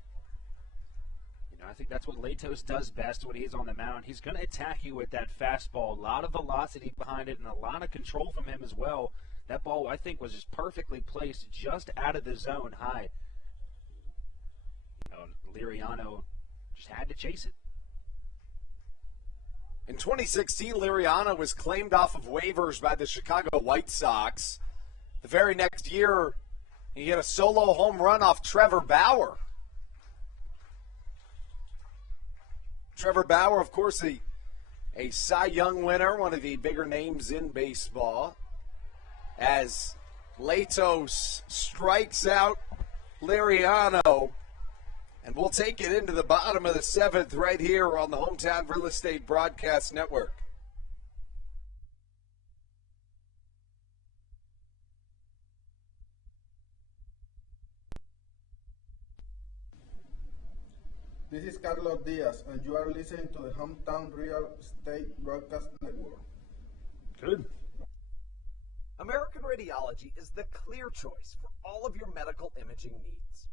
I think that's what Latos does best when he's on the mound. He's going to attack you with that fastball. A lot of velocity behind it and a lot of control from him as well. That ball, I think, was just perfectly placed just out of the zone high. Liriano just had to chase it. In 2016, Liriano was claimed off of waivers by the Chicago White Sox. The very next year, he hit a solo home run off Trevor Bauer. Trevor Bauer, of course, a Cy Young winner, one of the bigger names in baseball. As Latos strikes out Liriano, and we'll take it into the bottom of the 7th right here on the Hometown Real Estate Broadcast Network. This is Carlos Diaz, and you are listening to the Hometown Real Estate Broadcast Network. Good. American Radiology is the clear choice for all of your medical imaging needs.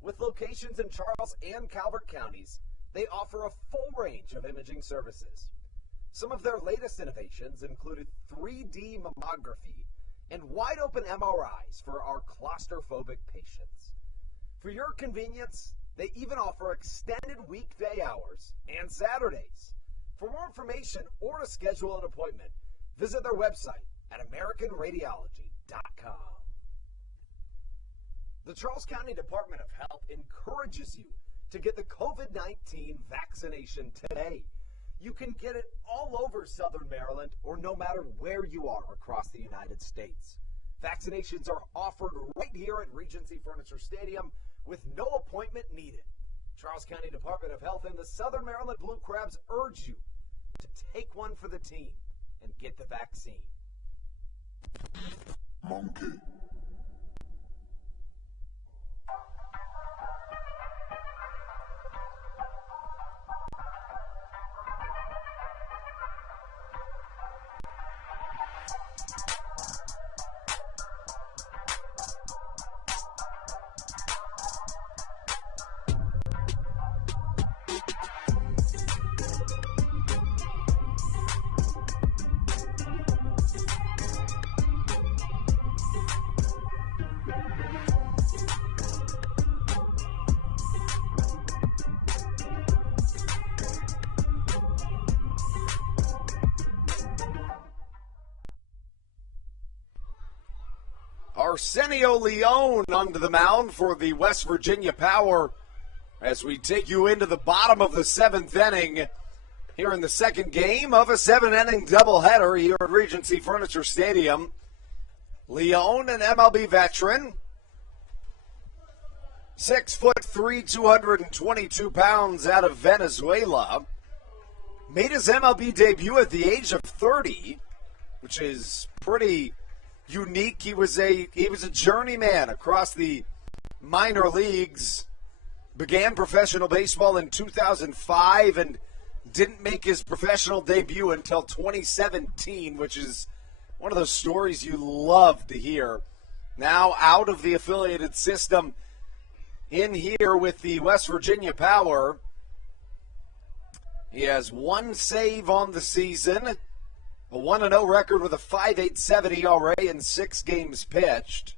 With locations in Charles and Calvert counties, they offer a full range of imaging services. Some of their latest innovations included 3D mammography and wide-open MRIs for our claustrophobic patients. For your convenience, they even offer extended weekday hours and Saturdays. For more information or to schedule an appointment, visit their website at AmericanRadiology.com. The Charles County Department of Health encourages you to get the COVID-19 vaccination today. You can get it all over Southern Maryland or no matter where you are across the United States. Vaccinations are offered right here at Regency Furniture Stadium with no appointment needed. Charles County Department of Health and the Southern Maryland Blue Crabs urge you to take one for the team and get the vaccine. Monkey. Arsenio Leone onto the mound for the West Virginia Power as we take you into the bottom of the 7th inning here in the second game of a 7-inning doubleheader here at Regency Furniture Stadium. Leon, an MLB veteran, 6'3", 222 pounds, out of Venezuela, made his MLB debut at the age of 30, which is pretty unique. He was a journeyman across the minor leagues, began professional baseball in 2005 and didn't make his professional debut until 2017, which is one of those stories you love to hear. Now out of the affiliated system, in here with the West Virginia Power. He has one save on the season, a 1-0 record with a 5.87 ERA in 6 games pitched.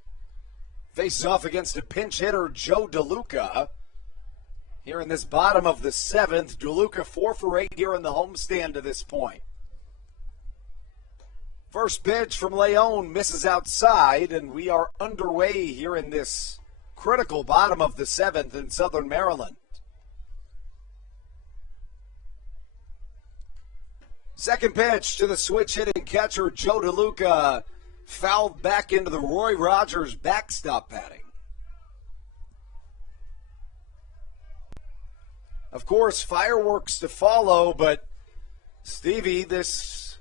Faces off against a pinch hitter, Joe DeLuca. Here in this bottom of the 7th, DeLuca 4 for 8 here in the homestand to this point. First pitch from Leon misses outside, and we are underway here in this critical bottom of the 7th in Southern Maryland. Second pitch to the switch-hitting catcher, Joe DeLuca, fouled back into the Roy Rogers backstop padding. Of course, fireworks to follow, but Stevie, this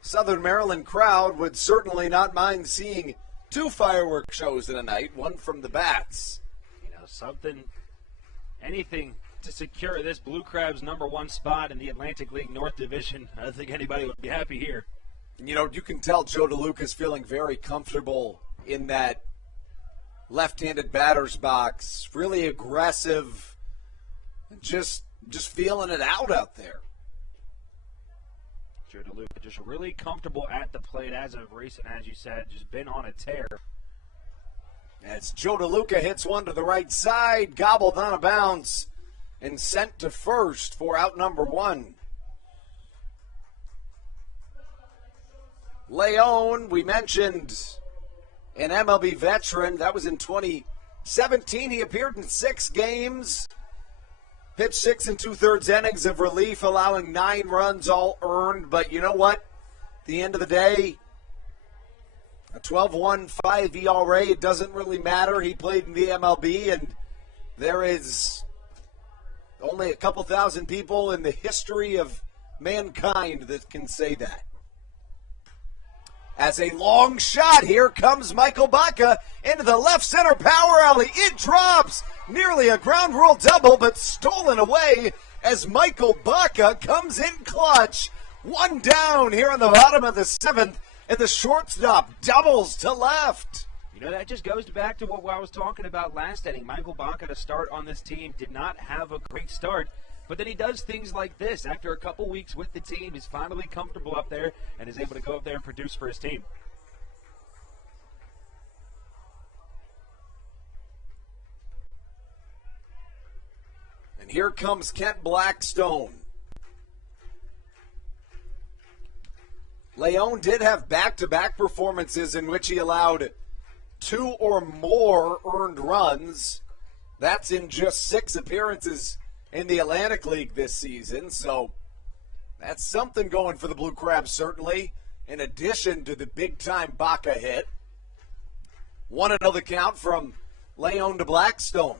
Southern Maryland crowd would certainly not mind seeing 2 fireworks shows in a night, one from the bats. You know, something, anything to secure this Blue Crabs #1 spot in the Atlantic League North Division. I don't think anybody would be happy here. You know, you can tell Joe DeLuca's feeling very comfortable in that left-handed batter's box. Really aggressive. Just feeling it out there. Joe DeLuca just really comfortable at the plate as of recent, as you said, just been on a tear. As Joe DeLuca hits one to the right side, gobbled on a bounce, and sent to first for out number 1. Leon, we mentioned, an MLB veteran. That was in 2017. He appeared in 6 games. Pitched 6 2/3 innings of relief, allowing 9 runs, all earned. But you know what? At the end of the day, a 12.15 ERA, it doesn't really matter. He played in the MLB, and there is only a couple thousand people in the history of mankind that can say that. As a long shot, here comes Michael Baca into the left center power alley. It drops. Nearly a ground rule double, but stolen away as Michael Baca comes in clutch. 1 down here on the bottom of the 7th, and the shortstop doubles to left. You know, that just goes back to what I was talking about last inning. Michael Baca to start on this team did not have a great start, but then he does things like this. After a couple weeks with the team, he's finally comfortable up there and is able to go up there and produce for his team. And here comes Kent Blackstone. Leon did have back-to-back performances in which he allowed 2 or more earned runs. That's in just 6 appearances in the Atlantic League this season, so that's something going for the Blue Crabs, certainly, in addition to the big-time Baca hit. 1-0 the count from Leon to Blackstone.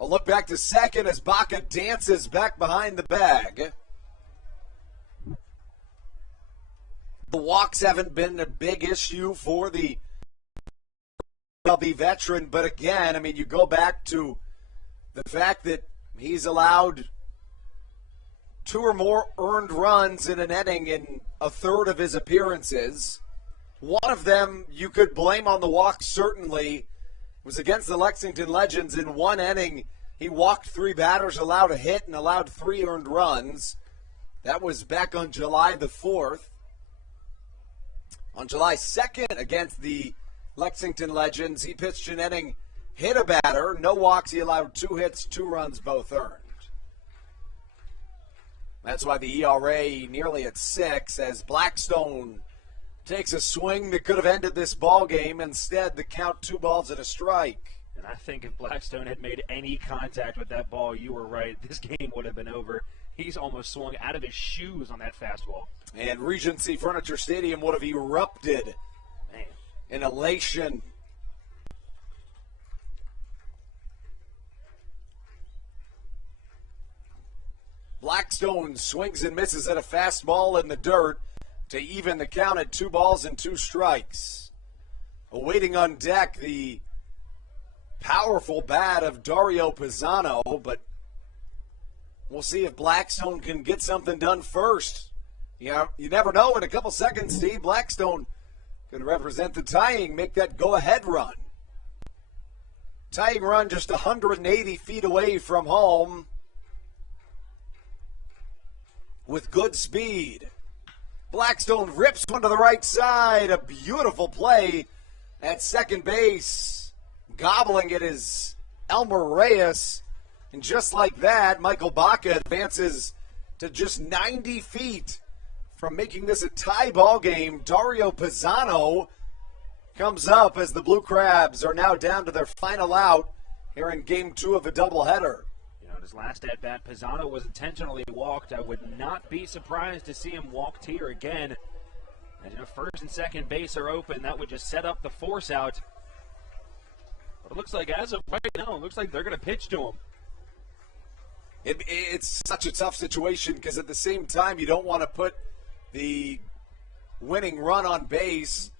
A look back to second as Baca dances back behind the bag. The walks haven't been a big issue for the MLB veteran, but again, I mean, you go back to the fact that he's allowed 2 or more earned runs in an inning in a third of his appearances. One of them you could blame on the walk, certainly. It was against the Lexington Legends. In 1 inning, he walked 3 batters, allowed a hit, and allowed 3 earned runs. That was back on July the 4th. On July 2nd, against the Lexington Legends, he pitched an inning, hit a batter, no walks. He allowed 2 hits, 2 runs, both earned. That's why the ERA nearly at 6 as Blackstone takes a swing that could have ended this ball game. Instead, the count 2 balls and a strike. And I think if Blackstone had made any contact with that ball, you were right. This game would have been over. He's almost swung out of his shoes on that fastball. And Regency Furniture Stadium would have erupted in elation. Blackstone swings and misses at a fastball in the dirt to even the count at 2 balls and 2 strikes. Awaiting on deck, the powerful bat of Dario Pisano, but we'll see if Blackstone can get something done first. You never know. In a couple seconds, Steve, Blackstone could represent the tying, make that go-ahead run. Tying run just 180 feet away from home with good speed. Blackstone rips one to the right side. A beautiful play at second base. Gobbling it is Elmer Reyes. And just like that, Michael Baca advances to just 90 feet from making this a tie ball game. Dario Pisano comes up as the Blue Crabs are now down to their final out here in Game 2 of a doubleheader. His last at-bat, Pisano was intentionally walked. I would not be surprised to see him walked here again. And first and second base are open. That would just set up the force out. But it looks like as of right now, it looks like they're going to pitch to him. It's such a tough situation because at the same time, you don't want to put the winning run on base.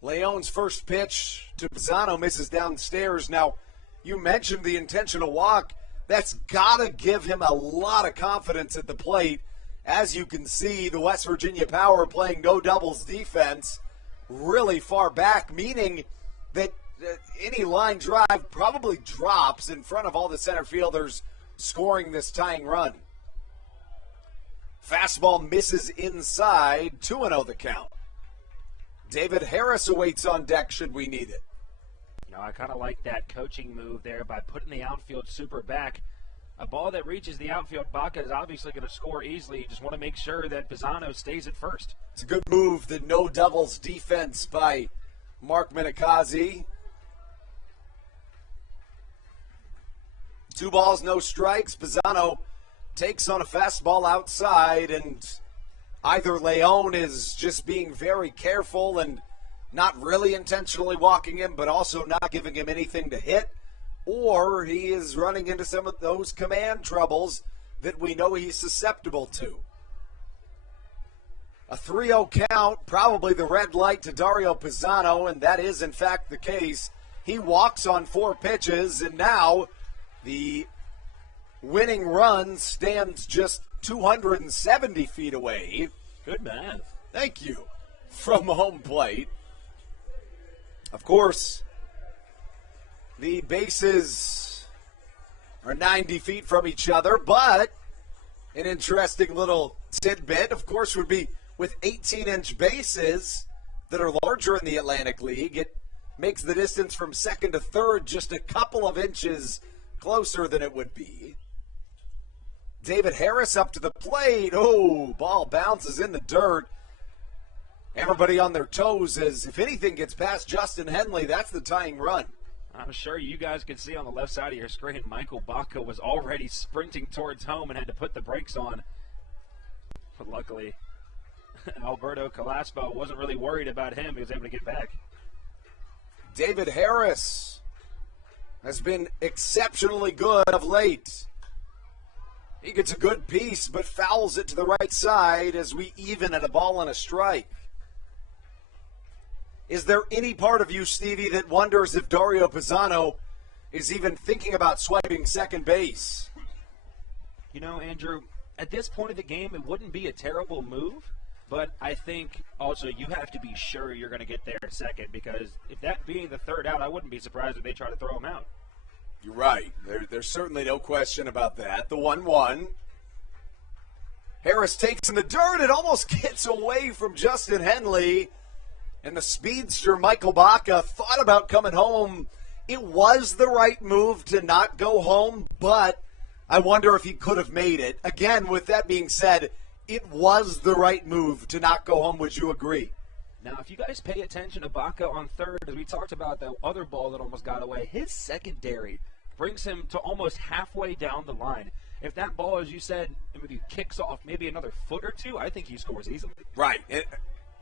Leon's first pitch to Pisano misses downstairs. Now, you mentioned the intentional walk. That's got to give him a lot of confidence at the plate. As you can see, the West Virginia Power playing no doubles defense really far back, meaning that any line drive probably drops in front of all the center fielders scoring this tying run. Fastball misses inside, 2-0 the count. David Harris awaits on deck should we need it. I kind of like that coaching move there by putting the outfield super back. A ball that reaches the outfield, Baca is obviously going to score easily. You just want to make sure that Pisano stays at first. It's a good move, the no doubles defense by Mark Minikazi. 2 balls, no strikes. Pisano takes on a fastball outside, and either Leon is just being very careful and not really intentionally walking him, but also not giving him anything to hit, or he is running into some of those command troubles that we know he's susceptible to. A 3-0 count, probably the red light to Dario Pisano, and that is in fact the case. He walks on 4 pitches, and now the winning run stands just 270 feet away. Good math. Thank you. From home plate. Of course, the bases are 90 feet from each other, but an interesting little tidbit, of course, would be with 18-inch bases that are larger in the Atlantic League, it makes the distance from second to third just a couple of inches closer than it would be. David Harris up to the plate. Oh, ball bounces in the dirt. Everybody on their toes as if anything gets past Justin Henley, that's the tying run. I'm sure you guys could see on the left side of your screen, Michael Baca was already sprinting towards home and had to put the brakes on. But luckily, Alberto Calaspo wasn't really worried about him. He was able to get back. David Harris has been exceptionally good of late. He gets a good piece, but fouls it to the right side as we even at a ball and a strike. Is there any part of you, Stevie, that wonders if Dario Pisano is even thinking about swiping second base? Andrew, at this point of the game, it wouldn't be a terrible move, but I think also you have to be sure you're going to get there in second, because if that being the third out, I wouldn't be surprised if they try to throw him out. You're right. There's certainly no question about that. The 1-1. Harris takes in the dirt. It almost gets away from Justin Henley. And the speedster, Michael Baca, thought about coming home. It was the right move to not go home, but I wonder if he could have made it. Again, with that being said, it was the right move to not go home. Would you agree? Now, if you guys pay attention to Baca on third, as we talked about the other ball that almost got away, his secondary brings him to almost halfway down the line. If that ball, as you said, maybe kicks off maybe another foot or two, I think he scores easily. Right.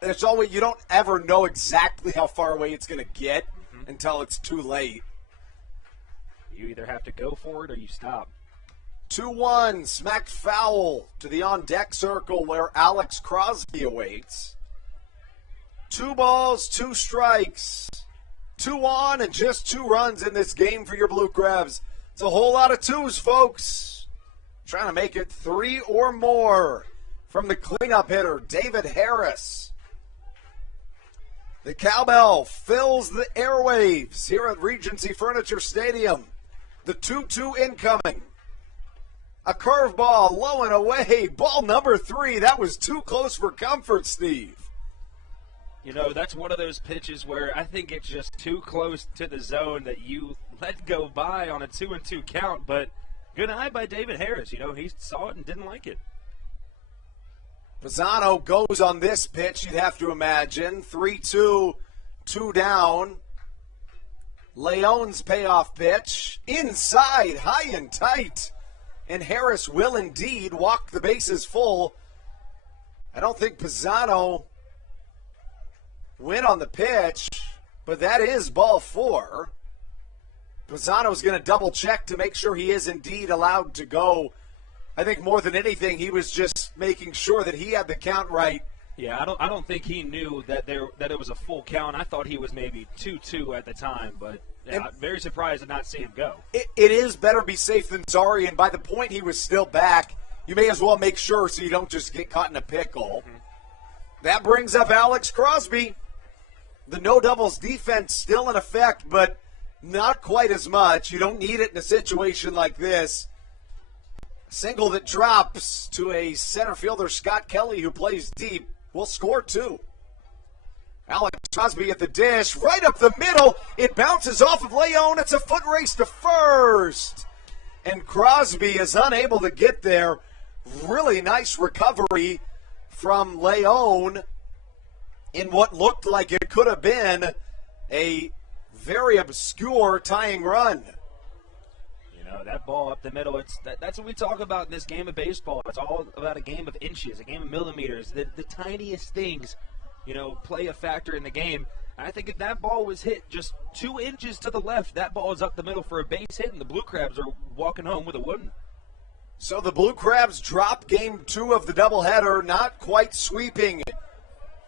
It's always, you don't ever know exactly how far away it's going to get until it's too late. You either have to go for it or you stop. 2-1, smack foul to the on-deck circle where Alex Crosby awaits. 2 balls, 2 strikes. 2 on and just 2 runs in this game for your Blue Crabs. It's a whole lot of 2s, folks. Trying to make it 3 or more from the cleanup hitter, David Harris. The cowbell fills the airwaves here at Regency Furniture Stadium. The 2-2 incoming. A curveball low and away. Ball number 3. That was too close for comfort, Steve. You know, that's one of those pitches where I think it's just too close to the zone that you let go by on a 2-2 count. But good eye by David Harris. You know, he saw it and didn't like it. Pisano goes on this pitch, you'd have to imagine. 3-2, 2 down. Leon's payoff pitch. Inside, high and tight. And Harris will indeed walk the bases full. I don't think Pisano went on the pitch, but that is ball 4. Pisano's going to double check to make sure he is indeed allowed to go. I think more than anything, he was just making sure that he had the count right. Yeah, I don't think he knew that it was a full count. I thought he was maybe 2-2 at the time, but yeah, I'm very surprised to not see him go. It is better be safe than sorry, and by the point he was still back, you may as well make sure so you don't just get caught in a pickle. That brings up Alex Crosby. The no-doubles defense still in effect, but not quite as much. You don't need it in a situation like this. Single that drops to a center fielder, Scott Kelly, who plays deep, will score 2. Alex Crosby at the dish, right up the middle. It bounces off of Leon. It's a foot race to first. And Crosby is unable to get there. Really nice recovery from Leon in what looked like it could have been a very obscure tying run. You know, that ball up the middle, that's what we talk about in this game of baseball. It's all about a game of inches, a game of millimeters. The tiniest things, you know, play a factor in the game. I think if that ball was hit just 2 inches to the left, that ball is up the middle for a base hit, and the Blue Crabs are walking home with a win. So the Blue Crabs drop game 2 of the doubleheader, not quite sweeping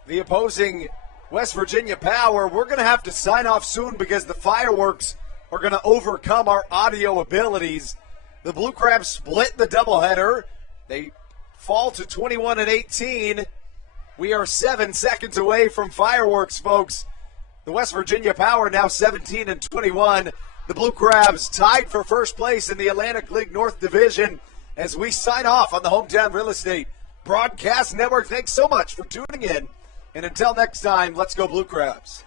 the opposing West Virginia Power. We're going to have to sign off soon because the fireworks are going to overcome our audio abilities. The Blue Crabs split the doubleheader. They fall to 21-18. We are 7 seconds away from fireworks, folks. The West Virginia Power now 17-21. The Blue Crabs tied for first place in the Atlantic League North Division as we sign off on the Hometown Real Estate Broadcast Network. Thanks so much for tuning in. And until next time, let's go Blue Crabs.